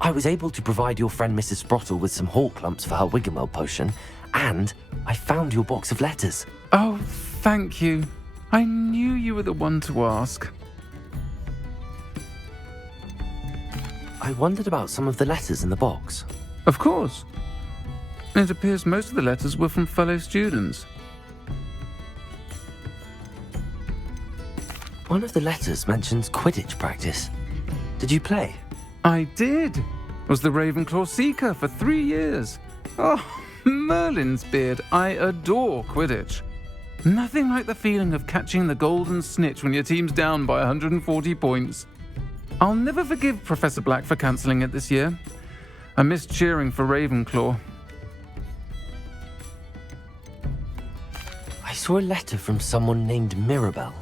I was able to provide your friend Mrs. Sprottle with some hawk lumps for her Wiggenweld potion, and I found your box of letters. Oh, thank you. I knew you were the one to ask. I wondered about some of the letters in the box. Of course. It appears most of the letters were from fellow students. One of the letters mentions Quidditch practice. Did you play? I did. Was the Ravenclaw Seeker for 3 years. Oh, Merlin's beard. I adore Quidditch. Nothing like the feeling of catching the golden snitch when your team's down by 140 points. I'll never forgive Professor Black for cancelling it this year. I missed cheering for Ravenclaw. I saw a letter from someone named Mirabelle.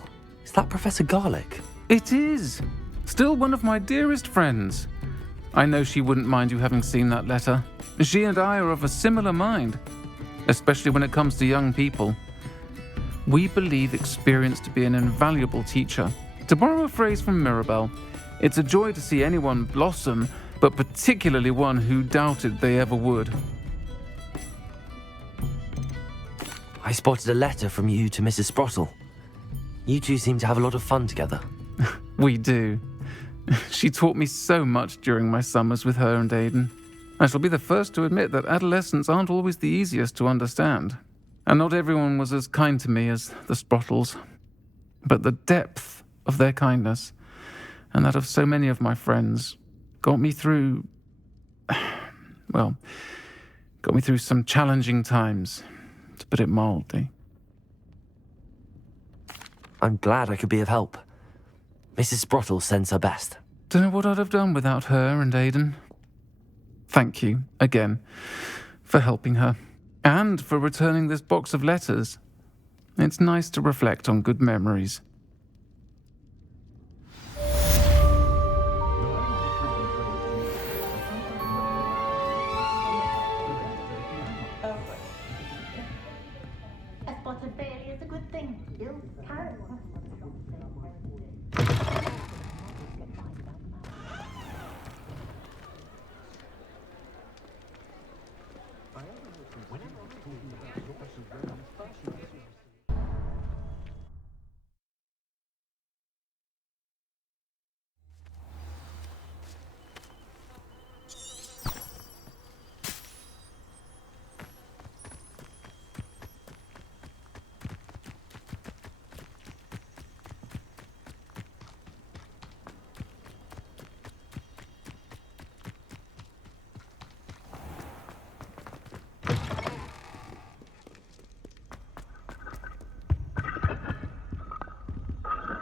Is that Professor Garlick? It is. Still one of my dearest friends. I know she wouldn't mind you having seen that letter. She and I are of a similar mind, especially when it comes to young people. We believe experience to be an invaluable teacher. To borrow a phrase from Mirabelle, it's a joy to see anyone blossom, but particularly one who doubted they ever would. I spotted a letter from you to Mrs. Sprottle. You two seem to have a lot of fun together. We do. She taught me so much during my summers with her and Aidan. I shall be the first to admit that adolescents aren't always the easiest to understand. And not everyone was as kind to me as the Sprottles. But the depth of their kindness, and that of so many of my friends, got me through some challenging times, to put it mildly. I'm glad I could be of help. Mrs. Sprottle sends her best. Don't know what I'd have done without her and Aidan. Thank you, again, for helping her, and for returning this box of letters. It's nice to reflect on good memories. Is a good thing.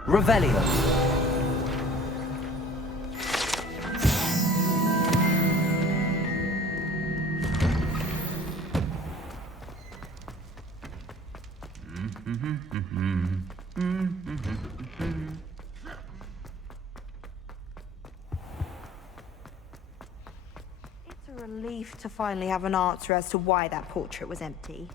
Revelio. It's a relief to finally have an answer as to why that portrait was empty.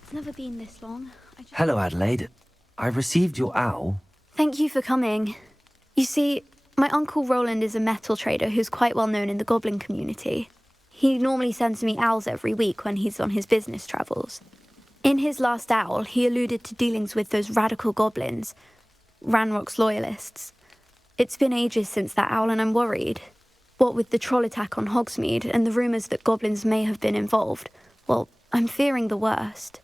It's never been this long. Hello, Adelaide. I received your owl. Thank you for coming. You see, my Uncle Roland is a metal trader who's quite well known in the goblin community. He normally sends me owls every week when he's on his business travels. In his last owl, he alluded to dealings with those radical goblins, Ranrok's loyalists. It's been ages since that owl and I'm worried. What with the troll attack on Hogsmeade and the rumours that goblins may have been involved, well, I'm fearing the worst.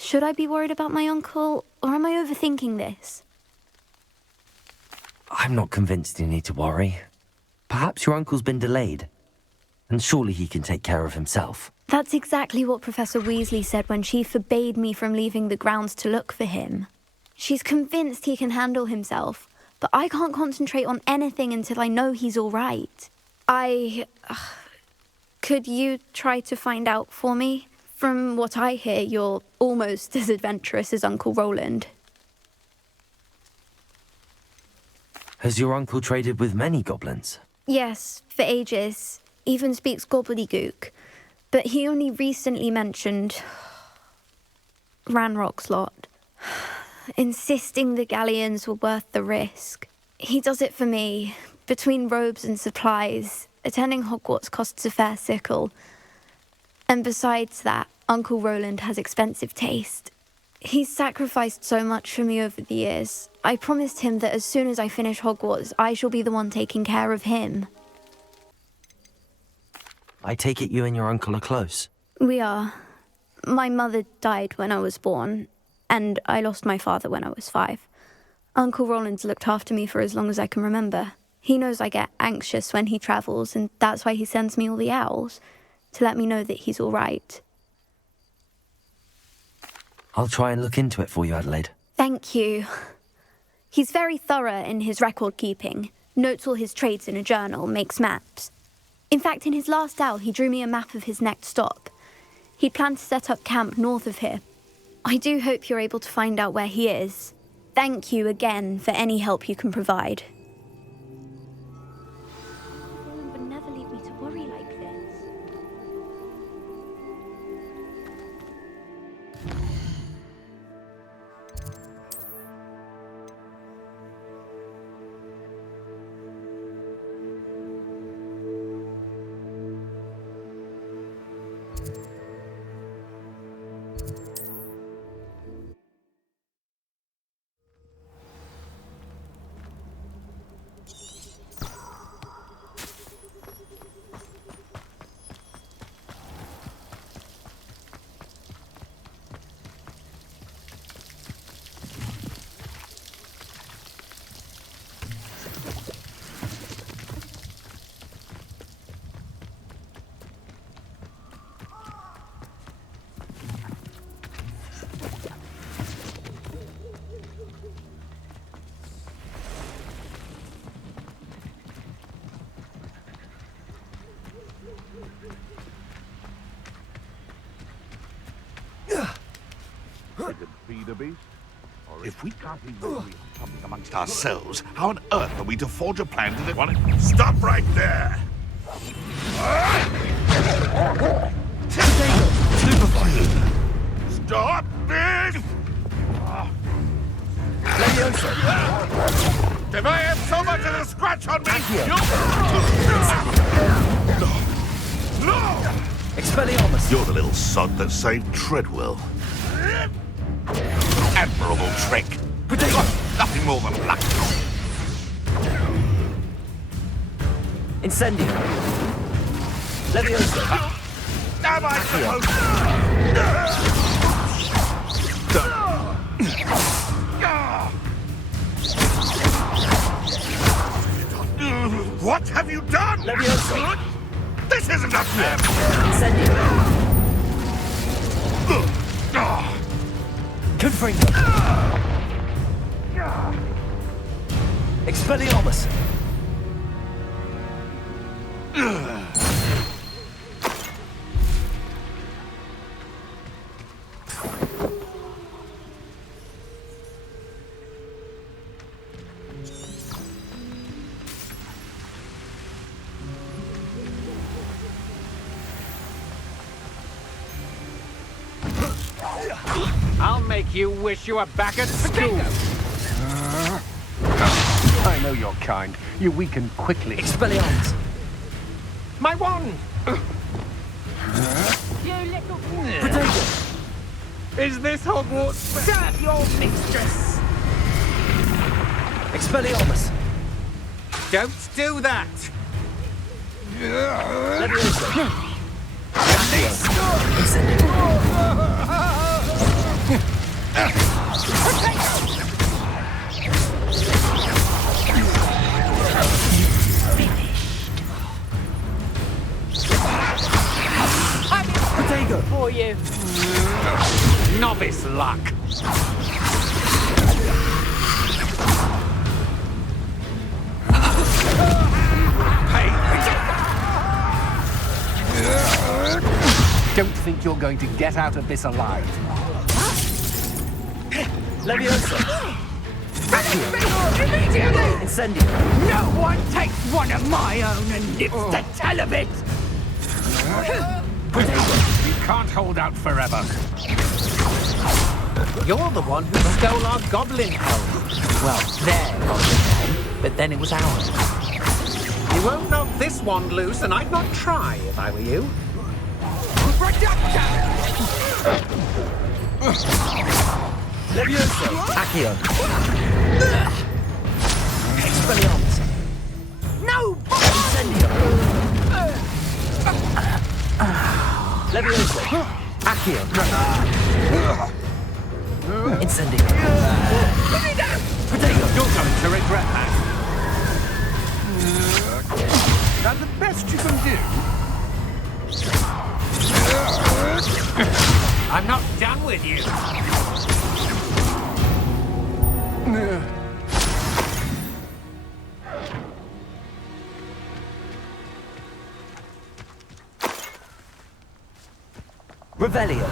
Should I be worried about my uncle, or am I overthinking this? I'm not convinced you need to worry. Perhaps your uncle's been delayed. And surely he can take care of himself. That's exactly what Professor Weasley said when she forbade me from leaving the grounds to look for him. She's convinced he can handle himself, but I can't concentrate on anything until I know he's all right. Could you try to find out for me? From what I hear, you're almost as adventurous as Uncle Roland. Has your uncle traded with many goblins? Yes, for ages. Even speaks gobbledygook. But he only recently mentioned Ranrock's lot, insisting the galleons were worth the risk. He does it for me. Between robes and supplies, attending Hogwarts costs a fair sickle. And besides that, Uncle Roland has expensive taste. He's sacrificed so much for me over the years. I promised him that as soon as I finish Hogwarts, I shall be the one taking care of him. I take it you and your uncle are close. We are. My mother died when I was born, and I lost my father when I was 5. Uncle Roland's looked after me for as long as I can remember. He knows I get anxious when he travels, and that's why he sends me all the owls, to let me know that he's all right. I'll try and look into it for you, Adelaide. Thank you. He's very thorough in his record keeping, notes all his trades in a journal, makes maps. In fact, in his last owl, he drew me a map of his next stop. He planned to set up camp north of here. I do hope you're able to find out where he is. Thank you again for any help you can provide. Roland would never leave me to worry like this. Feed a beast? If we can't be really something amongst ourselves, how on earth are we to forge a plan to want it? Stop right there! Stop it! If I have so much as a scratch on me, No! Expelliarmus! You're the little sod that saved Treadwell. Admirable trick. Nothing more than luck. Incendio. Leviosa. Am I supposed to? What have you done? Levioso. This isn't a fair. Incendio. Confringo. Expelliarmus. I'll make you wish you were back at school. I know your kind. You weaken quickly. Expelliarmus. My wand! You little... Potato. Is this Hogwarts? Serve your mistress! Expelliarmus. Don't do that! Levioso. Potato for you. Novice luck. Don't think you're going to get out of this alive. Levioso. Immediately! Incendio. No one takes one of my own and nips the tail of it! You can't hold out forever. You're the one who stole our goblin home. Well, their goblin home, but then it was ours. You won't knock this wand loose, and I'd not try if I were you. Levioso. Accio. Expelliarmus. No! Incendio. Levioso. Accio. Incendio. Potato. You're going to regret that. That the best you can do? I'm not done with you. Revelio.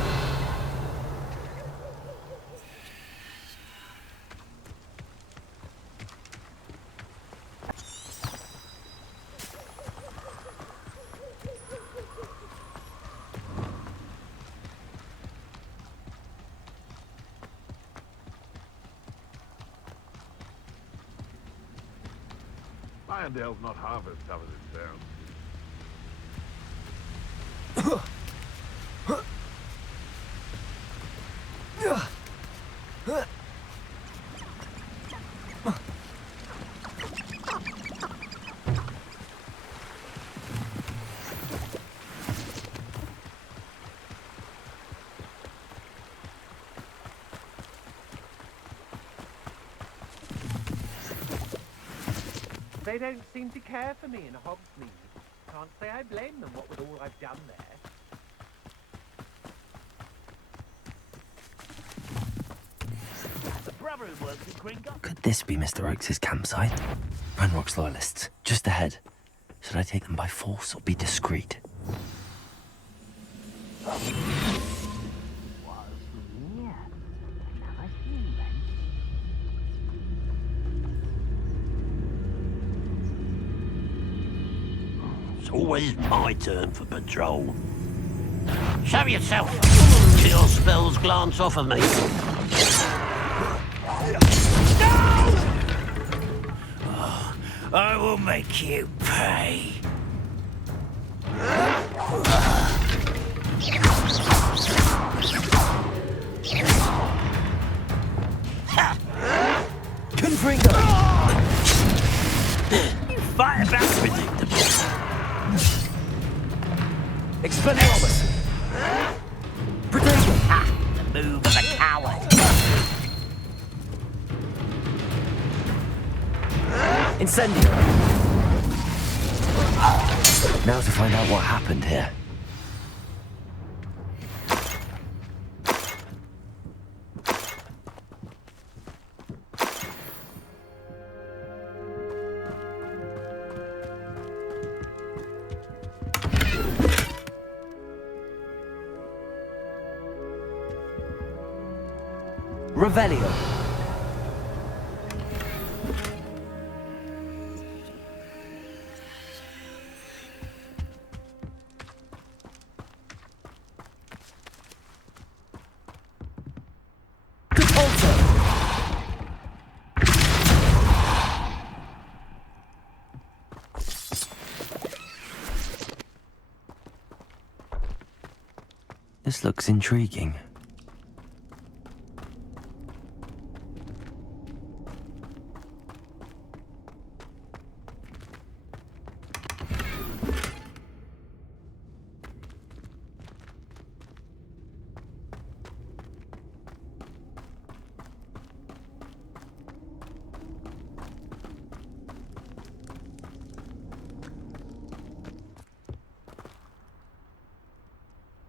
Irondale's not half as tough as it sounds. They don't seem to care for me in Hogsmeade. Can't say I blame them, what with all I've done there. The brother who works in Gringotts. Could this be Mr. Oakes' campsite? Ranrock's loyalists, just ahead. Should I take them by force or be discreet? It's always my turn for patrol. Show yourself! Till your spells glance off of me. Oh, I will make you pay. Confringo. You fight about Predictable. Expelliarmus. Potato. the move of a coward. Incendio. Now to find out what happened here. Revelio. This looks intriguing.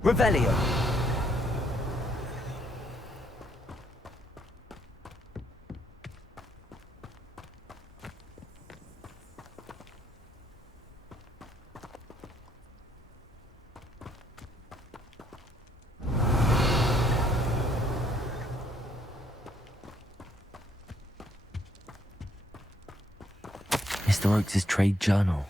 Revelio. Mr. Oakes' trade journal.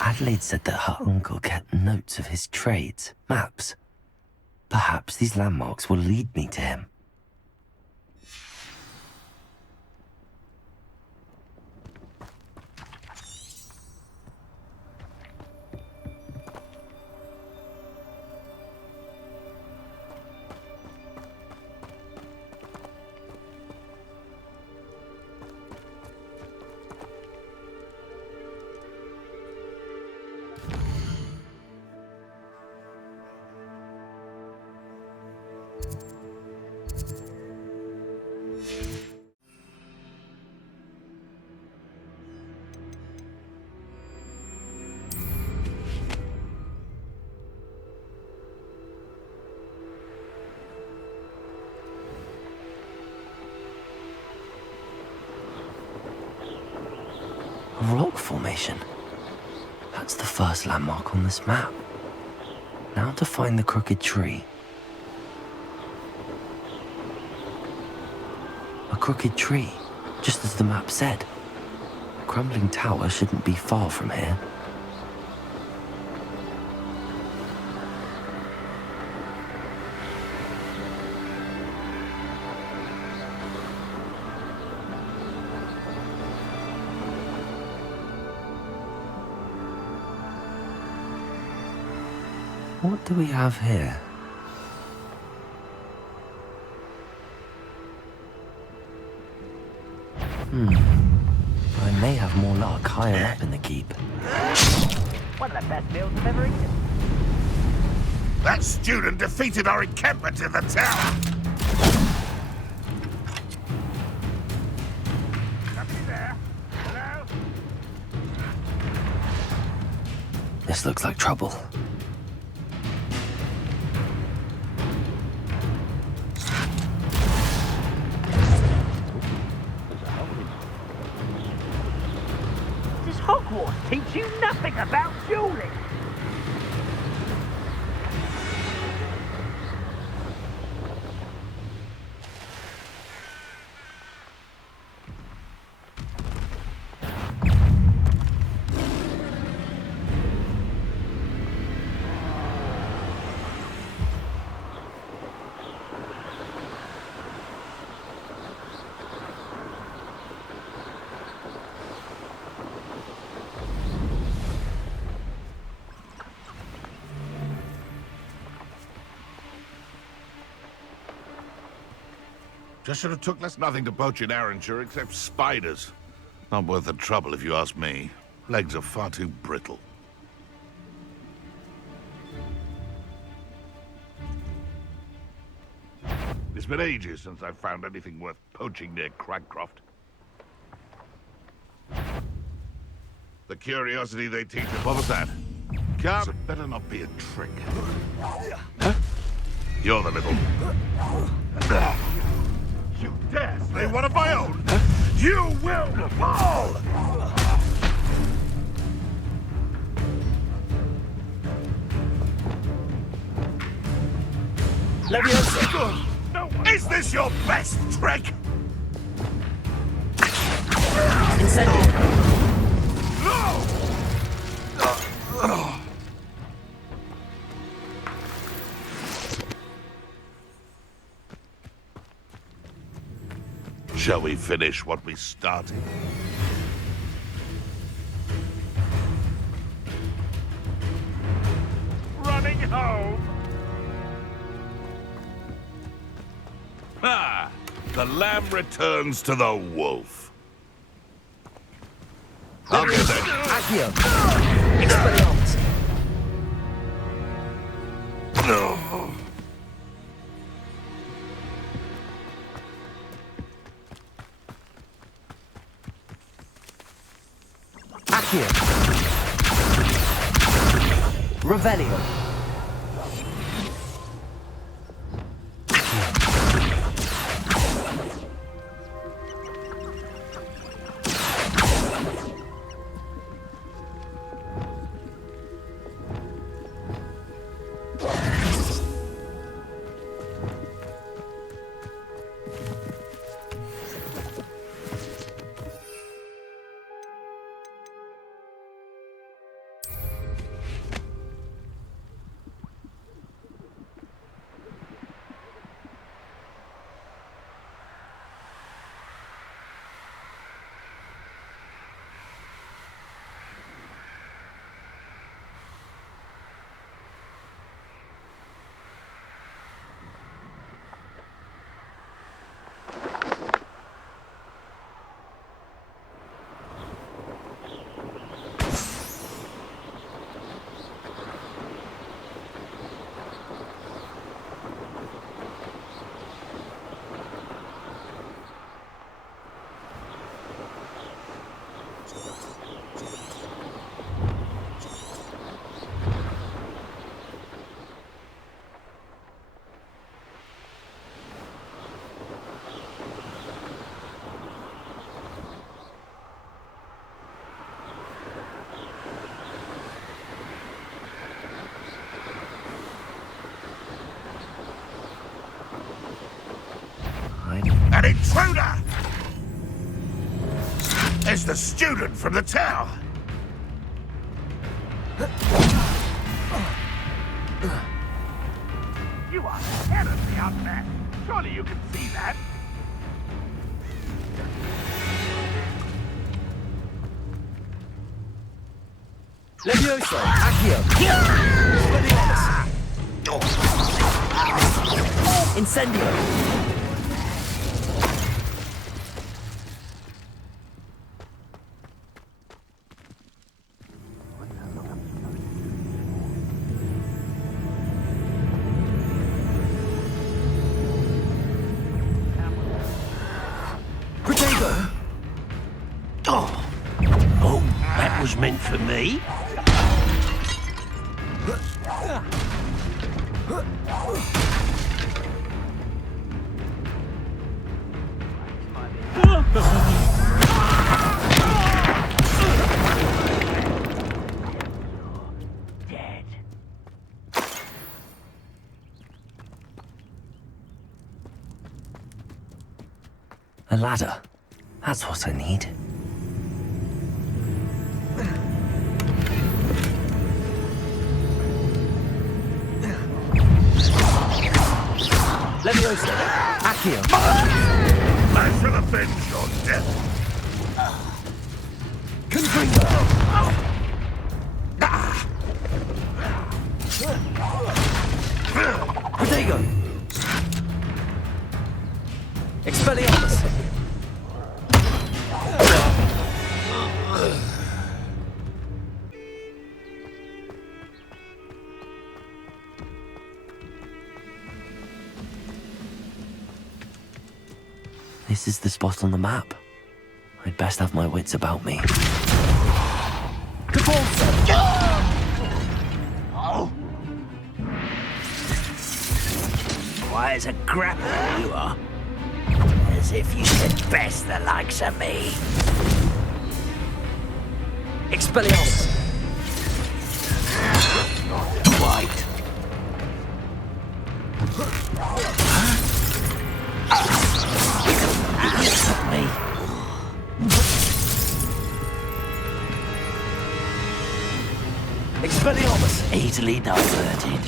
Adelaide said that her uncle kept notes of his trades, maps. Perhaps these landmarks will lead me to him. A rock formation. That's the first landmark on this map. Now to find the crooked tree. A crooked tree, just as the map said. A crumbling tower shouldn't be far from here. What do we have here? I may have more luck higher up in the keep. One of the best meals I've ever eaten. That student defeated our encampment in the tower. Somebody there? Hello? This looks like trouble. Does Hogwarts teach you nothing about dueling? Just should have took less nothing to poach in Arranshire except spiders. Not worth the trouble if you ask me. Legs are far too brittle. It's been ages since I've found anything worth poaching near Cragcroft. The curiosity they teach us. What was that? Come, it better not be a trick. Huh? You're the little... You dare slay one of my own? You will fall! Leviosa! No, is this your best trick? Incendio! No! Shall we finish what we started? Running home! Ah! The lamb returns to the wolf. I'll get there. Accio! Expelliarmus! No. Accio! Revelio! An intruder! It's the student from the tower. You are terribly out there. Surely you can see that. Leviosa! Accio! Expelliarmus! Incendio! Meant for me. Dead. A ladder. That's what I need. Leviosa! Accio! I shall avenge your death! Confringo! Protego! Expelliarmus! this is the spot on the map. I'd best have my wits about me. Why, as a grappler you are. As if you could best the likes of me. Expelliarmus! White. Me. Expelliarmus! Easily diverted.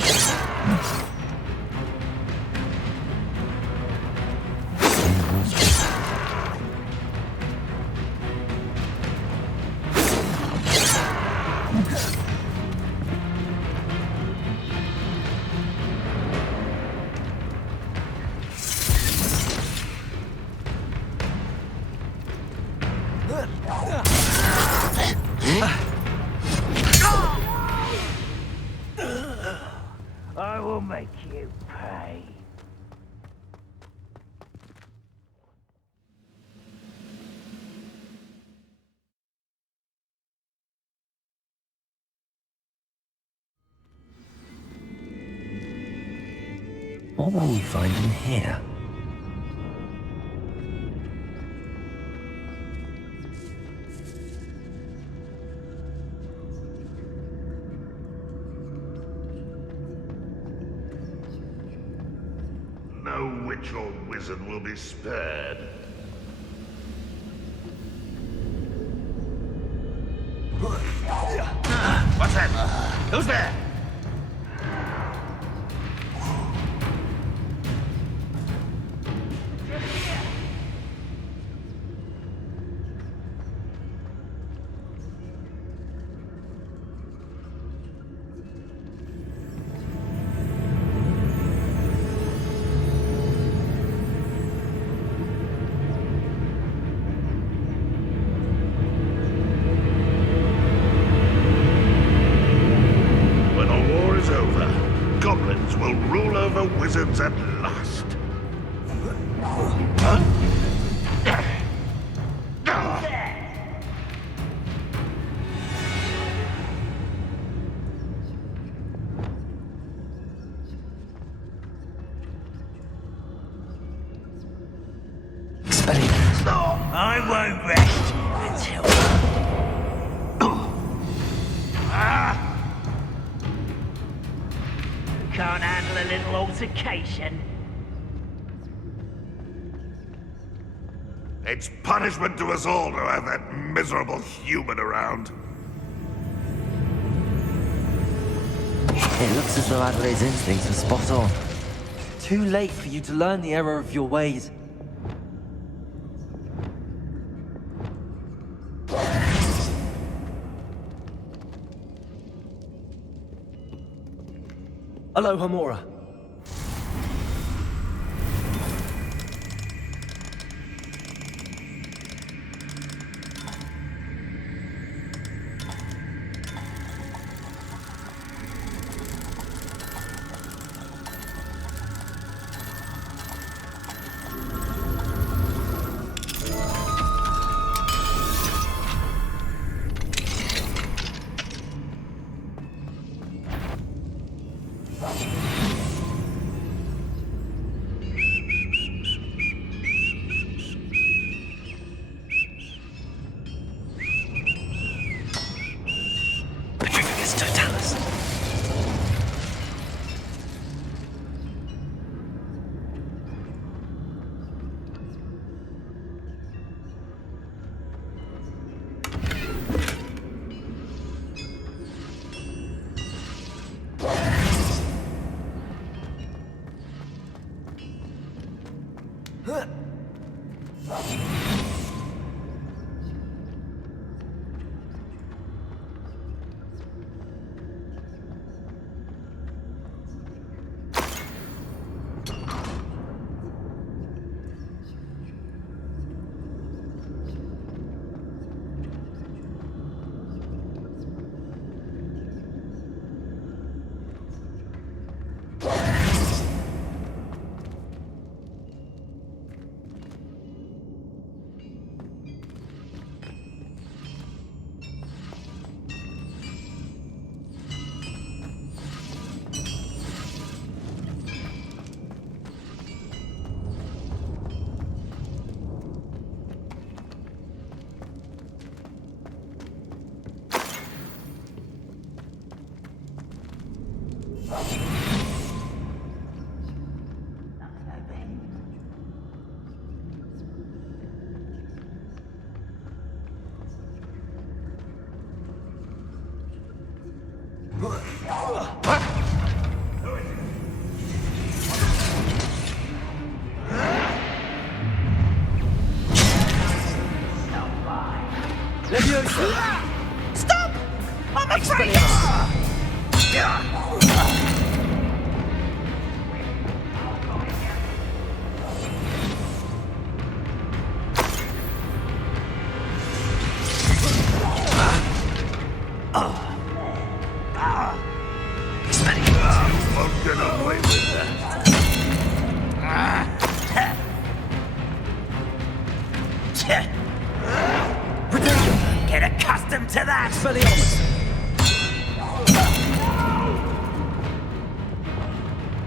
I will make you pay. What will we find in here? No witch or wizard will be spared. What's that? Who's there? Goblins will rule over wizards at last. I won't rest until... Can't handle a little altercation. It's punishment to us all to have that miserable human around. It looks as though Adelaide's instincts are spot on. Too late for you to learn the error of your ways. Aloha, Mora. Stop! I'm afraid! Won't get away with that. Get accustomed to that!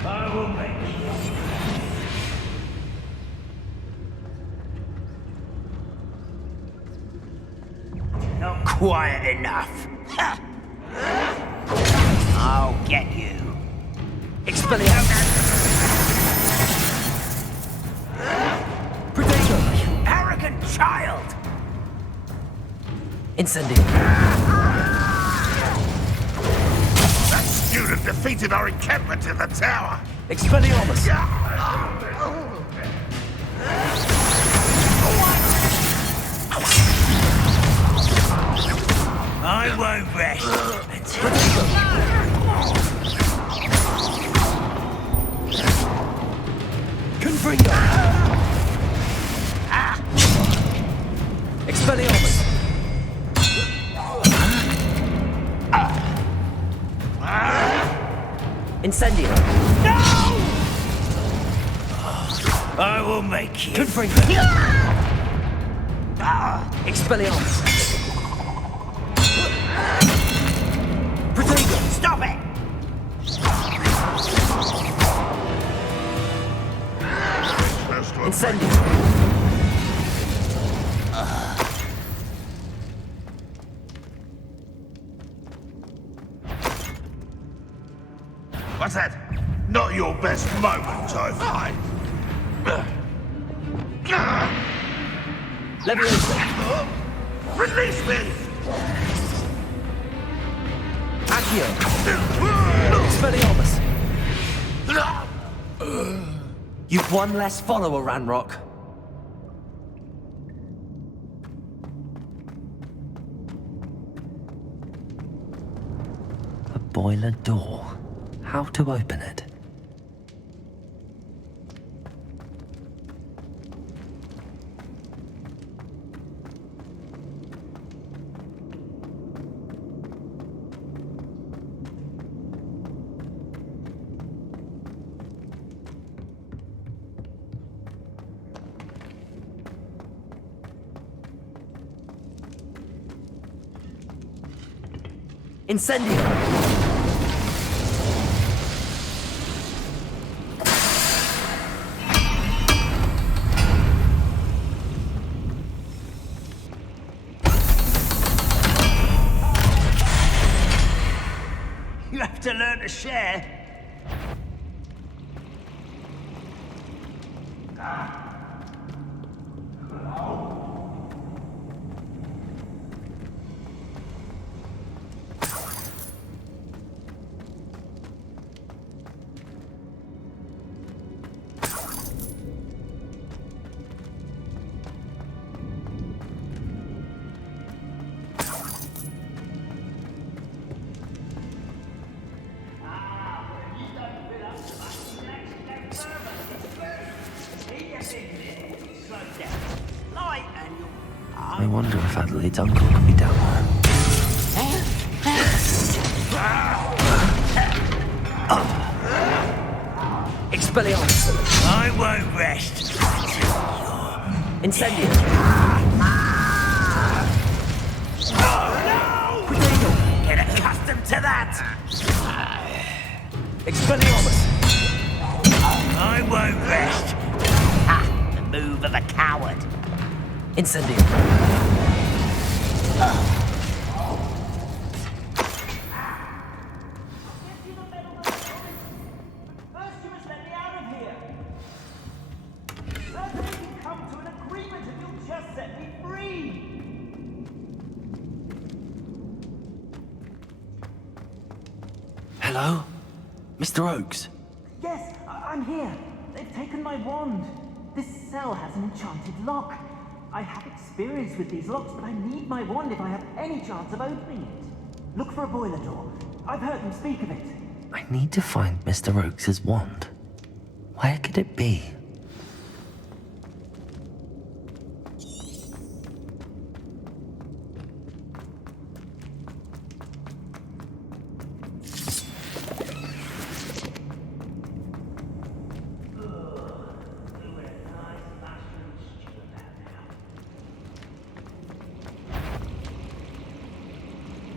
I will make you. Not quiet enough. I'll get you. Expelliarmus! You arrogant child! Incendio. That student defeated our encampment in the tower. Expelliarmus. I won't rest. Confringo. Expelliarmus. Incendio. No! I will make you. Confringo. Expelliarmus. Protego. Stop it! Incendio. What's that? Not your best moment, I find. Leviosa. Release me! Accio. Expelliarmus. You've one less follower, Ranrok. A boiler door. How to open it? Incendio! You have to learn to share. I wonder if Adelaide's uncle could be down there. Expelliarmus. I won't rest. Incendio. Get accustomed to that. Expelliarmus. I won't rest. The move of a coward. Incendio. Hello? Mr. Oakes? Yes, I'm here. They've taken my wand. This cell has an enchanted lock. I have experience with these locks, but I need my wand if I have any chance of opening it. Look for a boiler door. I've heard them speak of it. I need to find Mr. Oakes's wand. Where could it be?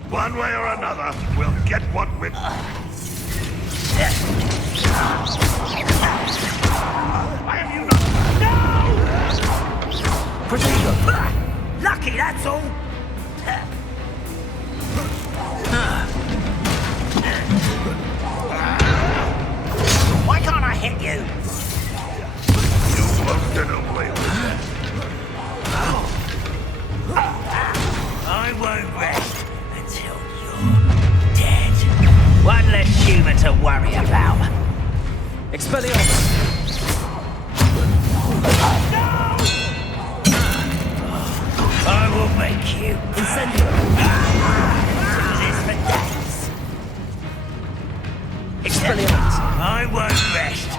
One way or another, we'll get what we... I am you not... No! Lucky, that's all. Why can't I hit you? You won't get away with that. I won't rest until you're dead. One less human to worry about. Expelliarmus! I will make you. Incendio! This for days. Expelliarmus! I won't rest.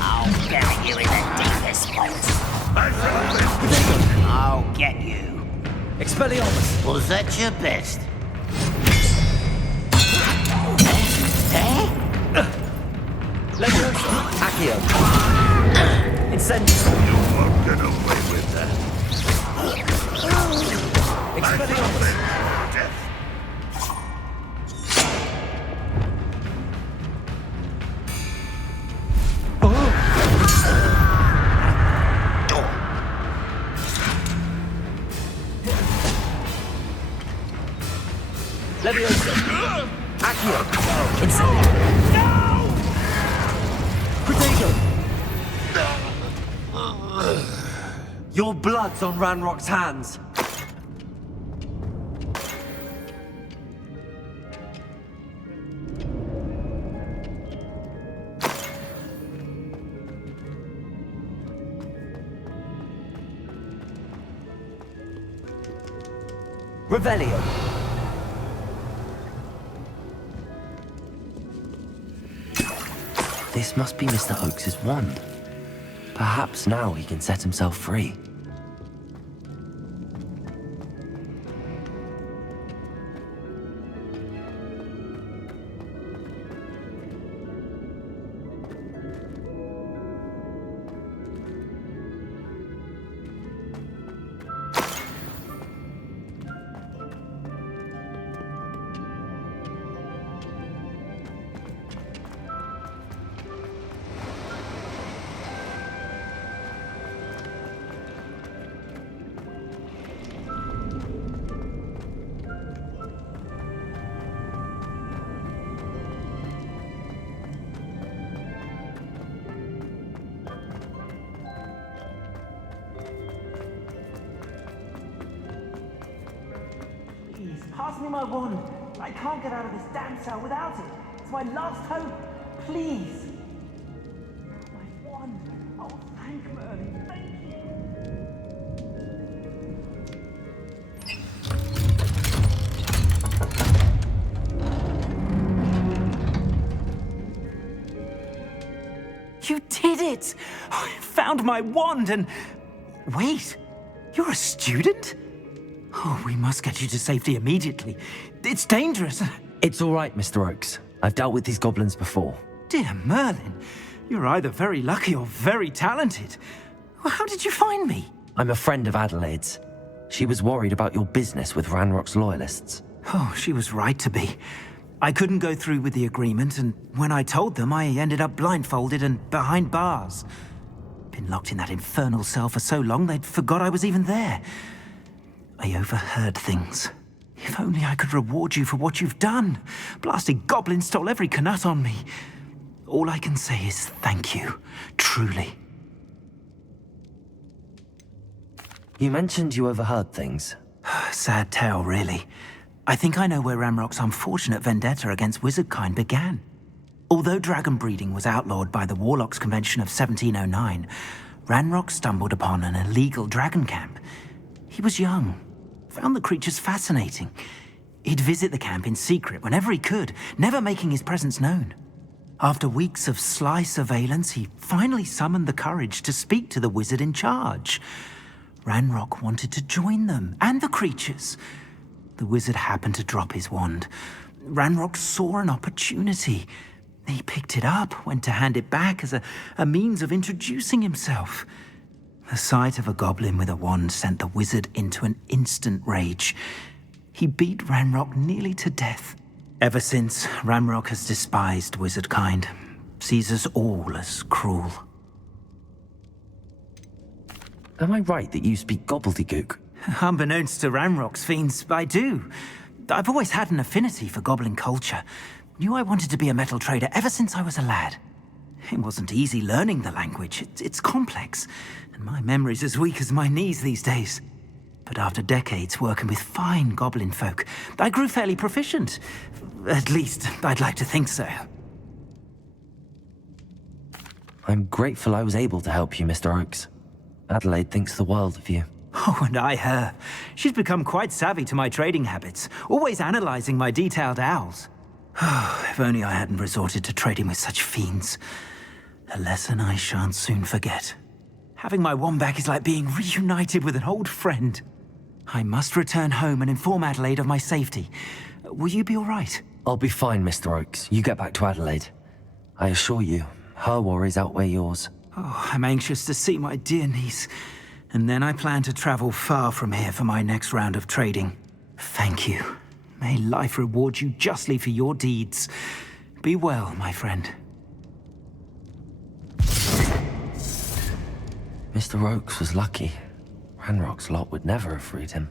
I'll get you in the deepest spots. I'll get you. Expelliarmus! Was that your best? Leviosa! Accio! Incendio! You won't get away with that. Expelliarmus! Death. Leviosa! Accio! Incendio! No! Protego! Your blood's on Ranrock's hands. Revelio. This must be Mr. Oakes's wand. Perhaps now he can set himself free. Pass me my wand. I can't get out of this damn cell without it. It's my last hope. Please. My wand. Oh, thank Merlin. Thank you. You did it! I found my wand and... Wait, you're a student? Oh, we must get you to safety immediately. It's dangerous. It's all right, Mr. Oakes. I've dealt with these goblins before. Dear Merlin, you're either very lucky or very talented. How did you find me? I'm a friend of Adelaide's. She was worried about your business with Ranrock's loyalists. Oh, she was right to be. I couldn't go through with the agreement, and when I told them, I ended up blindfolded and behind bars. Been locked in that infernal cell for so long, they'd forgot I was even there. I overheard things. If only I could reward you for what you've done. Blasted goblin stole every Knut on me. All I can say is thank you, truly. You mentioned you overheard things. Sad tale, really. I think I know where Ranrock's unfortunate vendetta against wizardkind began. Although dragon breeding was outlawed by the Warlocks Convention of 1709, Ranrok stumbled upon an illegal dragon camp. He was young, found the creatures fascinating. He'd visit the camp in secret whenever he could, never making his presence known. After weeks of sly surveillance, he finally summoned the courage to speak to the wizard in charge. Ranrok wanted to join them, and the creatures. The wizard happened to drop his wand. Ranrok saw an opportunity. He picked it up, went to hand it back as a means of introducing himself. The sight of a goblin with a wand sent the wizard into an instant rage. He beat Ranrok nearly to death. Ever since, Ranrok has despised wizard kind, sees us all as cruel. Am I right that you speak gobbledygook? Unbeknownst to Ranrock's fiends, I do. I've always had an affinity for goblin culture. Knew I wanted to be a metal trader ever since I was a lad. It wasn't easy learning the language. It's complex, and my memory's as weak as my knees these days. But after decades working with fine goblin folk, I grew fairly proficient. At least, I'd like to think so. I'm grateful I was able to help you, Mr. Oakes. Adelaide thinks the world of you. Oh, and I her. She's become quite savvy to my trading habits, always analyzing my detailed owls. If only I hadn't resorted to trading with such fiends. A lesson I shan't soon forget. Having my wand back is like being reunited with an old friend. I must return home and inform Adelaide of my safety. Will you be all right? I'll be fine, Mr. Oakes. You get back to Adelaide. I assure you, her worries outweigh yours. Oh, I'm anxious to see my dear niece. And then I plan to travel far from here for my next round of trading. Thank you. May life reward you justly for your deeds. Be well, my friend. Mr. Oakes was lucky. Ranrock's lot would never have freed him.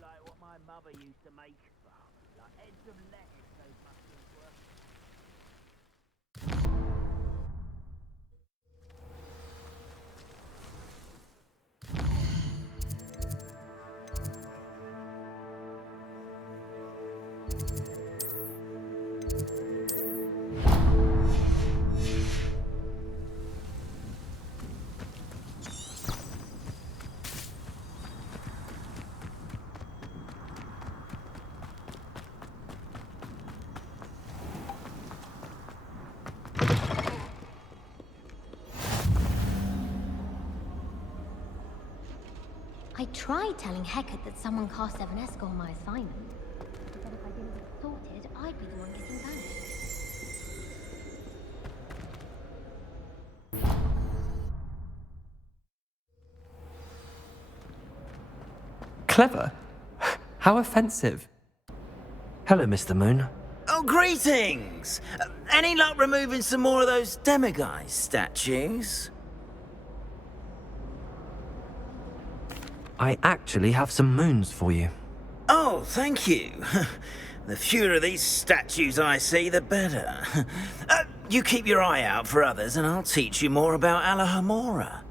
Like what my mother used to make. Like heads of lettuce, those mushrooms were. I tried telling Hecate that someone cast Evanesco on my assignment. He said if I didn't get it sorted, I'd be the one getting banished. Clever? How offensive. Hello, Mr. Moon. Oh, greetings! Any luck removing some more of those demiguise statues? I actually have some moons for you. Oh, thank you. The fewer of these statues I see, the better. You keep your eye out for others, and I'll teach you more about Alahamora.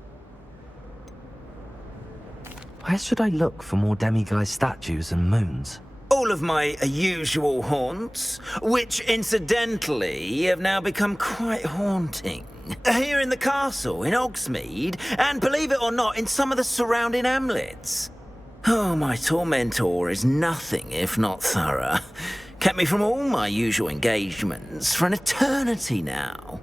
Where should I look for more demiguise statues and moons? All of my usual haunts, which incidentally have now become quite haunting. Here in the castle, in Hogsmeade, and believe it or not, in some of the surrounding hamlets. Oh, my tormentor is nothing if not thorough. Kept me from all my usual engagements for an eternity now.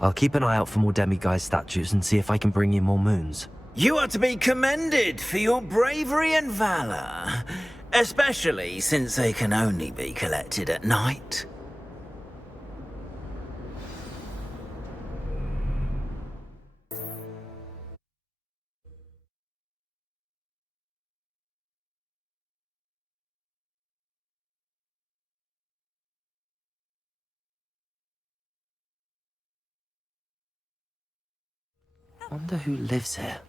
I'll keep an eye out for more demiguise statues and see if I can bring you more moons. You are to be commended for your bravery and valor, especially since they can only be collected at night. Wonder who lives here.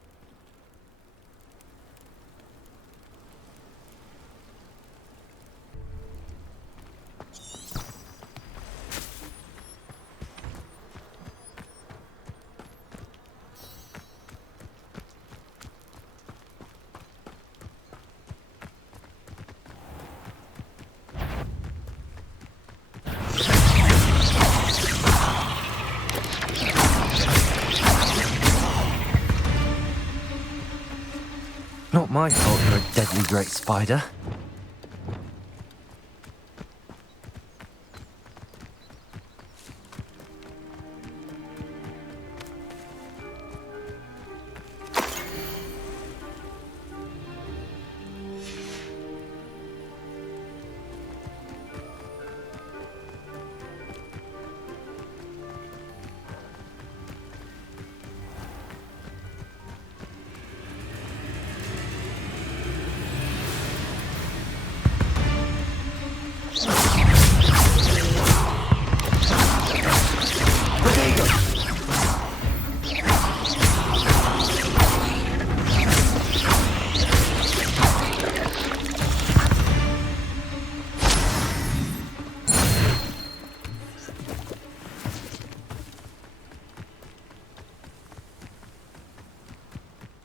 Not my fault you're a deadly great spider.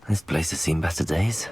This place has seen better days.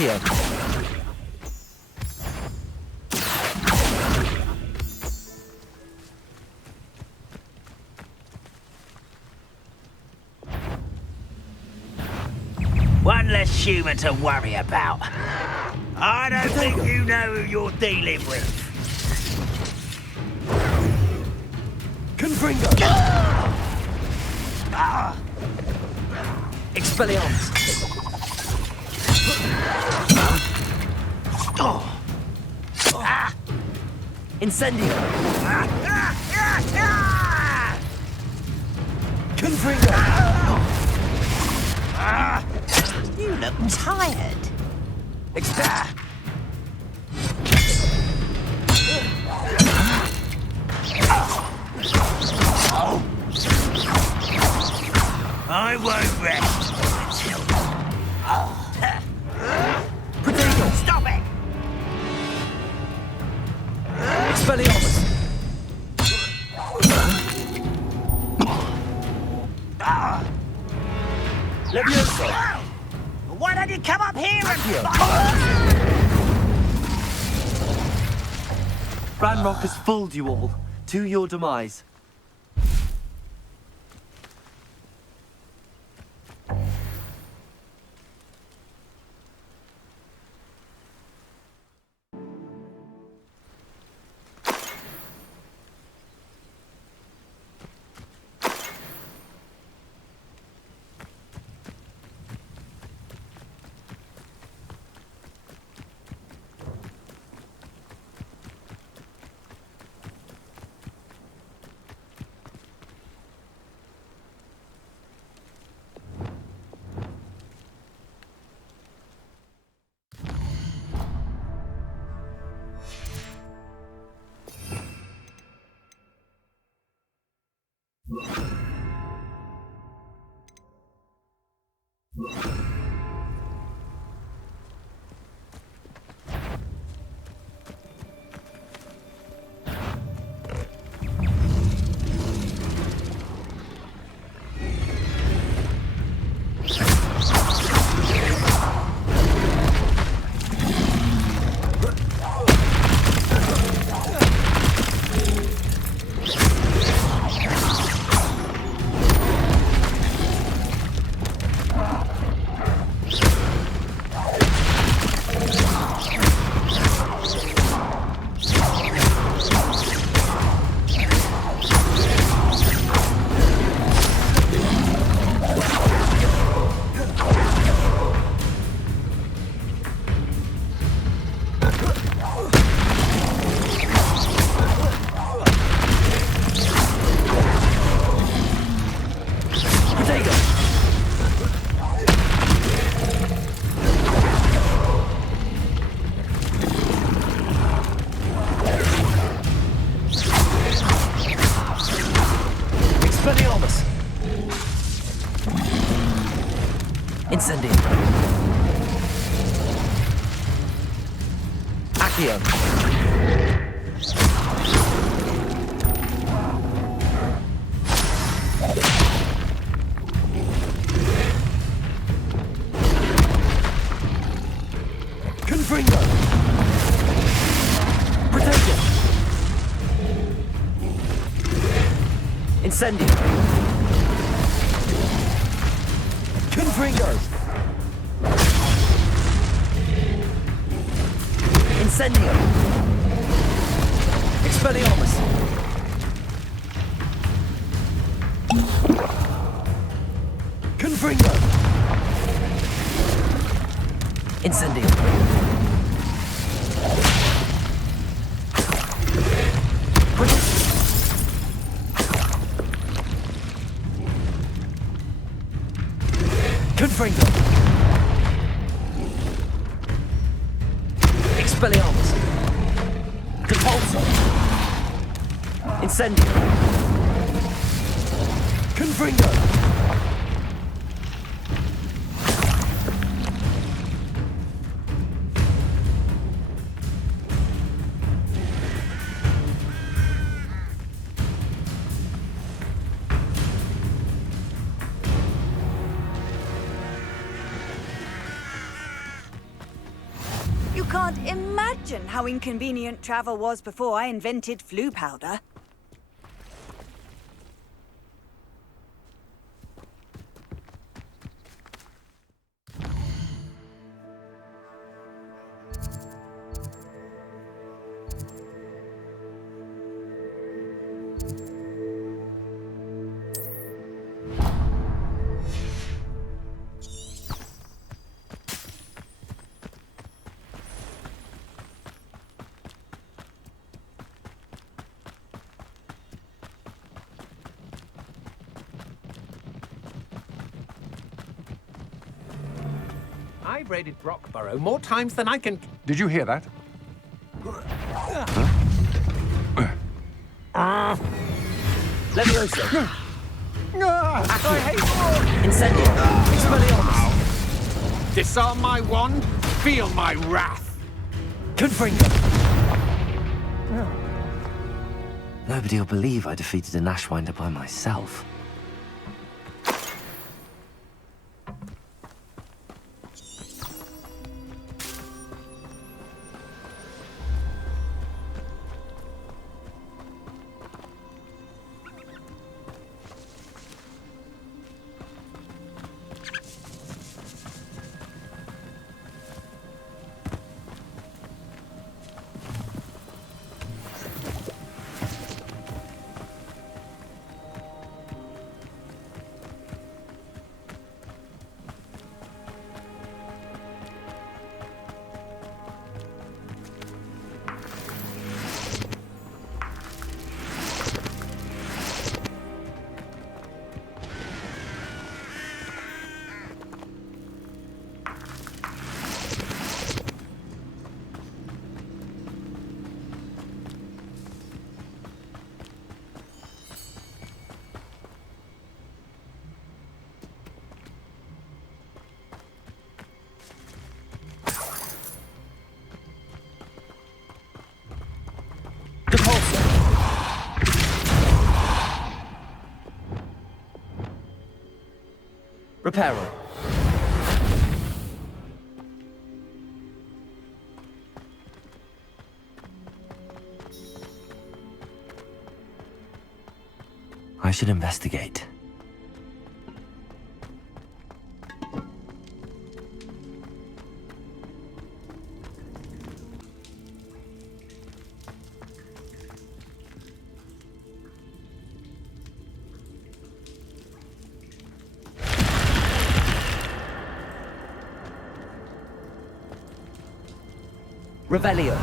Accio. One less human to worry about. I don't think you know who you're dealing with. Confringo! Expelliarmus. Incendio! You look tired. I won't rest until... Potato! Stop it! Expelliarmus! Levioso! Why don't you come up here and Ranrok has fooled you all. To your demise. Incendio. Accio. Confringo. Protection. Incendio. Confringo. Incendio. Expelliarmus. Confringo. Incendio. Confringo. Expelliarmus. Compulso. Incendio. Confringo. You can't imagine how inconvenient travel was before I invented flu powder. I've raided Brockborough more times than I can... Did you hear that? Levioso. I hate Incendio. Expelliarmus. Disarm my wand, feel my wrath. Confringo. Nobody will believe I defeated an Ashwinder by myself. Reparo. I should investigate. Revelio.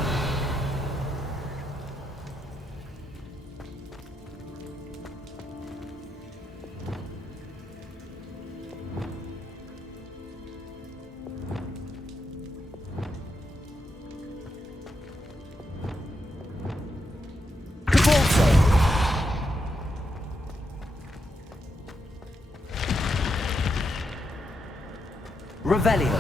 Revelio.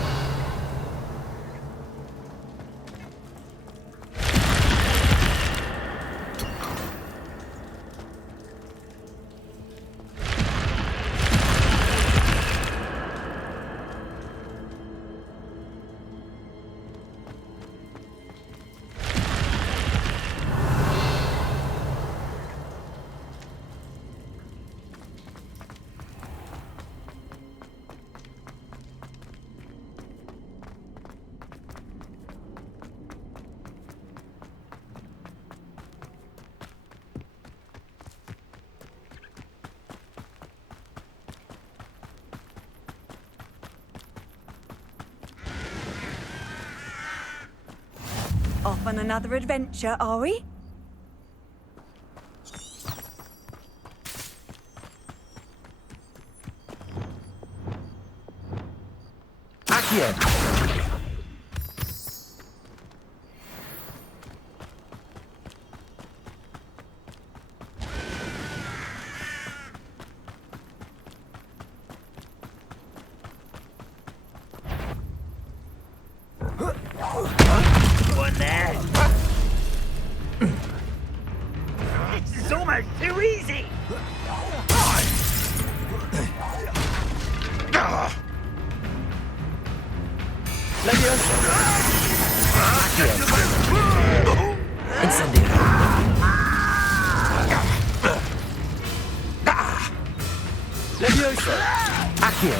Off on another adventure, are we? Accio. One there. This is almost too easy. Levioso. Accio. Incendio. Levioso. Accio.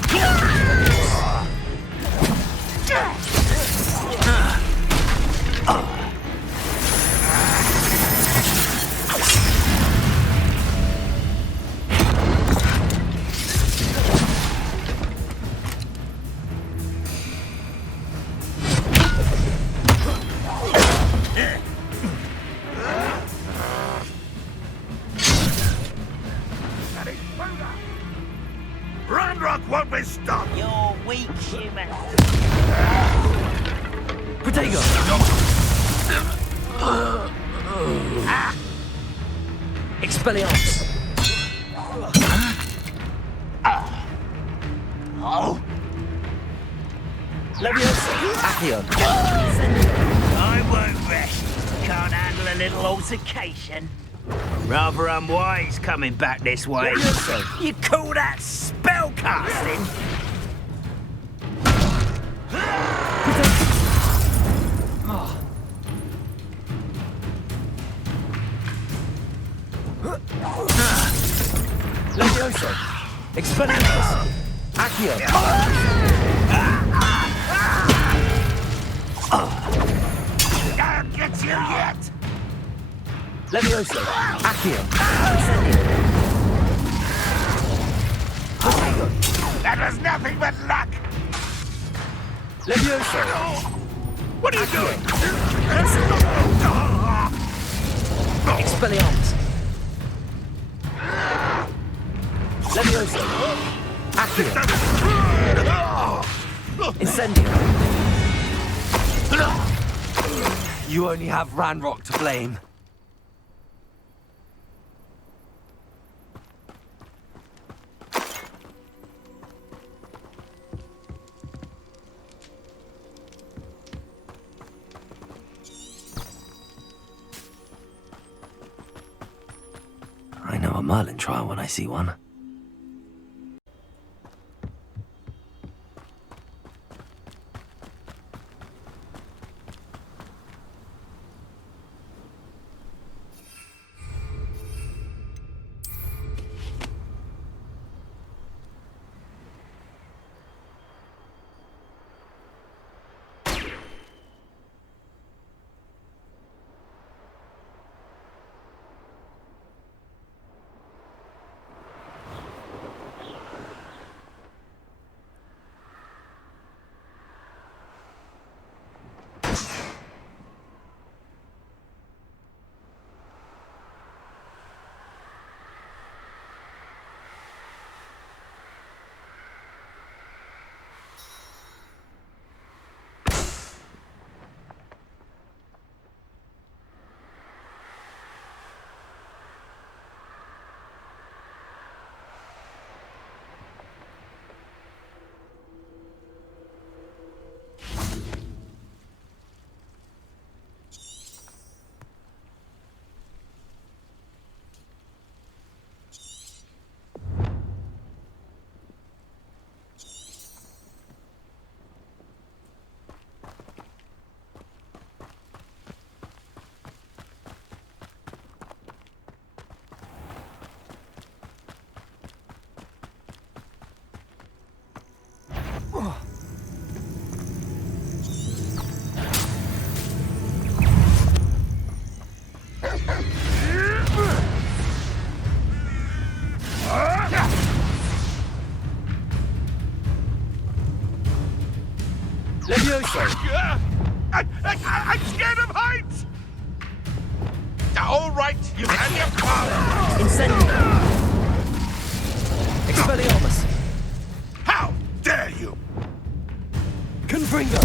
Run! Ranrok won't be stopped! You're weak, human. Protego! Expelliarmus! Oh! Leviosa! Accio! I won't rest. Can't handle a little altercation. Rather unwise coming back this way. Leviosa! You call that spellcasting? Leviosa! Expelliarmus! Accio! I'll get you yet! Leviosa! Accio! That was nothing but luck! Leviosa! What are you doing? Expelliarmus! Leviosa! Accio! Incendio! You only have Ranrok to blame. I know a Merlin trial when I see one. Leviosa! I'm scared of heights! All right, you have your power! Incendio! Expelliarmus! How dare you! Confringo!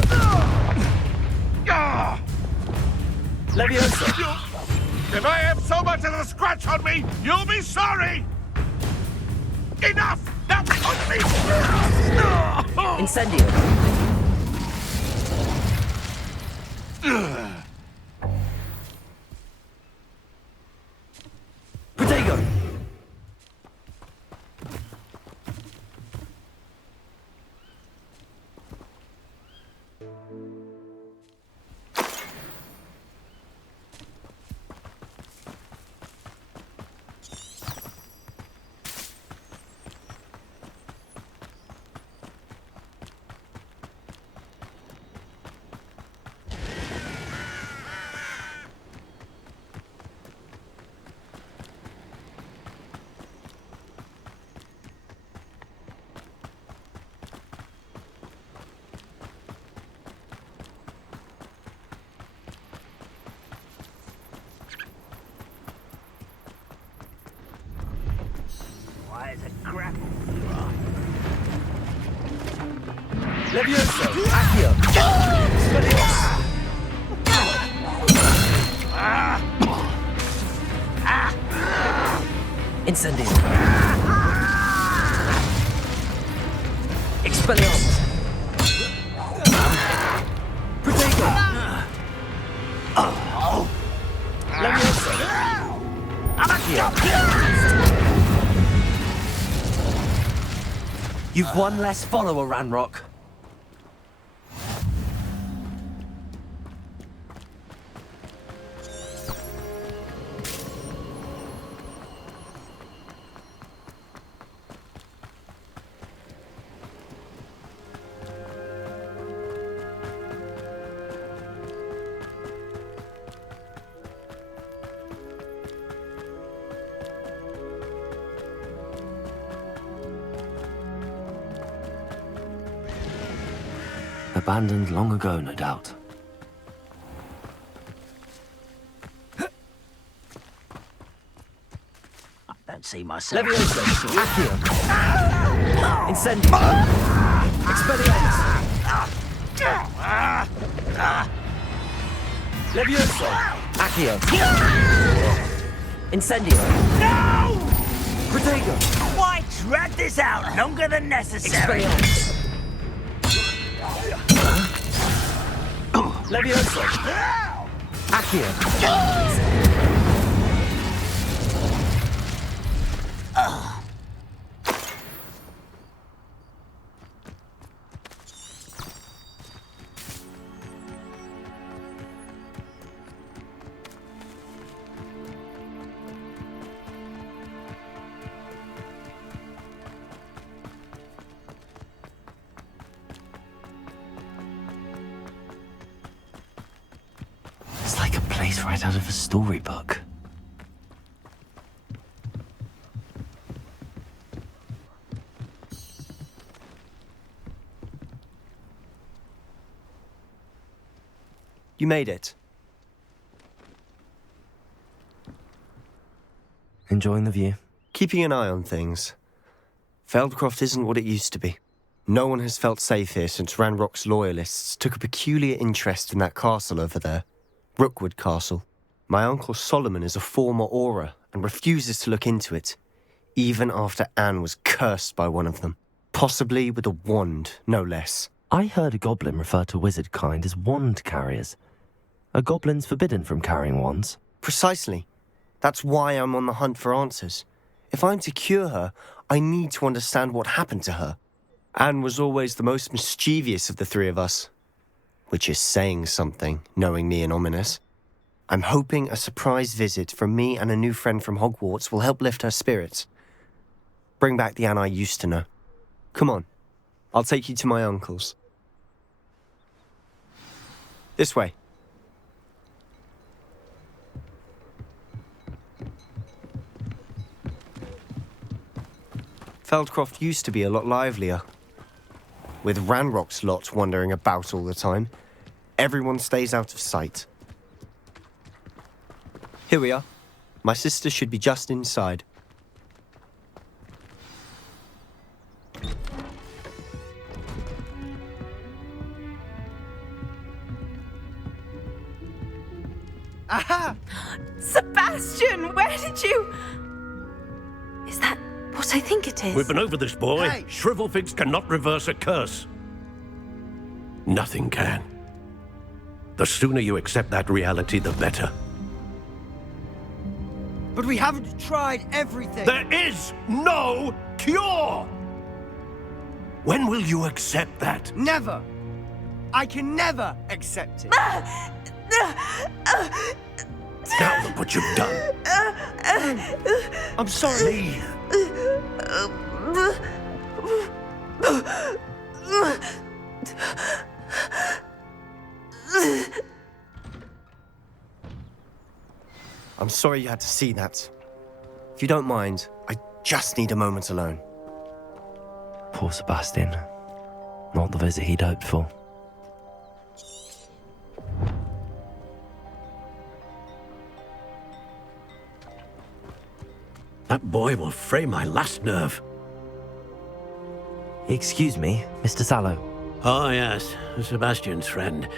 Leviosa! If I have so much as a scratch on me, you'll be sorry! Enough! Now put me! Incendio! Protego! Why is a grapple? Levioso! Accio! Incendio! Expelliarmus! Protego! Levioso! Accio! You've one less follower, Ranrok. Abandoned long ago, no doubt. I don't see myself. Levioso! Accio! Incendio! Expelliarmus! Levioso! Accio! Incendio! No! Protego! Why drag this out longer than necessary? Expelliarmus! Levioso! Accio! It's like a place right out of a storybook. You made it. Enjoying the view? Keeping an eye on things. Feldcroft isn't what it used to be. No one has felt safe here since Ranrock's loyalists took a peculiar interest in that castle over there. Rookwood Castle. My uncle Solomon is a former Auror and refuses to look into it, even after Anne was cursed by one of them. Possibly with a wand, no less. I heard a goblin refer to wizard kind as wand carriers. Are goblins forbidden from carrying wands? Precisely. That's why I'm on the hunt for answers. If I'm to cure her, I need to understand what happened to her. Anne was always the most mischievous of the three of us. Which is saying something, knowing me and ominous. I'm hoping a surprise visit from me and a new friend from Hogwarts will help lift her spirits. Bring back the Anne I used to know. Come on, I'll take you to my uncle's. This way. Feldcroft used to be a lot livelier. With Ranrock's lot wandering about all the time, everyone stays out of sight. Here we are. My sister should be just inside. Aha! Sebastian, where did you... Is that what I think it is? We've been over this, boy. Hey. Shrivelfigs cannot reverse a curse. Nothing can. The sooner you accept that reality, the better. But we haven't tried everything. There is no cure! When will you accept that? Never. I can never accept it. Now look what you've done. I'm sorry. I'm sorry you had to see that. If you don't mind, I just need a moment alone. Poor Sebastian. Not the visit he'd hoped for. That boy will fray my last nerve. Excuse me, Mr. Sallow. Oh, yes, Sebastian's friend.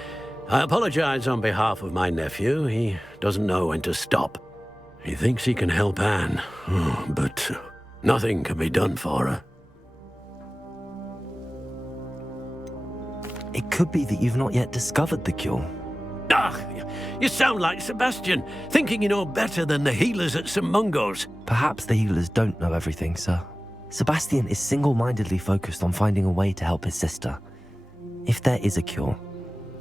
I apologize on behalf of my nephew. He doesn't know when to stop. He thinks he can help Anne, but nothing can be done for her. It could be that you've not yet discovered the cure. Ah, you sound like Sebastian, thinking you know better than the healers at St. Mungo's. Perhaps the healers don't know everything, sir. Sebastian is single-mindedly focused on finding a way to help his sister. If there is a cure,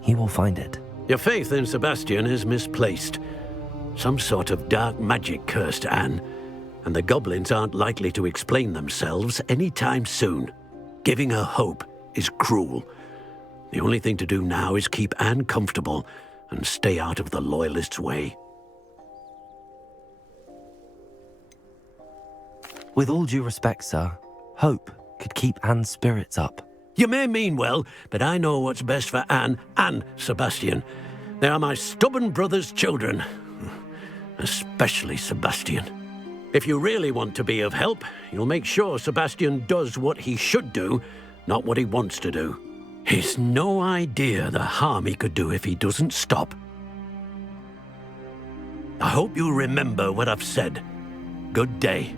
he will find it. Your faith in Sebastian is misplaced. Some sort of dark magic cursed Anne, and the goblins aren't likely to explain themselves anytime soon. Giving her hope is cruel. The only thing to do now is keep Anne comfortable and stay out of the Loyalists' way. With all due respect, sir, hope could keep Anne's spirits up. You may mean well, but I know what's best for Anne and Sebastian. They are my stubborn brother's children. Especially Sebastian. If you really want to be of help, you'll make sure Sebastian does what he should do, not what he wants to do. He's no idea the harm he could do if he doesn't stop. I hope you remember what I've said. Good day.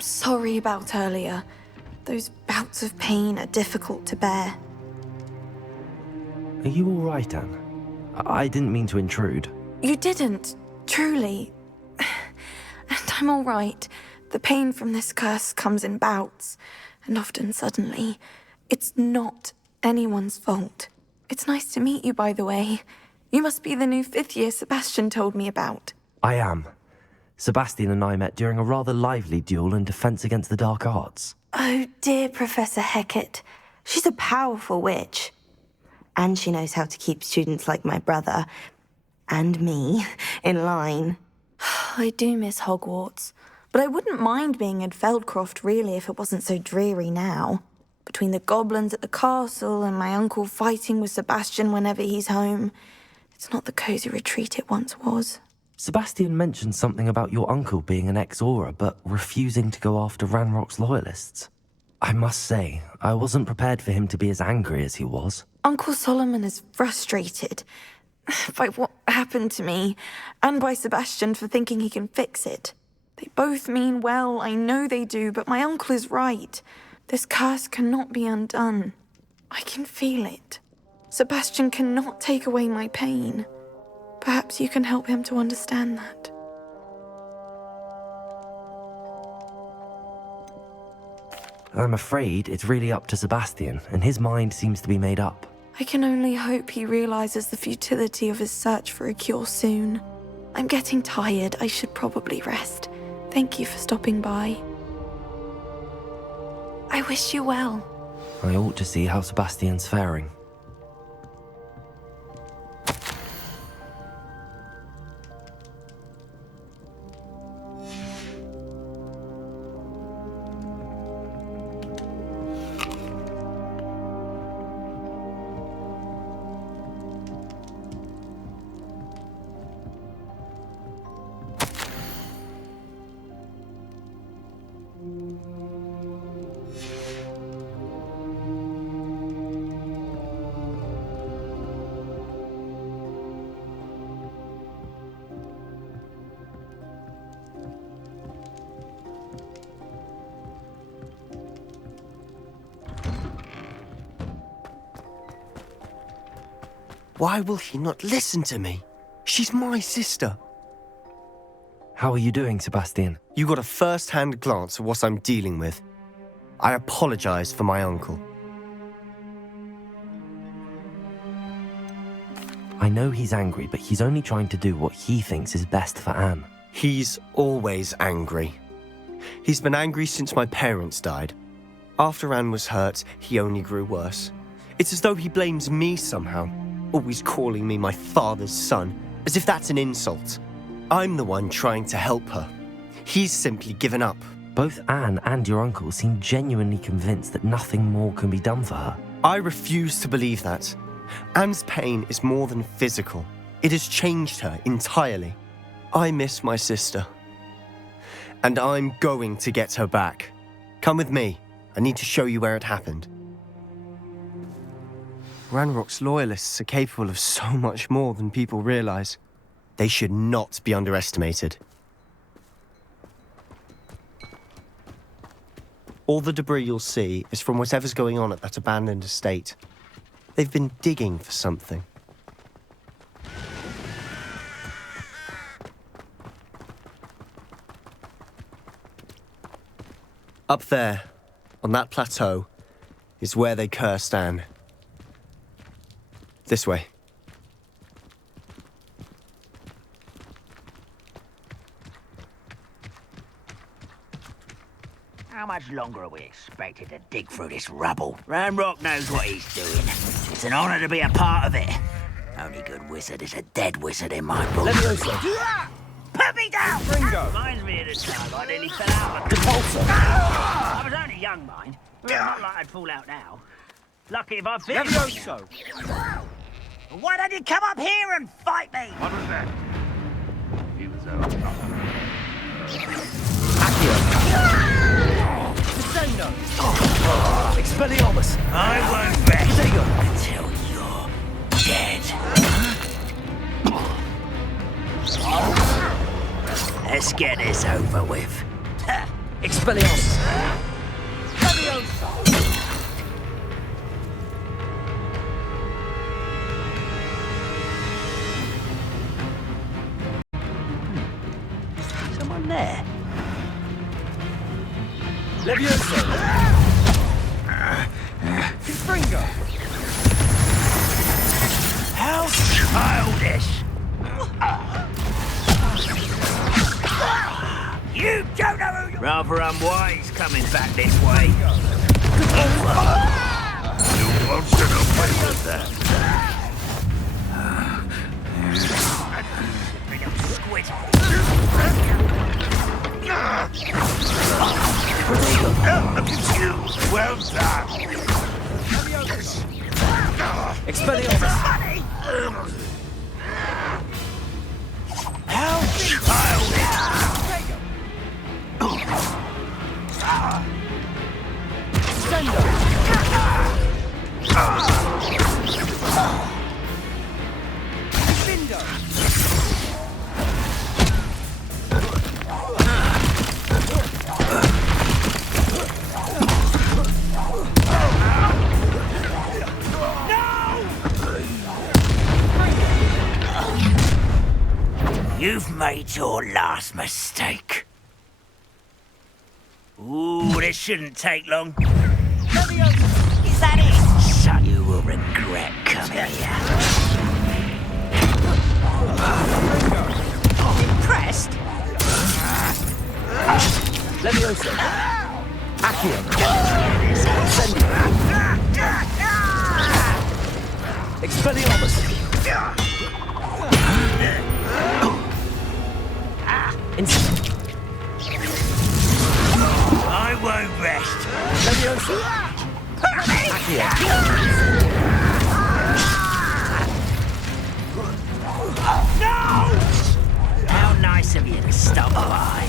Sorry about earlier. Those bouts of pain are difficult to bear. Are you all right, Anne? I didn't mean to intrude. You didn't, truly. And I'm all right. The pain from this curse comes in bouts, and often suddenly. It's not anyone's fault. It's nice to meet you, by the way. You must be the new 5th year Sebastian told me about. I am. Sebastian and I met during a rather lively duel in defense against the dark arts. Oh, dear Professor Hecat. She's a powerful witch. And she knows how to keep students like my brother, and me, in line. I do miss Hogwarts, but I wouldn't mind being in Feldcroft, really, if it wasn't so dreary now. Between the goblins at the castle and my uncle fighting with Sebastian whenever he's home, it's not the cosy retreat it once was. Sebastian mentioned something about your uncle being an ex-Aura, but refusing to go after Ranrock's loyalists. I must say, I wasn't prepared for him to be as angry as he was. Uncle Solomon is frustrated by what happened to me, and by Sebastian for thinking he can fix it. They both mean well, I know they do, but my uncle is right. This curse cannot be undone. I can feel it. Sebastian cannot take away my pain. Perhaps you can help him to understand that. I'm afraid it's really up to Sebastian, and his mind seems to be made up. I can only hope he realizes the futility of his search for a cure soon. I'm getting tired. I should probably rest. Thank you for stopping by. I wish you well. I ought to see how Sebastian's faring. Why will he not listen to me? She's my sister. How are you doing, Sebastian? You got a first-hand glance at what I'm dealing with. I apologize for my uncle. I know he's angry, but he's only trying to do what he thinks is best for Anne. He's always angry. He's been angry since my parents died. After Anne was hurt, he only grew worse. It's as though he blames me somehow, always calling me my father's son, as if that's an insult. I'm the one trying to help her. He's simply given up. Both Anne and your uncle seem genuinely convinced that nothing more can be done for her. I refuse to believe that. Anne's pain is more than physical. It has changed her entirely. I miss my sister. And I'm going to get her back. Come with me. I need to show you where it happened. Ranrok's loyalists are capable of so much more than people realize. They should not be underestimated. All the debris you'll see is from whatever's going on at that abandoned estate. They've been digging for something. Up there, on that plateau, is where they cursed Anne. This way. How much longer are we expected to dig through this rubble? Ranrok knows what he's doing. It's an honor to be a part of it. Only good wizard is a dead wizard in my book. Leviosa! Put me down! Gringo! Reminds me of the time I nearly fell out of a... I was only young, mind. But not like I'd fall out now. Lucky if I fit. Levioso! Why don't you come up here and fight me? What was that? He was Descendo! Expelliarmus! I won't rest until you're dead. Let's get this over with. Expelliarmus! Someone there. Levioso! Confringo! How childish! You don't know who you're... Rather unwise coming back this way. You won't sit up with that. Squid. Look at you! Well done! Expelliarmus! How childish! You've made your last mistake. Ooh, this shouldn't take long. Is that it? So you will regret coming here. Impressed? Levioso! Accio! Expelliarmus! I won't rest. Levioso! No! How nice of you to stop by.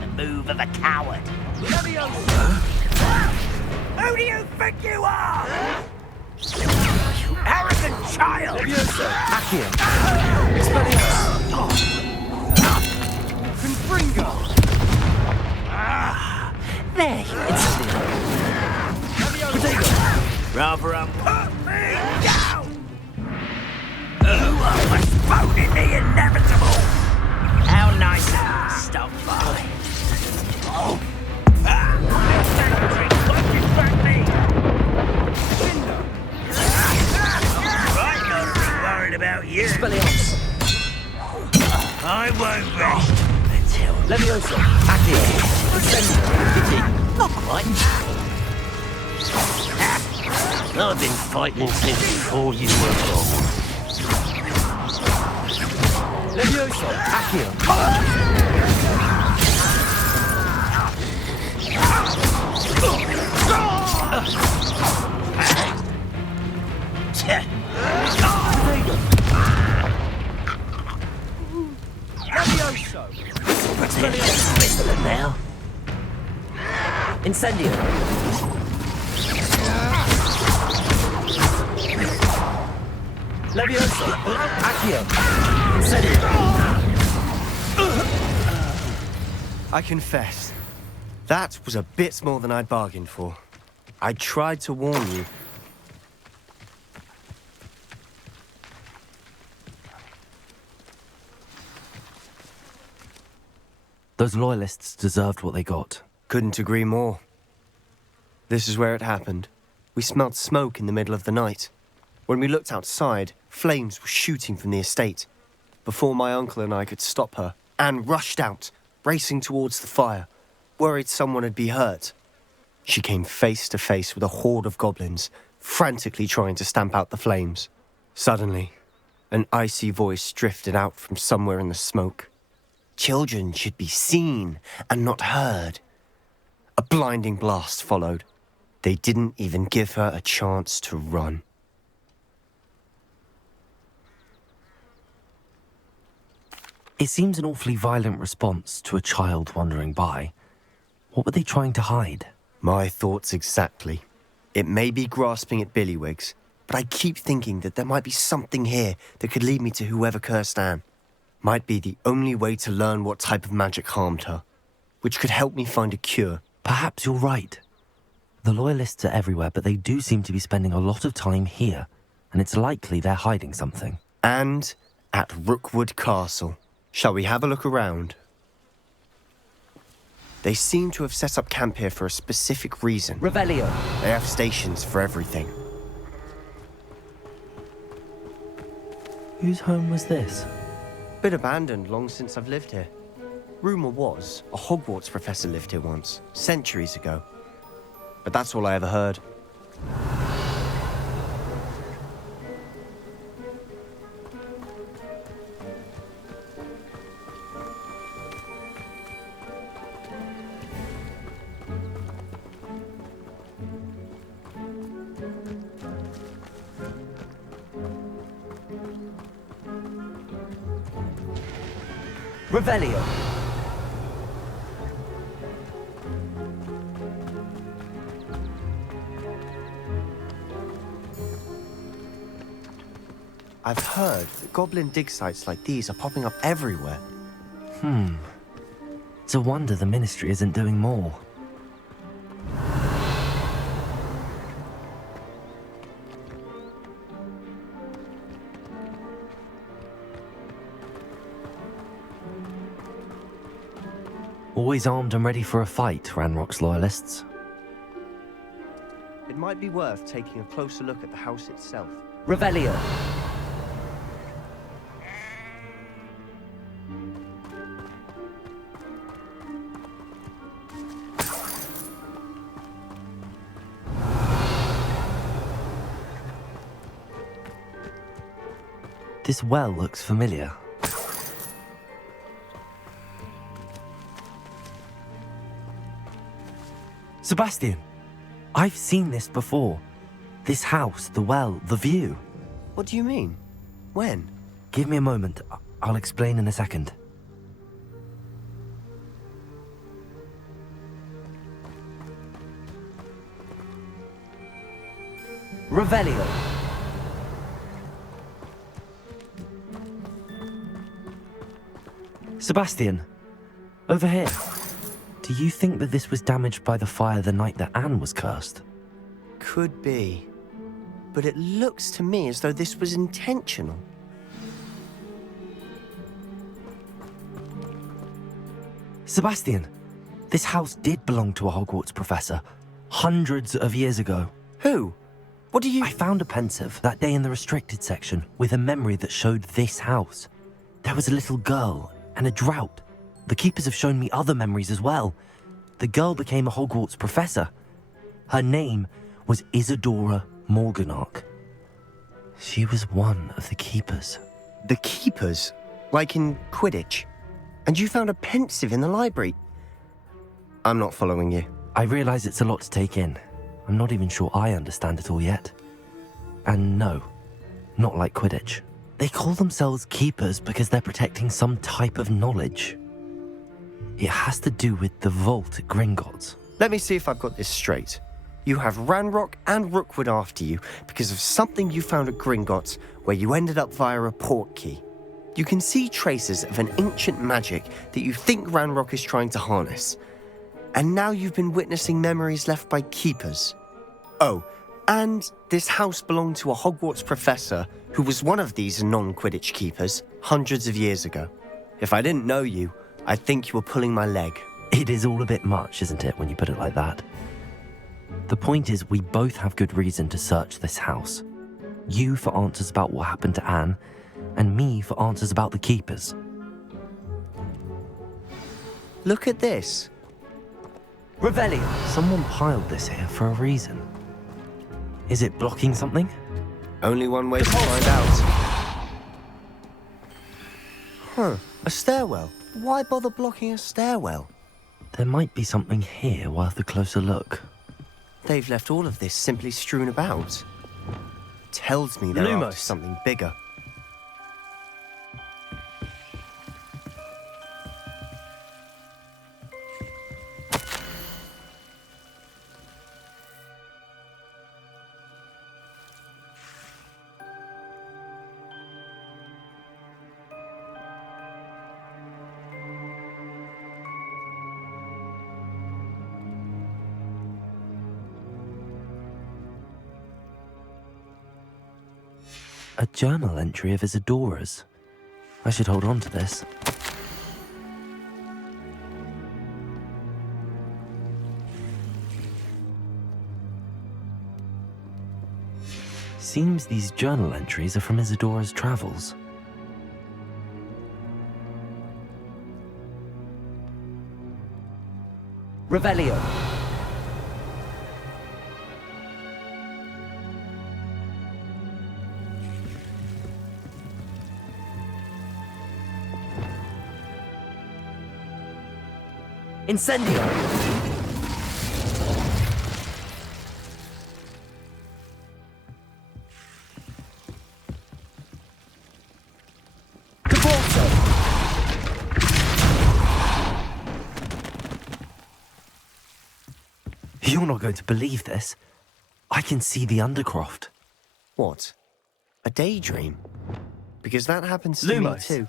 The move of a coward. Who do you think you are? You arrogant child! Accio! Expelliarmus! Confringo! There you Rather put me down! You are postponing the inevitable! How nice of you to stop by. Don't distract me! Right, not be worried about you. I won't rest until... Levioso! Not quite. I've been fighting since before you were born. Levioso! Accio! Levioso! Now. Incendio! Levioso! Accio! Incendio! I confess, that was a bit more than I'd bargained for. I tried to warn you. Those loyalists deserved what they got. Couldn't agree more. This is where it happened. We smelled smoke in the middle of the night. When we looked outside, flames were shooting from the estate. Before my uncle and I could stop her, Anne rushed out, racing towards the fire, worried someone had been hurt. She came face to face with a horde of goblins, frantically trying to stamp out the flames. Suddenly, an icy voice drifted out from somewhere in the smoke. Children should be seen and not heard. A blinding blast followed. They didn't even give her a chance to run. It seems an awfully violent response to a child wandering by. What were they trying to hide? My thoughts exactly. It may be grasping at Billywigs, but I keep thinking that there might be something here that could lead me to whoever cursed Anne. Might be the only way to learn what type of magic harmed her, which could help me find a cure. Perhaps you're right. The Loyalists are everywhere, but they do seem to be spending a lot of time here, and it's likely they're hiding something. And at Rookwood Castle. Shall we have a look around? They seem to have set up camp here for a specific reason. Revelio. They have stations for everything. Whose home was this? Been abandoned long since I've lived here. Rumour was a Hogwarts professor lived here once, centuries ago. But that's all I ever heard. Revelio. I've heard that goblin dig sites like these are popping up everywhere. It's a wonder the Ministry isn't doing more. Always armed and ready for a fight, Ranrock's loyalists. It might be worth taking a closer look at the house itself. Revelio. This well looks familiar. Sebastian, I've seen this before. This house, the well, the view. What do you mean? When? Give me a moment. I'll explain in a second. Revelio. Sebastian, over here. Do you think that this was damaged by the fire the night that Anne was cursed? Could be. But it looks to me as though this was intentional. Sebastian, this house did belong to a Hogwarts professor, hundreds of years ago. Who? What do you... I found a pensive that day in the restricted section with a memory that showed this house. There was a little girl and a drought. The keepers have shown me other memories as well. The girl became a Hogwarts professor. Her name was Isadora Morganach. She was one of the keepers. The keepers? Like in Quidditch. And you found a pensive in the library. I'm not following you. I realize it's a lot to take in. I'm not even sure I understand it all yet. And no, not like Quidditch. They call themselves keepers because they're protecting some type of knowledge. It has to do with the vault at Gringotts. Let me see if I've got this straight. You have Ranrok and Rookwood after you because of something you found at Gringotts where you ended up via a Portkey. You can see traces of an ancient magic that you think Ranrok is trying to harness. And now you've been witnessing memories left by keepers. Oh, and this house belonged to a Hogwarts professor who was one of these non-Quidditch keepers hundreds of years ago. If I didn't know you, I'd think you were pulling my leg. It is all a bit much, isn't it, when you put it like that? The point is, we both have good reason to search this house. You for answers about what happened to Anne, and me for answers about the keepers. Look at this. Revelio. Someone piled this here for a reason. Is it blocking something? Only one way to find out. Huh, a stairwell. Why bother blocking a stairwell? There might be something here worth a closer look. They've left all of this simply strewn about. Tells me they're after something bigger. A journal entry of Isadora's. I should hold on to this. Seems these journal entries are from Isadora's travels. Revelio. Incendio! You're not going to believe this. I can see the Undercroft. What? A daydream? Because that happens to me too.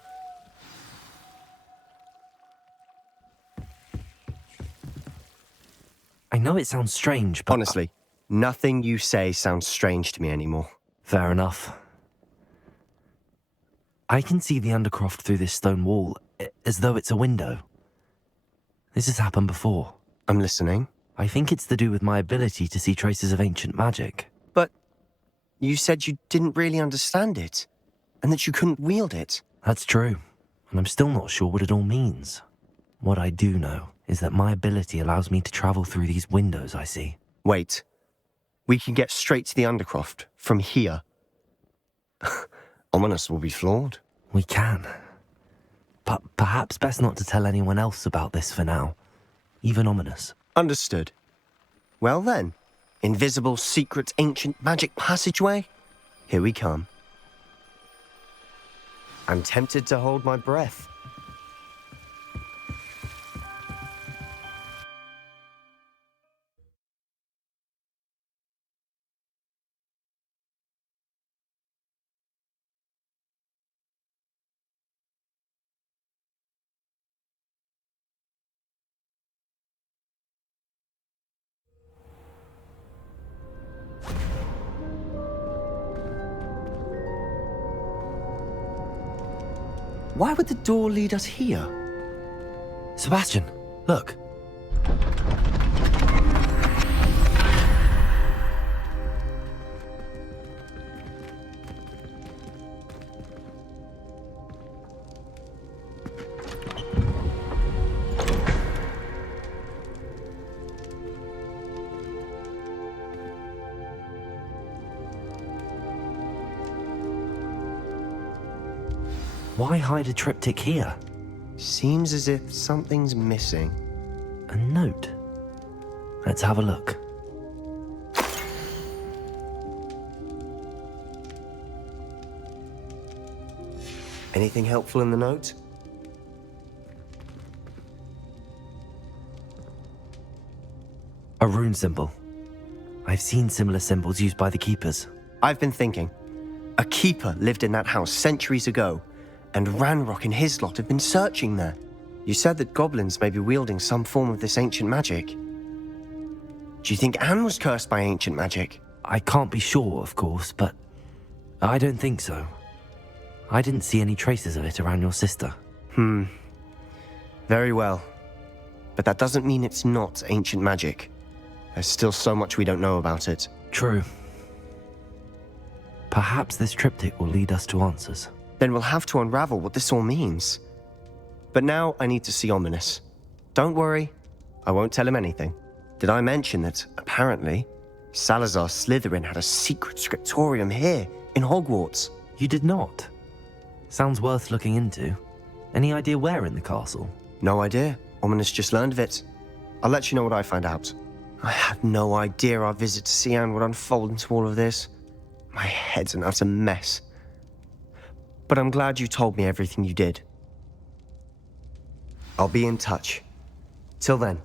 I know it sounds strange, but... Honestly, nothing you say sounds strange to me anymore. Fair enough. I can see the Undercroft through this stone wall, as though it's a window. This has happened before. I'm listening. I think it's to do with my ability to see traces of ancient magic. But you said you didn't really understand it, and that you couldn't wield it. That's true, and I'm still not sure what it all means. What I do know is that my ability allows me to travel through these windows I see. Wait. We can get straight to the Undercroft from here. Ominous will be flawed. We can. But perhaps best not to tell anyone else about this for now. Even Ominous. Understood. Well then, invisible, secret, ancient magic passageway? Here we come. I'm tempted to hold my breath. Why would the door lead us here? Sebastian, look. Why hide a triptych here? Seems as if something's missing. A note? Let's have a look. Anything helpful in the note? A rune symbol. I've seen similar symbols used by the keepers. I've been thinking. A keeper lived in that house centuries ago, and Ranrok and his lot have been searching there. You said that goblins may be wielding some form of this ancient magic. Do you think Anne was cursed by ancient magic? I can't be sure, of course, but I don't think so. I didn't see any traces of it around your sister. Very well. But that doesn't mean it's not ancient magic. There's still so much we don't know about it. True. Perhaps this triptych will lead us to answers. Then we'll have to unravel what this all means. But now I need to see Ominous. Don't worry, I won't tell him anything. Did I mention that, apparently, Salazar Slytherin had a secret scriptorium here, in Hogwarts? You did not? Sounds worth looking into. Any idea where in the castle? No idea. Ominous just learned of it. I'll let you know what I find out. I had no idea our visit to see Anne would unfold into all of this. My head's an utter mess. But I'm glad you told me everything you did. I'll be in touch. Till then.